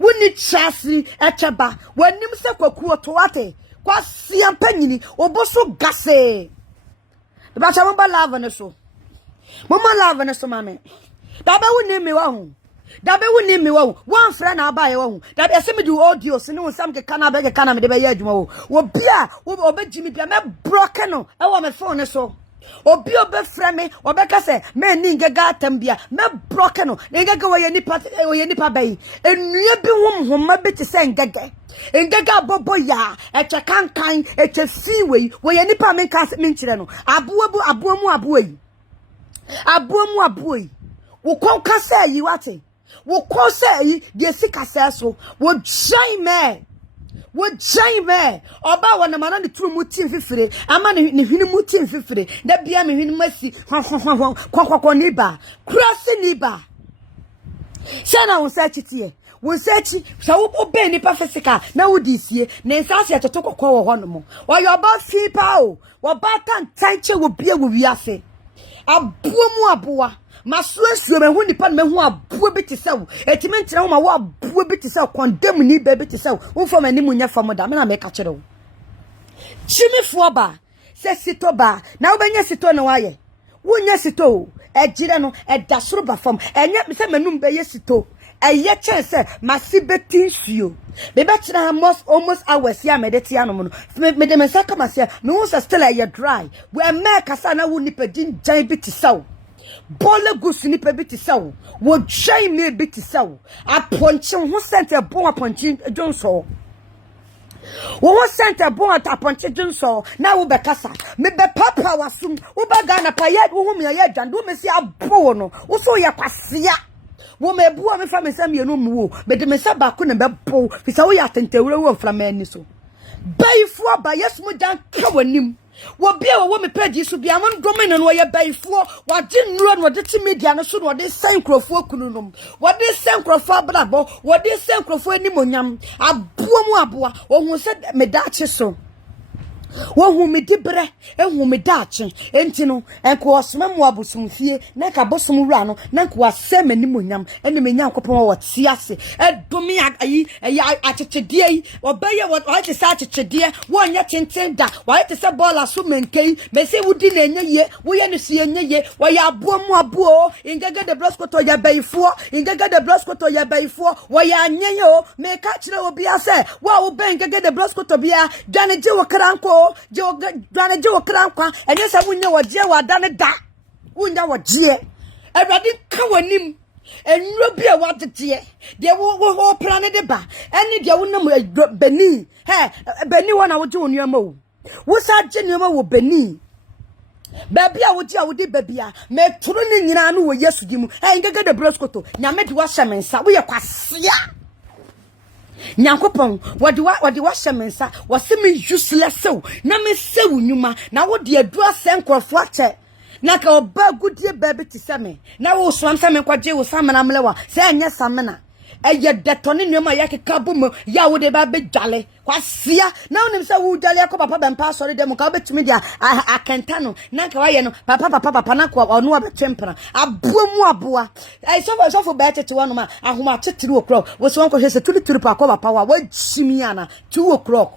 woni chasiri etwaba wanim se kwaku oto wate kwasi ampanyini oboso gase ba cha mo ba love ne so mama love ne so mame da be woni mi wa hu da be woni mi wa hu wan fra na aba ye wa hu da be se me do audio se ne sam ke kana be ke kana me de be ye adwuma wo obi a obejimi bia me broken no e wo me phone ne so obi obefra me obeka se me ni ngega atam bia me broken no ngega wo ye nipa bai enua bi hom bi te se ngega bobo ya eche kankan eche fiwe wo ye nipa me ka me nkire no abuamu yi wo kon ka se yi wate wo kon se yi de sika se so wo jaime oba wana mana ne turu muti mfifire ama ne hwini muti mfifire da bia me hwini masi kwakwa niba krasi niba sana unsechitie wonsechi sa wo be nipa physical na wodisie ne nsase atoto kokko wo hono wo yo ba fipa o wo ba tan tanche wo bia wo wiase abuamu aboa masuesuo me hu nipa me hu abuo bi te sew etime nkyere hu ma wo abuo bi te sew condemn ni ba bi te sew wo fo mani munya fam da me na me ka kire wo chimifo ba se sito ba na wo benya sito na waye wo nya sito ejire no eda soro ba fam enye se manum be ye sito eye chese masibeti nsuo be be kire almost hours ya medeti anom no me de me saka masia me wo still aye dry we make kasa na wo nipa din jan bi te sew Bola gusuni pe biti saw wo jai me biti saw aponche ho center bon aponche jonso wo center bon aponche jonso na wo be kasa me be papa wasum wo ba ga na pa ye wo me ye dwande wo me si abo no wo so ye kwasea wo me buo me fa me sam ye no mu wo be de me sa ba ko na be bo fi sa wo ya tentewure wo fra mani so bayfo ba yesu mu dan ka wanim wo bia wo me page so bia mon domine no ye bayfo wa gye nnuro no de ti media no so no de sankrofo kununum wo de sankrofo abrabo wo de sankrofo animonyam aboa aboa wo hu se me da kye so wo hu me dibre ehu me da kye enti no enko osoma mu abosumfie na ka bosom wura no na nko asem animonyam ene me nyankopon wo tiase edomi ayi achechedie yi obaye wo te sa achechedie wo nya tenten da wo te se bola so menkei me se wudi na enye wo ye no si enye ye wo ya abomu abo ingege de bloskoto ya bayfo ingege de bloskoto ya bayfo wo ya nye o me ka kire obi ase wo be ingege de bloskoto bia dane je wo kranko dane je wo krankwa enye se wunye wo je wa dane da wunya wo je Everybody ka wanim enro bia wa tete de wo plan de ba eni de wo nam beni beni wona wo je onuama wo sa je nuama wo beni babia wo je awodi babia me turu ni nyina no wo Yesu di mu ngege de broskoto nyame de wa shemensa wo ye kwasea Nyankopon wadi wa shemensa wo se me useless so na me sewu nyuma na wo de adu asenkrofo ache na ka oba gudie baby ti seme na wo so am seme kwaje wo samena mlewa se anya samena eye detone nuama yakeka bom ya wo de ba be dwale kwasea na wonim se wo dwale akọ papa Bempah sori dem ka betumi dia akenta no na ka waye no papa na kwa onu abetempra abomu aboa so be tete wono ma ahoma tetiri okro wo so nko hwese tuli pa akọ papa wa chimi ana 2 o'clock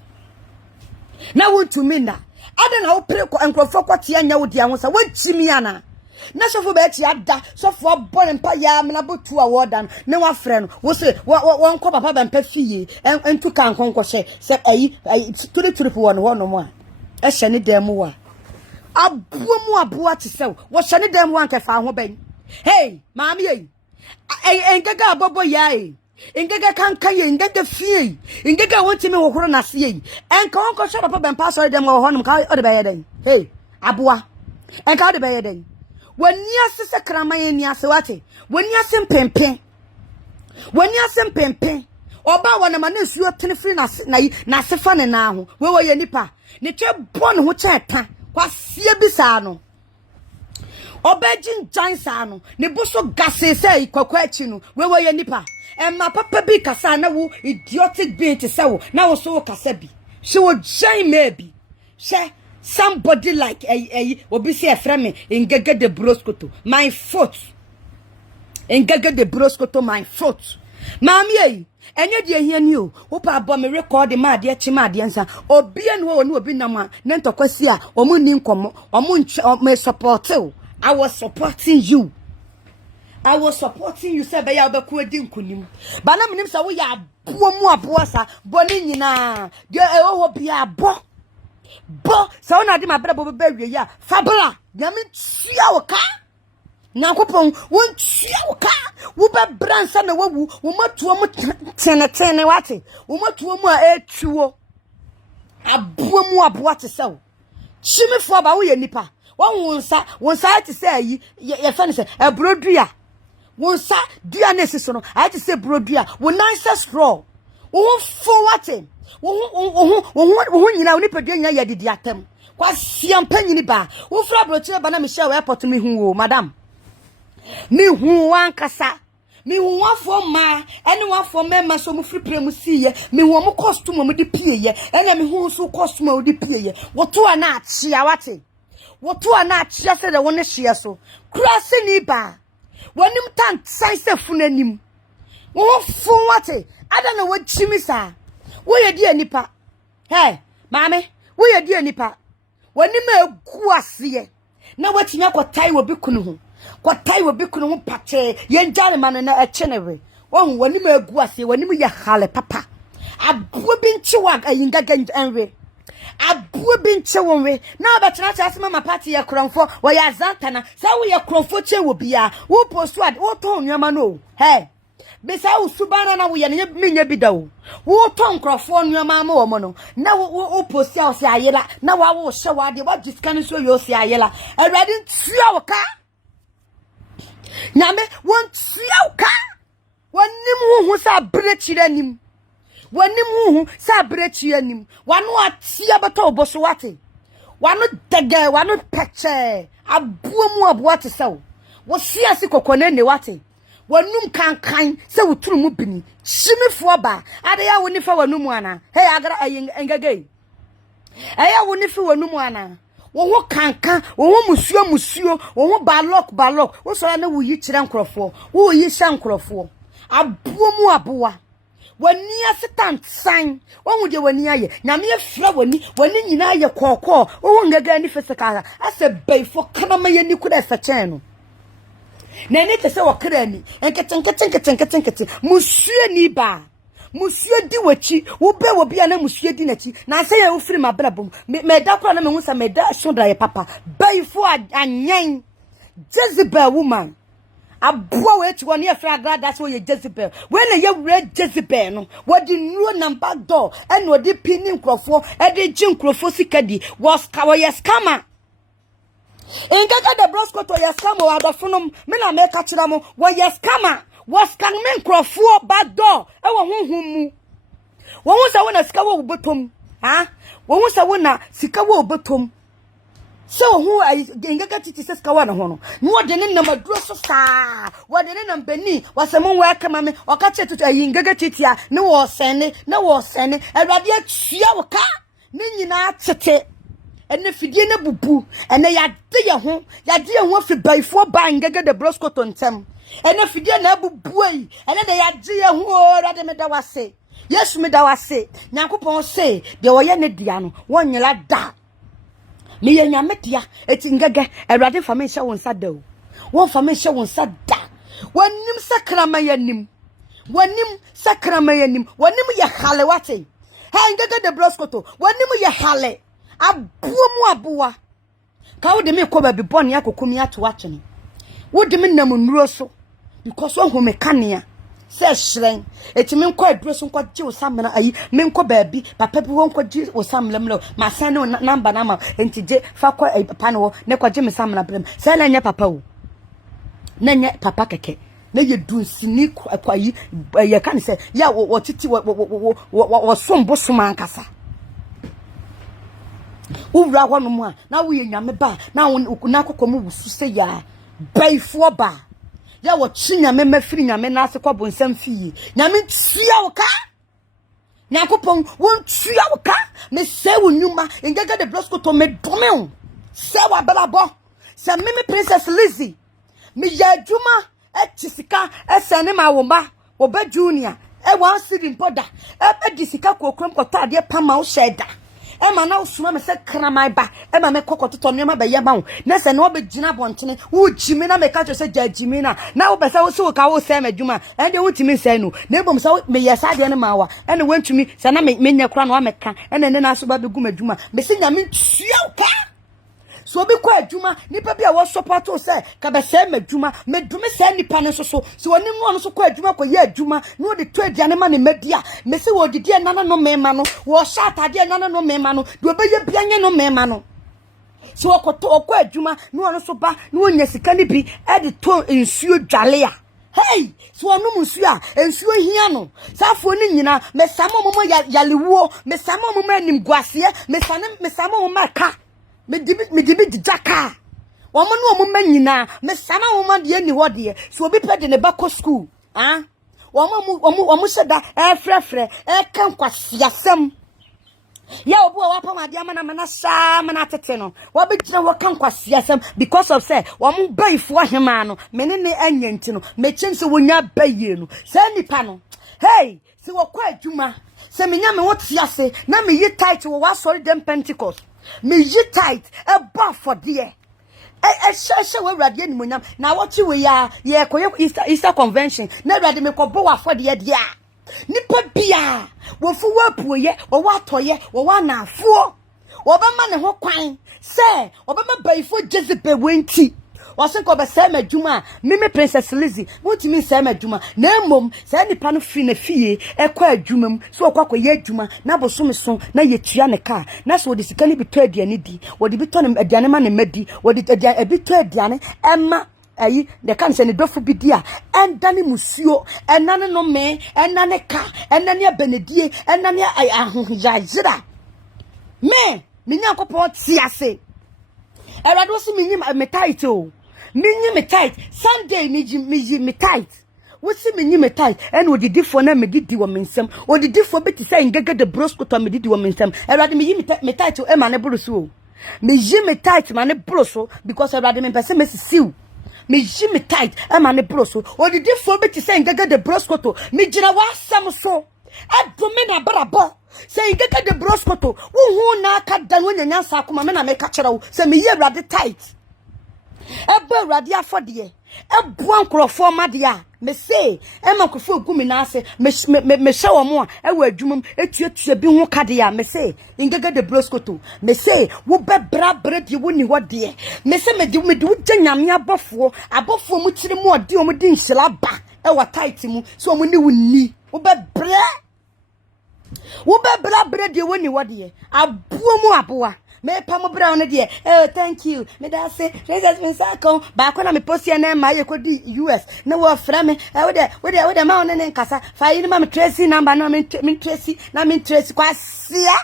na wo tumi nda ada na wo pre ko enkrofo kwatia nya wo dia ho sa wo chimi ana na sofo be ti ada sofo bole mpa ya mna botu awodan ne wa frɛ no wo se won ko papa Bempah fie entu kan konko hye se ayi tuli po wono hono mo a hye ne dem wa abomu aboa ti se wo hye ne dem wa nka fa ho ban hey maami yi engega abobo ya ingega kanka ye ingega fie ingega wonti me hohoro na se yi enka wonko hye papa Bempah sori dem wo hono ka o de be ye den hey aboa enka o de be ye den wani asese kramaye ni ase wate wani ase mpempe oba wana ma na suo tenefiri na sefa ne na ho we wo ye nipa ne twe bon ho cheta kwasie bisa no oba ginjan sa no ne boso gasese ikwakwa achi no we wo ye nipa emma papa bi kasa na wo idiotic being te sewo na wo so kasa bi she wo jan maybe she somebody like obi se efreme ngege de broskoto my foot ngege de broskoto my foot Mami eh, enye die hia ni o. Wo pa bo me record ma de chi ma de nsa. Obi ene wo ni obi nam a ne ntokwasi a omu ni nkomo, omu me support o. I was supporting you. I was supporting you say be ya obeku edi nkunim. Ba na menim say wo ya abo mu abo sa boni nyina. De e ho bia abo. Bo so na de ma bra bo be wie ya. Fabra, nyame tua wo ka. Nyankopon won tua wo ka. Wo be bransa na wawu, wo matuo mu tene wate. Wo matuo mu a etuo. Abo mu abo ate sew. Chimifo ba wo ye nipa. Wonsa ti say yi ye fa ne say e brodua. Wonsa dua na esiso no. I ti say brodua. Wo nice straw. Wo forward. Wo nyina wo nipa dua nyina ye didi atem. Kwa siampa nyini ba. Wo fra brochire ba na me share airport me hu o madam. Me hu wan kasa. Me hu wan for ma. Ene wan for mema so mu free prem siye. Me hu mo costume mo di pieye. Ene me hu so costume mo di pieye. Wo to ana achia wate. Wotu ana achia se de woni hye so krase ni ba wonim tan sanse funanim wo fun wate ada na wachimi sa wo ye di anipa hey maame wo ye di anipa wonim egu ase na watimi akotai wo bikunu ho kotai wo bikunu ho pate ye njare man na echenewe won wonim egu ase wonim ye hale papa abuo bi nchiwa ayingaga enwe abuo bi nche wonwe na obetena chase mama party ye kronfo wo ya zantana sa wo ye kronfo che wo bia wo postu ad wo ton nyama no he be sa wo subana na wo ye ne menya bida wo ton krofo nyama ma wo mo no na wo postu a wo se ayela na wo hye wo ade wo diskan so yo se ayela awrade ntua wo ka nyame won tua wo ka wonim hu sa brechire nim wanim hu sa brechi anim wanu atia beto oboso wate wanu dege wanu peche abuo mu abo ate sew wo siase kokone ne wate wanum kankan se wuturu mu bini shimifo ba ade ya woni fa wanum ana hey agara engage aya woni fa wanum ana wo ho kankan wo ho musuo wo ho balok wo so na wo yi kire nkrofo wo yi sha nkrofo abuo mu aboa wani asetan san won de wani aye nyame afra wani nyina aye kokko wo ngaga ni fesaka ase beifo kanama ye ni kuda SƐCRɛT no na ne te se wakra ni enketenkete musue ni ba musue di wachi wo be wo bia na musue di nachi na se ye wo firi mabrabom me da kro na me hu sa me da shondra ye papa beifo anyen Jezebel woman abua we chiwo ne afra grada so ye Jezebel we na ye wure Jezebel no wodi nuo number door ene wodi pini nkrofo e de ji nkrofo sikadi was ye scammer engaga de brosco to ye scammer adofonom me na me ka kira mo wo ye scammer was scammer nkrofo back door e wo honhom mu wo hu sa wo na sika wo botom ha wo hu sa wo na sika wo botom so who engaga titi seska wana hono no de ne namaduro so saa wo de ne nambani wasemo wa kama me okache tutu engaga titi a ne wo sene awrade atua wo ka ne nyina tete ene fidie ne bubu ene yade ye ho fi baifo ba engaga de brosco to ntem ene fidie na bubu yi ene de yade ye ho awrade me da wase yesu me da wase nyankopon se de wo ye ne dia no wonyela da me ye nyametia eti ngege awrade fa me hye won sada o won fa me hye won sada wanim sakrama yanim wanim ye hale wate ha ngege de broskoto wanim ye hale abuo mu aboa ka wo de me ko ba bi boni akokomi ato atwene wo de me nam nuro so because wo ho me kanea SƐCRɛT eti me nko aduro so nko gye osamena ayi me nko baabi papa bi won ko gye osamlemlo ma san no number na ma entije fa ko papa no ne ko gye me samena brem sai na nya papa o na nya papa keke na ye dunsini kwayi ye kan se ya wo titi wo sombo soma ankasa wura hono mu a na wo ye nyame ba na wo na kokomu wusu se ya baifo ba ya wo chinyame mafiri nyame na ase kwabo nsam fie nyame tua wo ka nyakopon won tua wo ka me se wo nyuma engega de brosco to me dome se wa belabo se me princess Lizzie me ya adwuma etisika esene ma wo ba oba junior one city importer disika kokrom koto ade pama wo sheda ma na usuma me se kramai ba ma me kokoto to nema be yema wo na se no be gina bontene wo jimi na me ka to se jimi na wo be se wo so ka wo se madwuma ende wo timi se no na ebom se me yesa de ne mawa ene wantumi se na me nya kra no ameka ene ne na so ba be gu madwuma me se nya me tua ka so be kwa adwuma nipa bia wo support o se ka be se madwuma medumi se nipa ne so woni no so kwa adwuma ko ye adwuma no de to aduane ma ne madia me se wo didi nana no mema no wo sha atade nana no mema no de obeye bia nye no mema no so okwa adwuma no so ba no nya sika ne bi e de to nsuo dwale a hey so onu nsuo a nsuo hia no safo ni nyina me samo momo yalewo me samo momo anim guase me samo momo ka me dibi dijaka womo no omuma nyina me sama womo de ni hode so obi pede ne bako school womo sheda frefre kan kwasiasem ya obu wa pa made amana mana sha mana tete no wo be gina wo kan kwasiasem because of say womo baifo ahema no me ne anyanti no me chense wonya baye no sa nipa no hey se wo kwa adwuma se menya me wo tiase na me yi tight wo wa sorry dem Pentecost me yi tight e ba for there she we radio ni munyam na what we ya ye koye Easter convention na radio me ko bo wa for there dia nipa bia wo fu wa puoye wo wa toye wo wa na afuo wo ba ma ne ho kwan se wo ba ma baifo Jezebel wenti wase ko be se madwuma me Princess Lizzie wotimi se madwuma na emom se nipa no fi na fie ekwa adwuma mu so okwa koye adwuma na bosom so na yetua ne ka na so de sika ni bito aduane di wode bito ne aduane ma ne madi wode bito aduane emma ayi de kan se ne dofo bidia endane musuo enane no me enane ka enane abenedie enane ahohjajira me nyankopon tiase erado si me title minyi me tight Sunday me tight wosi minyi me tight and odidifo na medidi wo mensem odidifo beti say ngege de brosco to medidi wo mensem erade me tight e ma ne bruso o me yi me tight ma ne bruso because erade me pese mesisiu me yi me tight e ma ne bruso odidifo beti say ngege de brosco to me gira wa sam so adome na brabo say ngege de brosco to wo na aka dan wo nyansa akoma me na me ka kire wo say me yi erade tight ebe radia fodie ebuan krofo madia me say e makrofo gumi na ase me hye wo mo a e wa adwumam etuatua bi ho kade a me say ingege de broskoto me say wo bebra bredi wo ni hode me say me di wo nyame abofo mu kire mu ode o mu di nhira ba e wa tight mu so mo ni wonni wo bebra bredi wo ni hode abuo mu aboa me pamo brown de thank you me da say Jesus me sakon ba ko na me post na ma ye ko di US na wo fra me we de ma on ne nkasa fa yi ma me tracy number na me tracy kwasia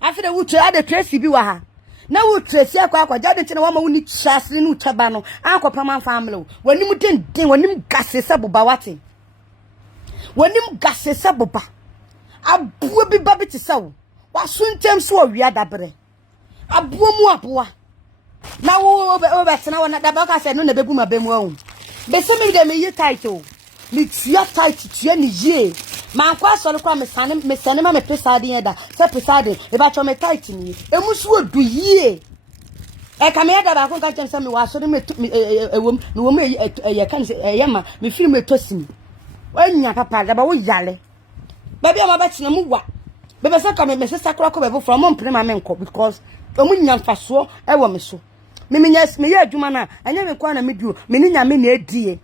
afide wo tra de tracy bi wa ha na wo tracy akwa jade nti na wo ma wo ni chasri no taba no ankopam family woni mu den woni mu gasese boba wate woni mu gasese boba abuo bi ba bi ti sawo wa suntem so wo wi adabre abuo mu aboa na wo betena wona da ba ka se no na bebu ma bemu ahun be se me de me yi title me tua title tua ni ye man kwa so kwa me sane ma me pesade yeda se pesade e ba cho me title ni emusu odu ye e ka me da ba ko ka chen se me wa so me ewom no wo me ye kan se ye ma me film etosini wanya papa da ba wo yale ba bia ma ba tena mu wa be be se ka me se sakra ko be from mo mpre ma me nko because omu nyamfaso e wo me so me ye adwuma na anya me kwa na meduo me ni nyame na edie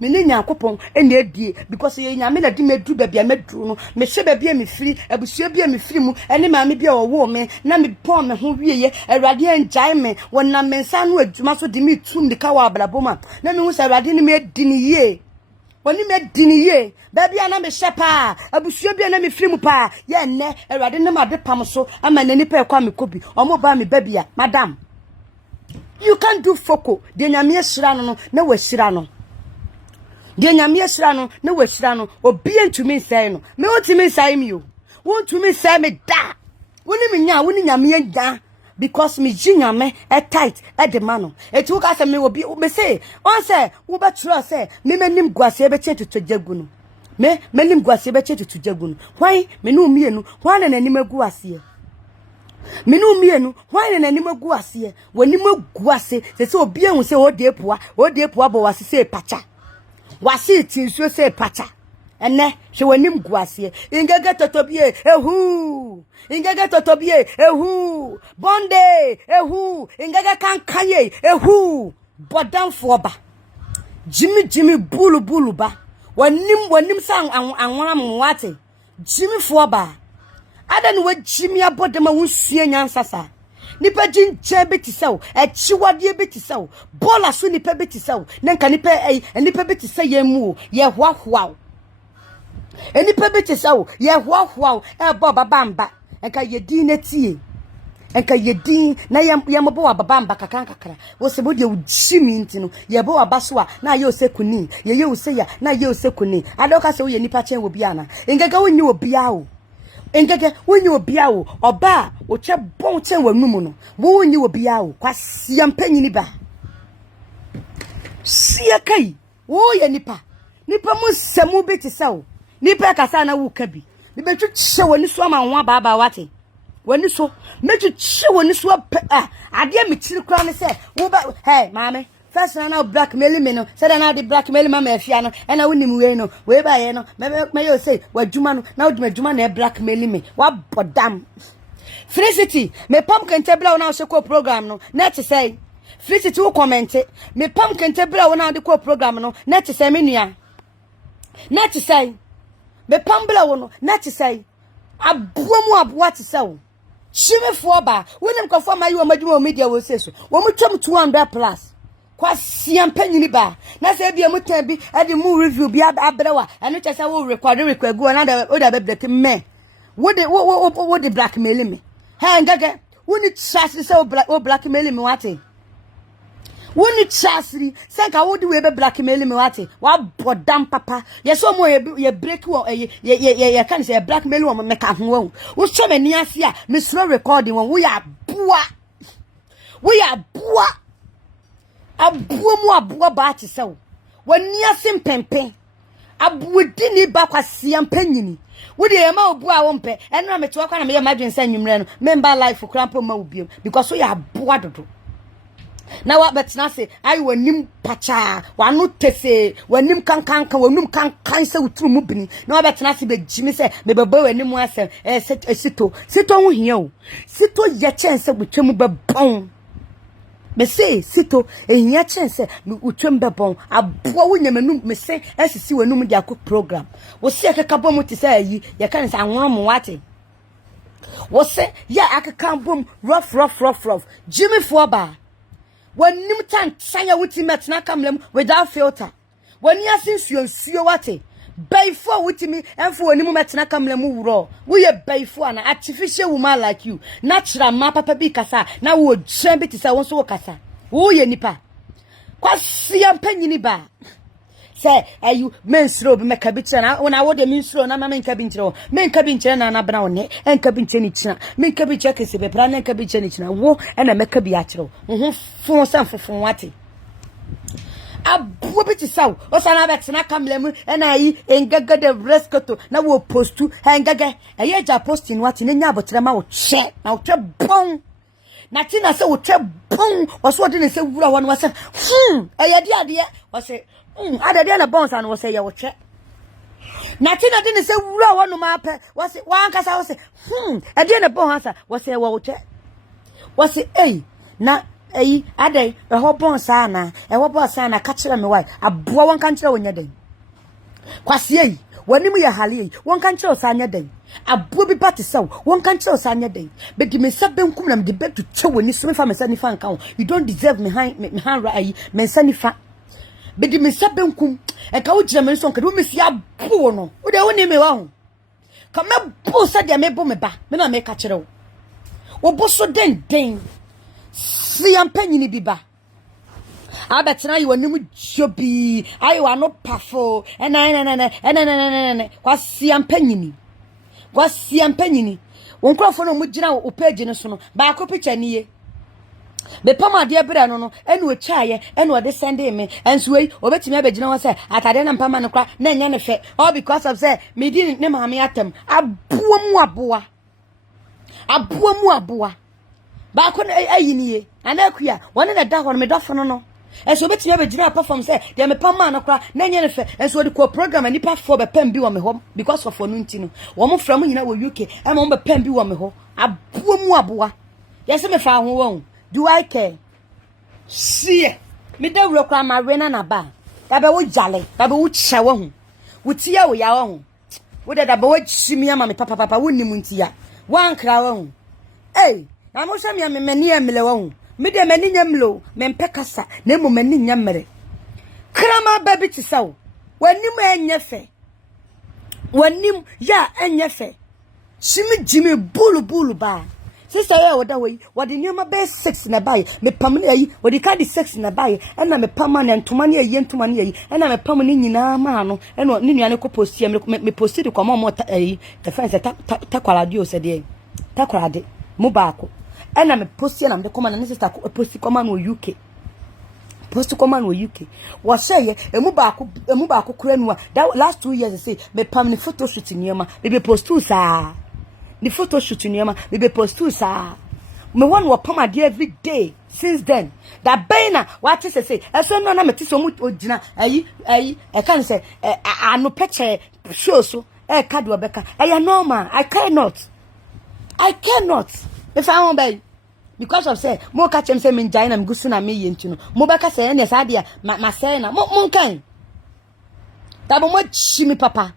me ni nyankopon e na edie because ye nyame na di medu ba bia medu no me hye ba bia me firi abusua bia me firi mu ene ma me bia wo me na me pon me ho wieye awrade enjai me wona me nsa no adwuma so di me tum de ka wa ablaboma na me hu se awrade ni me di ni ye woni me di ni ye ba bia na me hye pa abusua bia na me firi mu pa ye ne awrade na ma de pam so ama nani pa kwa me kobi omo ba me babia madam you can do foko de nyame hira no na wahira no de nyame hira no na wahira no obi entumi nsai no me otimi nsai mi o wontumi nsai me da woni me nya woni nyame nya because me jinyame e tight e de mano etu ka se me obi me say on say wo be tro say me manim guase be che to jagu no menim guase be che tutu jagun hwan me no mienu hwan na nanim aguase me no mienu hwan na nanim aguase wanim aguase se obi ehun se odepoa bo wase se pacha wase tinsuo se pacha ene hwe wanim guase ingege totobie ehu bonde ehu ingege kankaye ehu bodanfo ba jimi bulu ba wanim sang anwara mwate jimi fo ba ada no wajimi abodema wonsua nyansasa nipa jinche betisaw echiwade betisaw bola so nipa betisaw nanka nipa betisa yemu ye hwahwaw enipa betisaw ye hwahwaw ebo babamba enka yedin netie enka yedin na yembo wa babamba kakra wo se bodi ujimi ntino yebo abaso a na ye osekuni ye oseya na ye osekuni adoka se wo ye nipa chen wo biana engega wonyi wo biawo engege wonyi wo biawo oba wo che bon chen wanum no wo wonyi wo biawo kwasia mpanyini ba sia kai wo ye nipa mu semu betisawo nipa kasa na wo kabi nibetu che woni so ma nwa baba wate wani so meju chi woni so ade mi chiri kra ne se wo ba hey mama first na blackmail me no say na the blackmail mama afia no e na wonim we no we ba ye no me yo say wadwuma no na wadwuma na blackmail me wa bodam Felicity me pam kente bla na so ko program no net say Felicity wo comment me pam kente bla na de ko program no net say me nua net say me pam bla wo no net say abuamu abua te say Shime for ba wonim konfo ma yi wo madwuma media wo seso wo mutwam 200 plus kwa siam panyini ba na se bia mutan bi ade mu review bi abrewa eno chese wo record go na da o da be me wo de blackmail me he ngege woni chase se o blackmail me wate woni chasri se ka wo de we be blackmail me wate wa bodam papa yeso mo ye break wo ye kan se blackmail wo me ka ho wo so me ni ase a me slow recording wo ya boa abuo ba ti se wo wani ase mpempen abuodi ni ba kwasia mpanyini wo de ma obu a wo mpe eno na meto akwa na me madwen sa nwumre no member life krampo ma obiem because wo ya boa dodo na wa betina se ai wanim pacha wanu tese wanim kankan wanum kankan se wuturu mu bini na wa betina se be jimi se me beba wanim asem sito ho hia o sito ye chense butwem bebon me se sito ehia chense utwem bebon aboa wonyamanum me se asisi wanum dia ko program wo se akeka bom ti se ayi ye kan se anworo wate wo se ya akeka bom rough jimi fo ba wanim tan sanya wuti metna kamlem without filter wani asinsuo wate bayfo wuti mi enfo wanim metna kamlem wuro wo ye bayfo ana artificial woman like you natural ma papa bi kasa na wo dwen bi ti sa won so wo kasa wo ye nipa kwasia mpanyini ba say ayu mensro be meka bi tena wona wo de mensro na mama nka bi nkyere menka bi nkyere na bana wone enka bi nkyere ni kyina menka bi cheke se be pra na enka bi nkyere ni kyina wo na meka bi akyere wo fon san fofon wate abu bi ti saw o sana be tena kamlem na ayi engaga de rescoto na wo postu engaga eye ja posting wate na nya abotre ma wo che na wo tre bon Natina se wo tre bon wo so de ne se wura wo no wo se eye de ade wo se adade na bounce and was say you check Natina didn't say wura wonu ma pe was wan kasa was ade na bounce was say wo check was na ade e ho bounce ana e ho bounce ana ka kire me why aboa won kan kire wonya den kwase wanim ya hale won kan kire osanya den aboa bi party saw won kan kire osanya den be di me sabenkum na me de betu che woni so me fa me sani fa nkan you don't deserve me hand right me sani fa bedi me sabenkum e ka wo gire me so nka do me fia bo no wo de woni me wa ho ka me bo sa de me bo me ba me na me ka kire wo bo so den si ampanyini bi ba abetina yi wanim jobi ayi wa no pafo na kwa si ampanyini won krofo no mu gina o page ne so no ba ko picture ni ye be pama de bre no enu ochaye enu ode send me enso we obetimi abegina wo say atade na mpama no kra na nya ne fe all because of say me di ne maame atem aboa ba ko ayiniye anakua woni na da ho me dofo no enso obetimi abegina perform say de me pama no kra na nya ne fe enso ode ko program nipa for be pam bi wo me ho because of onu nti no wo mo from nyina wo UK e mo be pam bi wo me ho aboa yes me fa ho won. Do I care? See, me da wuro kwa ma rena na ba. Da be wo jale, da be wo chawo hu. Wo tia wo ya wo hu. Wo da be wo chimi ama me papa wo nim ntia. Wan kra wo hu. Eh, na mo hwa me mani emle wo hu. Me de mani nyamlo, me mpekasa, na mo mani nyamre. Krama ba bi tisaw. Wanim enye fe. Wanim ya enye fe. Shimi jimi bulu ba. Sister ya woda we wodi nyoma be 6 na bae me pam na yi wodi ka di 6 na bae na me pam na ntoma na yi na me pam ni nyina ma no eno ni nua ne ko post ya me post di kwa mo yi the friends ta kwala di o se de ta kwala de mo ba ko na me post ya na me koma na sister ko post koma no UK post koma no UK wo say ye emu ba ko kura nu that last 2 years say me pam ni photo shoot nyoma be post tu sa the photo shoot nyama me be post tu sa me won wo pama de every day since then that bena what is say eso no na me ti so mu ogina ayi e kan say anu peche show so ka do beka e normal I cannot if I won be because of say mo ka chem say me njai na me gusu na me yentu no mo beka say na sa dia ma say na mo kan da mo chi mi papa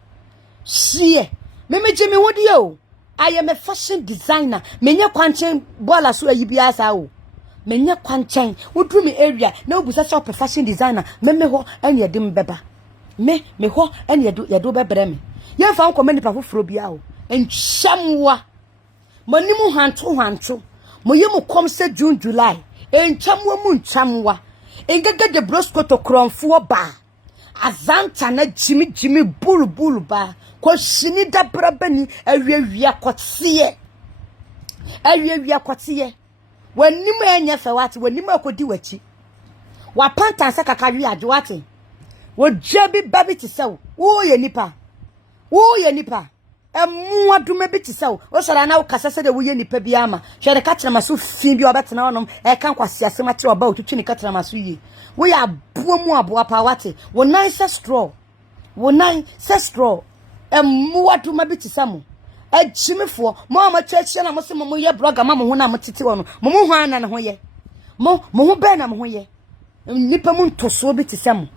sie me jemi wodi o I am a fashion designer. Menya kwanchen bola so ayibia sa o. Menya kwanchen wodru me area na obusa shop fashion designer. Me ho ene yede mbeba. Me ho ene yedo bebre me. Ye fa nko mani pa foforo bia o. Enchamwa. Mani mu hanto. Mo ye mu kom se June July. Enchamwa mu nchamwa. Engege de brosco to kronfo ba. Azanta na jimi bulu ba. Ko shini da brabani awia kwotse wanim enya fe wate wanim akodi wachi wa panta sa kakari adwo wate wo jabi babi ti sew wo ye nipa emu aduma bi ti sew wo sora na wo kasa se de wo ye nipa bi ama hwere ka tena maso fi bi obetena wonom e kan kwase asema tire oba otutwi ni ka tena maso yi wo ya buomu aboa pa wate wo nan se straw emu aduma bi ti samu ejimifo mo amachachia na mo se mo ye blogger ma mo ho na mo tete wono mo ho ana na ho ye mo ho be na mo ho ye nipa mu ntoso bi ti samu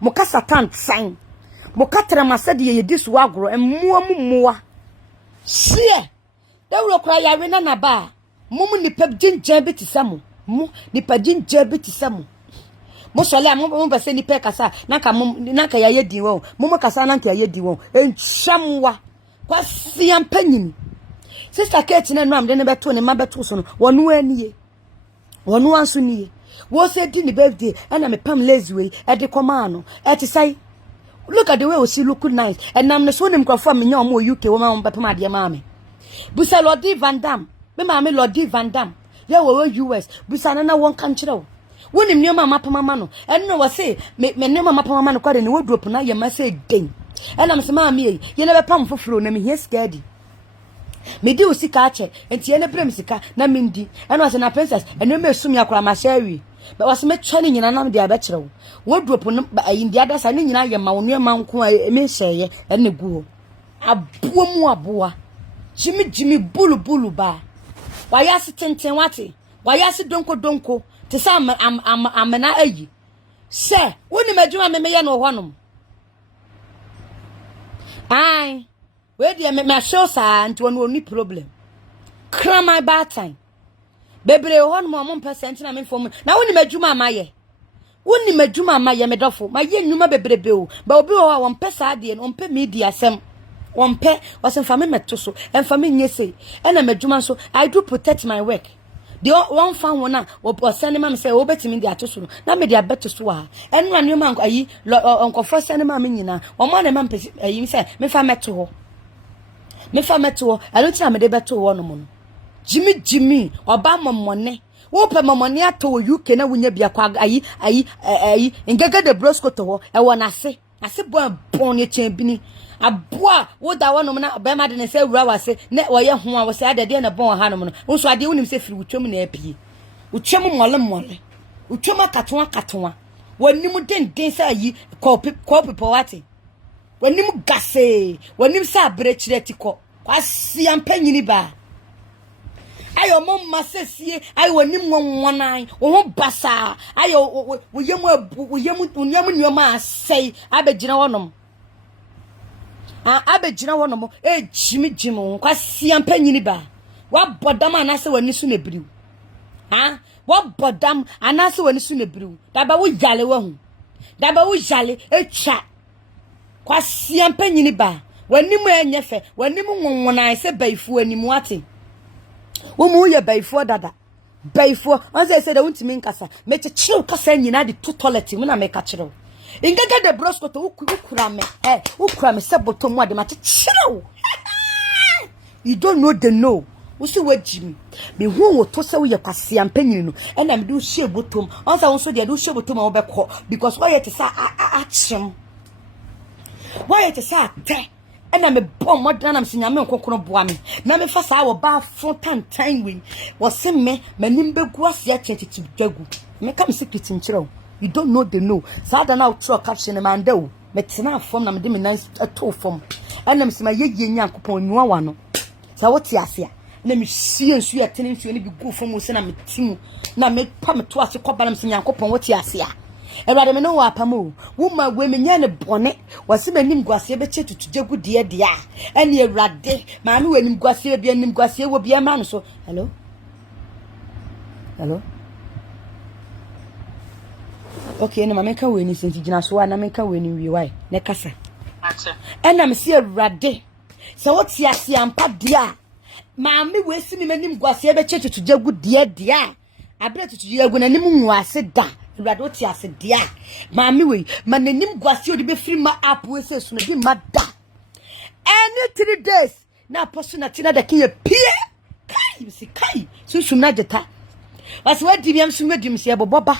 mo ka satan san mo ka tra masade ye disu agro emu muwa sie da wo kra ya we na ba mo nipa jinja bi ti samu mo sole mo be se nipa kasa naka ya yedi won mo kasa naka ya yedi won enchamwa kwasi ampanyini sister Kate na nuam de ne beto ne ma beto so no wonu anie wonu anso nie wo se di ni birthday na me pam lazy way e de koma no e ti say look at the way we see look nice and nam ne so ne mkrofo me nya o mo UK wo ma be pam ade ma me busa Lodi Van Dam me ma me Lodi Van Dam ye wo US busa na won kan kire wonim nyoma mapama no enno wo se me nyoma mapama no kwade ne wo drop na ye ma se den ena me se ma me ye ne be pam foforo na me hie skadi me di osika ache enti ye ne brem sika na me ndi ena wo se na princess eno me sumi akora ma shawi ba wo se me twani nyina na me dia be kire wo drop no ba ayi dia da sa ne nyina ye ma wo nyoma nko me hyeye ene guo aboa jimi bulu ba wa ya se tenten wate wa ya se donko te sa amena ayi se woni madwuma me ye no honom ai we dia me show sa nti won oni problem cry my bad time bebre honom mo percent na me fom na woni madwuma amaye me dofo ma ye nnuma bebrebe o ba obi ho won pesa ade no mpe media asem won pe wasen fa me meto so emfa me nyese ena madwuma so I do protect my work. The one fan one or send him say, oh, bet me the atosu. Now me the better so. And when you man, uncle first send him a minina, or man, man, you say, me fa met to her. I don't tell me the better one. Jimmy oba momone wo pe momone ato UK na wunya bia kwa ayi ngege de brosco to ho e wona ase bon ye chen bini aboa wo da wonom na be ma de ne se wura wase ne wo ye ho a wo se adade na bon ha no no nso ade wonim se firi wutwam na apie wutwam mole wutwam akatonwa wanim den sa yi kopi powati wanim gase wanim sa abrechire tiko kwasi ampanyini ba ayo mom masesie ayo wanim wonwonan wo ho basa ayo wo yemu nyoma asai abegina wonom abegina wonom jimi kwasi ampanyini ba wa bodam anase wani su na biriw wa bodam anase wani su na biriw daba wo yale wa hu daba wo yale etwa kwasi ampanyini ba wani mu enyefe wani mu wonwonan se baifu animu ate wo mu ye baifu dada baifu onse se da wuntimi nkasa meche chiw kasa nyina de to toilet mu na meka chirew ingega de brosco to ukura me se botom ade ma chirew you don't know the no usu wajimi me hu wo to se wo ye kwase ampanyini no ena me do hye botom onse wonso de do hye botom a wo bekọ because why yet say achim why yet say ate ena me bom modana am sinya me nkonkoro boa me na me fa sa wo ba frontantan we wo se me manim begu ase achechiti dwagu me kam secret nchiro you don't know the no sa da na outro caption man da wo me tena form na me de me nice to form ena me sima yeye nyankopon nuwa wa no sa wo ti ase a na me sie nsu ya tene nsu ni bi go form se na me timu na me pa me to ase koba na me nyankopon wo ti ase a Erade me no wa pamo wo ma we me nya ne bone wase manim guase be che tutugegu de de a ene erade ma me wanim guase be anim guase wo bia ma no so hello okay no ma me ka we ni senti gina so na me ka we ni wi wai ne kasa ena me se erade se wo ti ase ampa de a ma me we si me manim guase be che tutugegu de a abre tutugegu na nim nwase da Rado ti ase dia maami we mananim guase odi be free ma app we say so na bi mada any 3 days na poso Natina da kiye pie kai si kai sunsun na jeta was we di biam sun we dim se boboba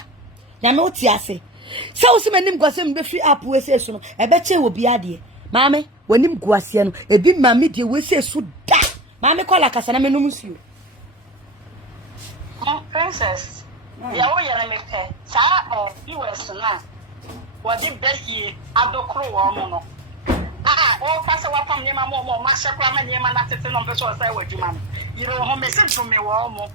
ya me oti ase se wo se manim guase me be free app we say so no e be che wo bia de maami wanim guase no e bi maami de we say so da maami kola kasa na menum nsuo princess ya wo yere meke sa US na wodi behie adokro wo mo no o kasa wa pam nyema mo ma shekwa ma nyema na tete no mpeso sai wadwuma no yiro ho me se tumi wo mo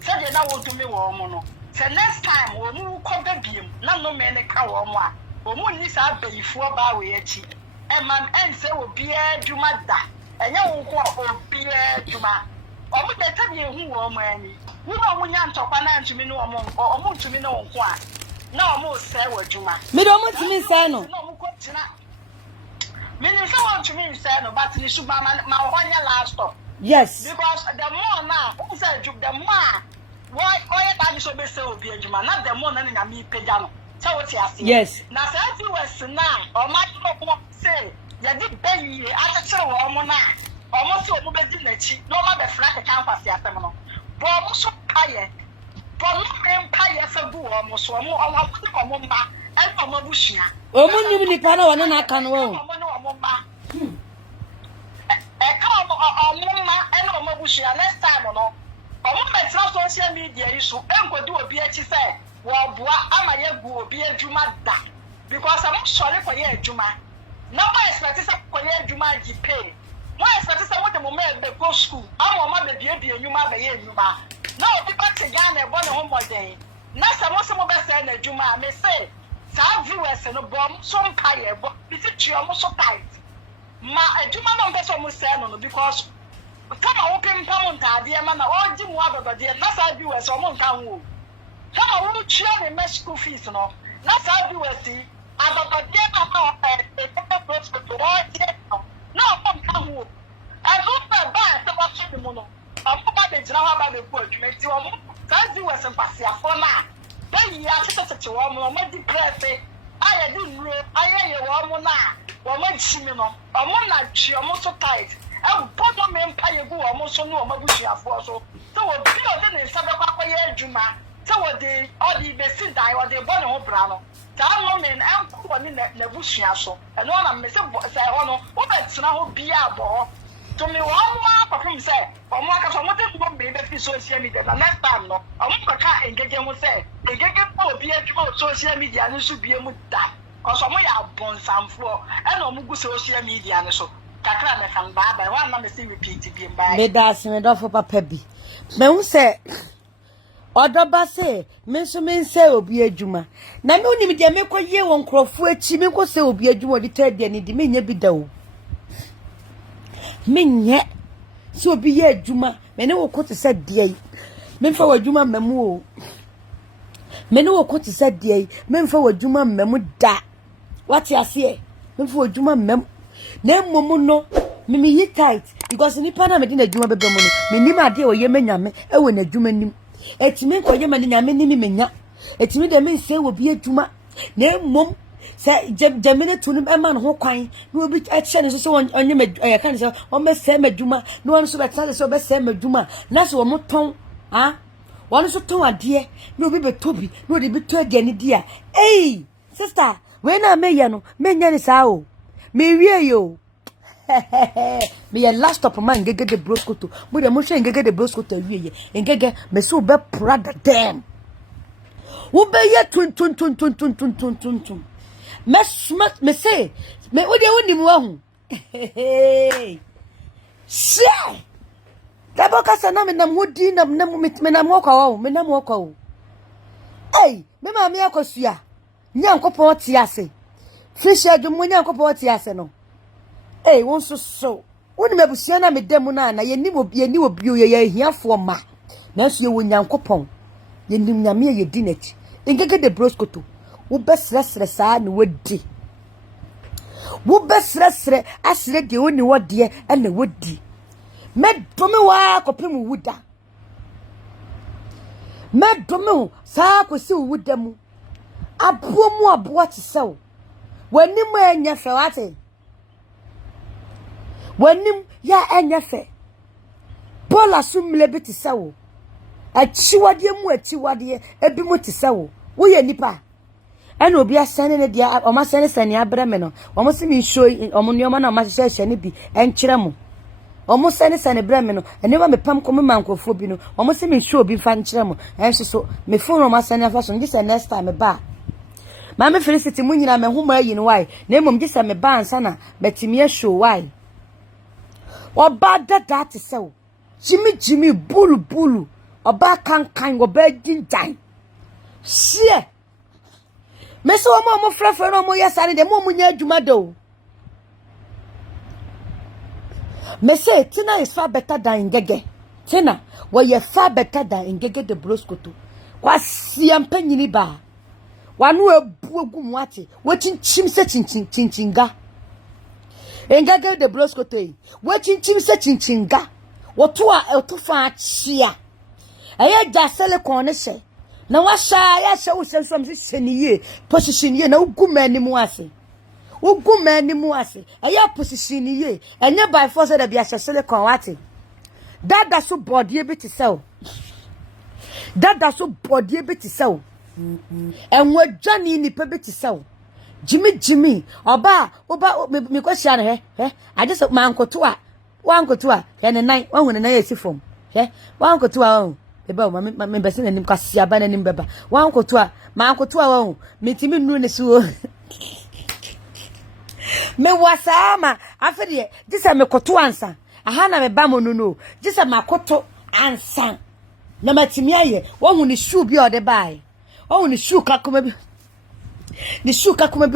se de na wo tumi wo mo no se next time wo mu ko bebiem na no me ne ka wo mo a wo mu ni sa bayifuo ba we achi e man ense wo bia dwuma da enye wo ko obia dwuma o mu de tabi ehu wo mo ani wo mo nya ntokwa na ntumi no o mo ntumi no nko a na o mo se wadwuma me do mo tumi se no na o mo ko tina me ni se wo ntumi se no but ni suba ma ho nya last stop yes because the more now who say the more why oye ta ni so be se obi adwuma na the more na nya mi pagya no se wo ti ase yes na se ati wes na o ma ko say ya di bayi atachere wo mo na o mo se o mo be di nachi no ma be fra ka kan kwase asem no bo mo so kaye bo no me kaye fa bu wo mo so mo o ko mo ma en ko mo bushia o mo nim ni pa na wona na aka no wo mo no mo ma e ka o mo ma en o mo bushia next time no o mo be tra social media isu en ko di obi achi say wo boa ama ye gu obi adwuma da because am sure ko ye adwuma no one expect say ko ye adwuma gi pay no expect say what the moment be go school am ma be bie enwuma be ye enwuma na obi pa te ga na e bo ne ho moden na se mo be say na adwuma me say sa viewers no bom so mpa ye bo bi ti tue mo so tight ma adwuma no be so mo say no because kama wo pempa mo ntade ma na o gi mo ababade na sa viewers o mo nka ho kama wo tue ne me school fees no na sa viewers ababade papa no come come and who ba so what you mo no papa de jira wa ba be po adwumenti o mo sa viewers mpasia fo na bayi ya tete wo mo di press aye di nro aye ye wo mo na wo mo chimi no o mo na tue o mo so tight bodo me mpa ye gu omo so no omabusuafo so so wo bi o de ne nsa be kwakwa ye adwuma so wo de all the besi die wo de bo ne ho bra no ta no me enko ni na busua so e no na me se ho no wo be tena ho bia bo to me one perform say omo aka so mo te mo be be social media na next time no omo ka engege mo say engege po bi adwuma social media no so bie mu da oso mo ya bonsamfo e na omo gu social media no so kakra me kan baba one na me say repeat bi mba me da se me do for papa bi me hu say odoba say me so me say obi adwuma na me unim de me koye won krofo achi me ko say obi adwuma di third day ni di me nya bi da o me nye so obi ye adwuma me ne wo ko te say de me mfa wadwuma mamu o me ne wo ko te say de me mfa wadwuma mamu da what you say me mfa wadwuma mam na momu no me yi tight because nipa na me di na adwuma bebe mu no me nim ade o ye manyame e wo na adwuma nim etimi ko ye mani nyame ni me nya etimi de me nse wo bi adwuma na mom se jamine tunum e man ho kwan no obi a che ne so onye me kan se o me se madwuma no won so beta se o be se madwuma na se wo moton ha won so ton ade no obi be tobi no de bi to ade ne dia eh sister we na me ye no me nya ni sa o me wie yo me ya last up man ngege de broskoto mo de mo hwe ngege de broskoto wie ye ngege me so be prada dem wo be ye tun me say me wo de woni mu ahu she da boka sana me nam hodi nam me nam okwa wo me nam okwa wo ei me ma me akosua nyankopon ti ase fish adwum nyankopon ti ase no ei won so woni mabusua na me dem na ye ni obi ye hiafo ma na so ye wo nyankopon ye nim nyame ye dinati ngege de broskoto wo besresre saa ne wodi wo besresre asre de woni wode e na wodi medome wa kopem wuda medome saa kosi wuda mu abo mu abo ati sew wanim enya fe wate wanim ya enya fe bola sumle biti sew achiwade mu achiwade ebi mu ti sew wo ye nipa ena obi asane ne dia o ma sane sane abrame no o mo simi show o mo nioma na ma hye ne bi enkyere mo o mo sane sane brame no ene ma mepam ko me mankofo bi no o mo simi show bi fa nkyere mo enso so me phone o ma sane afa so ngise next time ba ma me felicity mu nyina me homa yi no why na mom ngise me ba ansa na betimi show why oba dada te sew jimi bulu oba kan oba jinjan sie me so mo frefre no mo yesane de mo nya adwuma do me say Tina is far better than Ngege Tina wo ye far better than Ngege de broskoto kwa siampa nyini ba wanu ebu egu mu ate wo chinchim se chinchinga Ngege de broskoto wo chinchim se chinchinga wo to a otofa achia eye jasele konese na washa ya sha wo sensum se sheniye position ye na ugumani mu ase aya position ye enye by force da bia hyesele kon wate dada so body e biti sew enwo dwane ni pe biti sew jimi oba me ko hia ne he ade so mankoto a wankoto a he ne nan wahune nan esi fom he wankoto a eba me bese nanim kwasia ba nanim beba wankoto a mankoto a wahu metimi nuru ne so me wasama afede disa me koto ansa aha na me ba monu no disa makoto ansa na matimi aye wahu ne shoe bi ode bai wahu ne shoe kakoma bi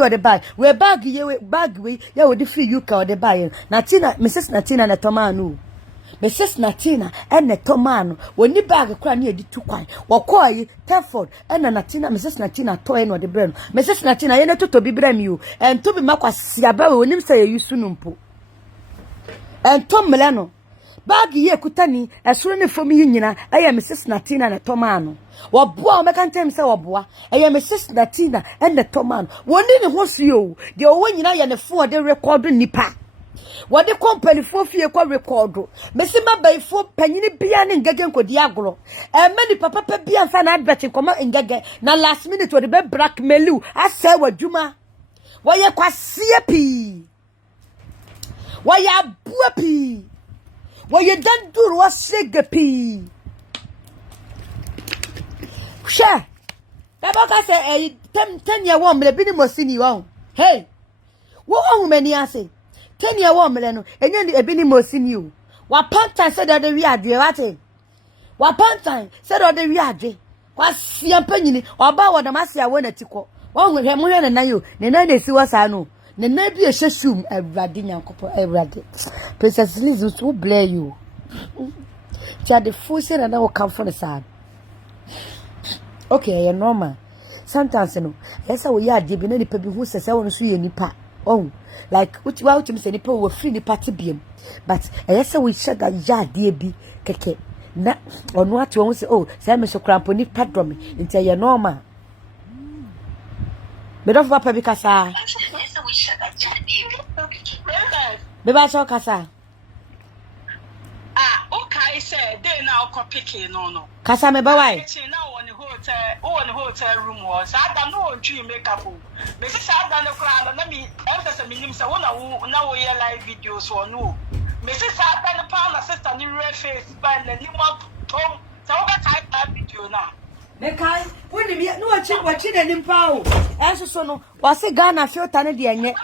ode bai we bag we ya we di free UK ode bai Natina Mrs Natina na tomanu Mrs Natina ene tomanu woni bag kra na edi tukwan wokoyi Telford ene Natina Mrs Natina to ene ode brem Mrs Natina ye ne toto bi brem you en to bi makwasi aba we onim say yusu numpo en to mele no bag ye kutani esoro ne fom yi nyina eye Mrs Natina na tomanu wo boa o meka ntem say wo boa eye Mrs Natina ene tomanu woni ne ho suyo de wo nyina ye ne fo de record nipa What the company for fear kwa record. Messi ma bay for penny bia ne ngege nkodi agro. Many papa bia fa na advert nkoma ngege na last minute we be blackmail you. Asa wadwuma. Wo ye kwasie pi. Wo ye abua pi. Wo ye dan duru wo sege pi. Sha. Baba say 10 year one me bi ni mosini won. Hey. Wo on many ase. 10 year one me no. Enye ebi ni mosini o. Wa pantan said that we adwe wate. Wa pantan said that we adwe. Kwa siampa nyini oba wo na masia wo na tiko. Wo hwe mo hwe na nan yo. Ne nan na si wo sa no. Ne nan bi ehwehwum awurade nyankopo awurade. Princess Liz to blare you. Cha the full na wo come for the side. Okay, normal. Sometimes no. Yes, we are de bi na nipa bi hu sese wo no so ye nipa. Oh, like which me say nipa we free nipa te biem. But yes, we share that ya de bi keke. Na ono ati won say oh, say me so crampo nipa drum nti ye normal. Me don't papa bi kasa. Yes, we share that ya de bi. Me ba so kasa. Okay, say they now copy no. Kasa me ba why? Now on the hotel room was. I don't know tree makeup. Me say I don't know crowd. Let me emphasis me say now we live videos or no. Me say I don't know sister ni red face by the new Tom. So what type that video now? Me kai, when me no watch na nimpa o. Enso so no, wa se Ghana filter ne de enye.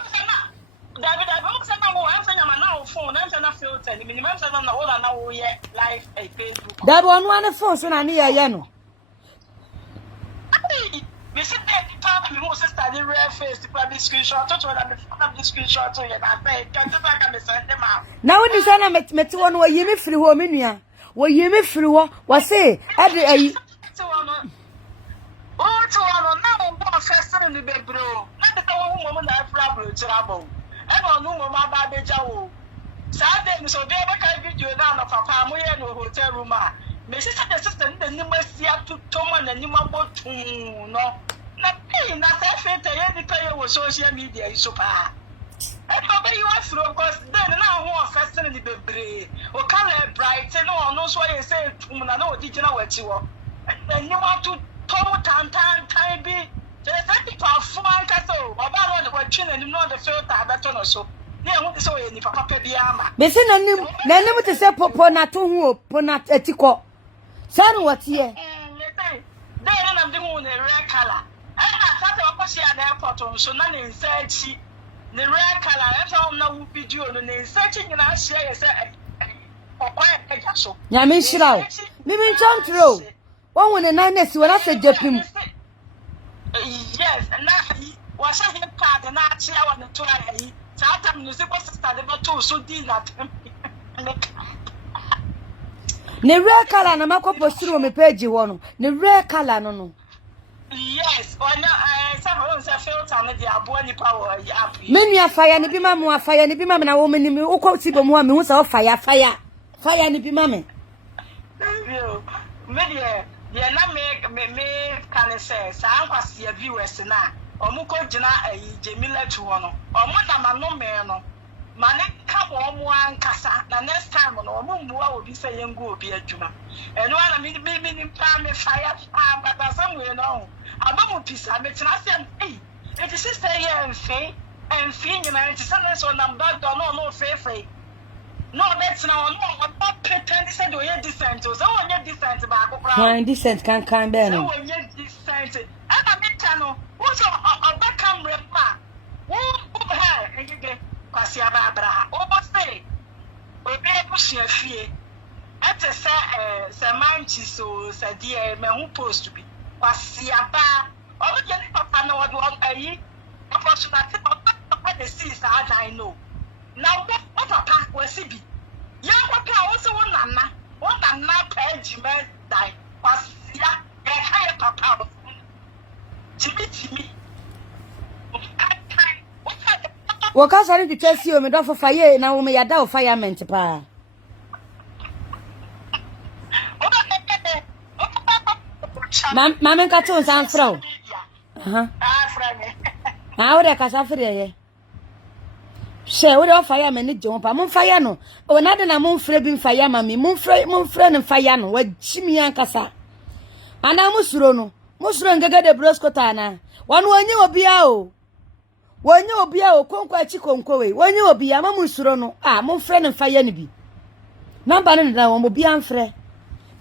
David, I'm saying now phone. I'm saying filter. Me minimum say na all na wo ye live Facebook. That one phone so na ne ye no. Me sit there, the me sister the red face, the probably screenshot. To that me find the screenshot to you. I say, can't you me send them out? Now when you say na met one wo yimi free ho me nua. Wo yimi free ho, wa say, ade oh, to one now one first in the bed, bro. Not the one woman that problem trouble. And on no mama baby jaw. Saturday, so they make a video down of a family in a hotel room. Mrs. Assistant, the new Messia to Tom and the new boat. No, nothing. That's a fit. I declare with social media is so far. I probably you are through, of course. Then now, who are first in the baby or color bright and all knows what you say to me. I know did you know what you are. And you want to Tom time be. There's a people of fun castle about what children know the filter that on so. Yeah, what is so any papa Biama? Me say na nim to say popo na to hu po na etiko. Say what here? Then I'm doing a red color. And I thought I was here at the airport, so none in search the red color. That's all now video and then searching and I share or quiet so. Nyame shiraw. Me bin chantro. One when na nesi when I say jepim. Yes, and now was a hip card and I see I want to try. Sometimes you see what's the study about two so did that. Ne rare color na makopo suru me page wono. Ne rare color no. Yes, or no, some filter on the aboni power. Many a fire ni bi mamu afire ni bi mama na wo meni me ukọ tibo mu a me hu se fire ni bi mama. Media na me can say sa ankwase viewers na omuko gina Jemila to no omo na no me no mane ka omo ankasa na next time no omo mbuwa obi say yengu obi adwuma eno na me pa me fire but somewhere no abamu pisa me tena say it is sister here and fin you know it is so number no free no that's now no what pretend say you are decent so when you decent ba ko kra Why decent can be no. So when you decent and I mean no what's a back camera pa who ha and you get kwasi ababra o say obi ebusi afie ate say manchi so say die me hu post bi kwasi aba o je ni papa na wo ayi opportunity papa the see that I know now what papa was be ya papa also won na page me die kwasia e kai papa Jimmy Waka sari to chase you me do for fire na wo me yada o fireman pa. Mama ka to san fro. Aha. Ah, frame. Ah, o de ka sa fre ye. Share we do fire me ni jompa mon fire no o na de na mon frɛ bi fire ma me mon frɛ no fire no wa chimi ankasa ana musuro no musuro ngege de broskota na wonu onye obia o wonye obia o konko achi konko we wonye obia ma musuro no mon frɛ no fire no bi number no na won obia mfrɛ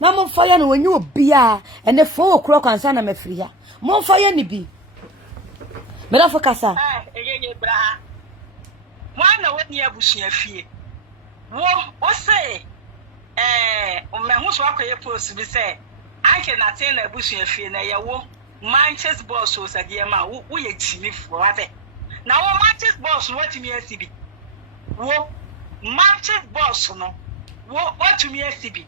na mon fire no wonye obia ene fo okro kwansa na mafiri ya mon fire no bi me da fokasa eyenye bra wana woni abusua fie wo say mehu so akoye post bi say anke Natina abusua fie na ye wo Manchester boss so sadie ma wo ye timi fo wate na wo Manchester boss watimi asibi wo Manchester boss no wo watimi asibi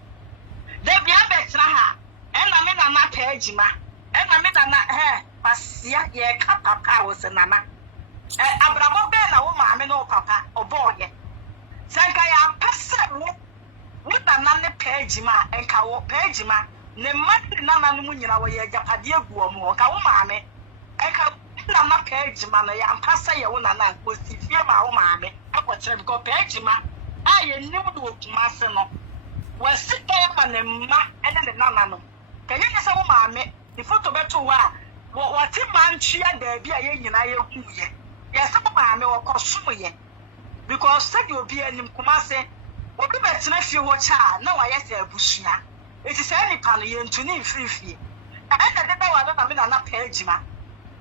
de bia betra ha ena me na na page ma ena me na pasia ye ka papa wo se nana abramo be na wo maame no papa oboye sanka ya pese wo na ne page ma enka wo page ma ne mati nana no munyina wo ye japade aguo mo ka wo maame enka na page ma na ya pese ye wo nana ko sifie ma wo maame akwokyere bi ko page ma aye nim do okuma se no wasika ya ma ne ma ene ne nana no kanya se wo maame the photo beto wa wati manchia da bi aye nyina ye kuye yes maame wo kosom ye because said you be anim kuma se obi betena fie wo cha na wa yese abusua eti se ni pa no ye ntuni mfirifie enda de ba wa na me na page ma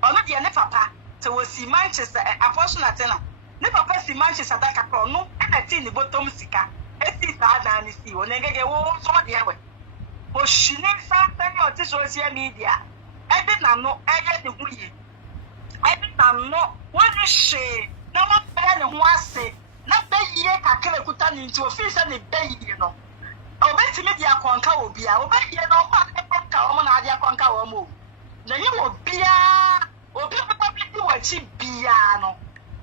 ono de ne papa te wo si Manchester Apostle Natina ne papa si Manchester da ka pro no enda ti ni bottom sika eti sa da ni si wo ngege wo so de yawe o shine sa tani o ti social media edi na no eye de huye edi na no what is she na ma pa ne ho ase na be yie kakere kuta ni nti ofisa ne be yie no obetimi dia konka obia obeyie no ma ne konka o mo na dia konka o mo na ye obia obi papa bi wachi bia no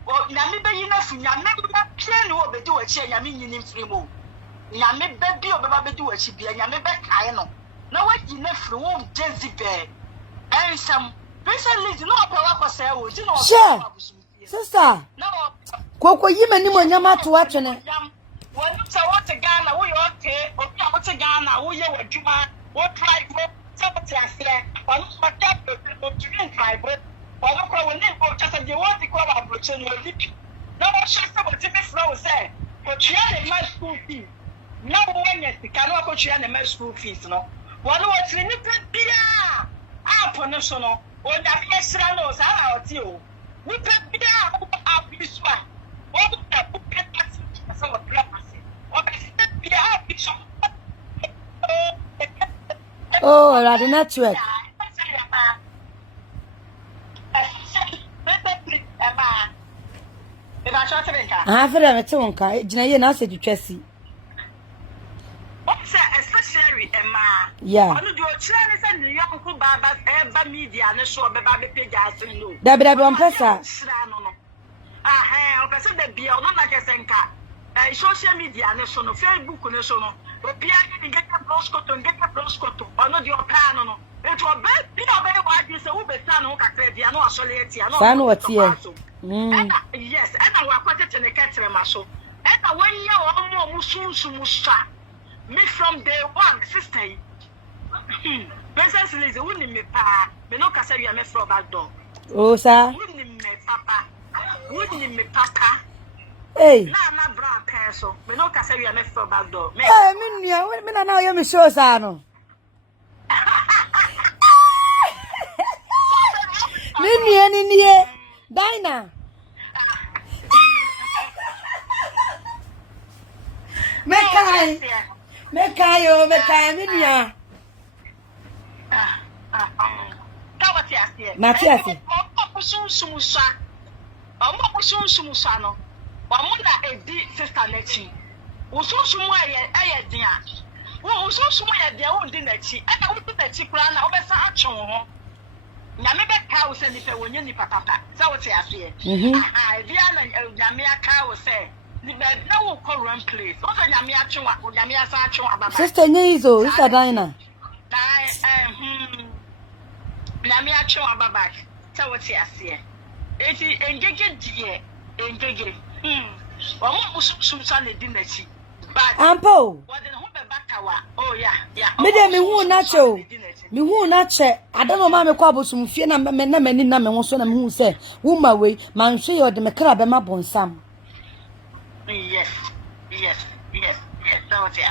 o na me be yi na fu nya me ba pie ne obedi wachi nya me nyini mfiri mo nya me be bi obeba bedi wachi bia nya me be kai no na waji na firi wo Jezebel ensam recently no power for say wo ji no sister koko yima ni mo nyama to atwene wonu sa wo te Ghana wo yo te obi a wo te Ghana wo ye wadwuma wo try wo sabati asre wonu ma ta to twin try wo wonu ko woni ko chasa de wo ti ko ba broche no lipi na wo shasa wo ti be flow say ko tua ne ma school fees na wo nya sika no ko tua ne ma school fees no wonu wo ti ni pe bia apo no so no o da ke sra no sa na o ti o we pe bia Owusua what the book so what oh la the network afere me te wonka gina ye na se twetwasi what's especially Emma yeah onu di o kire ne se ni yanko baba eba media ne so be ba be page asin no dabi on pesa o pesa de bia no na kesenka social media ne so no Facebook ne so no obia ni get bloskoto ono di opa no eto oba bi na oba wa di se wo be sa no kakra dia no asole atia no fa no watie yes and wa kwatete ne ketere ma so and wanya o mu sunsun sa me from day one sister Princess Liz woni me pa me no kasa wi me from back door oh sir woni me papa hey na bra peso me no kasa wi me from back door me nua me na o me show sa no me nie Dina mekai me nua Matiasi omo no omo na edi sister nechi usunsumu aye din a wo usunsumu aye dia wo ndi nechi e na wo ndi nechi kura na wo be sa atwe ho nyame be ka wo se ni fe wonye ni patapa sa wo te afi bia na nyame aka wo se ni be na wo ko run place wo se nyame atwe wa nyame asa atwe wa baba sister Nyizo sister Dina nyame atwe wa baba sa wo te ase eti engege die engege Ampo. Me de me hu na che. Me hu na che. Adama ma me kwa bosum fie na me na mani na me ho so na me hu se wuma we man hwe ye de me kra be ma bonsam. Yes. That was it.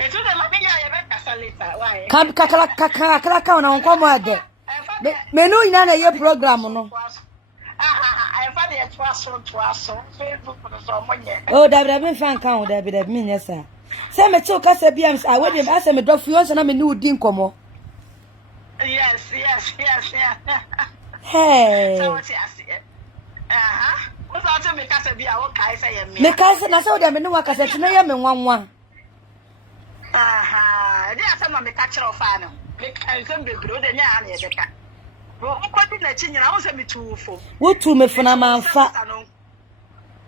It's the Mabia Rebecca later. Why? Kaka na nko mo ade. Me no ina na ye program no. I found it twas Facebook so money. Oh, David me fan kan David me nyesa. Say me to kasa bia I we dem ase me dofu yo so na me ni udi nkomo. Yes. Hey. So what you say? What's out me kasa bia wo kai say ye me. Me kasa na so dem me wa kasa ti na ye me nwanwa. They are some me catch off no. Me kai some be bro de nya na ye beka. Bro, ko di na chi nyina wo say me tuufo. Wo tu me funa manfa.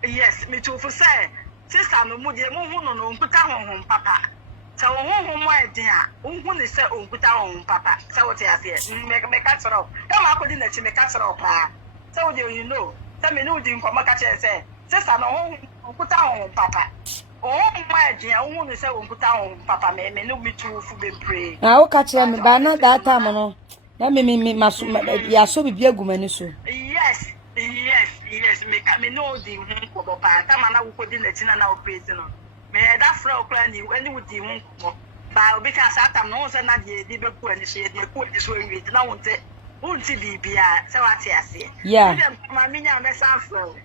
Yes, me tuufo say. Sister no mu de mu hu no nkuta honhom papa. Sa honhom mo ade a, hu ne say onkuta honhom papa. Sa what you say? Me catch off. Come akodi na chi me catch off pa. So you know, say me no di nkoma catch say. Sister no onkuta honhom papa. Oh my dear, hu ne say onkuta honhom papa me no me tuufo be pray. Ah, wo catch me ba na that time no. Na me maso ya so bibia agumani so. Yes, me no di hu ko pa ta mana wo kodi na tina na operate no. Me that flow kra ni ani wo di hu ko. Ba obi ka sa tam no se na di be ku ani so ye di ku di so wi na wonte bibia se wa te ase. Yeah. Ma me nya me san flow.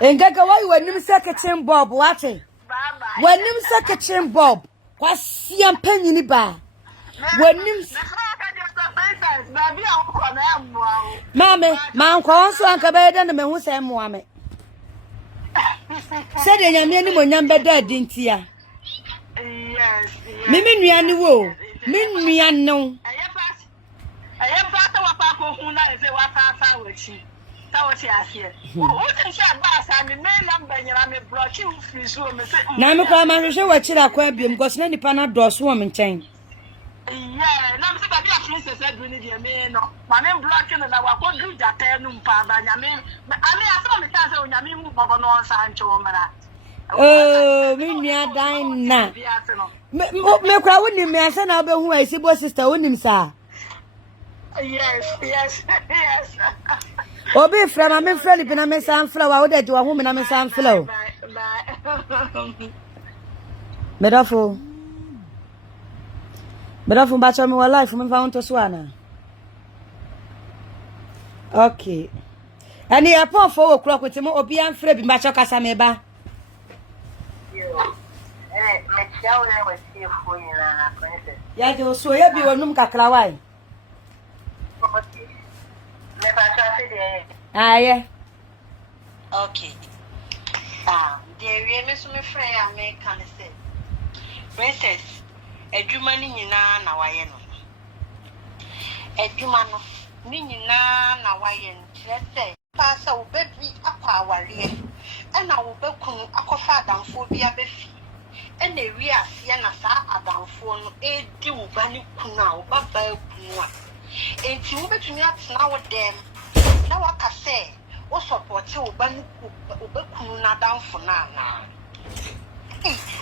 Engaga why wanim se kitchen bob wate. Bye. Wanim se kitchen bob. Kwasi ampanyini ba. Wanim Mame, man kwa so anka be da na me hu se moa me. Se de nyame ni monyam be da dintia. Yes. Me nua ni wo. Me nua no. Aye fata wa pa ko hu na ese wa fa wachi. Ta wachi asie. O tin sha ba sa me number nyira me block you free so me se. Na me kwa man hwe wachi ra kwa biem because na nipa na do so wo me nchen. Yeah, na me se ba bia princess adu ni de me no. Ma me block no na wa ko du jata no mpa ba nyame. Ani aso me ta se onyame hu bobo no nsa ncho mara. Oh, me nua dan na. Me kwa woni me ase na obehu asibo sister wonim sa. Yes. Obi fra ma me fra libi na me san fra wa wo de wo hu me na me san fra o. Medafo ba cha me wa life me fa wonto so ana. Okay. Ani e pon fo wo kura kwete mo obi an fra bi ma cha kasa me ba. Me chawo na wa si fo ni na princess. Ya de so ye bi wonum kakra wai. Me ba cha se de. Aye. Okay. The we me so me frɛ ya me kan se. Princess, adwuma ni nyina na waye no. Adwuma no ni nyina na waye no. Kyerɛ pa sa wo baby akwa aware. Ɛna wo bakunu akɔfa adamfo bi abefi. Ɛna ewi ase na sa adamfo no edi wo ba ni kunu a wo baba kunu a. Enti wo betumi atena wo dem. Na waka se wo support wo ba ni wo bakunu na adamfo na na.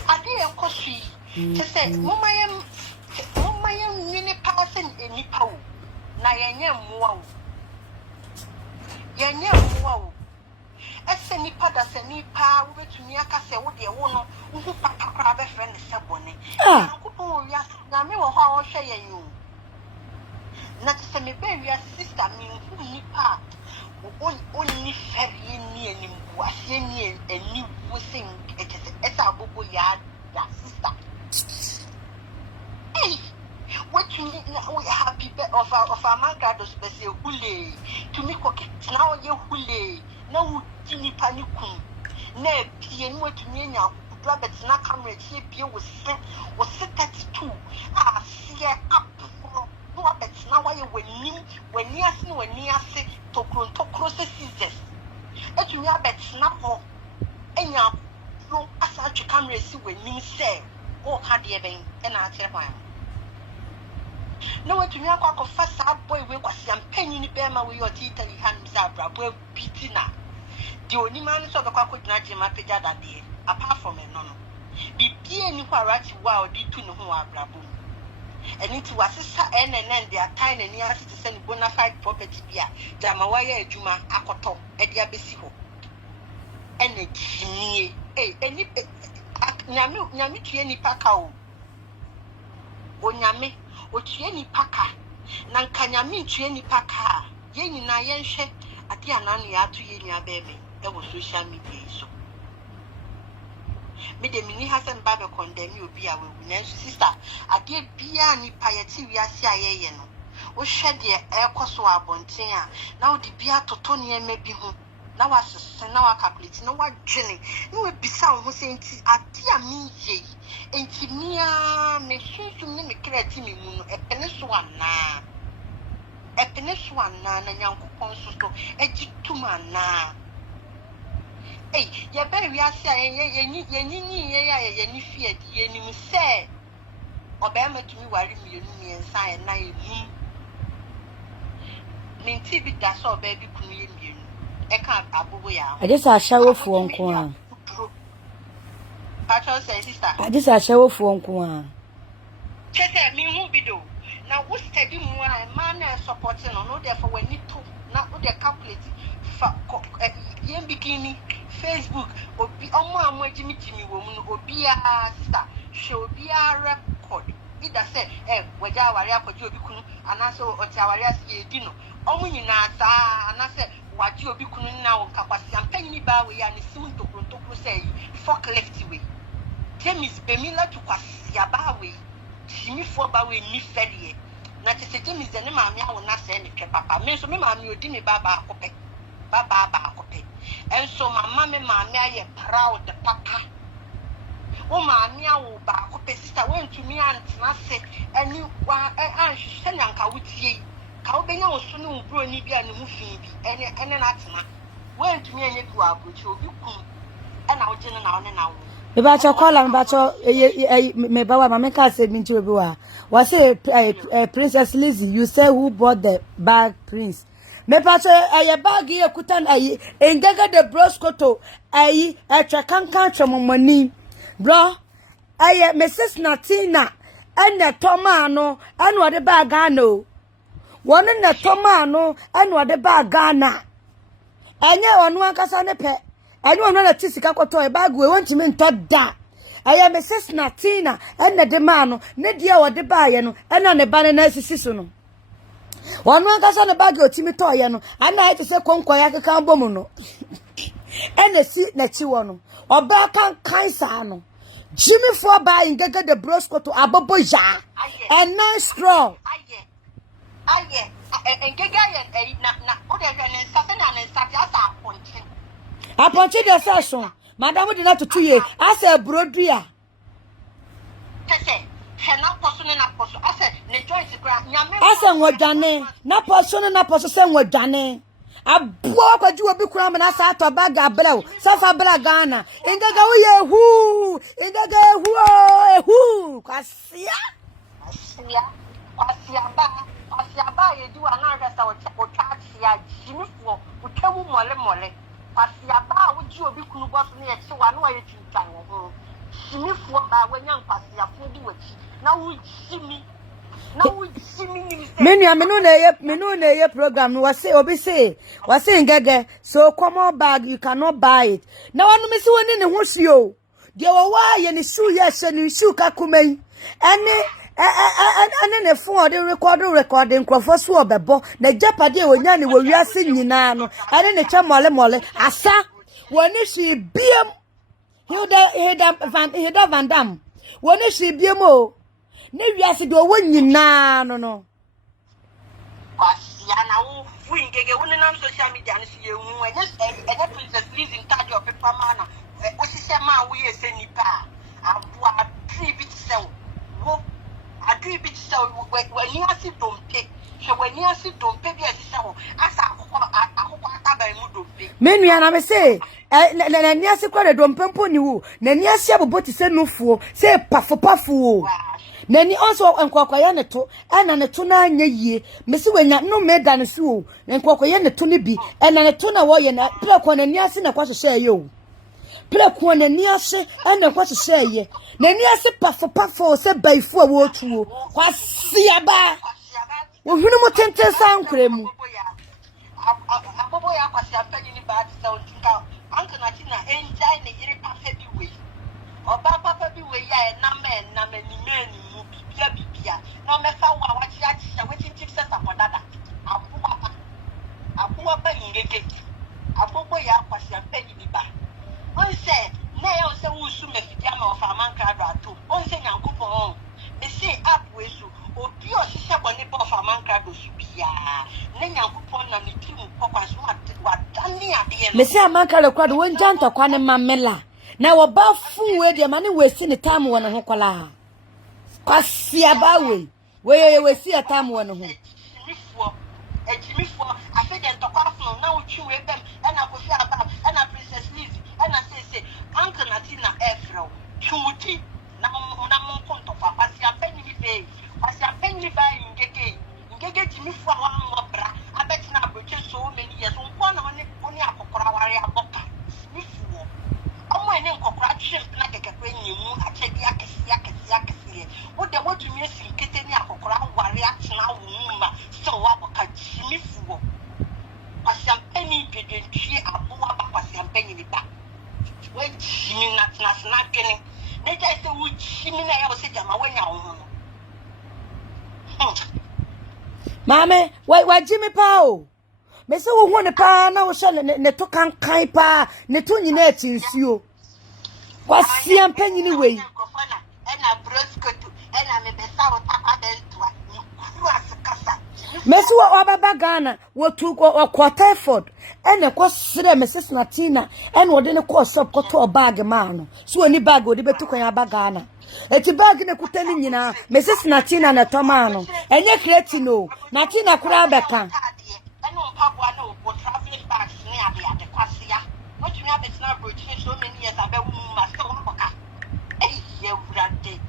Ade enkosi. Say mama yem nyine pa se enipa wo. Na yenye mmoa wo. Yenye mmoa wo. Ese nipa da se nipa wo betumi aka se wo de wo no wo papa kra be friend se bone. Na ko to ya na me wo ho a wo hwe yen yo. Na te se me be wi sister me hu nipa o ni feri ni enimbu ase ni eni wo sing esa agogo ya sister. Hey, what you need now? We happy of our man grados be say hule to me koke now ye hule na wutini panikum na pie no atumi anya kudura bet na camera tie pie wo se 32 asie up no bet na waye wani ase tokro se scissors atumi abet na ho anya no asa atwe camera si wani se o ka de ben na akyere hwan no atumi akọ fasa boy we kwasi ampanyi ni be ma we yoti Italy han misa brabo bitina The only man so the quack Jima Peja that day, apart from a nono. Be any Huarachi wow did to know who are Brabu. And it was sister and then they are tiny near to send bona fide property beer, Jamawaya Juma Akoto, Edia Besiho. And a genie, any Yami any pacao. Onyame, Ochieni Paka, Nankanyami Chieni Paka, Yeni na Yenshe, Atianani Atu Yenia baby, that was social media. So, me the mini hasn't Baba condemn you be our sister. I did be any piety we are CIA. O shed the air coswa bontia. Now the beer to Tony may be home. Now I now I calculate no what jelly. You will be sound who saying Atia me ye. Entimia me soon to me create me moon a peninsula na. A peninsula na and young consul a jituma na. Hey, ya very ya say ye fear ye say. Obama to me worry me and sign na you. Mean TV that's all baby queen. I just a shower for one. I just a shower for one. Chese me who be do. Now who study more man supporting or no therefore when need to not with the calculate for yen bikini Facebook or be on one Jimmy woman or be a sister show be a record. Either say, whether I have you become and also or Tawarias Dino. Only in Nasa and I said, what you be couldn't now capacity and penny bar way and soon to say, fuck left way. Tell Miss Bemila to Quasiaba way. She me for Bawi me ferry. Not to say, Jim is the name I will not send it, Papa. Men so, Mamma, you didn't Baba Cope. Baba Cope. And so, my mamma, my proud the papa. Oh, my meow, Bacope sister went to me and I said, and you and she sent Uncle with ye. How be no soon grow ni be and movie and Natina went to me and you are good you and our general now. About your call and about your me bawa mameka said me to everyone. Was a Princess Lizzie, you say who bought the bag, Prince? Me pato a bag here kutan a engaga the broscoto a trakankan from money. Bro, I Mrs. Natina and the Tomano and what the bag I know. One in the Tomano and what the bag Ghana. I know on one casanepe. I know another Tisica toy bag we want to mean tot that. I am Mrs. Natina and the Demano, Nedia or the Bayano, and on the banana season. One casana bag or Timmy Toyano, and I to say Conquayaka Cambomono. And the seat next you one, or Balkan Kaisano. Jimmy for buying Gaga the brosco to Aboboja and nice straw. Aye, and Gaga and I pointed the session. Madame did not to 2 years. I said, Brodria. I said, what done? Not person and not person what done. I block what you will be cramming us out to a bag of blow. Suffer Blagana. In the go, who? In the go, who? Cassia. Asiaba you do another or catch ya Jimmy for Ukamu Mole. Asiaba would you be cool boss near to one way to China. Jimmy for by when young Pasia for which now we see me. Now we see me. Many a minute program was say obese was saying Gaga so come on bag you cannot buy it. Now I'm missing one in the horse you. There were why and shoe yes and shoe kakume and then the phone the recording crofo so obebo na japade we nya ne we wiase nyina no and then the mole asa woni she biem Hilda Van Dam woni she biem o ne wiase do wo nyina no Kwasia na wo fuin gege woni na social media no see ehu e just princess losing card of paper man o sise ma wo ye se nipa abua tribute sell wo agree bit sell when you see dompe so when you see dompe bi sell asa akoko ataba mu dompe menu ya na me say na ni ase kwa dompe mpo ni wo na ni ase abobo ti se nufuo se pafo Nani also enkokoye ne to ena ne to na anya yie mesi wanya no meda ne so o enkokoye ne to ne bi ena ne to na wo ye na pleko na ni ase na kwa hye ye o pleko na ni ase ena kwa hye ye na ni ase pafo se baifu a wo tuo kwa siaba wo hunu mo tente sankure mu abobo ya kwasi apani ni ba ti se o tinka anka Natina enjai ne yiri pafe bi we oba papa bi we ya na me ni mu bibia no me fa wa wachi achi wetin tip se sapodada abuwa pa ngege abobo ya kwasi apani ni ba on se na ya o se wusu me fidia ma ofa man kra do ato on se nyankopon me se apwe su obi o hihye boni bo ofa man kra do su bia na nyankopon na ne timu kokwaso wa dani ade me se amanka le kwado won janta kwa ne mamela na wo ba fu we de ma ne we si ne time wo ne ho kola kwasi aba we si time wo ne ho ejimifo afede ntokwaso na uchi we bem na kofi aba na princess Liz na say Uncle Natina efro chuti na mo konto kwa kwasi apeni ni ba ngege jimifo wa mo bra abeti na broche so many years nko na oni akokora ware aboka mifuo omo ene nkokora trip na keke kwenyimu achedi akesi wo de wo tumi esi kete ni akokora ware atena wo ma so wa boka jimifuo kwasiampeni bedentwie aboa ba kwasiampeni ni ba we jimi na tena kene ne jai se wo jimi na ya wo se jama wanya wo Mame, why Jimmy Pao? Me say wo ne pa na wo hye ne to kankan pa ne to nyina atinsuo. Kwasi ampanyi ni wei. Ena broskotu ena me besa wo takadentwa ni kuru asikasa. Me say wo obaba Ghana wo tu ko Quarterford ena ko sere Mrs Natina ena wo de ne ko shop ko to bag ma no. So oni bag wo de betu kan aba Ghana. Eti bag ne kutani nyina Mrs Natina na toma no. Enye kreti no. Natina kura beka. Eno mpabwa no wo traveling bags ne ade kwasia. What you have is not broaching so many years ago must come back. Eh ye urade.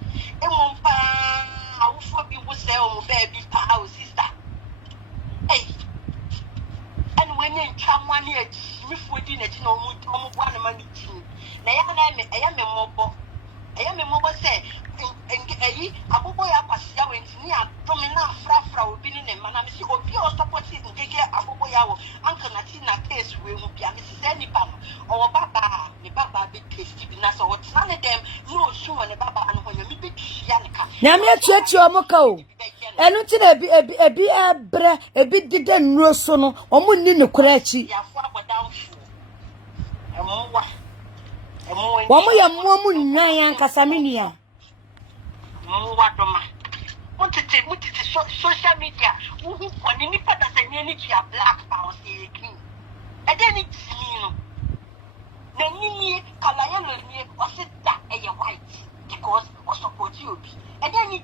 E mo pa awufo bi wo se o mo baby pa o sister. Eh. And when you come one year we fodi na ti no mo bua na mani ti. Na ya me mobo. Eya me mobo se eyi abobo ya kwasia we ntini adome na afrafra obi ne ma na me si obi o support ngege abobo ya wo Uncle Natina case we mu bia me se nipa no o baba ne baba be taste bi na so o tna ne dem no su ne baba no ho nyami be tua ne ka Nyame atuatua omoka o. Enu ti na ebi ebre ebi dide nnuro so no omo ni ne kura achi. ya fu abodanfo emwa Womo ya muamu nwan ankasa menua. Mwadoma. Mutiti social media. Uhu kwani nipa da sanye ni tia black house eki. Ede ni timi no. Na nini kala yellow ni o se da eye white because o support you bi. Ede ni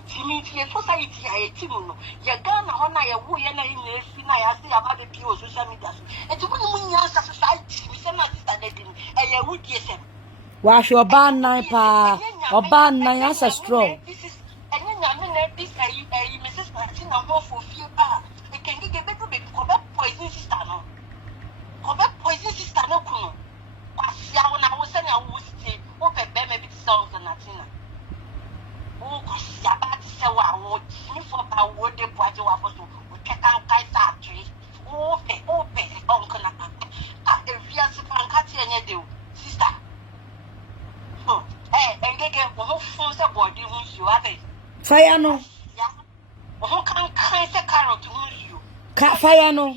timi ti society ya etimu no. Ya Ghana ho na ya wo ye na yin esi na ya se ya ba be pio social media so. Eti mo ni munya society mi se na sister de din. Eye wo die sem. Wa hwe oba nan pa. Oba nan ancestral. Enya nyame na this ayi Mrs. Natina ho for fear pa. E can get better be cover poison sister no. Cover poison sister no kuno. Kwasia wo na wo se na wo stay. Wo bebe me bi songs Natina. Wo kwasia ba ti se wa wo ni for ba wo de boaje wa for so. Wo ketan kai sa atri. Wo pe onko na. Ah, e via se pan ka ti enye de o. Sister. Engege wo fun se body hu you ave. Fire no. Ya. Wo kan se carrot hu you. Ka fire no.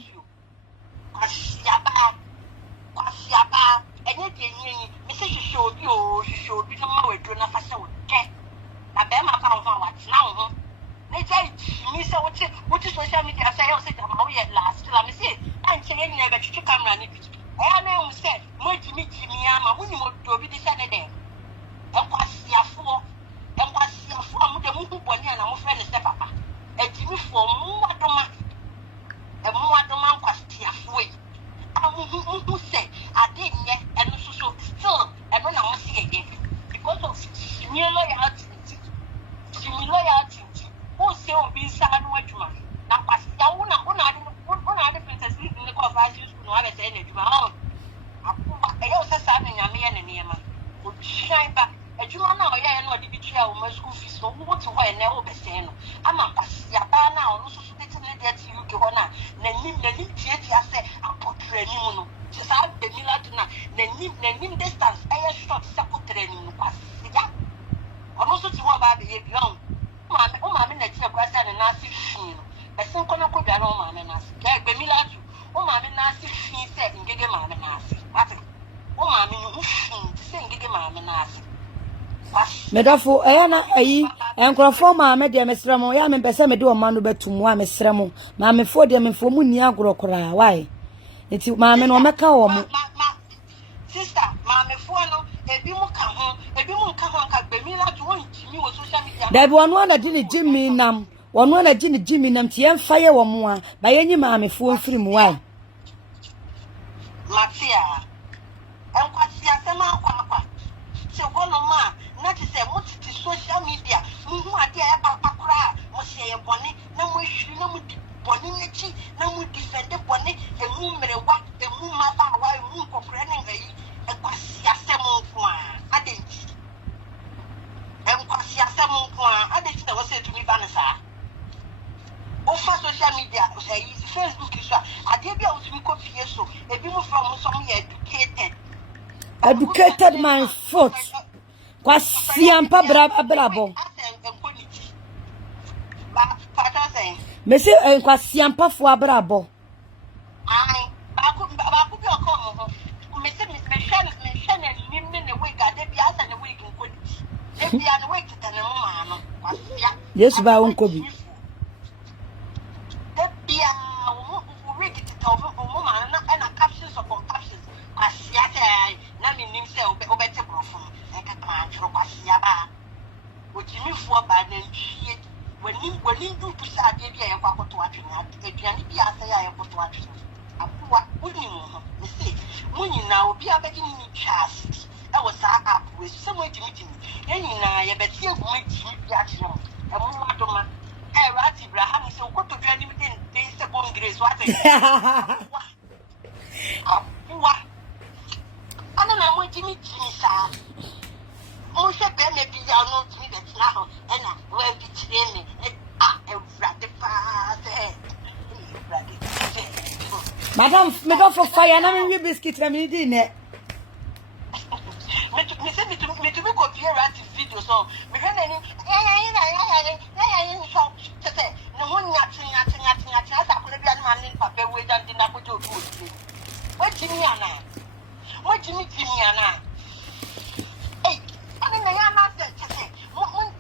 Kwasiaba. Enye de nyi me se hwehwe obi no ma wadro na fa se wo ke. Na be ma pa ho wa tina ho. Ne jai mi se wo social media say o se jama wo ye last la me se anche ye nyina be twitwi camera ni bi. Aya na o se mo jimi ama mo ni mo do bi di se ne de. Enkwasiafo amu de mu boni ana mo frɛ ne se papa ejimifo mu wadoma nkwasiafo yi amu se ade nye eno so still eno na mo se ye because of new loyalty no I say any oh I also said nyame ye ne niema o shine back adwuma na o ye no de bitua o ma school fees no what to why na o be say no ama pasia ba na o no so beti ne de ti UK ho na nim tie say apotre ni mu no se sa be milad na nim distance aye short secretary ni mu pasia ono so ti wa ba be ye bion o ma me na ti akwasa ne na si fin be sen kono ko bia na o ma me na si ke be milad o ma me na si fin se ngege ma me na si what o ma me no fin se ngege ma me na si medafo na ayi enkrofo ma me de mesremo ya me pese me de o ma no betumu a mesremo ma me fo de me fo mu ni agorokora why enti ma me no meka wo mu sister ma me fo no ebi mu ka ho ka gbe mi la to won timi wo social media da bi wono na di ni jimi nam wono na di ni jimi nam ti en faye wo mu a ba yenyi ma me fo mfiri mu why matia enkwasi asema akwa se wono ma na ti se mo ti social media mu hu ade ya papa kura mo se ye boni na mo hwiri na mo boni nechi na mo defend boni emu mrewa emu maba wa emu kokra ne ngai enkwasi asema kwa adenti enkwasi asema kwa adenti na wo se tumi banisa ofa social media Facebook is ade bia wo tumi copy so ebi mo from some ye educated my foot kwasi ampa brabo me se kwasi ampa fo abrabo ai ba ku bi okọ me se me share nim ne we ga de bia asa ne we kin ko de bia ne we kitane mo ma no kwasi Yesu ba won ko bi de bia wo we kitane mo ma na na captions upon captions kwasi ate na me nim se obete brofo e ka kan chro kwasi aba o jimi fo ba na ntwie wani du pusa ade bia ye kwa koto atwenya aduane bia asa ya ye koto atwenya apuwa woni mo me se munyi na obi abegi ni chas e wo sa app we so mo jimi enyi na ye betie gu ma jimi bia kire mo e mo adoma e rat Abraham se koto aduane mi den se bon grace what apuwa ana na mo jimi sa mo se be me bi ya no jimi be tina ho e na we bi kire ni e vrade pa se madam me do for fire na me biscuit na me di ne me se me to copy rat video so me hwe na ni so se no ho nya sa ko le bia na ni papa we dan di na ko jo ko ti we jimi ana eh ana na ya ma se mo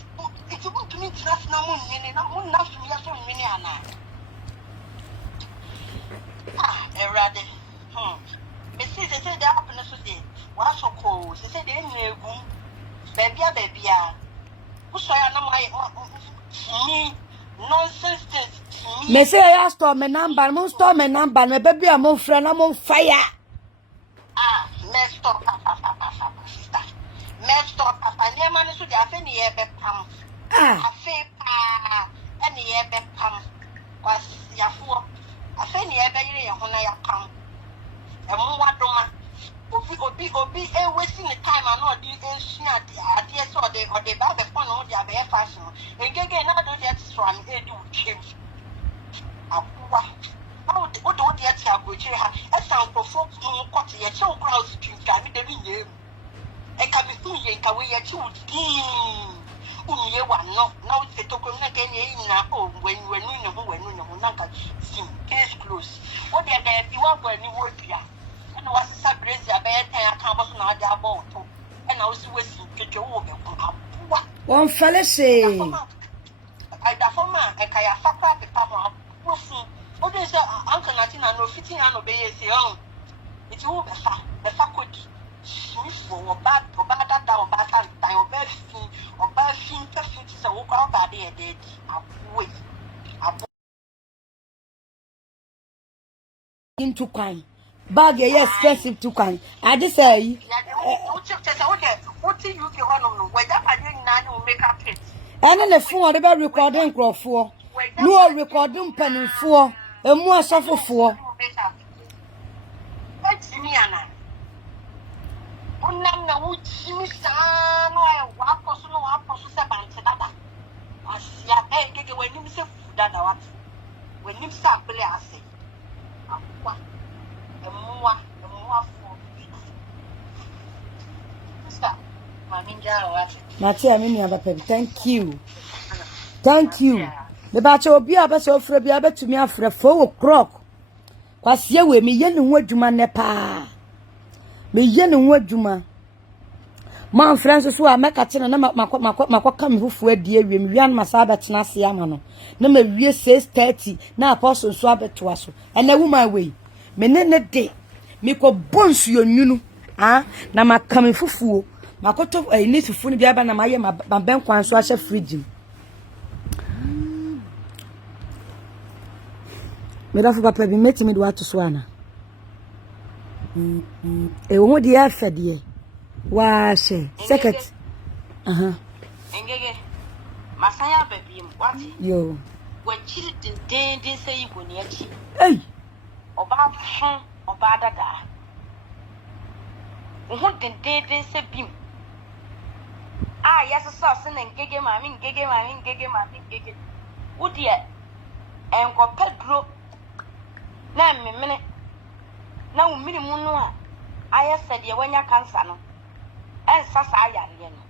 iti bu tumi trust na mo ni na mo na so ya so ni ana erade me se da happen so dey wa so ko se dey na egu bebia wo so ya na mo nonsense things me say ya store me number me baby am on friend am on fire me stop papa sister me stop papa ne ma ne so dey afa ni ye be pam afa pa ene ye be pam kwasi yafo afa ni ye be yire ye ho na ya pam emu wadoma obi e wasting the time and all the ancient ade so the ba be phone no dia be fashion engege na do that from edu change apuwa how the odo dia ti agoje ha e san profo kwot ye che crowd twinka mi de bi nye e ka mi fu ye nka we ye che unye wa no na o se to ko na ke ye na o wenu ne ho na ka sim case close o dia da bi wa gwa ni wo dia and was sabrezi abeta ya kan boso na aja bo to and I was twetwe wo be ko apuwa won fele se I da forma e ka ya sakra pe pa mo apufu o de se uncle Natina no fitin ya no be ye se on it wo be fa kodi smith wo ba da o ba tan o ba fin ka fin ti se wo ko ba de e de apuwe into kwan bag ye expensive to kwan I just say ene ne phone de be recording crofo no recording panifo emu asofofo Unam na wuchi misa no e waposo se banse dada. Asia ngeke wenim se dada wa. Wenim se apele ase. Akwa. Emwa fo. Sister, maminja wa. Matia mimi abape. Thank you. Thank you. The bacha obi abese ofre bia betumi afre fo krok. Kwasie we me ye ne ho adwuma ne pa. Me ye ne ho adwuma. Man friends so a meka tene na makoka me fufu adi awie me wian masa betena ase ama no. Na ma wie 6:30 na apostle so abeto aso. Ena woman we. Me ne de. Me ko bonsu yonwunu. Ah, na maka me fufuo. Makoto ni fufu ne bia ba na maye maben kwan so ahye fridge. Me da fu papa bi metimi do ato so ana. E wo de afede wa she SƐCRɛT. Ngege. Masaya baby wati. Yo. Wachiri dindin se igoni achi. Hey. Oba fun, oba dada. Wo dindin se bim. Ah, yes so se ngege mami. Wo de enko pedro na mmemme na umiri mu no a ayese de wanya cancer no ensasa ayare no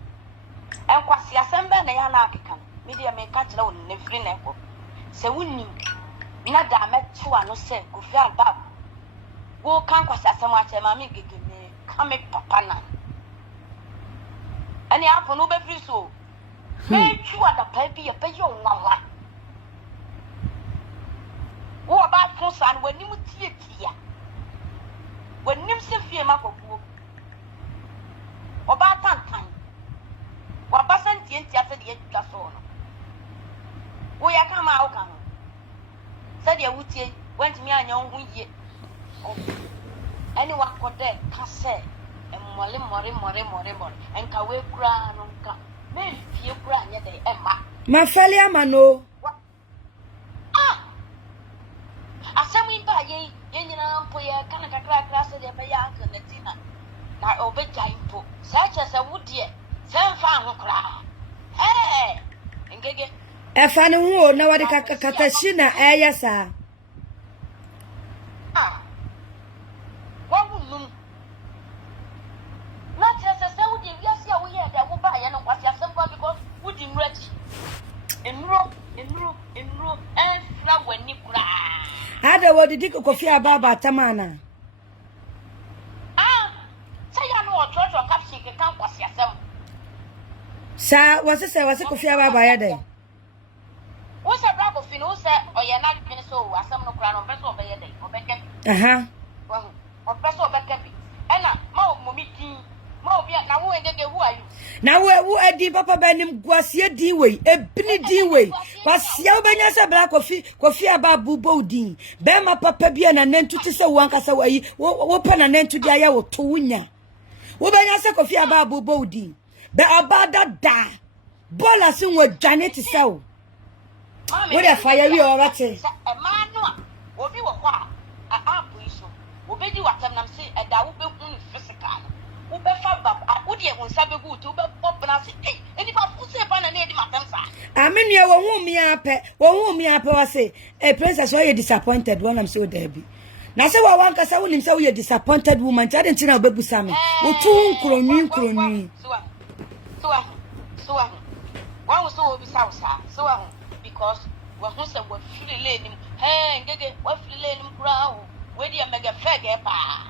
enkwasi asembe na ya na akeka no media me ka kire won na firi na ekọ se wonni na da meto ano se kofi aba wo kan kwasi asem ache ma me gege me kame papa na ani apo no be firi so me twa da pa bi e pe yo nwa wo ba fun san wani mu tie wanim se fie makopuo oba tantan wa basan tie ntia se de atwa so no wo ya kama awo kan se de wutie wantimi anya ho yie ani wa kode ka se mole enka we kura no nka me fie kura anya de emma Ma feli ama no. Asemi ba ye nyina mpo ye kana kakra se de be ya Natina na obeja impo sa che se wudie se mfa ho kra ngege Efa ne ho na wade katashi na eyesa wawu num na che se wudie wiase a wo ye da wo ba ye no kwase asempa because wudi mrachi enro enfra wani kra Ada wodi dik kofi ababa tamana. Say ya no church caption ke kan kwasi asem. Sa wase kofi ababa ya dey. Wo se bra kofi no se oye na dwene so asem no kra no be so be ye dey. Obeke. Wo obeso obeke bi. Ena ma momi tin. Ma obi na wo engege who are you? Na wo edi papa banim guasie din we ebini din we kwasia obanya se bra kofi ababu bodin be ma papa bia na nantu ti se wo ankasa wayi wo pa na nantu dia ya wo to wunya wo banya se kofi ababu bodin be abada da bola sin wo dwane ti se wo wo de fire wi o rate E ma no obi wo ho a abu iso obedi watam nam se eda wo be hu ni physical wo be fa bab wo de unsa be gu to wo be popna se eni fa fu se pa na ne di matam sa amenia wo hu mi ape wase princess you disappointed when I'm so there be na se wa wanka sa wonim se wo disappointed woman tade ntina obebusa me wo tu nkronwi so wa wo so obi sa so because wa hu se wa fili le nim ngege wa fili le nim kura wo we di mega fege pa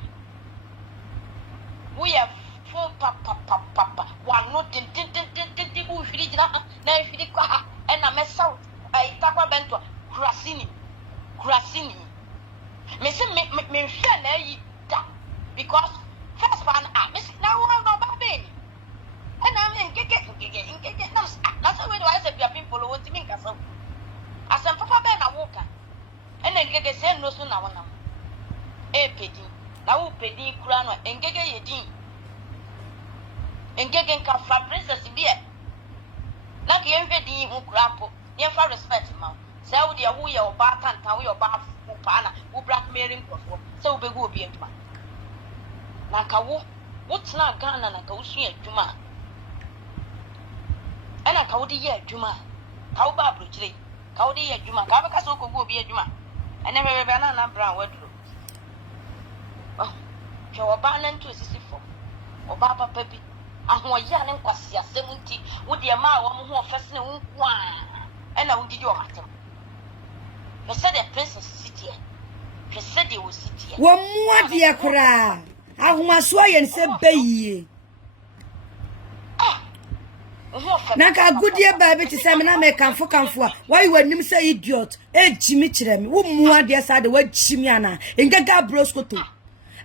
we have full papa wa no tin u fili jina na fili kwa na mesa ai takwa bento krasini me se me hwe na yi da because first one me na wo no ba be ni na me ngege na so we do I say bia people wo ti me nkasa asem papa be na wo ka na ngege se no so na wo na pedi na wo pedi kura no ngege ye din ngege nka fra princess bia na ke yemfe din hu kura po yemfa respect ma se wo de wo ye oba tantan wo ye oba pa na wo blackmailing profo se wo begu obi entuma na ka wo What's not Ghana and Owusua Juma? And I called the year Juma. How about Bruce? How the year Juma? Kavakaso will be a Juma. I never have an brown wardrobe. Oh, your abandoned to a sisyphus. Or Baba Peppy. I want young and Quasia 70 with the amount of more fascinating one. And I will give you a matter. You said the princess city. You said you will sit here. One more dear cry. I want sway and say bay. Naka good dear baby to Samina make and for comfort. Why you wouldn't say idiot? Jimmy Chim, who more dear side the word Chimiana, and Gaga Broscoto.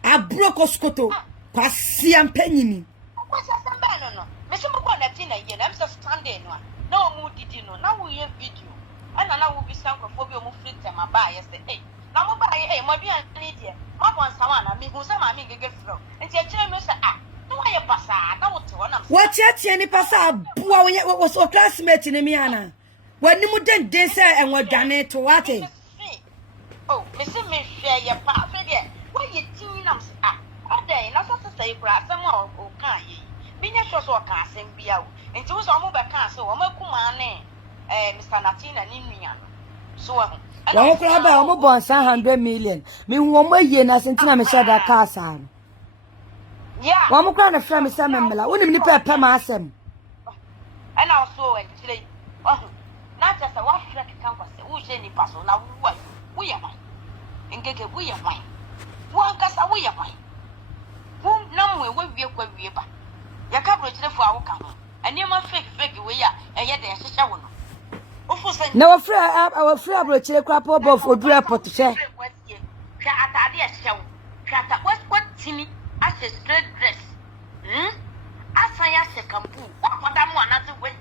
I broke a scoto. Passi and penny. What's a banana? Miss Natina, I'm just standing one. No mood did you know. Now we have video. And I will be some for your movement and my bias. Hey, now buy a my dear lady. What wants someone? I mean, who's a mammy get through. And your children say, ah, no, I pass. I don't want to. What yet, any passa? What was our classmate in Miana? When you wouldn't dare say and what done it to what? Oh, Missy, me share your part. Why you doing? Ah, a day, not to say, perhaps some more, oh, can't ye? Being a short or can't send be out. And to some of a castle, or more command, Mr. Natina, Nimian. So, One club, I'm about 100 million. Me, 1 more year, nothing to me, said that castle. yeah, One more kind of family, some member, wouldn't you prepare myself? and also, and today, oh, not just a wash like a campus, who's any puzzle. Now, what? We are mine. And get a we are mine. One cast away of mine. Whom no way we are we are. Your coverage for our camera. And you must fake we are, and yet there's a shower. No, our friend will check up above for draper to say. What Timmy as a straight dress? As I ask a campu, what I'm one other way.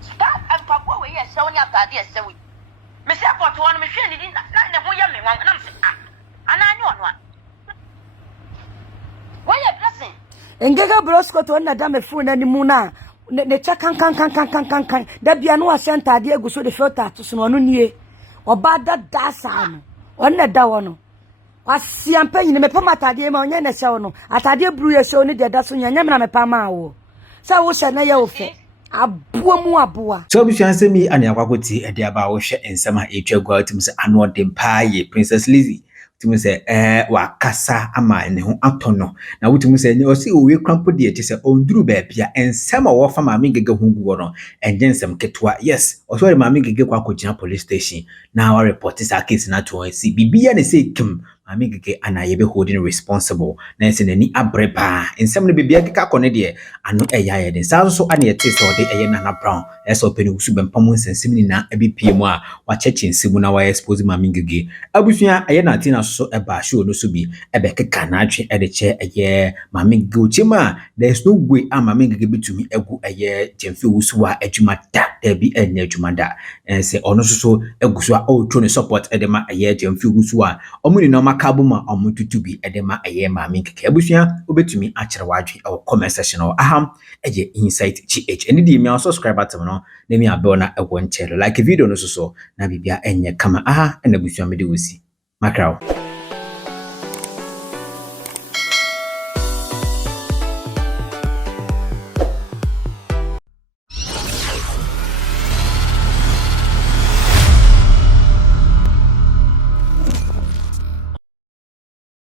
Stop and papa, we are showing up that dear, so we. Miss Airport, one machine didn't like the young one, and I'm saying, and I know one. Why are you dressing? And Gaga Brosco to another phone and the Muna. The check can. That be a no sent idea go so the filter to someone near. Or bad that dasan. One that one. I see I'm paying me pamata dear on your sono. At a dear brewer so near that's on your name and a pamao. So I was a nail fit. A boa. So we shall say me and Yakwati at the about share and summer each go to Miss Anwar Bempah, Princess Lizzie. To say, wakasa ama ne ho atono na wotimu say ne osi owe krampo de eti say onduru ba bia ensem a wo fa maame gege ho gugo no enjensem ketwa yes oso re maame gege kwa kogina police station na wa report this case na to see bibia ne say kim maame gege ana ye be holding responsible na ese nani abrepa ensem ne bibia keka kone de ano eya ye den sa so ana ye te so de eye Nana Brown eso pe ne Owusu Bempah mo nsensem ni na ebipie mu a wa cheche nsimu na wa expose maame gege abusua eye Natina so eba show no so bi ebe keka na atwe e de che eye maame gege ochema there's no way maame gege bitumi egu eye Gyamfi Owusua adwuma da bi enya adwuma da say ono so eguso a o tro ne support e de ma eye Gyamfi Owusua omuni no makabo ma omututu bi e de ma eye maame gege abusua obetumi akere wadwe e comment section o aham eye insight gh eni di mi subscribe button no na mi abel na e won chelo like video no so na bibia enye kama aha na abusua me de wosi makraw